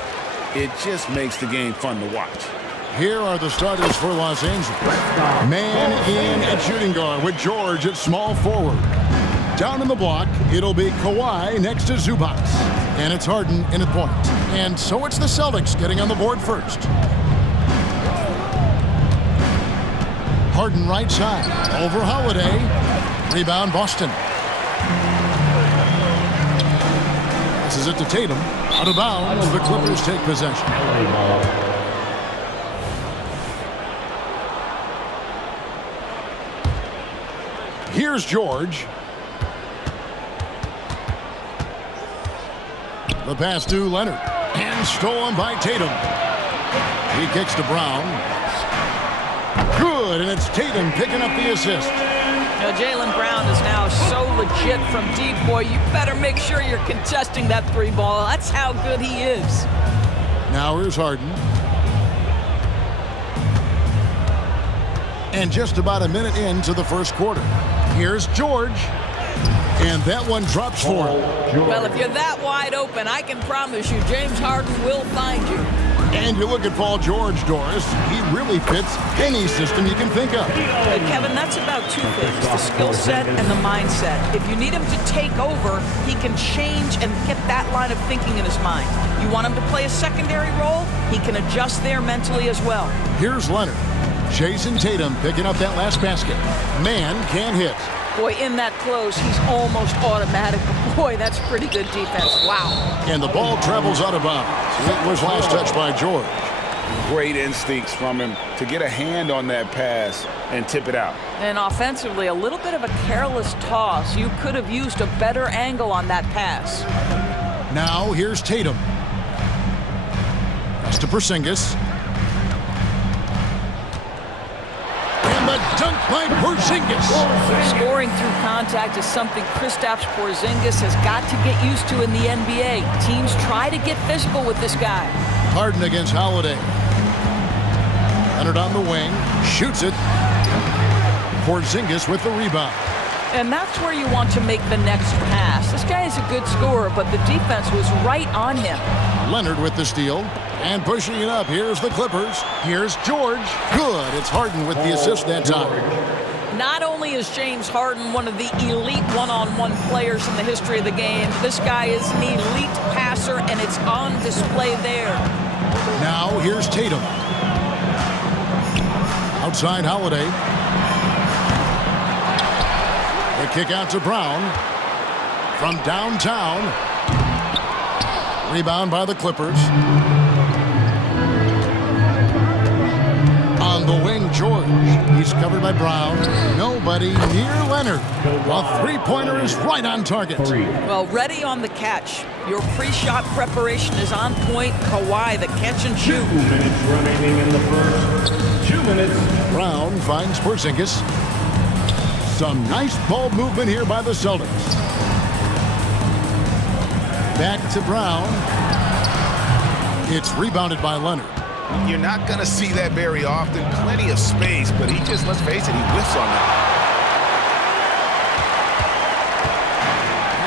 it just makes the game fun to watch. Here are the starters for Los Angeles. Man in at shooting guard with George at small forward. Down in the block, it'll be Kawhi next to Zubac. And it's Harden in at point. And so it's the Celtics getting on the board first. Harden right side. Over Holiday. Rebound Boston. This is it to Tatum. Out of bounds, the Clippers take possession. Here's George. The pass to Leonard. And stolen by Tatum. He kicks to Brown. Good, and it's Tatum picking up the assist. Now, Jaylen Brown is now so legit from deep, boy. You better make sure you're contesting that three ball. That's how good he is. Now here's Harden. And just about a minute into the first quarter. Here's George. And that one drops for him. Well, if you're that wide open, I can promise you James Harden will find you. And you look at Paul George, Doris, he really fits any system you can think of. Kevin, that's about two things, the skill set and the mindset. If you need him to take over, he can change and get that line of thinking in his mind. You want him to play a secondary role, he can adjust there mentally as well. Here's Leonard. Jason Tatum picking up that last basket. Man can't hit. Boy, in that close, he's almost automatic. Boy, that's pretty good defense. Wow. And the ball travels out of bounds. It was last touched by George. Great instincts from him to get a hand on that pass and tip it out. And offensively, a little bit of a careless toss. You could have used a better angle on that pass. Now here's Tatum. That's to Porzingis. The dunk by Porzingis. Scoring through contact is something Kristaps Porzingis has got to get used to in the NBA. Teams try to get physical with this guy. Harden against Holiday. Leonard on the wing. Shoots it. Porzingis with the rebound. And that's where you want to make the next pass. This guy is a good scorer, but the defense was right on him. Leonard with the steal. And pushing it up, here's the Clippers. Here's George. Good, it's Harden with the assist that time. Not only is James Harden one of the elite one-on-one players in the history of the game, this guy is an elite passer, and it's on display there. Now here's Tatum. Outside Holiday. The kick out to Brown. From downtown. Rebound by the Clippers. On the wing, George. He's covered by Brown. Nobody near Leonard. A three-pointer is right on target. Well, ready on the catch. Your pre-shot preparation is on point. Kawhi, the catch and shoot. 2 minutes remaining in the first. 2 minutes. Brown finds Porzingis. Some nice ball movement here by the Celtics. Back to Brown. It's rebounded by Leonard. You're not going to see that very often. Plenty of space, but he just, let's face it, he whiffs on that.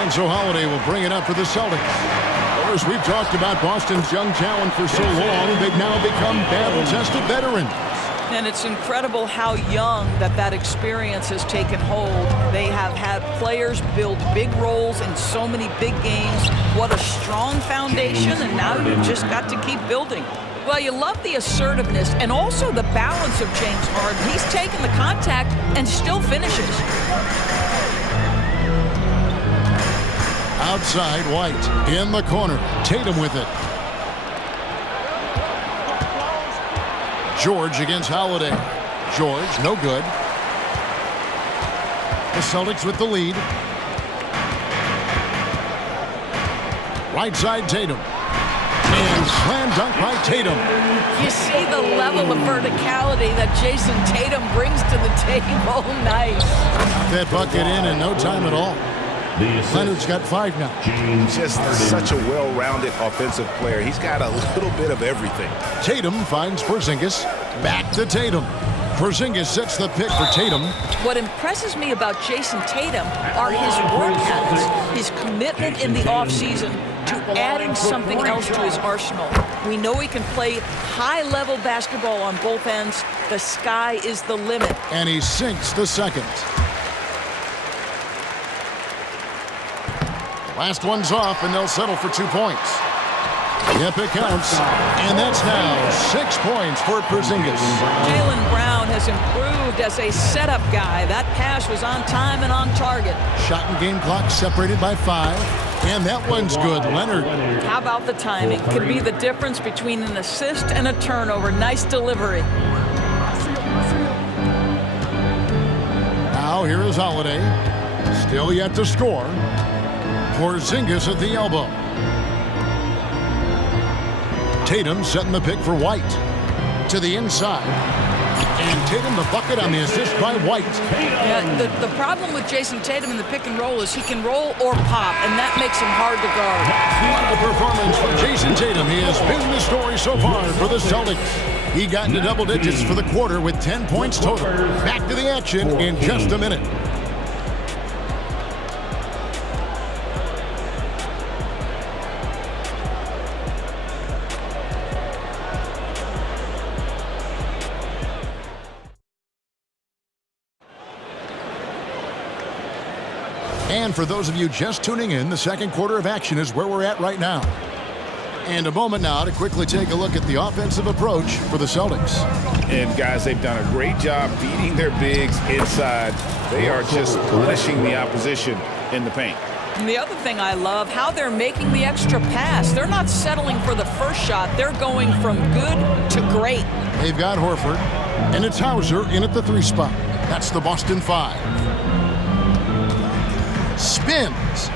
And so Holiday will bring it up for the Celtics. As we've talked about Boston's young talent for so long, they've now become battle-tested veterans. And it's incredible how young that experience has taken hold. They have had players build big roles in so many big games. What a strong foundation, and now you've just got to keep building. Well, you love the assertiveness and also the balance of James Harden. He's taken the contact and still finishes. Outside, White in the corner. Tatum with it. George against Holiday. George, no good. The Celtics with the lead. Right side, Tatum. And slam dunk by Tatum. You see the level of verticality that Jason Tatum brings to the table. Nice. That bucket in no time at all. Leonard's got 5 now. Just such a well-rounded offensive player. He's got a little bit of everything. Tatum finds Porzingis. Back to Tatum. Porzingis sets the pick for Tatum. What impresses me about Jason Tatum are his work habits, his commitment in the offseason to adding something else to his arsenal. We know he can play high-level basketball on both ends. The sky is the limit. And he sinks the second. Last one's off, and they'll settle for 2 points. Yep, it counts. And that's now 6 points for Porzingis. Jaylen Brown has improved as a setup guy. That pass was on time and on target. Shot and game clock separated by 5. And that one's good. Leonard. How about the timing? Could be the difference between an assist and a turnover. Nice delivery. Now here is Holiday. Still yet to score. Porzingis at the elbow. Tatum setting the pick for White. To the inside. And Tatum the bucket on the assist by White. Yeah, the problem with Jason Tatum in the pick and roll is he can roll or pop, and that makes him hard to guard. What a performance for Jason Tatum. He has been the story so far for the Celtics. He got into double digits for the quarter with 10 points total. Back to the action in just a minute. And for those of you just tuning in, the second quarter of action is where we're at right now. And a moment now to quickly take a look at the offensive approach for the Celtics. And guys, they've done a great job beating their bigs inside. They are just punishing the opposition in the paint. And the other thing I love, how they're making the extra pass. They're not settling for the first shot. They're going from good to great. They've got Horford, and it's Hauser in at the 3 spot. That's the Boston 5. Spins.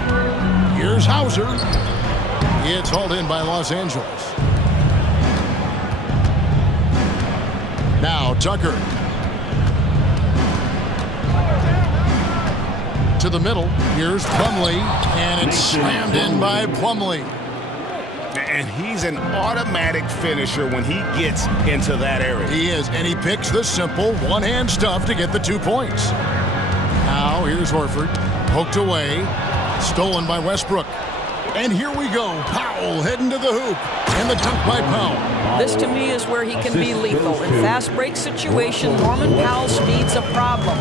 Here's Hauser. It's hauled in by Los Angeles. Now Tucker. To the middle. Here's Plumlee. And it's slammed in by Plumlee. And he's an automatic finisher when he gets into that area. He is, and he picks the simple one-hand stuff to get the 2 points. Now here's Horford. Poked away. Stolen by Westbrook. And here we go. Powell heading to the hoop. And the dunk by Powell. This to me is where he can be lethal. In fast break situation, Norman Powell's speed's a problem.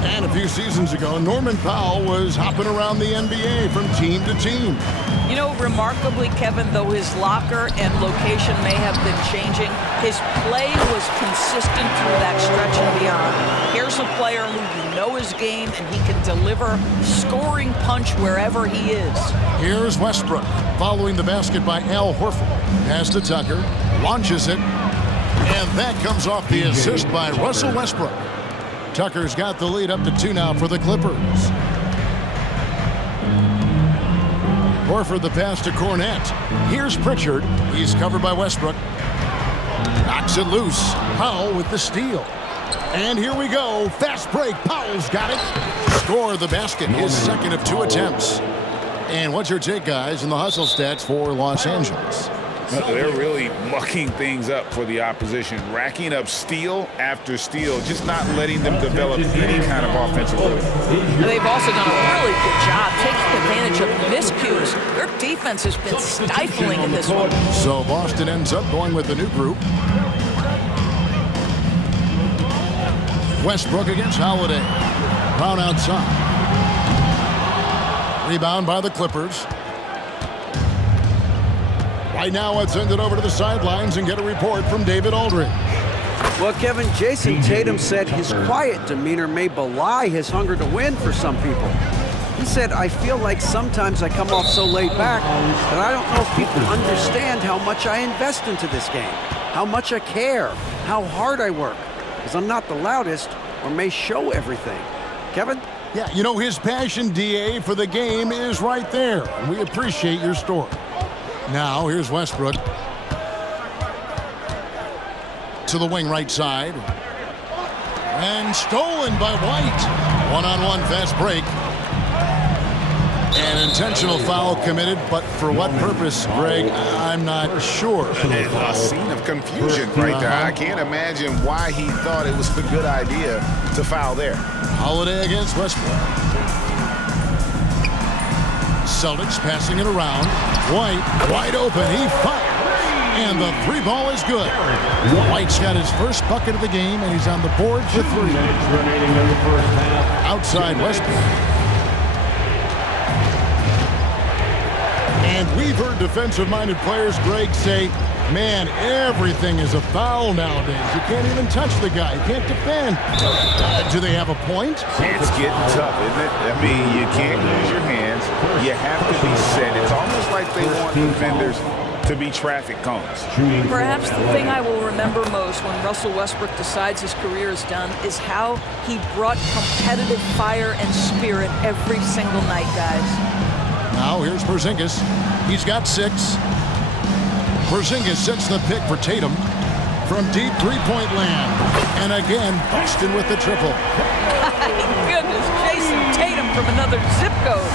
And a few seasons ago, Norman Powell was hopping around the NBA from team to team. You know, remarkably, Kevin, though his locker and location may have been changing, his play was consistent through that stretch and beyond. Here's a player who you know his game, and he can deliver scoring punch wherever he is. Here's Westbrook following the basket by Al Horford. Pass to Tucker, launches it, and that comes off the assist by Russell Westbrook. Tucker's got the lead up to 2 now for the Clippers. Horford the pass to Cornette. Here's Pritchard. He's covered by Westbrook. Knocks it loose. Powell with the steal. And here we go. Fast break. Powell's got it. Score the basket. His second of 2 attempts. And what's your take, guys, in the hustle stats for Los Angeles? They're really mucking things up for the opposition, racking up steal after steal, just not letting them develop any kind of offensive rhythm. And they've also done a really good job taking advantage of miscues. Their defense has been stifling in this one. So Boston ends up going with the new group. Westbrook against Holiday. Brown outside. Rebound by the Clippers. Right now, let's send it over to the sidelines and get a report from David Aldridge. Well, Kevin, Jason Tatum said his quiet demeanor may belie his hunger to win for some people. He said, I feel like sometimes I come off so laid back that I don't know if people understand how much I invest into this game, how much I care, how hard I work, because I'm not the loudest or may show everything. Kevin? Yeah, you know, his passion, DA, for the game is right there. And we appreciate your story. Now, here's Westbrook. To the wing right side. And stolen by White. One-on-one fast break. An intentional foul committed, but for what purpose, Greg? I'm not sure. A scene of confusion right there. I can't imagine why he thought it was a good idea to foul there. Holiday against Westbrook. Celtics passing it around. White, wide open. He fired. And the three ball is good. White's got his first bucket of the game, and he's on the board for 3. Outside Westbrook. And we've heard defensive-minded players, Greg, say, man, everything is a foul nowadays. You can't even touch the guy. You can't defend. Do they have a point? It's getting tough, isn't it? I mean, you can't use your hands. You have to be set. It's almost like they want defenders to be traffic cones. Perhaps the thing I will remember most when Russell Westbrook decides his career is done is how he brought competitive fire and spirit every single night, guys. Now here's Porzingis. He's got 6. Porzingis sets the pick for Tatum from deep three-point land. And again, Boston with the triple. My goodness, Jason Tatum from another zip code.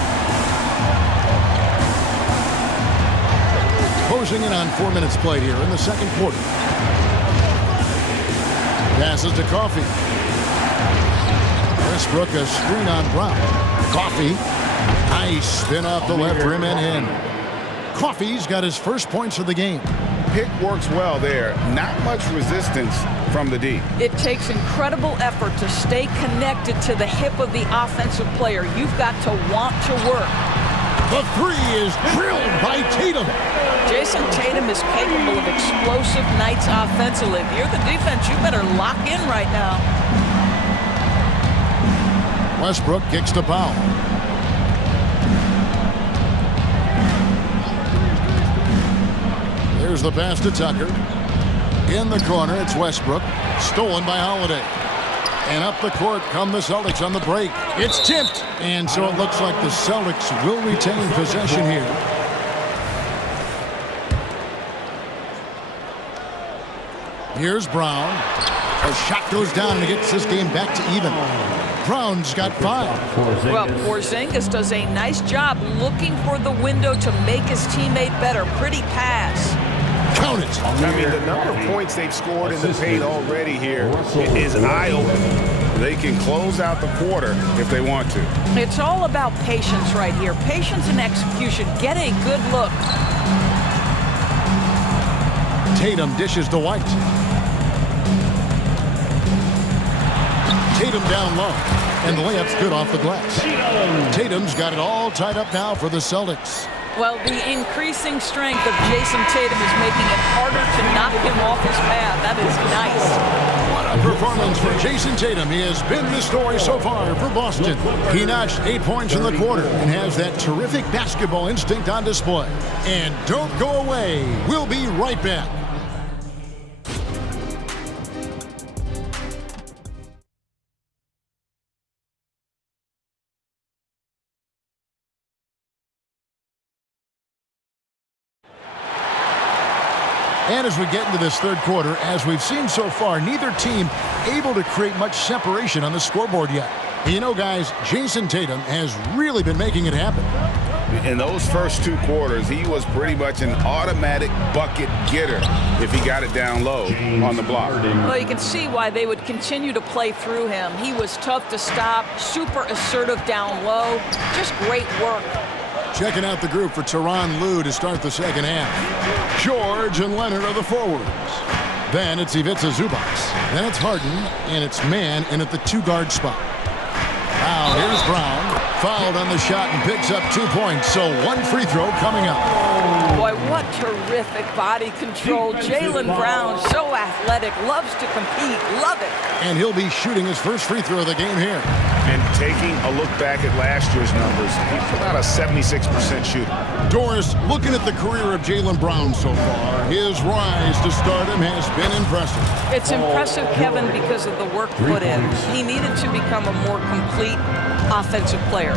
Closing in on 4 minutes played here in the second quarter. Passes to Coffey. Westbrook a screen on Brown. Coffey. Nice spin off the left rim and in. Coffey's got his first points of the game. Pick works well there. Not much resistance from the D. It takes incredible effort to stay connected to the hip of the offensive player. You've got to want to work. The 3 is drilled by Tatum. Jason Tatum is capable of explosive nights offensively. If you're the defense, you better lock in right now. Westbrook kicks to Powell. Here's the pass to Tucker. In the corner, it's Westbrook. Stolen by Holiday. And up the court come the Celtics on the break. It's tipped. And so it looks like the Celtics will retain possession here. Here's Brown. A shot goes down and it gets this game back to even. Brown's got 5. Well, Porzingis does a nice job looking for the window to make his teammate better. Pretty pass. Count it. I mean, the number of points they've scored in the paint already here is eye-opening. They can close out the quarter if they want to. It's all about patience right here. Patience and execution. Get a good look. Tatum dishes to White. Tatum down low. And the layup's good off the glass. Tatum's got it all tied up now for the Celtics. Well, the increasing strength of Jason Tatum is making it harder to knock him off his path. That is nice. What a performance for Jason Tatum. He has been the story so far for Boston. He notched 8 points in the quarter and has that terrific basketball instinct on display. And don't go away. We'll be right back. And as we get into this third quarter, as we've seen so far, neither team able to create much separation on the scoreboard yet. You know, guys, Jason Tatum has really been making it happen. In those first 2 quarters, he was pretty much an automatic bucket getter if he got it down low on the block. Well, you can see why they would continue to play through him. He was tough to stop, super assertive down low, just great work. Checking out the group for Tyronn Lue to start the second half. George and Leonard are the forwards. Then it's Ivica Zubac. Then it's Harden, and it's Mann in at the 2-guard spot. Now here's Brown. Fouled on the shot and picks up 2 points, so 1 free throw coming up. Boy, what terrific body control. Jaylen Brown, so athletic, loves to compete, love it. And he'll be shooting his first free throw of the game here. And taking a look back at last year's numbers, he's about a 76% shooter. Doris, looking at the career of Jaylen Brown so far, his rise to stardom has been impressive. It's impressive, Kevin, because of the work put in. He needed to become a more complete offensive player.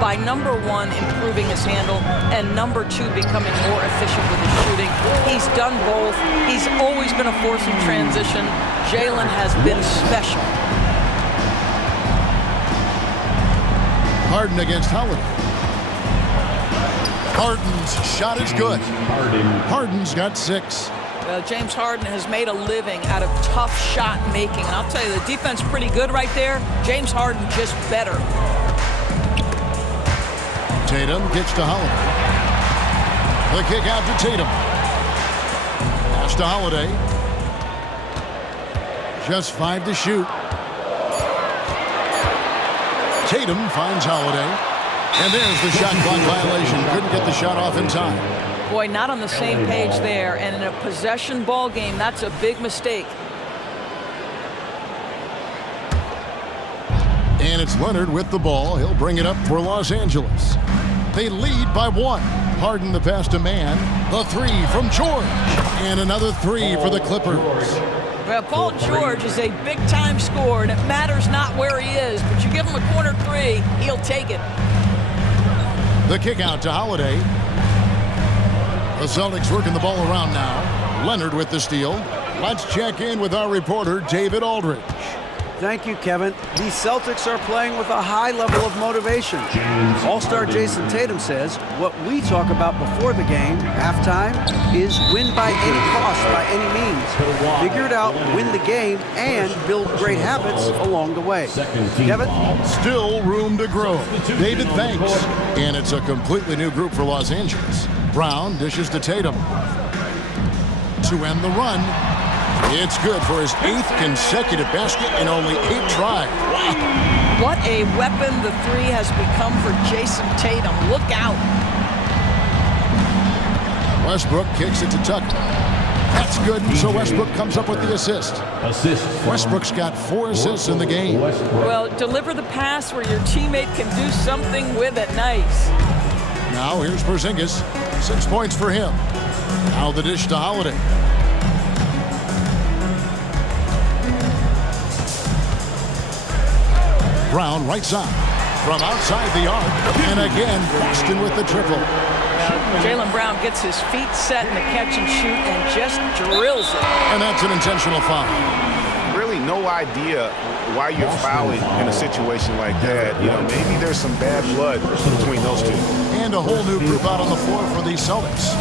By number 1, improving his handle, and number 2, becoming more efficient with his shooting. He's done both. He's always been a force in transition. Jaylen has been special. Harden against Holiday. Harden's shot is good. Harden's got 6. James Harden has made a living out of tough shot making. And I'll tell you, the defense pretty good right there. James Harden just better. Tatum gets to Holiday. The kick out to Tatum. Pass to Holiday. Just 5 to shoot. Tatum finds Holiday. And there's the shot clock violation. Couldn't get the shot off in time. Boy, not on the same page there. And in a possession ball game, that's a big mistake. And it's Leonard with the ball. He'll bring it up for Los Angeles. They lead by 1. Harden the pass to Mann. The 3 from George. And another 3 for the Clippers. Well, Paul George is a big-time scorer, and it matters not where he is, but you give him a corner 3, he'll take it. The kick out to Holiday. The Celtics working the ball around now. Leonard with the steal. Let's check in with our reporter, David Aldridge. Thank you, Kevin. The Celtics are playing with a high level of motivation. All-star Jason Tatum says what we talk about before the game, halftime, is win by any cost, by any means. Figure it out, win the game, and build great habits along the way. Kevin? Still room to grow. David, thanks. And it's a completely new group for Los Angeles. Brown dishes to Tatum. To end the run. It's good for his 8th consecutive basket in only 8 tries. Wow. What a weapon the 3 has become for Jason Tatum. Look out. Westbrook kicks it to Tucker. That's good, so Westbrook comes up with the assist. Westbrook's got 4 assists in the game. Well, deliver the pass where your teammate can do something with it. Nice. Now here's Porzingis. 6 points for him. Now the dish to Holiday. Brown right side from outside the arc, and again Boston with the triple. Jaylen Brown gets his feet set in the catch and shoot and just drills it. And that's an intentional foul. Really no idea why you're fouling in a situation like that. You know, maybe there's some bad blood between those two. And a whole new group out on the floor for the Celtics.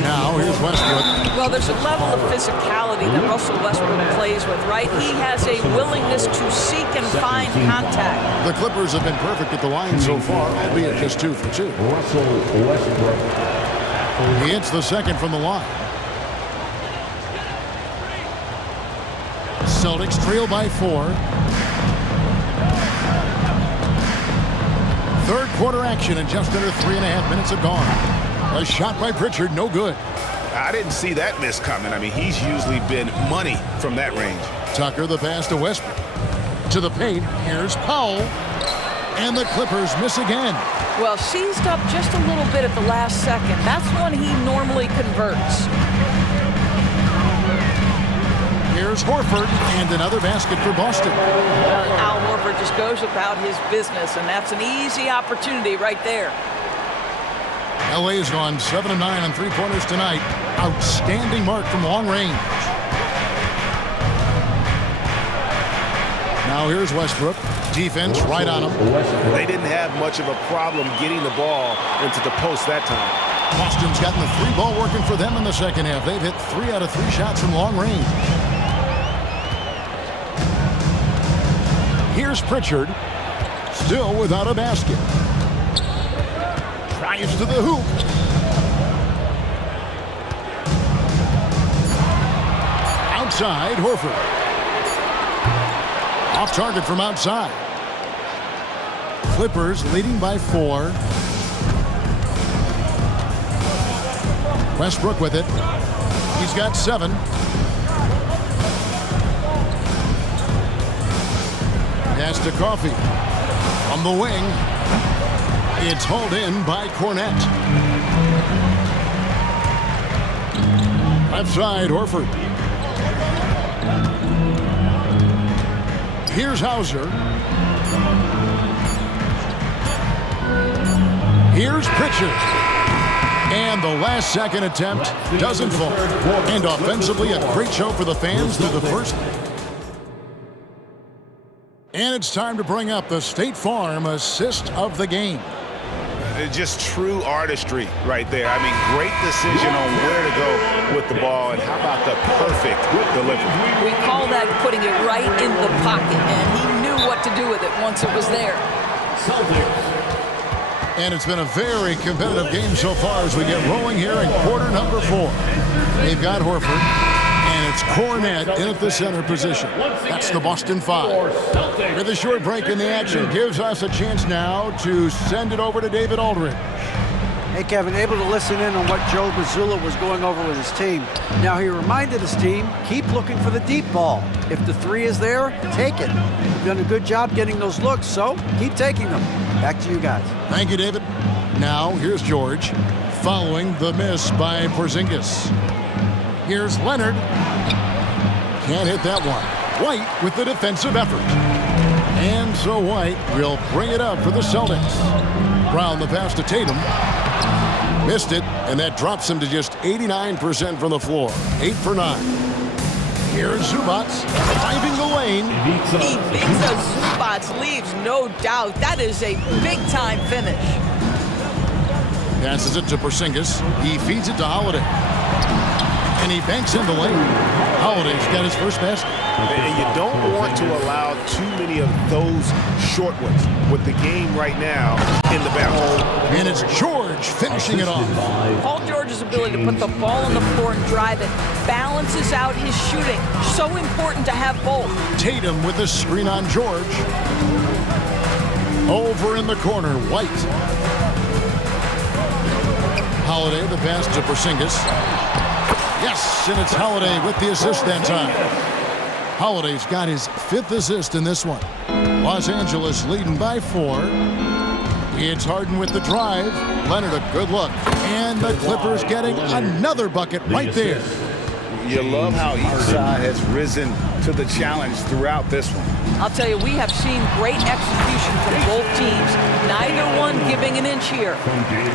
Now here's Westbrook. Well, there's a level of physicality that Russell Westbrook plays with, right? He has a willingness to seek and find contact. The Clippers have been perfect at the line so far, albeit just 2 for 2. Russell Westbrook. He hits the second from the line. Celtics trail by 4. Third quarter action, and just under 3.5 minutes have gone. A shot by Pritchard, no good. I didn't see that miss coming. I mean, he's usually been money from that range. Tucker the pass to Westbrook. To the paint, here's Powell. And the Clippers miss again. Well, seized up just a little bit at the last second. That's when he normally converts. Here's Horford, and another basket for Boston. Al Horford just goes about his business, and that's an easy opportunity right there. LA's gone 7 of 9 on 3-pointers tonight. Outstanding mark from long range. Now here's Westbrook. Defense right on him. They didn't have much of a problem getting the ball into the post that time. Boston's gotten the 3 ball working for them in the second half. They've hit 3 out of 3 shots from long range. Here's Pritchard, still without a basket. Drives to the hoop. Outside, Horford. Off target from outside. Clippers leading by 4. Westbrook with it. He's got 7. Pass to Coffey. From the wing. It's hauled in by Cornette. Left side, Horford. Here's Hauser. Here's Pritchard. And the last second attempt doesn't fall. And offensively, a great show for the fans through the first. And it's time to bring up the State Farm assist of the game. just true artistry right there. I mean, great decision on where to go with the ball, and how about the perfect delivery? We call that putting it right in the pocket, and he knew what to do with it once it was there. And it's been a very competitive game so far as we get rolling here in quarter number 4. They've got Horford, and it's Cornette in at the center position. That's the Boston 5. With a short break in the action, gives us a chance now to send it over to David Aldridge. Hey, Kevin, able to listen in on what Joe Mazzulla was going over with his team. Now, he reminded his team, keep looking for the deep ball. If the 3 is there, take it. You've done a good job getting those looks, so keep taking them. Back to you guys. Thank you, David. Now, here's George, following the miss by Porzingis. Here's Leonard. Can't hit that one. White with the defensive effort. And so White will bring it up for the Celtics. Brown the pass to Tatum. Missed it, and that drops him to just 89% from the floor. 8 for 9. Here's Zubac, driving the lane. He beats those Zubac leaves, no doubt. That is a big-time finish. Passes it to Porzingis. He feeds it to Holiday. And he banks in the lane. Holiday's got his first basket. And you don't want to allow too many of those short ones with the game right now in the balance. And it's George finishing it off. Paul George's ability to put the ball on the floor and drive it balances out his shooting. So important to have both. Tatum with the screen on George. Over in the corner, White. Holiday, the pass to Porzingis. Yes, and it's Holiday with the assist that time. Holiday's got his 5th assist in this one. Los Angeles leading by 4. It's Harden with the drive. Leonard a good look. And the Clippers getting another bucket right there. You love how each side has risen to the challenge throughout this one. I'll tell you, we have seen great execution from both teams. Neither one giving an inch here.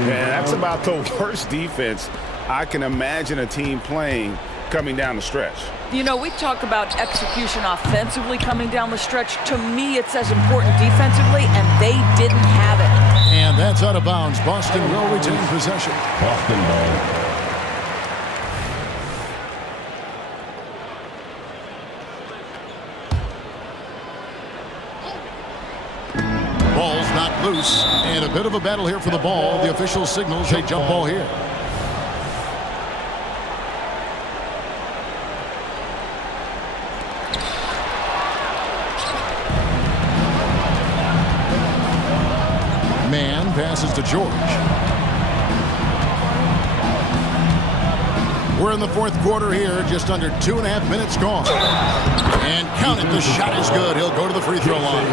Yeah, that's about the worst defense I can imagine a team playing coming down the stretch. You know, we talk about execution offensively coming down the stretch. To me, it's as important defensively, and they didn't have it. And that's out of bounds. Boston will retain possession. Boston ball. Ball's not loose, and a bit of a battle here for the ball. The official signals a jump ball here. Man passes to George. We're in the 4th quarter here, just under 2.5 minutes gone. And count it, the shot is good. He'll go to the free throw line.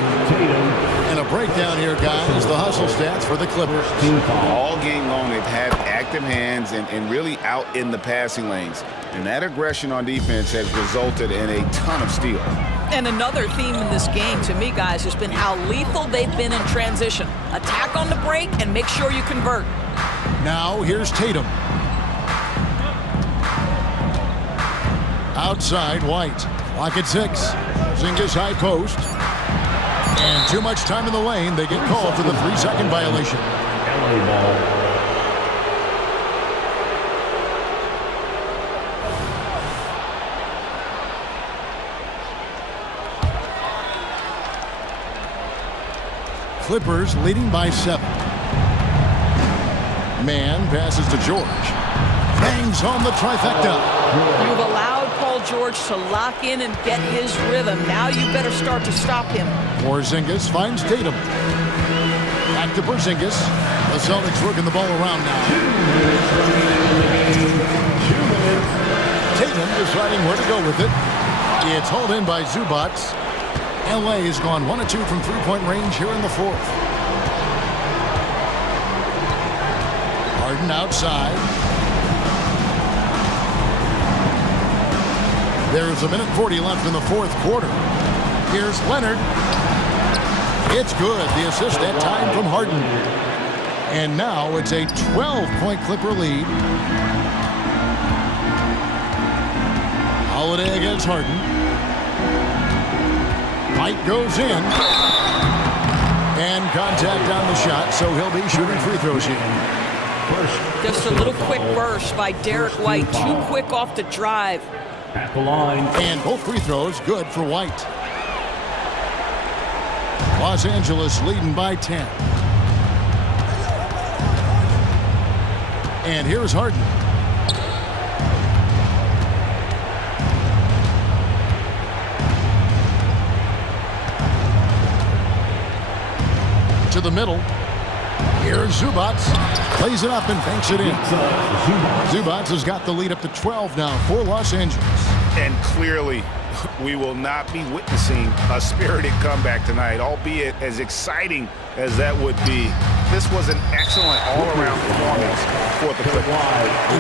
And a breakdown here, guys, the hustle stats for the Clippers. All game long, they've had active hands and really out in the passing lanes. And that aggression on defense has resulted in a ton of steals. And another theme in this game, to me, guys, has been how lethal they've been in transition. Attack on the break and make sure you convert. Now, here's Tatum. Outside, White. Clock at 6. Porzingis high post. And too much time in the lane. They get called for the 3-second violation. LA ball. Clippers leading by 7. Man passes to George. Bangs home the trifecta. You've allowed Paul George to lock in and get his rhythm. Now you better start to stop him. Porzingis finds Tatum. Back to Porzingis. The Celtics working the ball around now. Tatum deciding where to go with it. It's hauled in by Zubac. LA has gone 1 of 2 from 3-point range here in the 4th. Harden outside. There's 1:40 left in the 4th quarter. Here's Leonard. It's good. The assist that time from Harden. And now it's a 12-point Clipper lead. Holiday against Harden. White goes in. And contact on the shot, so he'll be shooting free throws here. Just a little quick burst by Derek White. Too quick off the drive. At the line. And both free throws good for White. Los Angeles leading by 10. And here's Harden. To the middle. Here's Zubats. Plays it up and banks it in. Zubats has got the lead up to 12 now for Los Angeles. And clearly, we will not be witnessing a spirited comeback tonight, albeit as exciting as that would be. This was an excellent all-around performance for the Clippers.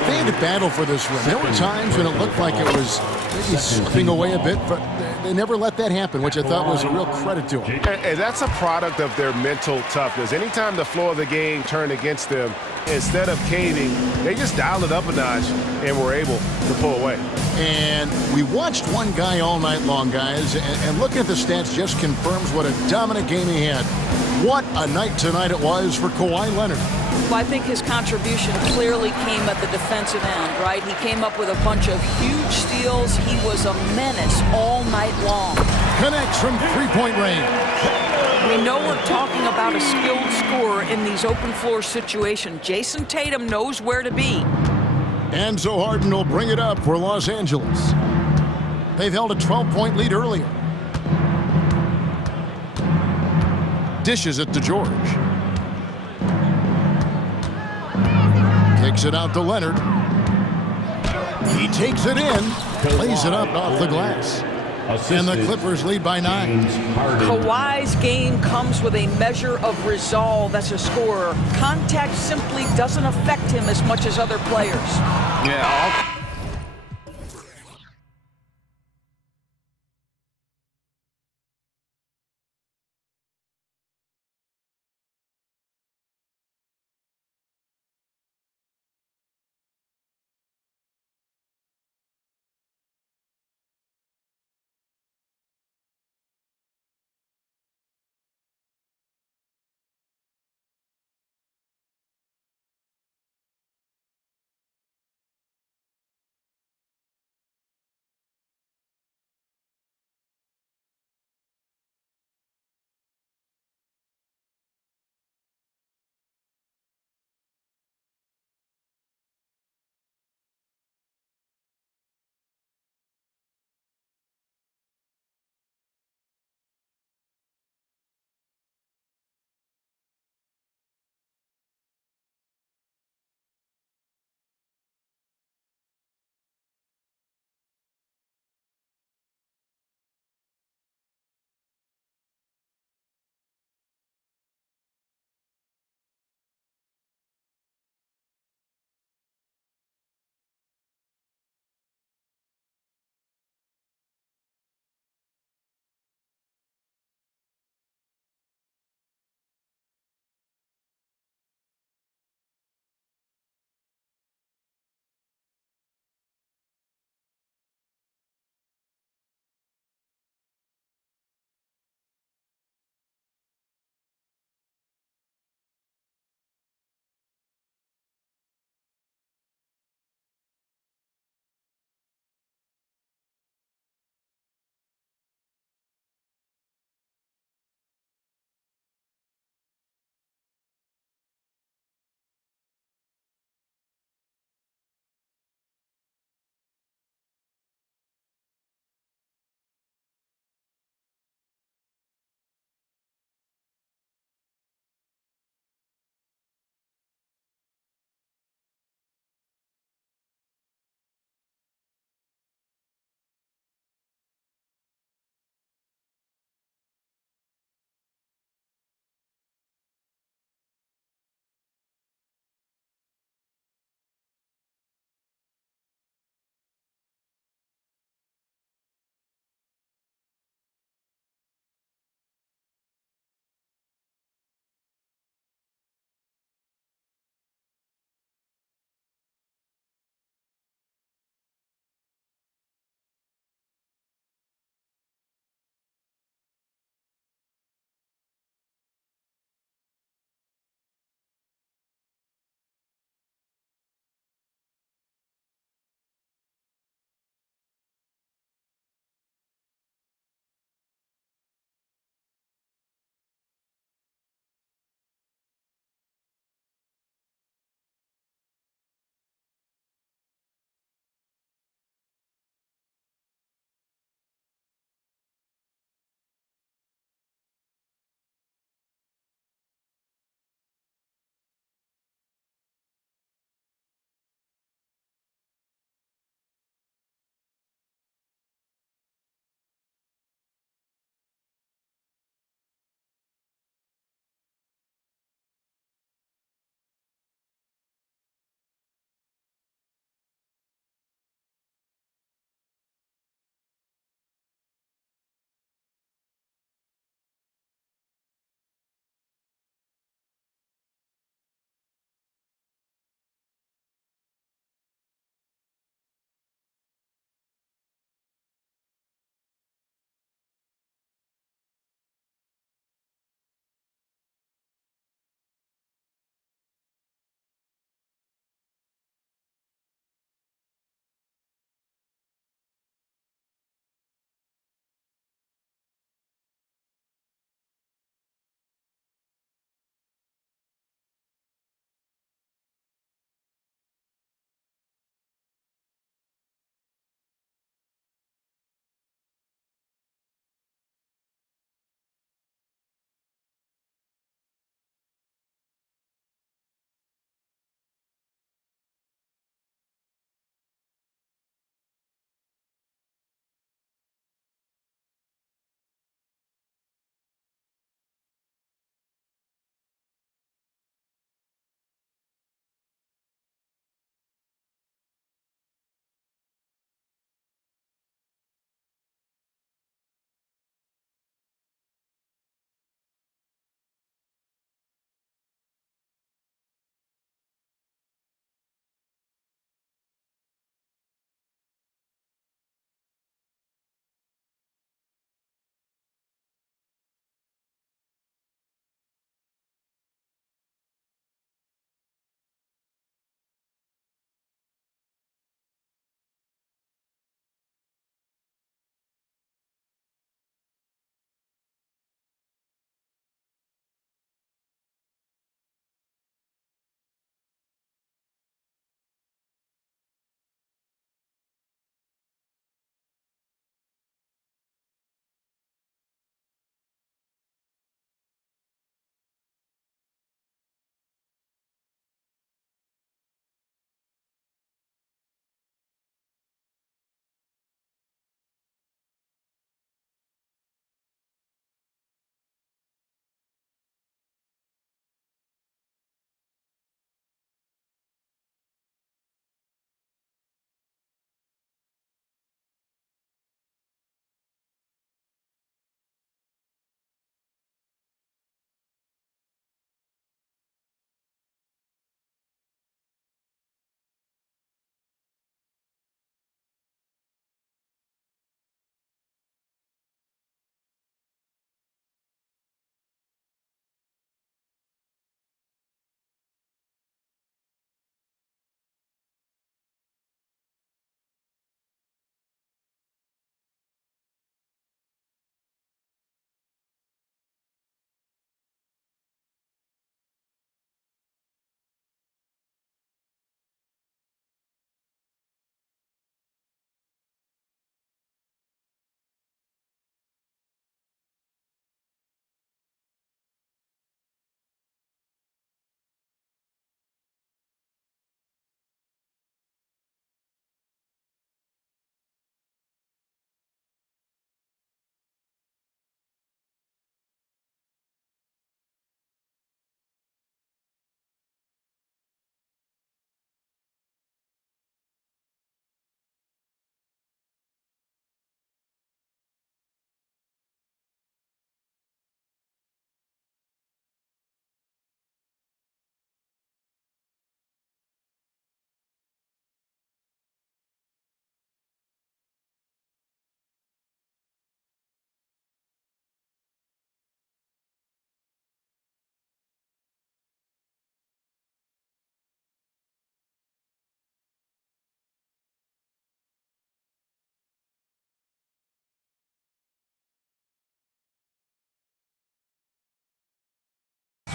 They had to battle for this win. There were times when it looked like it was maybe slipping away a bit, but they never let that happen, which I thought was a real credit to them. And that's a product of their mental toughness. Anytime the flow of the game turned against them, instead of caving, they just dialed it up a notch and were able to pull away. And we watched one guy all night long, guys, and looking at the stats just confirms what a dominant game he had. What a night tonight it was for Kawhi Leonard. Well, I think his contribution clearly came at the defensive end, right? He came up with a bunch of huge steals. He was a menace all night long. Connects from three-point range. We know we're talking about a skilled scorer in these open floor situations. Jason Tatum knows where to be. And so Harden will bring it up for Los Angeles. They've held a 12-point lead earlier. Dishes it to George. Kicks it out to Leonard. He takes it in, plays it up off the glass. And the Clippers lead by 9. Kawhi's game comes with a measure of resolve as a scorer. Contact simply doesn't affect him as much as other players. Yeah,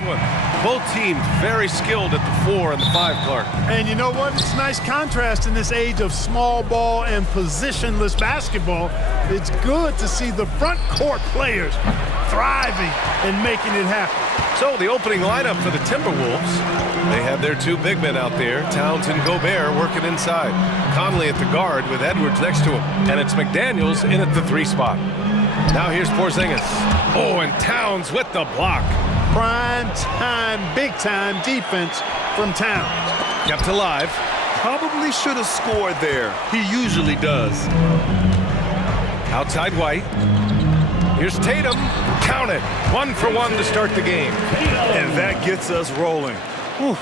one. Both teams very skilled at the 4 and the 5, Clark. And you know what? It's a nice contrast in this age of small ball and positionless basketball. It's good to see the front court players thriving and making it happen. So the opening lineup for the Timberwolves. They have their 2 big men out there, Towns and Gobert, working inside. Conley at the guard with Edwards next to him. And it's McDaniels in at the 3 spot. Now here's Porzingis. Oh, and Towns with the block. Prime time, big time defense from Towns. Kept alive. Probably should have scored there. He usually does. Outside White. Here's Tatum. Count it. 1 for 1 to start the game. And that gets us rolling. Whew.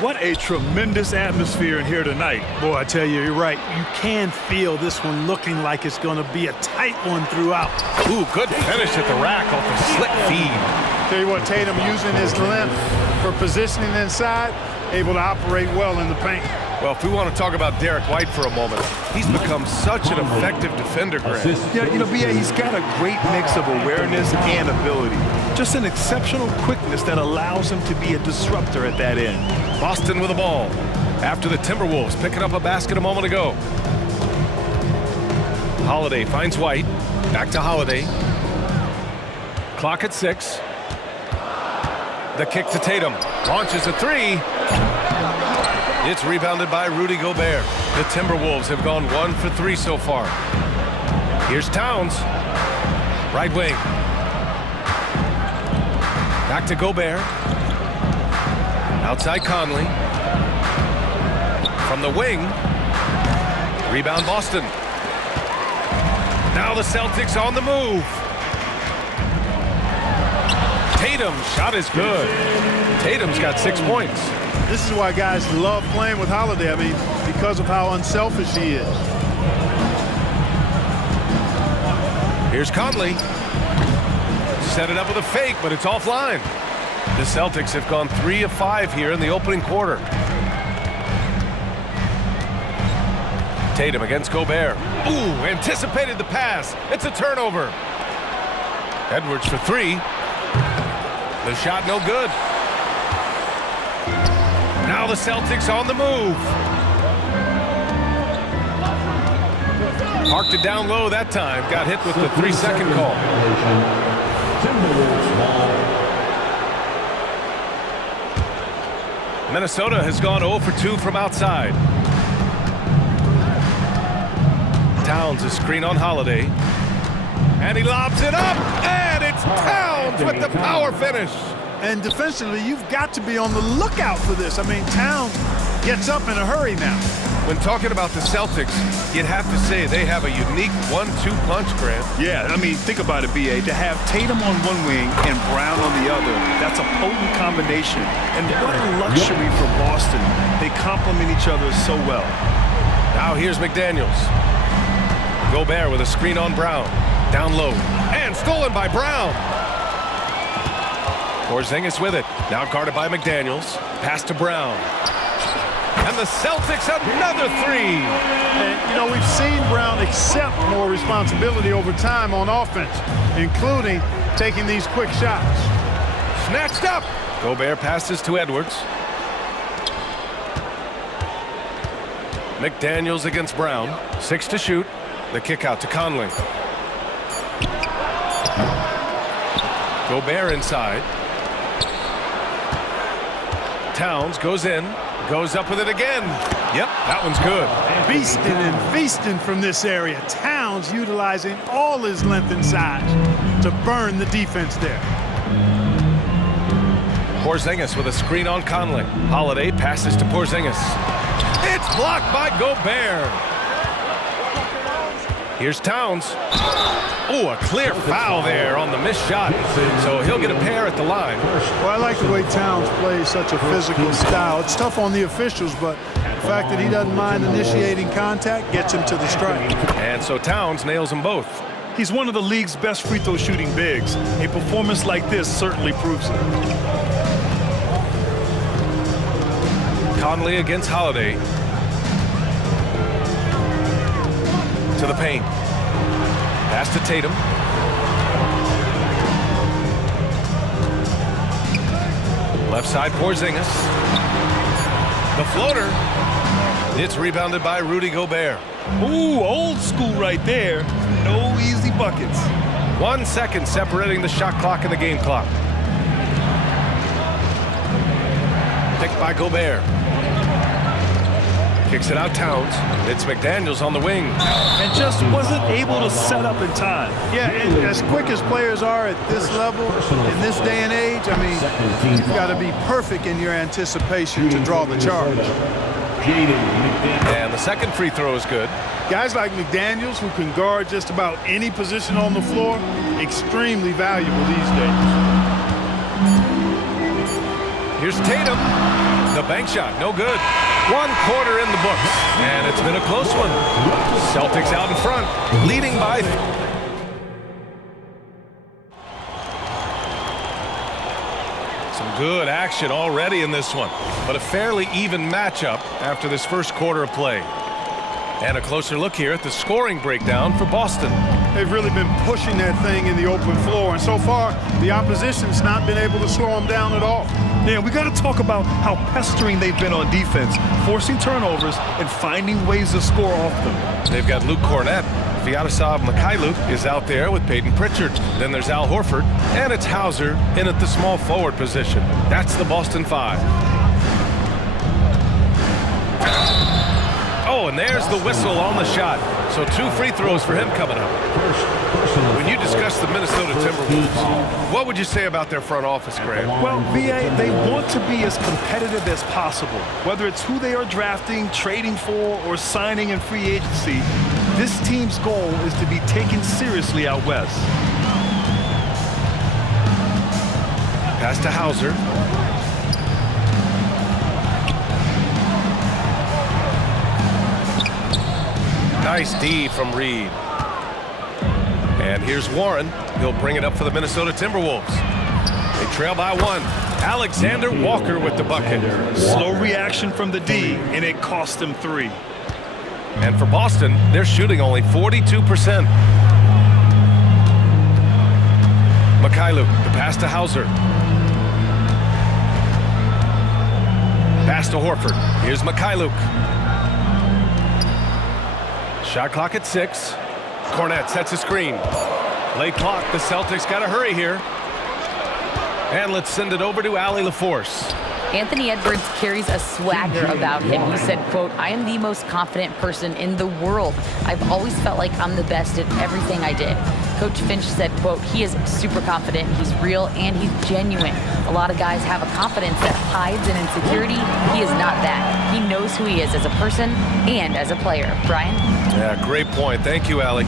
What a tremendous atmosphere in here tonight. Boy, I tell you, you're right. You can feel this one looking like it's going to be a tight one throughout. Ooh, good finish at the rack off the slick feed. Tell you what, Tatum using his length for positioning inside, able to operate well in the paint. Well, if we want to talk about Derek White for a moment, he's become such an effective defender, Grant. Yeah, you know, B.A., he's got a great mix of awareness and ability. Just an exceptional quickness that allows him to be a disruptor at that end. Boston with the ball after the Timberwolves picking up a basket a moment ago. Holiday finds White. Back to Holiday. Clock at 6. The kick to Tatum. Launches a 3. It's rebounded by Rudy Gobert. The Timberwolves have gone 1 for 3 so far. Here's Towns. Right wing. Back to Gobert. Outside Conley. From the wing. Rebound Boston. Now the Celtics on the move. Tatum, shot is good. Tatum's got 6 points. This is why guys love playing with Holiday. I mean, because of how unselfish he is. Here's Conley. Set it up with a fake, but it's offline. The Celtics have gone 3 of 5 here in the opening quarter. Tatum against Gobert. Ooh, anticipated the pass. It's a turnover. Edwards for 3. The shot no good. Now the Celtics on the move. Parked it down low that time. Got hit with the 3-second call. Minnesota has gone 0 for 2 from outside. Towns a screen on Holiday. And he lobs it up. And it's Towns with the power finish. And defensively, you've got to be on the lookout for this. I mean, Towns gets up in a hurry now. When talking about the Celtics, you'd have to say they have a unique 1-2 punch, Grant. Yeah, I mean, think about it, B.A. To have Tatum on one wing and Brown on the other, that's a potent combination. And what a luxury for Boston. They complement each other so well. Now here's McDaniels. Gobert with a screen on Brown. Down low. And stolen by Brown. Porzingis with it. Now guarded by McDaniels. Pass to Brown. And the Celtics another 3. And, you know, we've seen Brown accept more responsibility over time on offense, including taking these quick shots. Snatched up. Gobert passes to Edwards. McDaniels against Brown. 6 to shoot. The kick out to Conley. Gobert inside. Towns goes in. Goes up with it again. Yep, that one's good. Beasting and feasting from this area. Towns utilizing all his length and size to burn the defense there. Porzingis with a screen on Conley. Holiday passes to Porzingis. It's blocked by Gobert. Here's Towns. Oh, a clear foul there on the missed shot. So he'll get a pair at the line. Well, I like the way Towns plays such a physical style. It's tough on the officials, but the fact that he doesn't mind initiating contact gets him to the strike. And so Towns nails them both. He's one of the league's best free throw shooting bigs. A performance like this certainly proves it. Conley against Holiday. To the paint. Pass to Tatum. Left side, Porzingis. The floater. It's rebounded by Rudy Gobert. Ooh, old school right there. No easy buckets. 1 second separating the shot clock and the game clock. Picked by Gobert. Kicks it out, Towns. It's McDaniels on the wing. And just wasn't able to set up in time. Yeah, and as quick as players are at this level, in this day and age, I mean, you've got to be perfect in your anticipation to draw the charge. And the second free throw is good. Guys like McDaniels, who can guard just about any position on the floor, extremely valuable these days. Here's Tatum. The bank shot, no good. 1 quarter in the books, and it's been a close one. Celtics out in front, leading by... Some good action already in this one, but a fairly even matchup after this first quarter of play. And a closer look here at the scoring breakdown for Boston. They've really been pushing that thing in the open floor, and so far, the opposition's not been able to slow them down at all. Yeah, we got to talk about how pestering they've been on defense, forcing turnovers and finding ways to score off them. They've got Luke Cornett. Vyacheslav Mikhailuk is out there with Peyton Pritchard. Then there's Al Horford, and it's Hauser in at the small forward position. That's the Boston 5. Oh, and there's the whistle on the shot. So 2 free throws for him coming up. When you discuss the Minnesota Timberwolves, what would you say about their front office, Graham? Well, VA, they want to be as competitive as possible. Whether it's who they are drafting, trading for, or signing in free agency, this team's goal is to be taken seriously out west. Pass to Hauser. Nice D from Reed. And here's Warren. He'll bring it up for the Minnesota Timberwolves. They trail by 1. Alexander Walker with the bucket. Slow reaction from the D, and it cost them 3. And for Boston, they're shooting only 42%. Mikhailuk, the pass to Hauser. Pass to Horford. Here's Mikhailuk. Shot clock at 6. Cornett sets a screen. Late clock. The Celtics got to hurry here. And let's send it over to Allie LaForce. Anthony Edwards carries a swagger about him. He said, quote, "I am the most confident person in the world. I've always felt like I'm the best at everything I did." Coach Finch said, quote, "He is super confident, he's real, and he's genuine. A lot of guys have a confidence that hides an insecurity. He is not that. He knows who he is as a person and as a player." Brian? Yeah, great point. Thank you, Allie.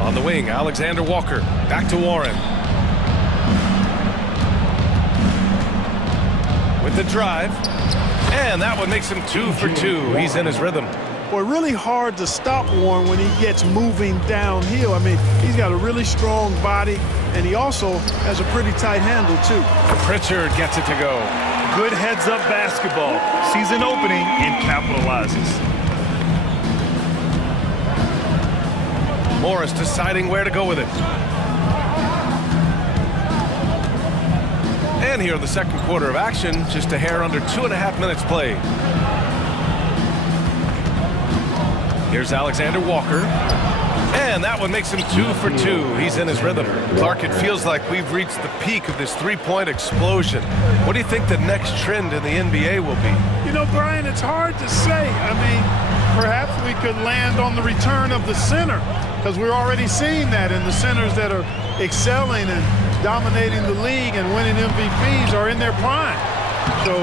On the wing, Alexander Walker. Back to Warren. With the drive. And that one makes him 2 for 2. He's in his rhythm. Boy, really hard to stop Warren when he gets moving downhill. I mean, he's got a really strong body, and he also has a pretty tight handle, too. Pritchard gets it to go. Good heads-up basketball. Sees an opening and capitalizes. Morris deciding where to go with it. And here in the second quarter of action, just a hair under 2.5 minutes played. Here's Alexander Walker. And that one makes him 2 for 2. He's in his rhythm. Clark, it feels like we've reached the peak of this three-point explosion. What do you think the next trend in the NBA will be? You know, Brian, it's hard to say. I mean, perhaps we could land on the return of the center, because we're already seeing that in the centers that are excelling and dominating the league and winning MVPs are in their prime. So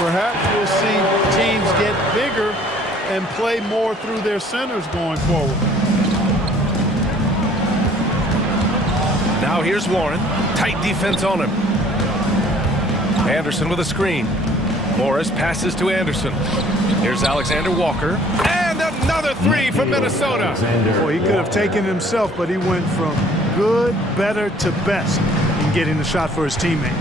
perhaps we'll see teams get bigger and play more through their centers going forward. Now here's Warren. Tight defense on him. Anderson with a screen. Morris passes to Anderson. Here's Alexander Walker. And another 3 from Minnesota. Boy, he could have taken it himself, but he went from good, better to best in getting the shot for his teammate.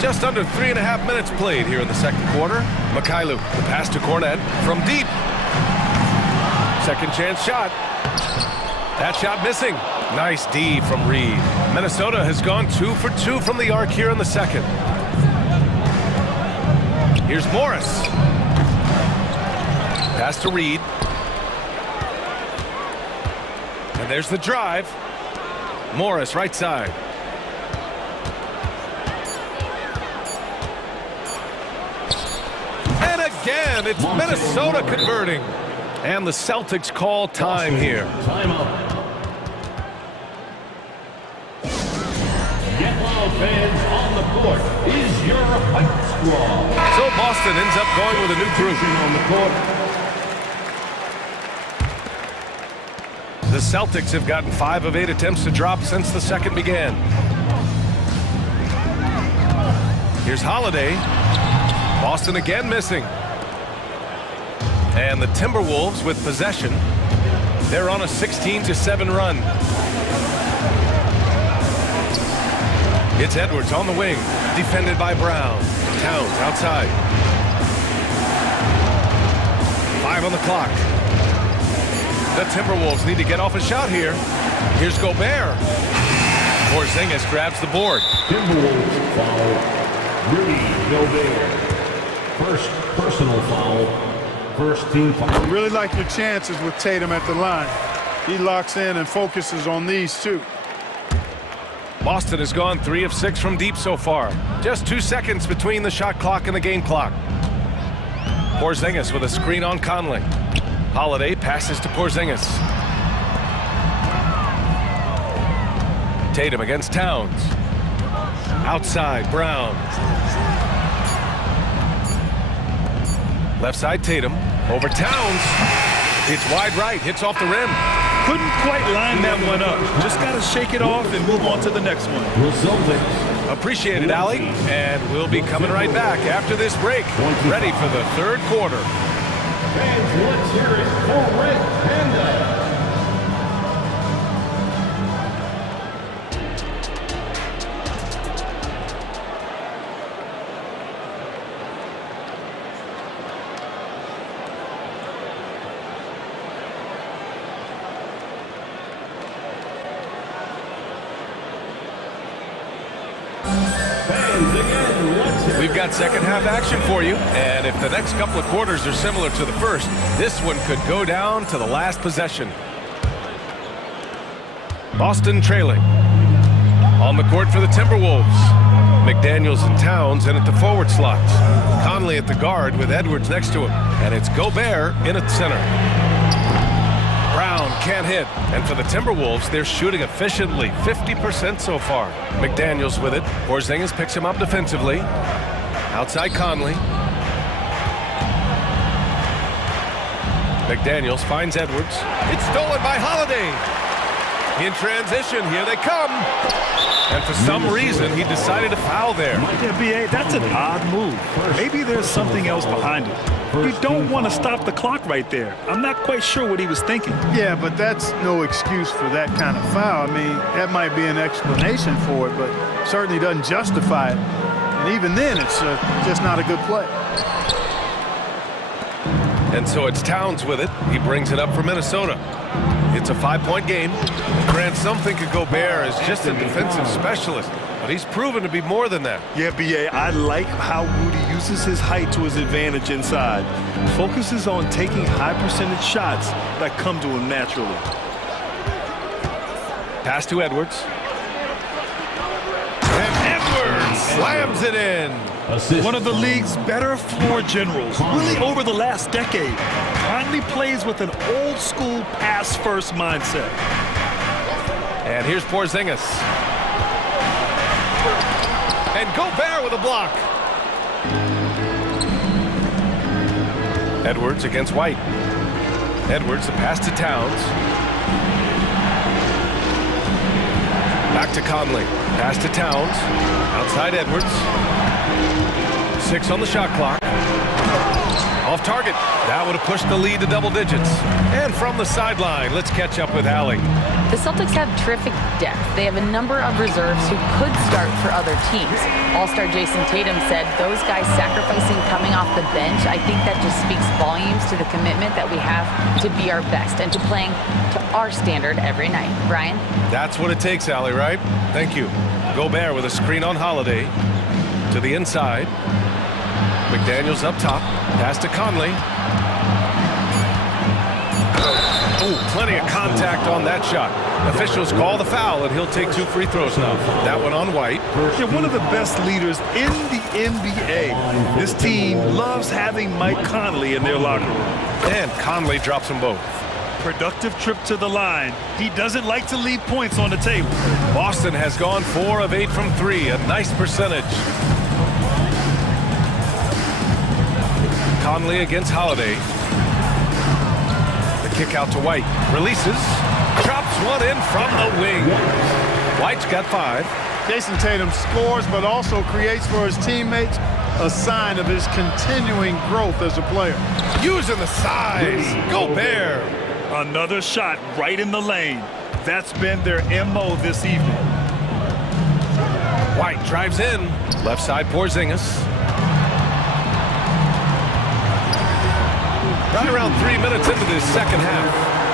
Just under 3.5 minutes played here in the second quarter. Mikhailuk, the pass to Cornett from deep. Second chance shot. That shot missing. Nice D from Reed. Minnesota has gone 2 for 2 from the arc here in the second. Here's Morris. Pass to Reed. And there's the drive. Morris, right side. And again, it's Minnesota converting. And the Celtics call time here. Timeout. Get loud, fans. On the court is your hype squad. So Boston ends up going with a new group. On the court. The Celtics have gotten 5 of 8 attempts to drop since the second began. Here's Holiday. Boston again missing. And the Timberwolves with possession. They're on a 16-7 run. It's Edwards on the wing, defended by Brown. Towns outside. 5 on the clock. The Timberwolves need to get off a shot here. Here's Gobert. Porzingis grabs the board. Timberwolves foul. Rudy Gobert. First personal foul. First team foul. Really like your chances with Tatum at the line. He locks in and focuses on these two. Boston has gone 3 of 6 from deep so far. Just 2 seconds between the shot clock and the game clock. Porzingis with a screen on Conley. Holiday passes to Porzingis. Tatum against Towns. Outside, Brown. Left side, Tatum. Over Towns. It's wide right, hits off the rim. Couldn't quite line that one up. Just got to shake it off and move on to the next one. Appreciate it, Allie. And we'll be coming right back after this break. Ready for the third quarter. Fans, let's hear it for Red Panda. We've got second half action for you, and if the next couple of quarters are similar to the first, this one could go down to the last possession. Boston trailing. On the court for the Timberwolves. McDaniels and Towns in at the forward slots. Conley at the guard with Edwards next to him, and it's Gobert in at center. Brown can't hit, and for the Timberwolves, they're shooting efficiently, 50% so far. McDaniels with it. Porzingis picks him up defensively. Outside Conley. McDaniels finds Edwards. It's stolen by Holiday. In transition, here they come. And for some reason, he decided to foul there. Yeah, B.A., that's an odd move. Maybe there's something else behind it. You don't want to stop the clock right there. I'm not quite sure what he was thinking. Yeah, but that's no excuse for that kind of foul. I mean, that might be an explanation for it, but certainly doesn't justify it. And even then, it's just not a good play. And so it's Towns with it. He brings it up for Minnesota. It's a 5-point game. Grant, some think of Gobert as just a defensive specialist, but he's proven to be more than that. Yeah, B.A., I like how Rudy uses his height to his advantage inside. Focuses on taking high-percentage shots that come to him naturally. Pass to Edwards. And Edwards slams it in. One of the league's better floor generals, really over the last decade. Finally plays with an old-school pass-first mindset. And here's Porzingis. And Gobert with a block. Edwards against White. Edwards, a pass to Towns. Back to Conley. Pass to Towns. Outside Edwards. 6 on the shot clock. Off target. That would have pushed the lead to double digits. And from the sideline, let's catch up with Allie. The Celtics have terrific depth. They have a number of reserves who could start for other teams. All-star Jason Tatum said those guys sacrificing coming off the bench, I think that just speaks volumes to the commitment that we have to be our best and to playing to our standard every night. Brian? That's what it takes, Allie, right? Thank you. Gobert with a screen on Holiday. To the inside. McDaniels up top. Pass to Conley. Oh, plenty of contact on that shot. Officials call the foul, and he'll take 2 free throws now. That one on White. Yeah, one of the best leaders in the NBA. This team loves having Mike Conley in their locker room. And Conley drops them both. Productive trip to the line. He doesn't like to leave points on the table. Boston has gone 4 of 8 from 3, a nice percentage. Conley against Holiday. The kick out to White. Releases. Drops one in from the wing. White's got 5. Jason Tatum scores, but also creates for his teammates a sign of his continuing growth as a player. Using the size. Gobert. Another shot right in the lane. That's been their MO this evening. White drives in. Left side Porzingis. Right around 3 minutes into this second half.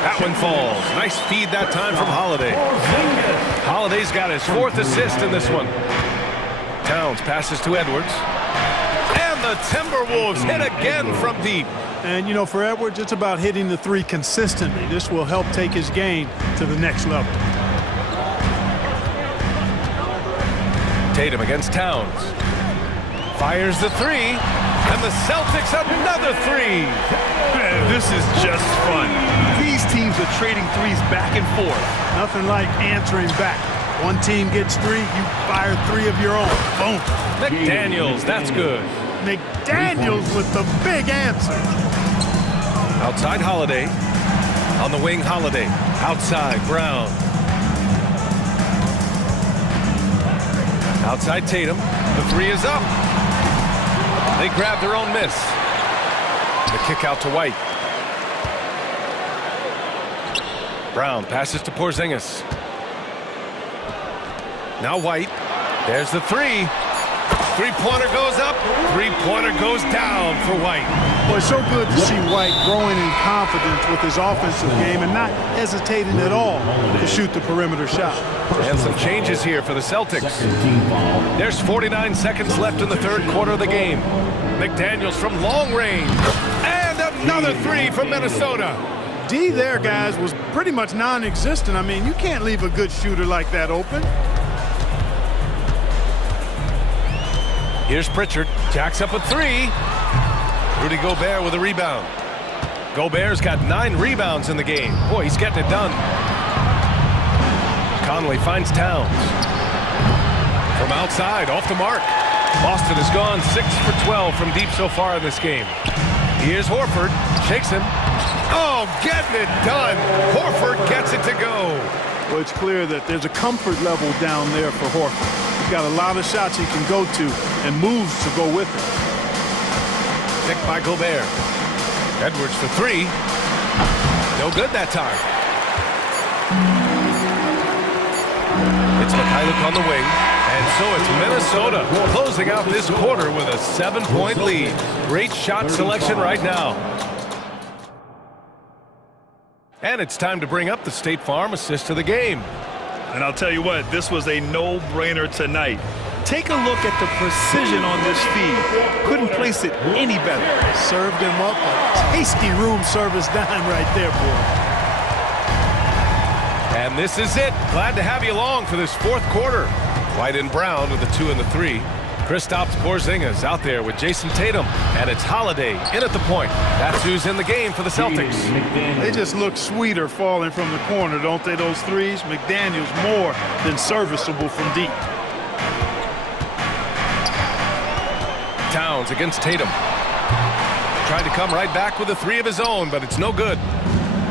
That one falls. Nice feed that time from Holiday. Holiday's got his 4th assist in this one. Towns passes to Edwards. And the Timberwolves hit again from deep. And, you know, for Edwards, it's about hitting the 3 consistently. This will help take his game to the next level. Tatum against Towns. Fires the 3. And the Celtics another 3. Man, this is just fun. These teams are trading threes back and forth. Nothing like answering back. One team gets 3, you fire 3 of your own. Boom. McDaniels, that's good. McDaniels with the big answer. Outside Holiday. On the wing, Holiday. Outside, Brown. Outside Tatum. The 3 is up. They grab their own miss. The kick out to White. Brown passes to Porzingis. Now White. There's the 3. 3-pointer goes up. 3-pointer goes down for White. Well, it's so good to see White growing in confidence with his offensive game and not hesitating at all to shoot the perimeter shot. And some changes here for the Celtics. There's 49 seconds left in the 3rd quarter of the game. McDaniels from long range. And another 3 from Minnesota. D there, guys, was pretty much non-existent. I mean, you can't leave a good shooter like that open. Here's Pritchard. Jacks up a 3. Rudy Gobert with a rebound. Gobert's got 9 rebounds in the game. Boy, he's getting it done. Conley finds Towns. From outside, off the mark. Boston has gone 6 for 12 from deep so far in this game. Here's Horford. Shakes him. Oh, getting it done. Horford gets it to go. Well, it's clear that there's a comfort level down there for Horford. He's got a lot of shots he can go to and moves to go with it. Picked by Gobert. Edwards for 3. No good that time. It's Mikhailiuk on the wing. And so it's Minnesota closing out this quarter with a 7-point lead. Great shot selection right now. And it's time to bring up the State Farm assist of the game. And I'll tell you what, this was a no-brainer tonight. Take a look at the precision on this feed. Couldn't place it any better. Served him up a tasty room service dime right there, boy. And this is it. Glad to have you along for this 4th quarter. White and Brown with the 2 and the 3. Kristaps Porzingis out there with Jason Tatum. And it's Holiday in at the point. That's who's in the game for the Celtics. They just look sweeter falling from the corner, don't they, those 3s? McDaniels more than serviceable from deep. Towns against Tatum. Tried to come right back with a 3 of his own, but it's no good.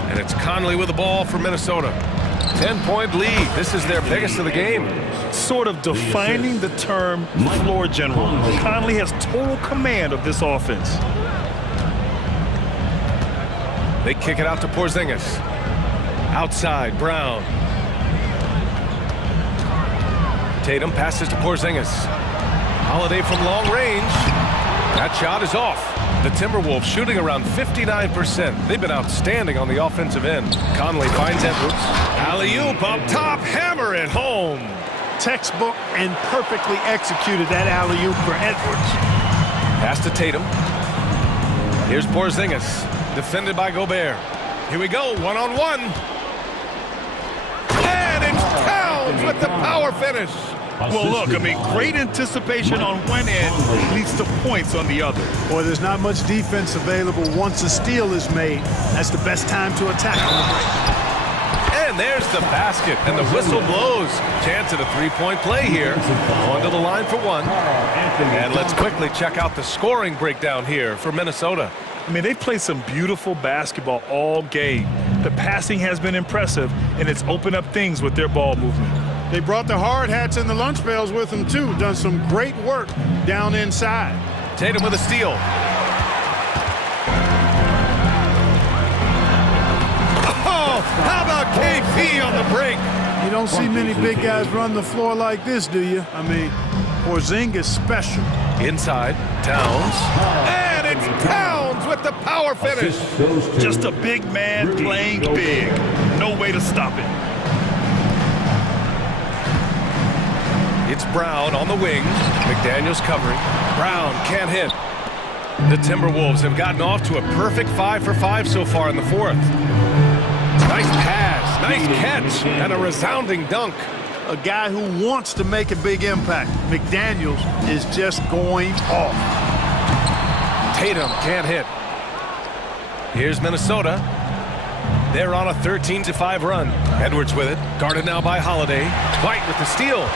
And it's Conley with the ball for Minnesota. 10-point lead. This is their biggest of the game. Sort of defining the term floor general. Conley has total command of this offense. They kick it out to Porzingis. Outside, Brown. Tatum passes to Porzingis. Holiday from long range. That shot is off. The Timberwolves shooting around 59%. They've been outstanding on the offensive end. Conley finds Edwards. Alley-oop up top, hammer it home. Textbook and perfectly executed that alley-oop for Edwards. Pass to Tatum. Here's Porzingis, defended by Gobert. Here we go, one-on-one. And it's Towns with the power finish. Well, look, I mean, great anticipation on one end leads to points on the other. Boy, there's not much defense available once a steal is made. That's the best time to attack on the break. And there's the basket, and the whistle blows. Chance at a three-point play here. On to the line for one. And let's quickly check out the scoring breakdown here for Minnesota. I mean, they've played some beautiful basketball all game. The passing has been impressive, and it's opened up things with their ball movement. They brought the hard hats and the lunch pails with them, too. Done some great work down inside. Tatum with a steal. Oh, how about KP on the break? You don't see many big guys run the floor like this, do you? I mean, Porzingis special. Inside, Towns. And it's Towns with the power finish. Just a big man playing big. No way to stop it. It's Brown on the wing. McDaniels covering. Brown can't hit. The Timberwolves have gotten off to a perfect 5 for 5 so far in the fourth. Nice pass, nice catch, and a resounding dunk. A guy who wants to make a big impact. McDaniels is just going off. Tatum can't hit. Here's Minnesota. They're on a 13-5 run. Edwards with it. Guarded now by Holiday. White with the steal.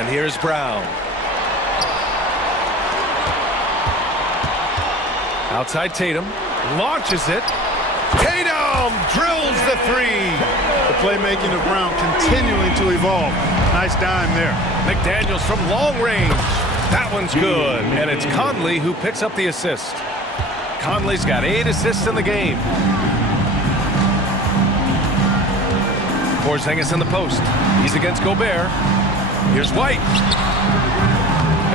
And here's Brown. Outside Tatum. Launches it. Tatum drills the three. The playmaking of Brown continuing to evolve. Nice dime there. McDaniels from long range. That one's good. And it's Conley who picks up the assist. Conley's got 8 assists in the game. Porzingis in the post. He's against Gobert. Here's White.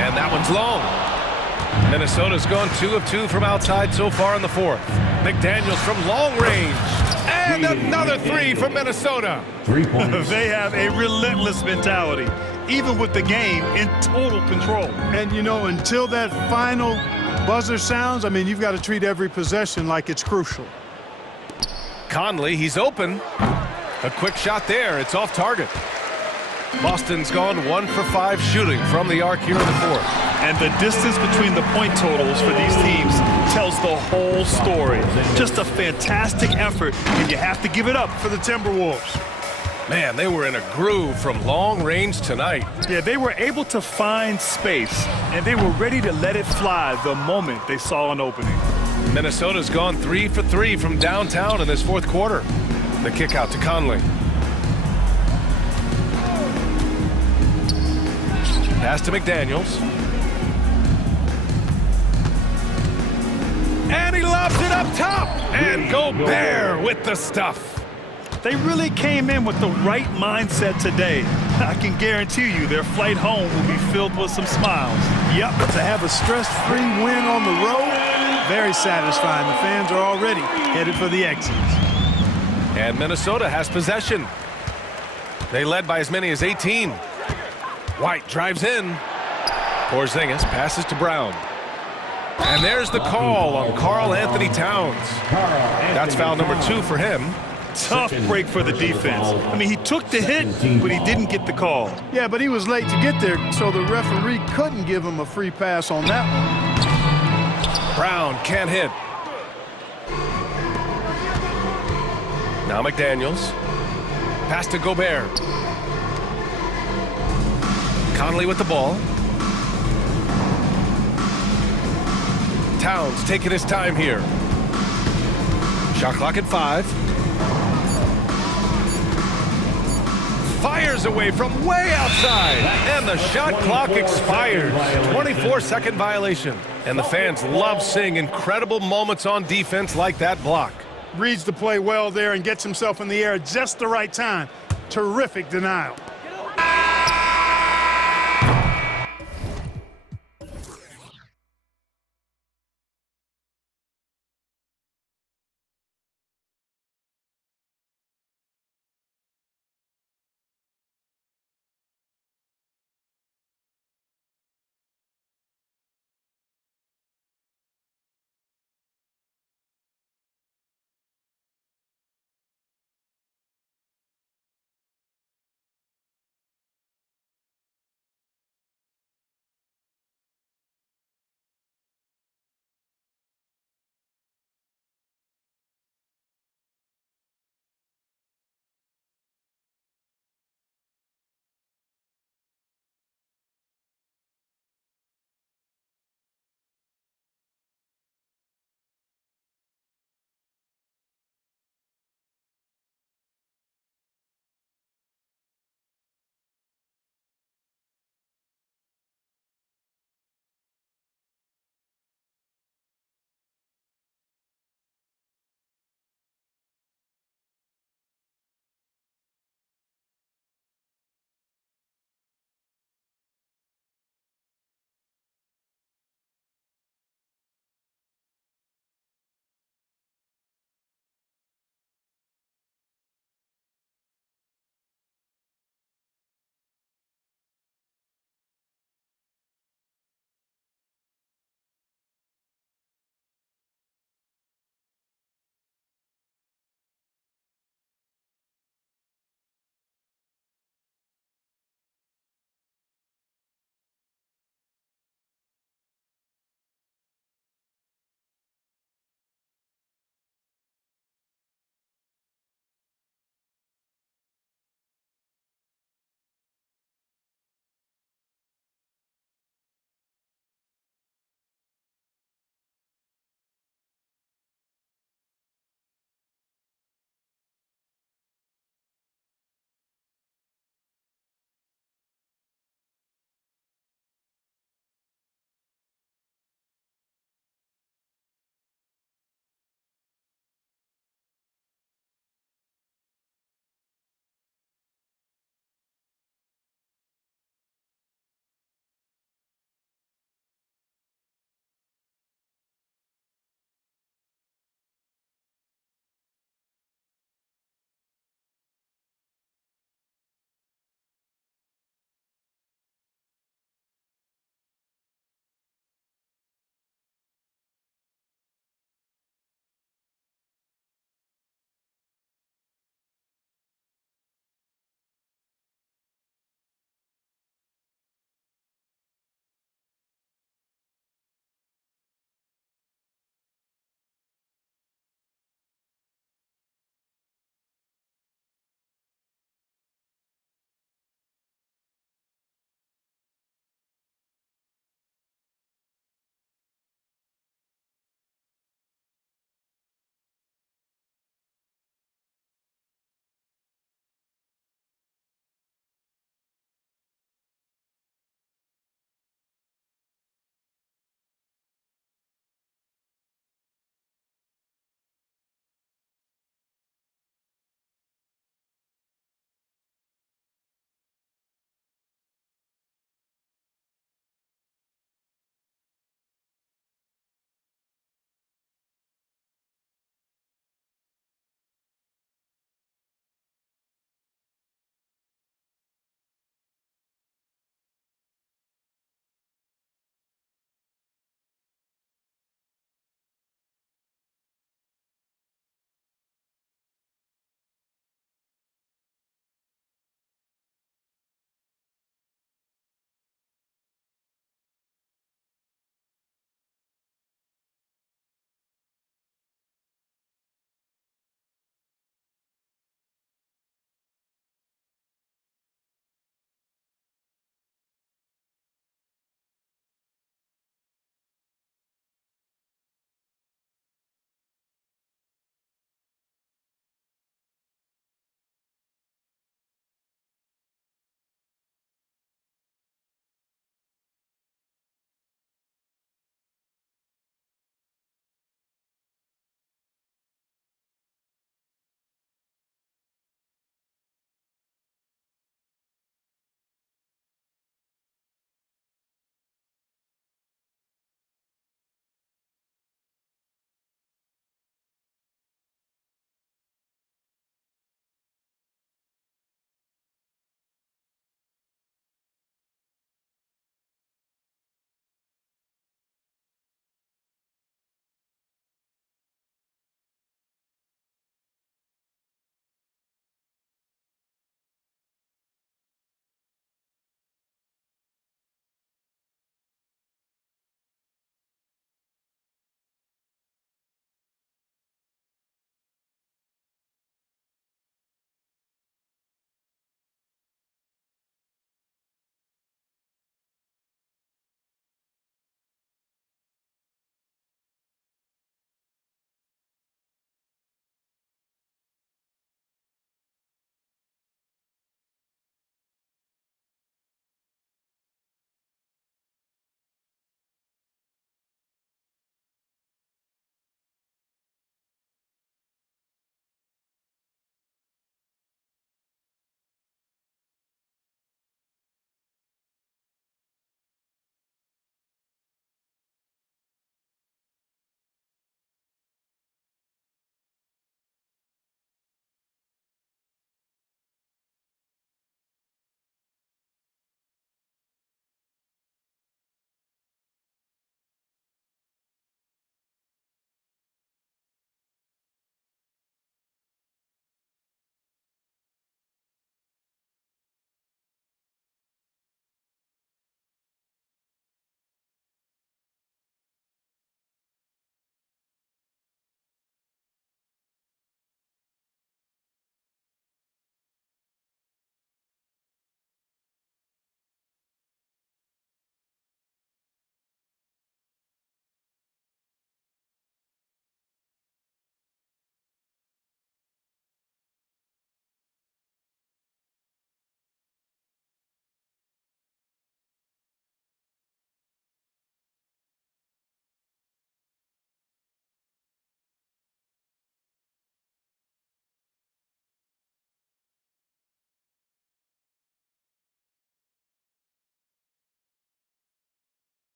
And that one's long. Minnesota's gone 2 of 2 from outside so far in the fourth. McDaniels from long range. And another 3 from Minnesota. 3 points. They have a relentless mentality, even with the game in total control. And, you know, until that final buzzer sounds, I mean, you've got to treat every possession like it's crucial. Conley, he's open. A quick shot there. It's off target. Boston's gone 1 for 5 shooting from the arc here in the fourth. And the distance between the point totals for these teams tells the whole story. Just a fantastic effort, and you have to give it up for the Timberwolves. Man, they were in a groove from long range tonight. Yeah, they were able to find space, and they were ready to let it fly the moment they saw an opening. Minnesota's gone 3 for 3 from downtown in this fourth quarter. The kick out to Conley. Pass to McDaniels. And he lobs it up top. And Gobert with the stuff. They really came in with the right mindset today. I can guarantee you their flight home will be filled with some smiles. Yep, to have a stress-free win on the road, very satisfying. The fans are already headed for the exits. And Minnesota has possession. They led by as many as 18. White drives in. Porzingis passes to Brown. And there's the call on Karl Anthony Towns. That's foul number 2 for him. Tough break for the defense. I mean, he took the hit, but he didn't get the call. Yeah, but he was late to get there, so the referee couldn't give him a free pass on that one. Brown can't hit. Now McDaniels. Pass to Gobert. Conley with the ball. Towns taking his time here. Shot clock at 5. Fires fires away from way outside. And the shot clock expires. 24-second violation. And the fans love seeing incredible moments on defense like that block. Reads the play well there and gets himself in the air at just the right time. Terrific denial.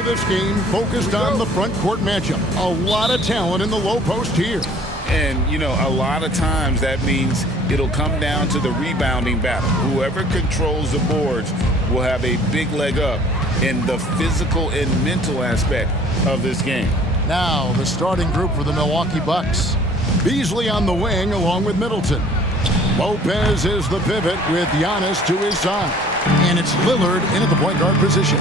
into this game focused on the front court matchup. A lot of talent in the low post here. And, you know, a lot of times that means it'll come down to the rebounding battle. Whoever controls the boards will have a big leg up in the physical and mental aspect of this game. Now, the starting group for the Milwaukee Bucks. Beasley on the wing along with Middleton. Lopez is the pivot with Giannis to his side. And it's Lillard in at the point guard position.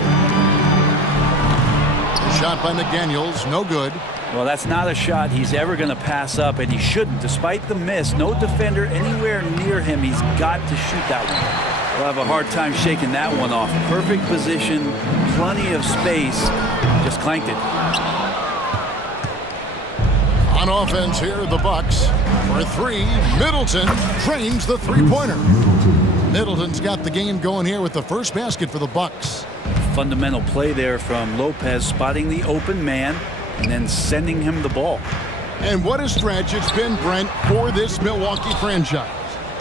The shot by McDaniels, no good. Well, that's not a shot he's ever going to pass up, and he shouldn't. Despite the miss, no defender anywhere near him. He's got to shoot that one. He'll have a hard time shaking that one off. Perfect position, plenty of space. Just clanked it. On offense here, the Bucks. For three, Middleton trains the three-pointer. Middleton's got the game going here with the first basket for the Bucks. Fundamental play there from Lopez, spotting the open man and then sending him the ball. And what a stretch it's been, Brent, for this Milwaukee franchise.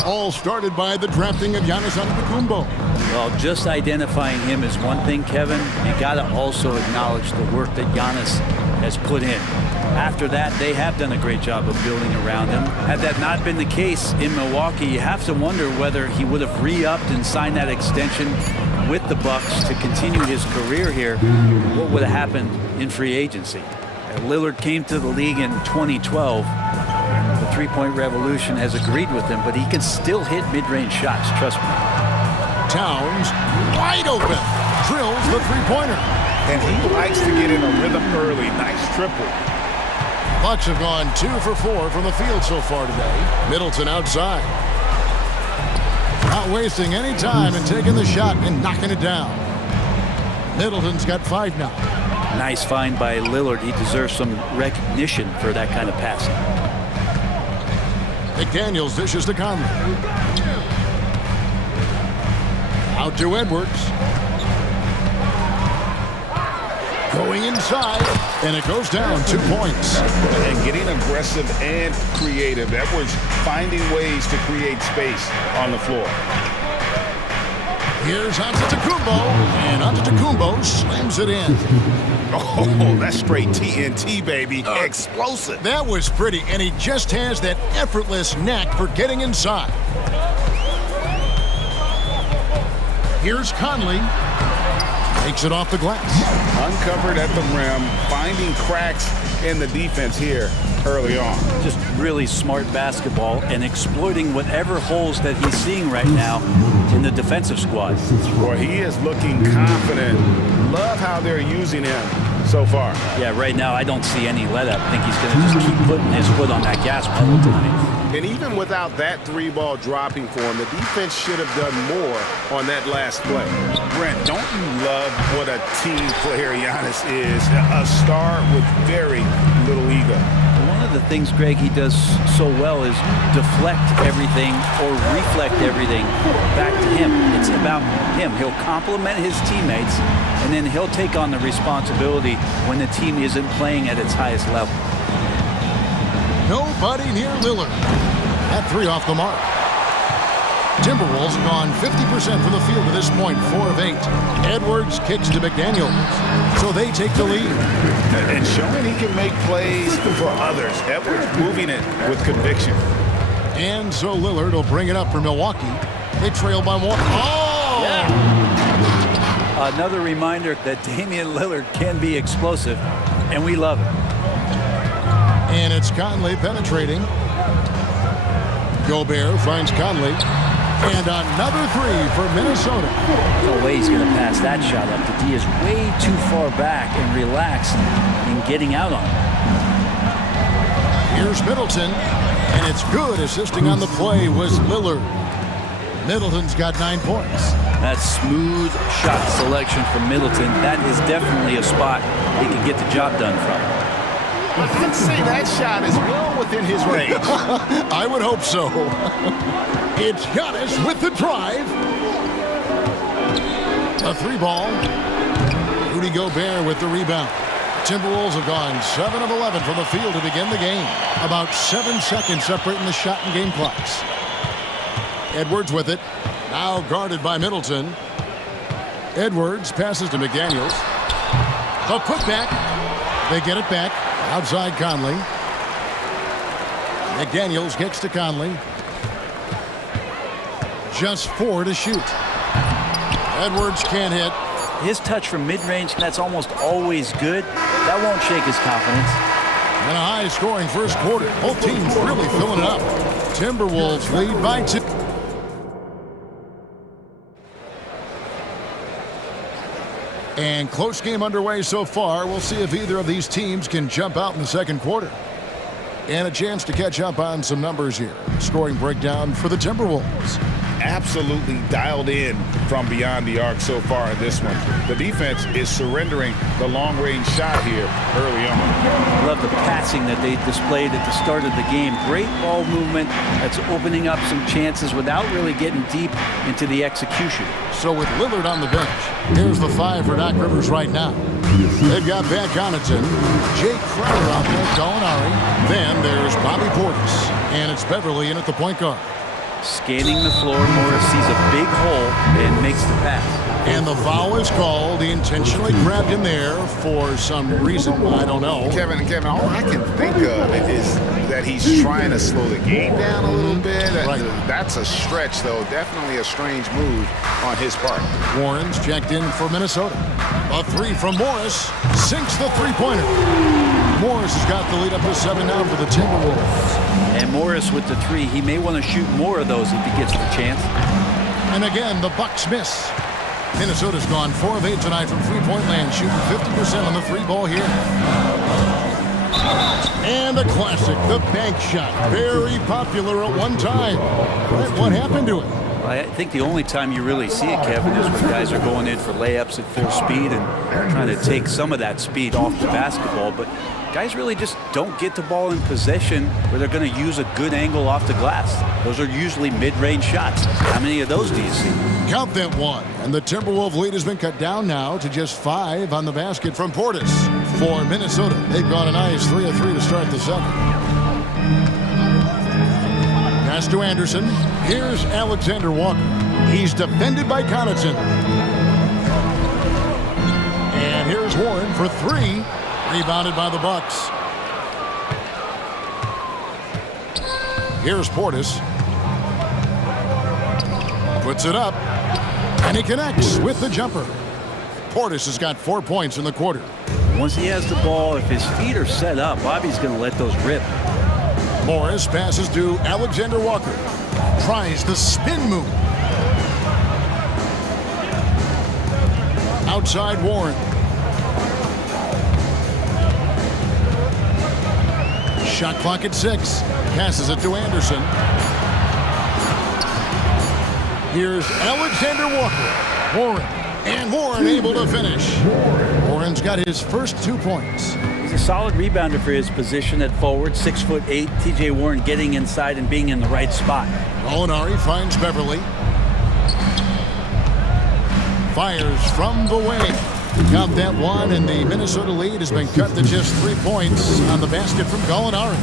All started by the drafting of Giannis Antetokounmpo. Well, just identifying him is one thing, Kevin. You got to also acknowledge the work that Giannis has put in. After that, they have done a great job of building around him. Had that not been the case in Milwaukee, you have to wonder whether he would have re-upped and signed that extension with the Bucks to continue his career here. What would have happened in free agency? Lillard came to the league in 2012. The three-point revolution has agreed with him, but he can still hit mid-range shots, trust me. Towns, wide open, drills the three-pointer. And he likes to get in a rhythm early. Nice triple. Bucks have gone 2 for 4 from the field so far today. Middleton outside. Not wasting any time and taking the shot and knocking it down. Middleton's got 5 now. Nice find by Lillard. He deserves some recognition for that kind of passing. McDaniels dishes to Conley. Out to Edwards. Going inside, and it goes down 2 points. And getting aggressive and creative. Edwards finding ways to create space on the floor. Here's Antetokounmpo, and Antetokounmpo slams it in. Oh, that's straight TNT, baby. Explosive. That was pretty, and he just has that effortless knack for getting inside. Here's Conley. Takes it off the glass. Uncovered at the rim, finding cracks in the defense here early on. Just really smart basketball and exploiting whatever holes that he's seeing right now in the defensive squad. Boy, he is looking confident. Love how they're using him so far. Yeah, right now I don't see any let-up. I think he's going to just keep putting his foot on that gas pedal tonight. And even without that three ball dropping for him, the defense should have done more on that last play. Brent, don't you love what a team player Giannis is? A star with very little ego. One of the things, Greg, he does so well is deflect everything or reflect everything back to him. It's about him. He'll compliment his teammates, and then he'll take on the responsibility when the team isn't playing at its highest level. Nobody near Lillard. That 3 off the mark. Timberwolves have gone 50% from the field to this point, 4 of 8. Edwards kicks to McDaniels, so they take the lead. And showing he can make plays for others. Edwards moving it with conviction. And so Lillard will bring it up for Milwaukee. They trail by 1. Oh! Yeah. Another reminder that Damian Lillard can be explosive, and we love it. And it's Conley penetrating. Gobert finds Conley. And another 3 for Minnesota. No way he's going to pass that shot up. The D is way too far back and relaxed in getting out on it. Here's Middleton. And it's good. Assisting on the play was Lillard. Middleton's got 9 points. That smooth shot selection from Middleton, that is definitely a spot he can get the job done from. I'd say that shot is well within his range. I would hope so. It's Giannis with the drive. A 3-ball. Rudy Gobert with the rebound. Timberwolves have gone 7 of 11 from the field to begin the game. About 7 seconds separating the shot and game clocks. Edwards with it. Now guarded by Middleton. Edwards passes to McDaniels. The putback. They get it back. Outside Conley. McDaniels kicks to Conley. Just 4 to shoot. Edwards can't hit. His touch from mid-range, that's almost always good. That won't shake his confidence. And a high-scoring first quarter. Both teams really filling it up. Timberwolves lead by 2. And close game underway so far. We'll see if either of these teams can jump out in the second quarter. And a chance to catch up on some numbers here. Scoring breakdown for the Timberwolves. Absolutely dialed in from beyond the arc so far in this one. The defense is surrendering the long-range shot here early on. I love the passing that they displayed at the start of the game. Great ball movement that's opening up some chances without really getting deep into the execution. So with Lillard on the bench, here's the 5 for Doc Rivers right now. They've got Pat Connaughton, Jake Crowder out there, Gallinari. Then there's Bobby Portis, and it's Beverly in at the point guard. Scanning the floor, Morris sees a big hole and makes the pass. And the foul is called. He intentionally grabbed him there for some reason. I don't know. Kevin, all I can think of is that he's trying to slow the game down a little bit. Right. That's a stretch, though. Definitely a strange move on his part. Warren's checked in for Minnesota. A 3 from Morris. Sinks the three-pointer. Morris has got the lead up to 7 now for the Timberwolves. And Morris with the 3. He may want to shoot more of those if he gets the chance. And again, the Bucks miss. Minnesota's gone 4 of 8 tonight from three-point land, shooting 50% on the 3 ball here. And a classic, the bank shot. Very popular at one time. What happened to it? I think the only time you really see it, Kevin, is when guys are going in for layups at full speed and trying to take some of that speed off the basketball. But guys really just don't get the ball in possession where they're going to use a good angle off the glass. Those are usually mid-range shots. How many of those do you see? Count that 1. And the Timberwolves lead has been cut down now to just 5 on the basket from Portis. For Minnesota, they've gone a nice 3 of 3 to start the 7th. Pass to Anderson. Here's Alexander Walker. He's defended by Connaughton. And here's Warren for 3. Rebounded by the Bucks. Here's Portis. Puts it up. And he connects with the jumper. Portis has got 4 points in the quarter. Once he has the ball, if his feet are set up, Bobby's going to let those rip. Morris passes to Alexander Walker. Tries the spin move. Outside Warren. Shot clock at 6. Passes it to Anderson. Here's Alexander Walker. Warren. And Warren able to finish. Warren's got his first 2 points. He's a solid rebounder for his position at forward, 6'8". TJ Warren getting inside and being in the right spot. Gallinari finds Beverly. Fires from the wing. Count that 1, and the Minnesota lead has been cut to just 3 points on the basket from Gallinari.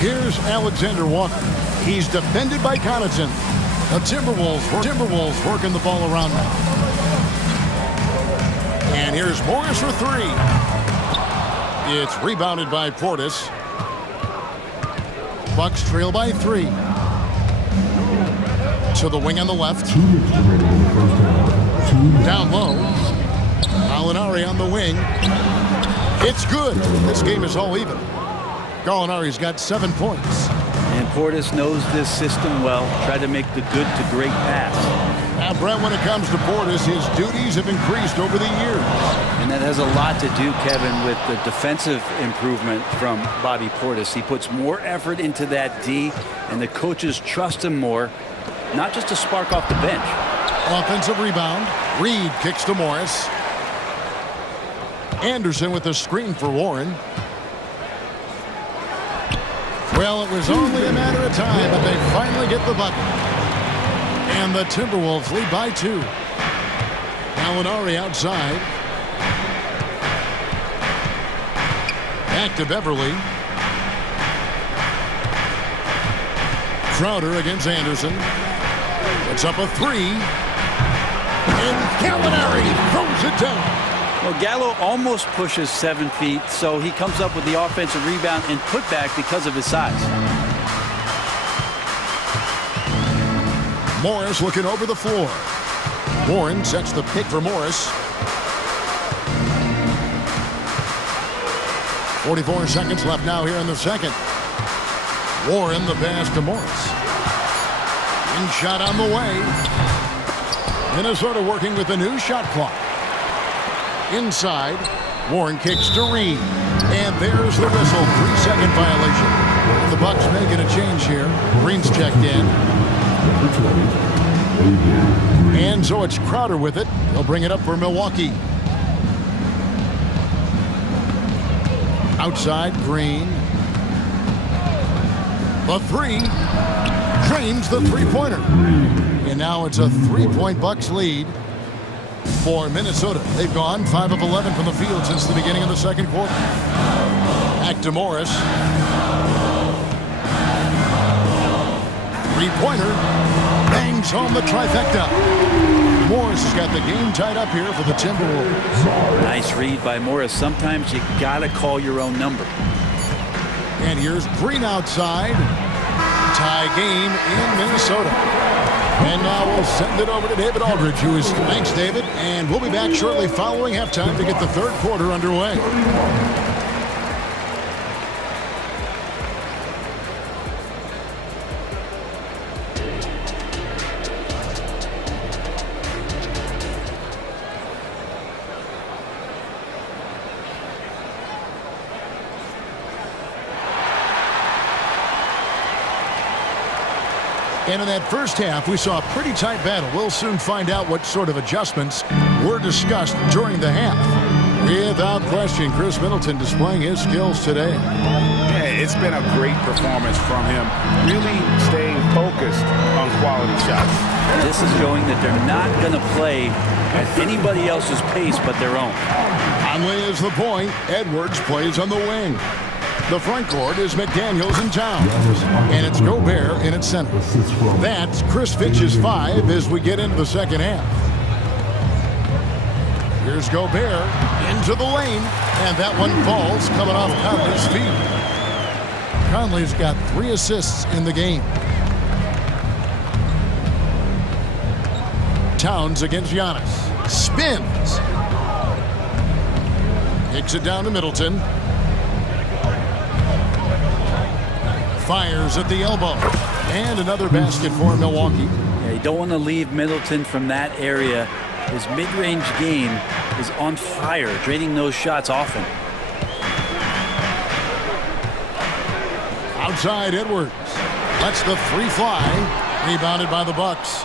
Here's Alexander Walker. He's defended by Connaughton. The Timberwolves working the ball around now. And here's Morris for 3. It's rebounded by Portis. Bucks trail by 3. To the wing on the left. Down low. Gallinari on the wing. It's good. This game is all even. Gallinari's got 7 points. And Portis knows this system well. Try to make the good to great pass. Now, Brett, when it comes to Portis, his duties have increased over the years. And that has a lot to do, Kevin, with the defensive improvement from Bobby Portis. He puts more effort into that D, and the coaches trust him more, not just to spark off the bench. Offensive rebound. Reed kicks to Morris. Anderson with the screen for Warren. Well, it was only a matter of time, but they finally get the bucket. And the Timberwolves lead by 2. Gallinari outside. Back to Beverly. Crowder against Anderson. It's up a 3. And Gallinari throws it down. Well, Gallo almost pushes 7 feet, so he comes up with the offensive rebound and putback because of his size. Morris looking over the floor. Warren sets the pick for Morris. 44 seconds left now here in the second. Warren the pass to Morris. In shot on the way. Minnesota working with a new shot clock. Inside, Warren kicks to Reed. And there's the whistle. 3-second violation. The Bucks making a change here. Green's checked in. And so it's Crowder with it. He'll bring it up for Milwaukee. Outside, Green. The three. Drains the three-pointer. And now it's a 3-point Bucks lead for Minnesota. They've gone 5 of 11 from the field since the beginning of the second quarter. Back to Morris. Three-pointer. Bangs home the trifecta. Morris has got the game tied up here for the Timberwolves. Nice read by Morris. Sometimes you gotta call your own number. And here's Green outside. Tie game in Minnesota. And now we'll send it over to David Aldridge, who is... Thanks, David. And we'll be back shortly following halftime to get the third quarter underway. And in that first half, we saw a pretty tight battle. We'll soon find out what sort of adjustments were discussed during the half. Without question, Chris Middleton displaying his skills today. Yeah, it's been a great performance from him. Really staying focused on quality shots. This is showing that they're not going to play at anybody else's pace but their own. Conley is the point. Edwards plays on the wing. The front court is McDaniels and Towns. And it's Gobert in its center. That's Chris Fitch's 5 as we get into the second half. Here's Gobert into the lane. And that one falls coming off Conley's feet. Conley's got 3 assists in the game. Towns against Giannis. Spins. Kicks it down to Middleton. Fires at the elbow. And another basket for Milwaukee. Yeah, you don't want to leave Middleton from that area. His mid-range game is on fire, draining those shots often. Outside Edwards. Lets the 3 fly. Rebounded by the Bucks.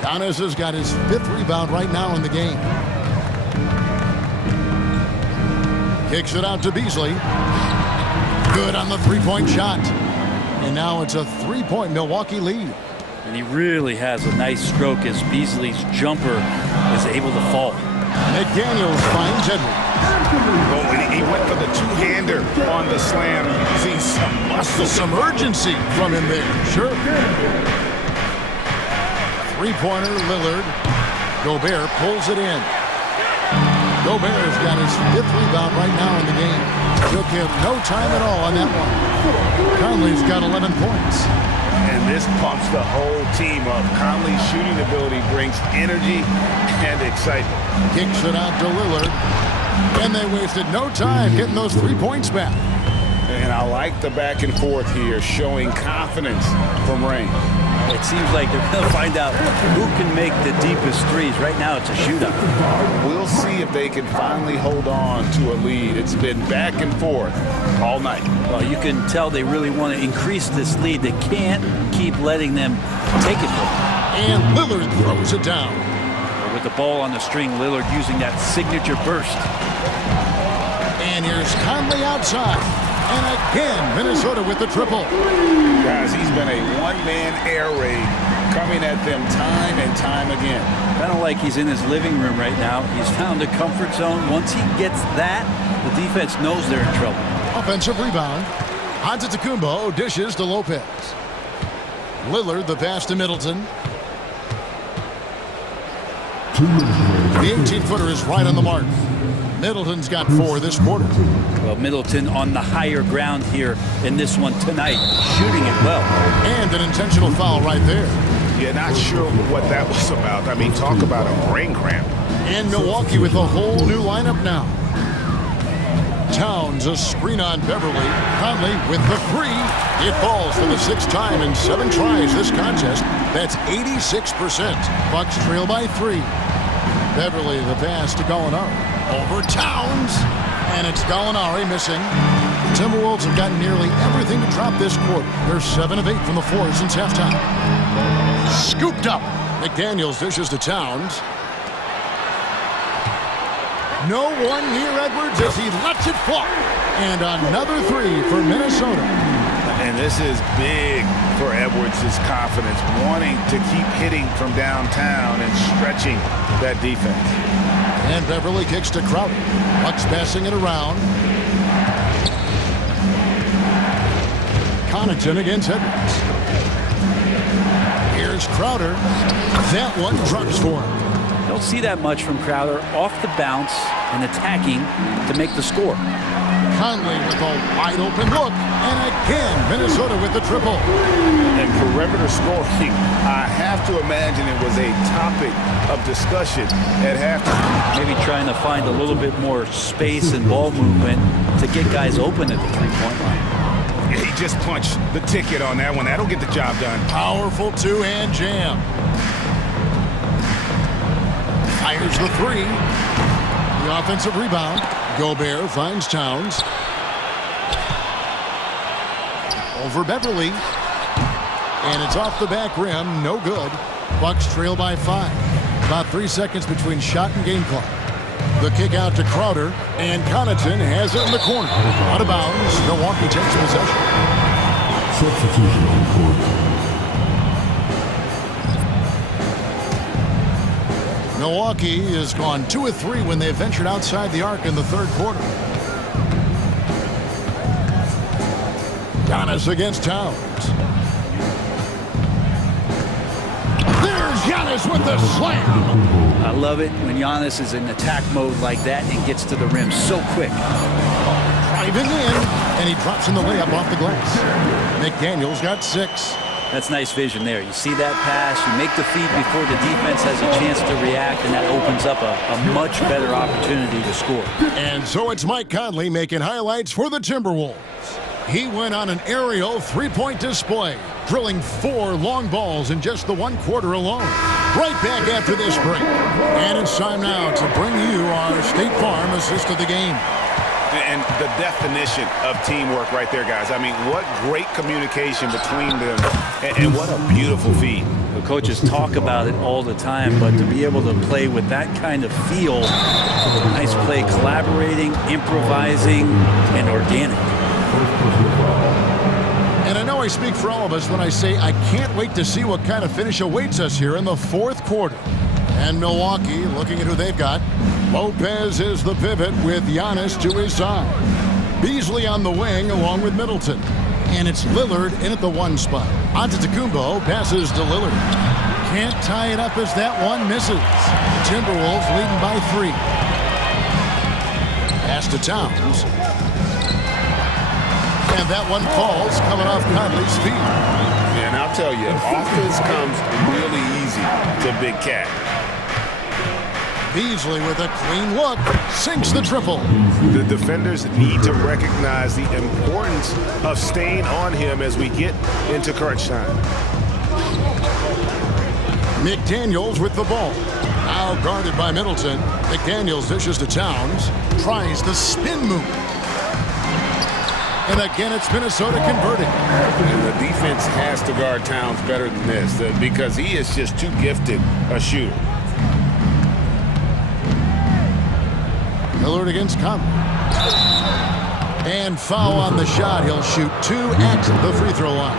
Giannis has got his 5th rebound right now in the game. Kicks it out to Beasley. Good on the 3-point shot. And now it's a 3-point Milwaukee lead. And he really has a nice stroke as Beasley's jumper is able to fall. McDaniels finds Edwards. Oh, and he went for the two-hander on the slam. You can see some muscle. Some urgency from him there. Sure. 3-pointer, Lillard. Gobert pulls it in. Gobert's got his 5th rebound right now in the game. Took him no time at all on that one. Conley's got 11 points. And this pumps the whole team up. Conley's shooting ability brings energy and excitement. Kicks it out to Lillard. And they wasted no time getting those 3 points back. And I like the back and forth here, showing confidence from range. It seems like they're going to find out who can make the deepest threes. Right now, it's a shootout. We'll see if they can finally hold on to a lead. It's been back and forth all night. Well, you can tell they really want to increase this lead. They can't keep letting them take it from them. And Lillard throws it down. With the ball on the string, Lillard using that signature burst. And here's Conley outside. And again, Minnesota with the triple. Guys, he's been a one-man air raid coming at them time and time again. Kind of like he's in his living room right now. He's found a comfort zone. Once he gets that, the defense knows they're in trouble. Offensive rebound. Antetokounmpo dishes to Lopez. Lillard the pass to Middleton. The 18-footer is right on the mark. Middleton's got 4 this quarter. Well, Middleton on the higher ground here in this one tonight, shooting it well. And an intentional foul right there. Yeah, not sure what that was about. I mean, talk about a brain cramp. And Milwaukee with a whole new lineup now. Towns, a screen on Beverly. Conley with the 3. It falls for the 6th time in 7 tries this contest. That's 86%. Bucks trail by 3. Beverly the pass to Gallinari. Over Towns. And it's Gallinari missing. The Timberwolves have gotten nearly everything to drop this quarter. They're 7 of 8 from the floor since halftime. Scooped up. McDaniels dishes to Towns. No one near Edwards as he lets it fly. And another 3 for Minnesota. And this is big for Edwards' confidence, wanting to keep hitting from downtown and stretching that defense. And Beverly kicks to Crowder. Bucks passing it around. Connaughton against Edwards. Here's Crowder. That one drops for him. Don't see that much from Crowder off the bounce and attacking to make the score. Conley with a wide open look. And again, Minnesota with the triple. And perimeter scoring, I have to imagine it was a topic of discussion at halftime. Maybe trying to find a little bit more space and ball movement to get guys open at the three-point line. He just punched the ticket on that one. That'll get the job done. Powerful 2-hand jam. Fires the 3. The offensive rebound. Gobert finds Towns. Over Beverly. And it's off the back rim. No good. Bucks trail by 5. About 3 seconds between shot and game clock. The kick out to Crowder. And Connaughton has it in the corner. Out of bounds. Milwaukee takes possession. Substitution on court. Milwaukee has gone 2 of 3 when they ventured outside the arc in the 3rd quarter. Giannis against Towns. There's Giannis with the slam. I love it when Giannis is in attack mode like that and gets to the rim so quick. Driving in, and he drops in the layup off the glass. McDaniels got 6. That's nice vision there. You see that pass, you make the feed before the defense has a chance to react, and that opens up a much better opportunity to score. And so it's Mike Conley making highlights for the Timberwolves. He went on an aerial 3-point display, drilling 4 long balls in just the 1 quarter alone. Right back after this break. And it's time now to bring you our State Farm assist of the game. And the definition of teamwork right there, guys. I mean, what great communication between them, and what a beautiful feed. The coaches talk about it all the time, but to be able to play with that kind of feel, nice play, collaborating, improvising, and organic. And I know I speak for all of us when I say I can't wait to see what kind of finish awaits us here in the 4th quarter. And Milwaukee, looking at who they've got, Lopez is the pivot with Giannis to his side. Beasley on the wing along with Middleton. And it's Lillard in at the 1 spot. Antetokounmpo passes to Lillard. Can't tie it up as that one misses. Timberwolves leading by 3. Pass to Towns. And that one falls coming off Conley's feet. And I'll tell you, offense comes really easy to Big Cat. Beasley with a clean look, sinks the triple. The defenders need to recognize the importance of staying on him as we get into crunch time. McDaniels with the ball. Now guarded by Middleton. McDaniels dishes to Towns. Tries the spin move. And again, it's Minnesota converting. And the defense has to guard Towns better than this because he is just too gifted a shooter. Lillard against Conley. And foul on the shot. He'll shoot 2 at the free throw line.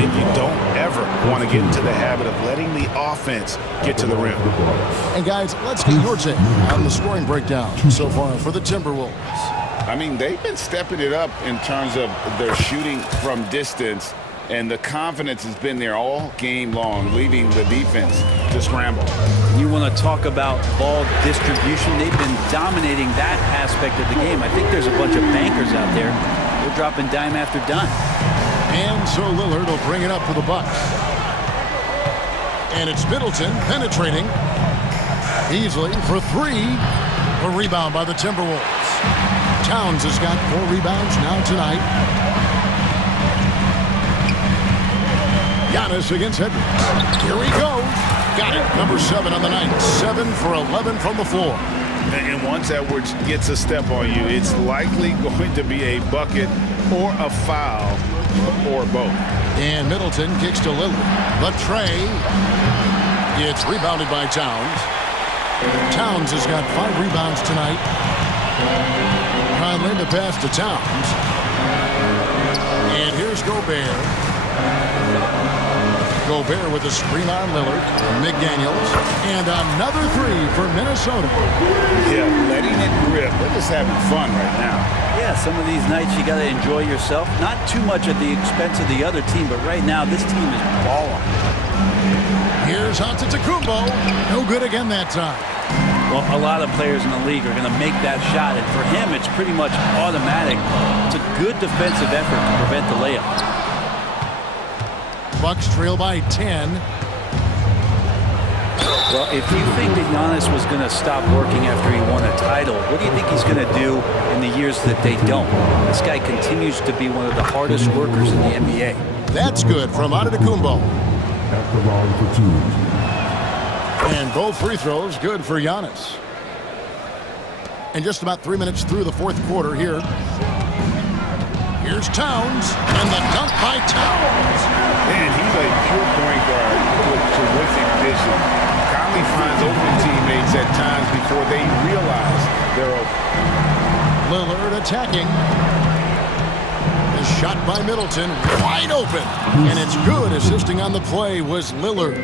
And you don't ever want to get into the habit of letting the offense get to the rim. And guys, let's get your take on the scoring breakdown so far for the Timberwolves. I mean, they've been stepping it up in terms of their shooting from distance. And the confidence has been there all game long, leaving the defense to scramble. You want to talk about ball distribution. They've been dominating that aspect of the game. I think there's a bunch of bankers out there. They're dropping dime after dime. And so Lillard will bring it up for the Bucks. And it's Middleton penetrating easily for three. A rebound by the Timberwolves. Towns has got 4 rebounds now tonight. Giannis against Edwards. Here he goes. Got it. Number 7 on the night. 7 for 11 from the floor. And once Edwards gets a step on you, it's likely going to be a bucket or a foul or both. And Middleton kicks to Lillard. The tray. It's rebounded by Towns. Towns has got 5 rebounds tonight. Conley the pass to Towns. And here's Gobert. Gobert with a screen on Lillard. McDaniels. And another 3 for Minnesota. Yeah, letting it rip. They're just having fun right now. Yeah, some of these nights you got to enjoy yourself. Not too much at the expense of the other team, but right now this team is balling. Here's Antetokounmpo. No good again that time. Well, a lot of players in the league are going to make that shot, and for him it's pretty much automatic. It's a good defensive effort to prevent the layup. Bucks trail by 10. Well, if you think that Giannis was going to stop working after he won a title, what do you think he's going to do in the years that they don't? This guy continues to be one of the hardest workers in the NBA. That's good from Antetokounmpo. And both free throws good for Giannis. And just about 3 minutes through the fourth quarter here. Here's Towns, and the dunk by Towns. Man, he's a pure point guard with terrific vision. Conley finds open teammates at times before they realize they're open. Lillard attacking. The shot by Middleton, wide open. And it's good. Assisting on the play was Lillard.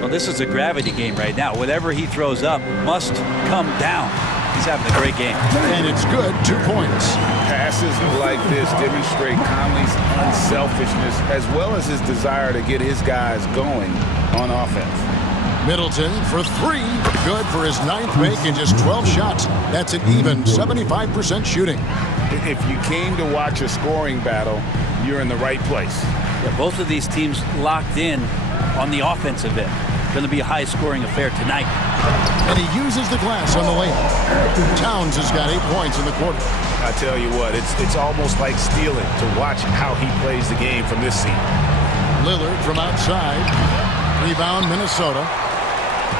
Well, this is a gravity game right now. Whatever he throws up must come down. He's having a great game. And it's good. 2 points. Passes like this demonstrate Conley's unselfishness as well as his desire to get his guys going on offense. Middleton for 3. Good for his 9th make in just 12 shots. That's an even 75% shooting. If you came to watch a scoring battle, you're in the right place. Yeah, both of these teams locked in on the offensive end. Going to be a high-scoring affair tonight. And he uses the glass on the layup. Towns has got 8 points in the quarter. I tell you what, it's almost like stealing to watch how he plays the game from this seat. Lillard from outside. Rebound, Minnesota.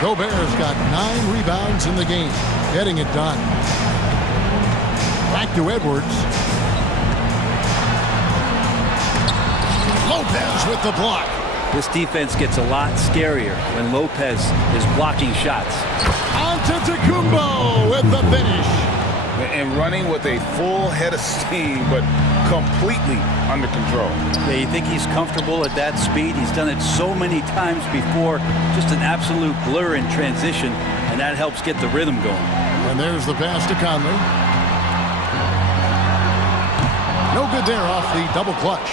Gobert's got 9 rebounds in the game. Getting it done. Back to Edwards. Lopez with the block. This defense gets a lot scarier when Lopez is blocking shots. Antetokounmpo with the finish. And running with a full head of steam, but completely under control. Yeah, you think he's comfortable at that speed? He's done it so many times before. Just an absolute blur in transition, and that helps get the rhythm going. And there's the pass to Conley. No good there off the double clutch.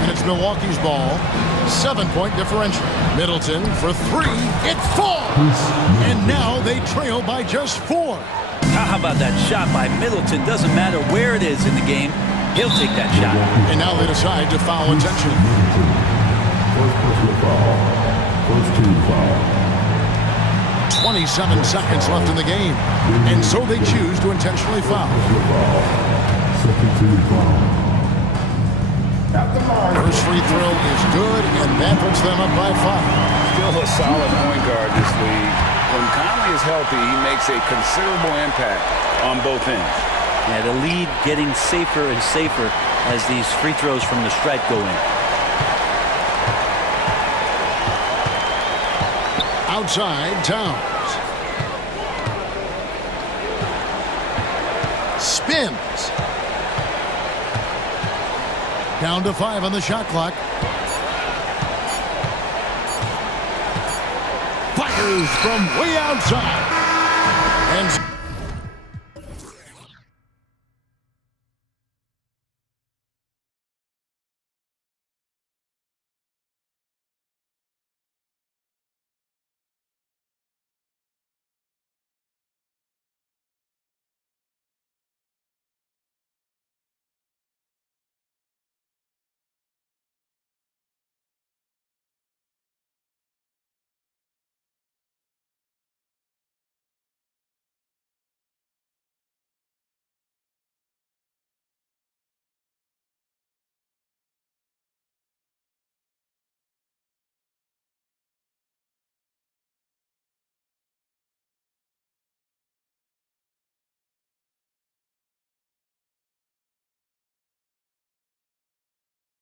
And it's Milwaukee's ball. 7-point differential. Middleton for 3. It falls! And now they trail by just 4. How about that shot by Middleton? Doesn't matter where it is in the game. He'll take that shot. And now they decide to foul intentionally. First personal foul. First team foul. 27 seconds left in the game. And so they choose to intentionally foul. Second team foul. First free throw is good, and that puts them up by 5. Still a solid point guard this league. When Conley is healthy, he makes a considerable impact on both ends. Yeah, the lead getting safer and safer as these free throws from the stripe go in. Outside, Towns. Spins. Down to 5 on the shot clock. Fires from way outside. And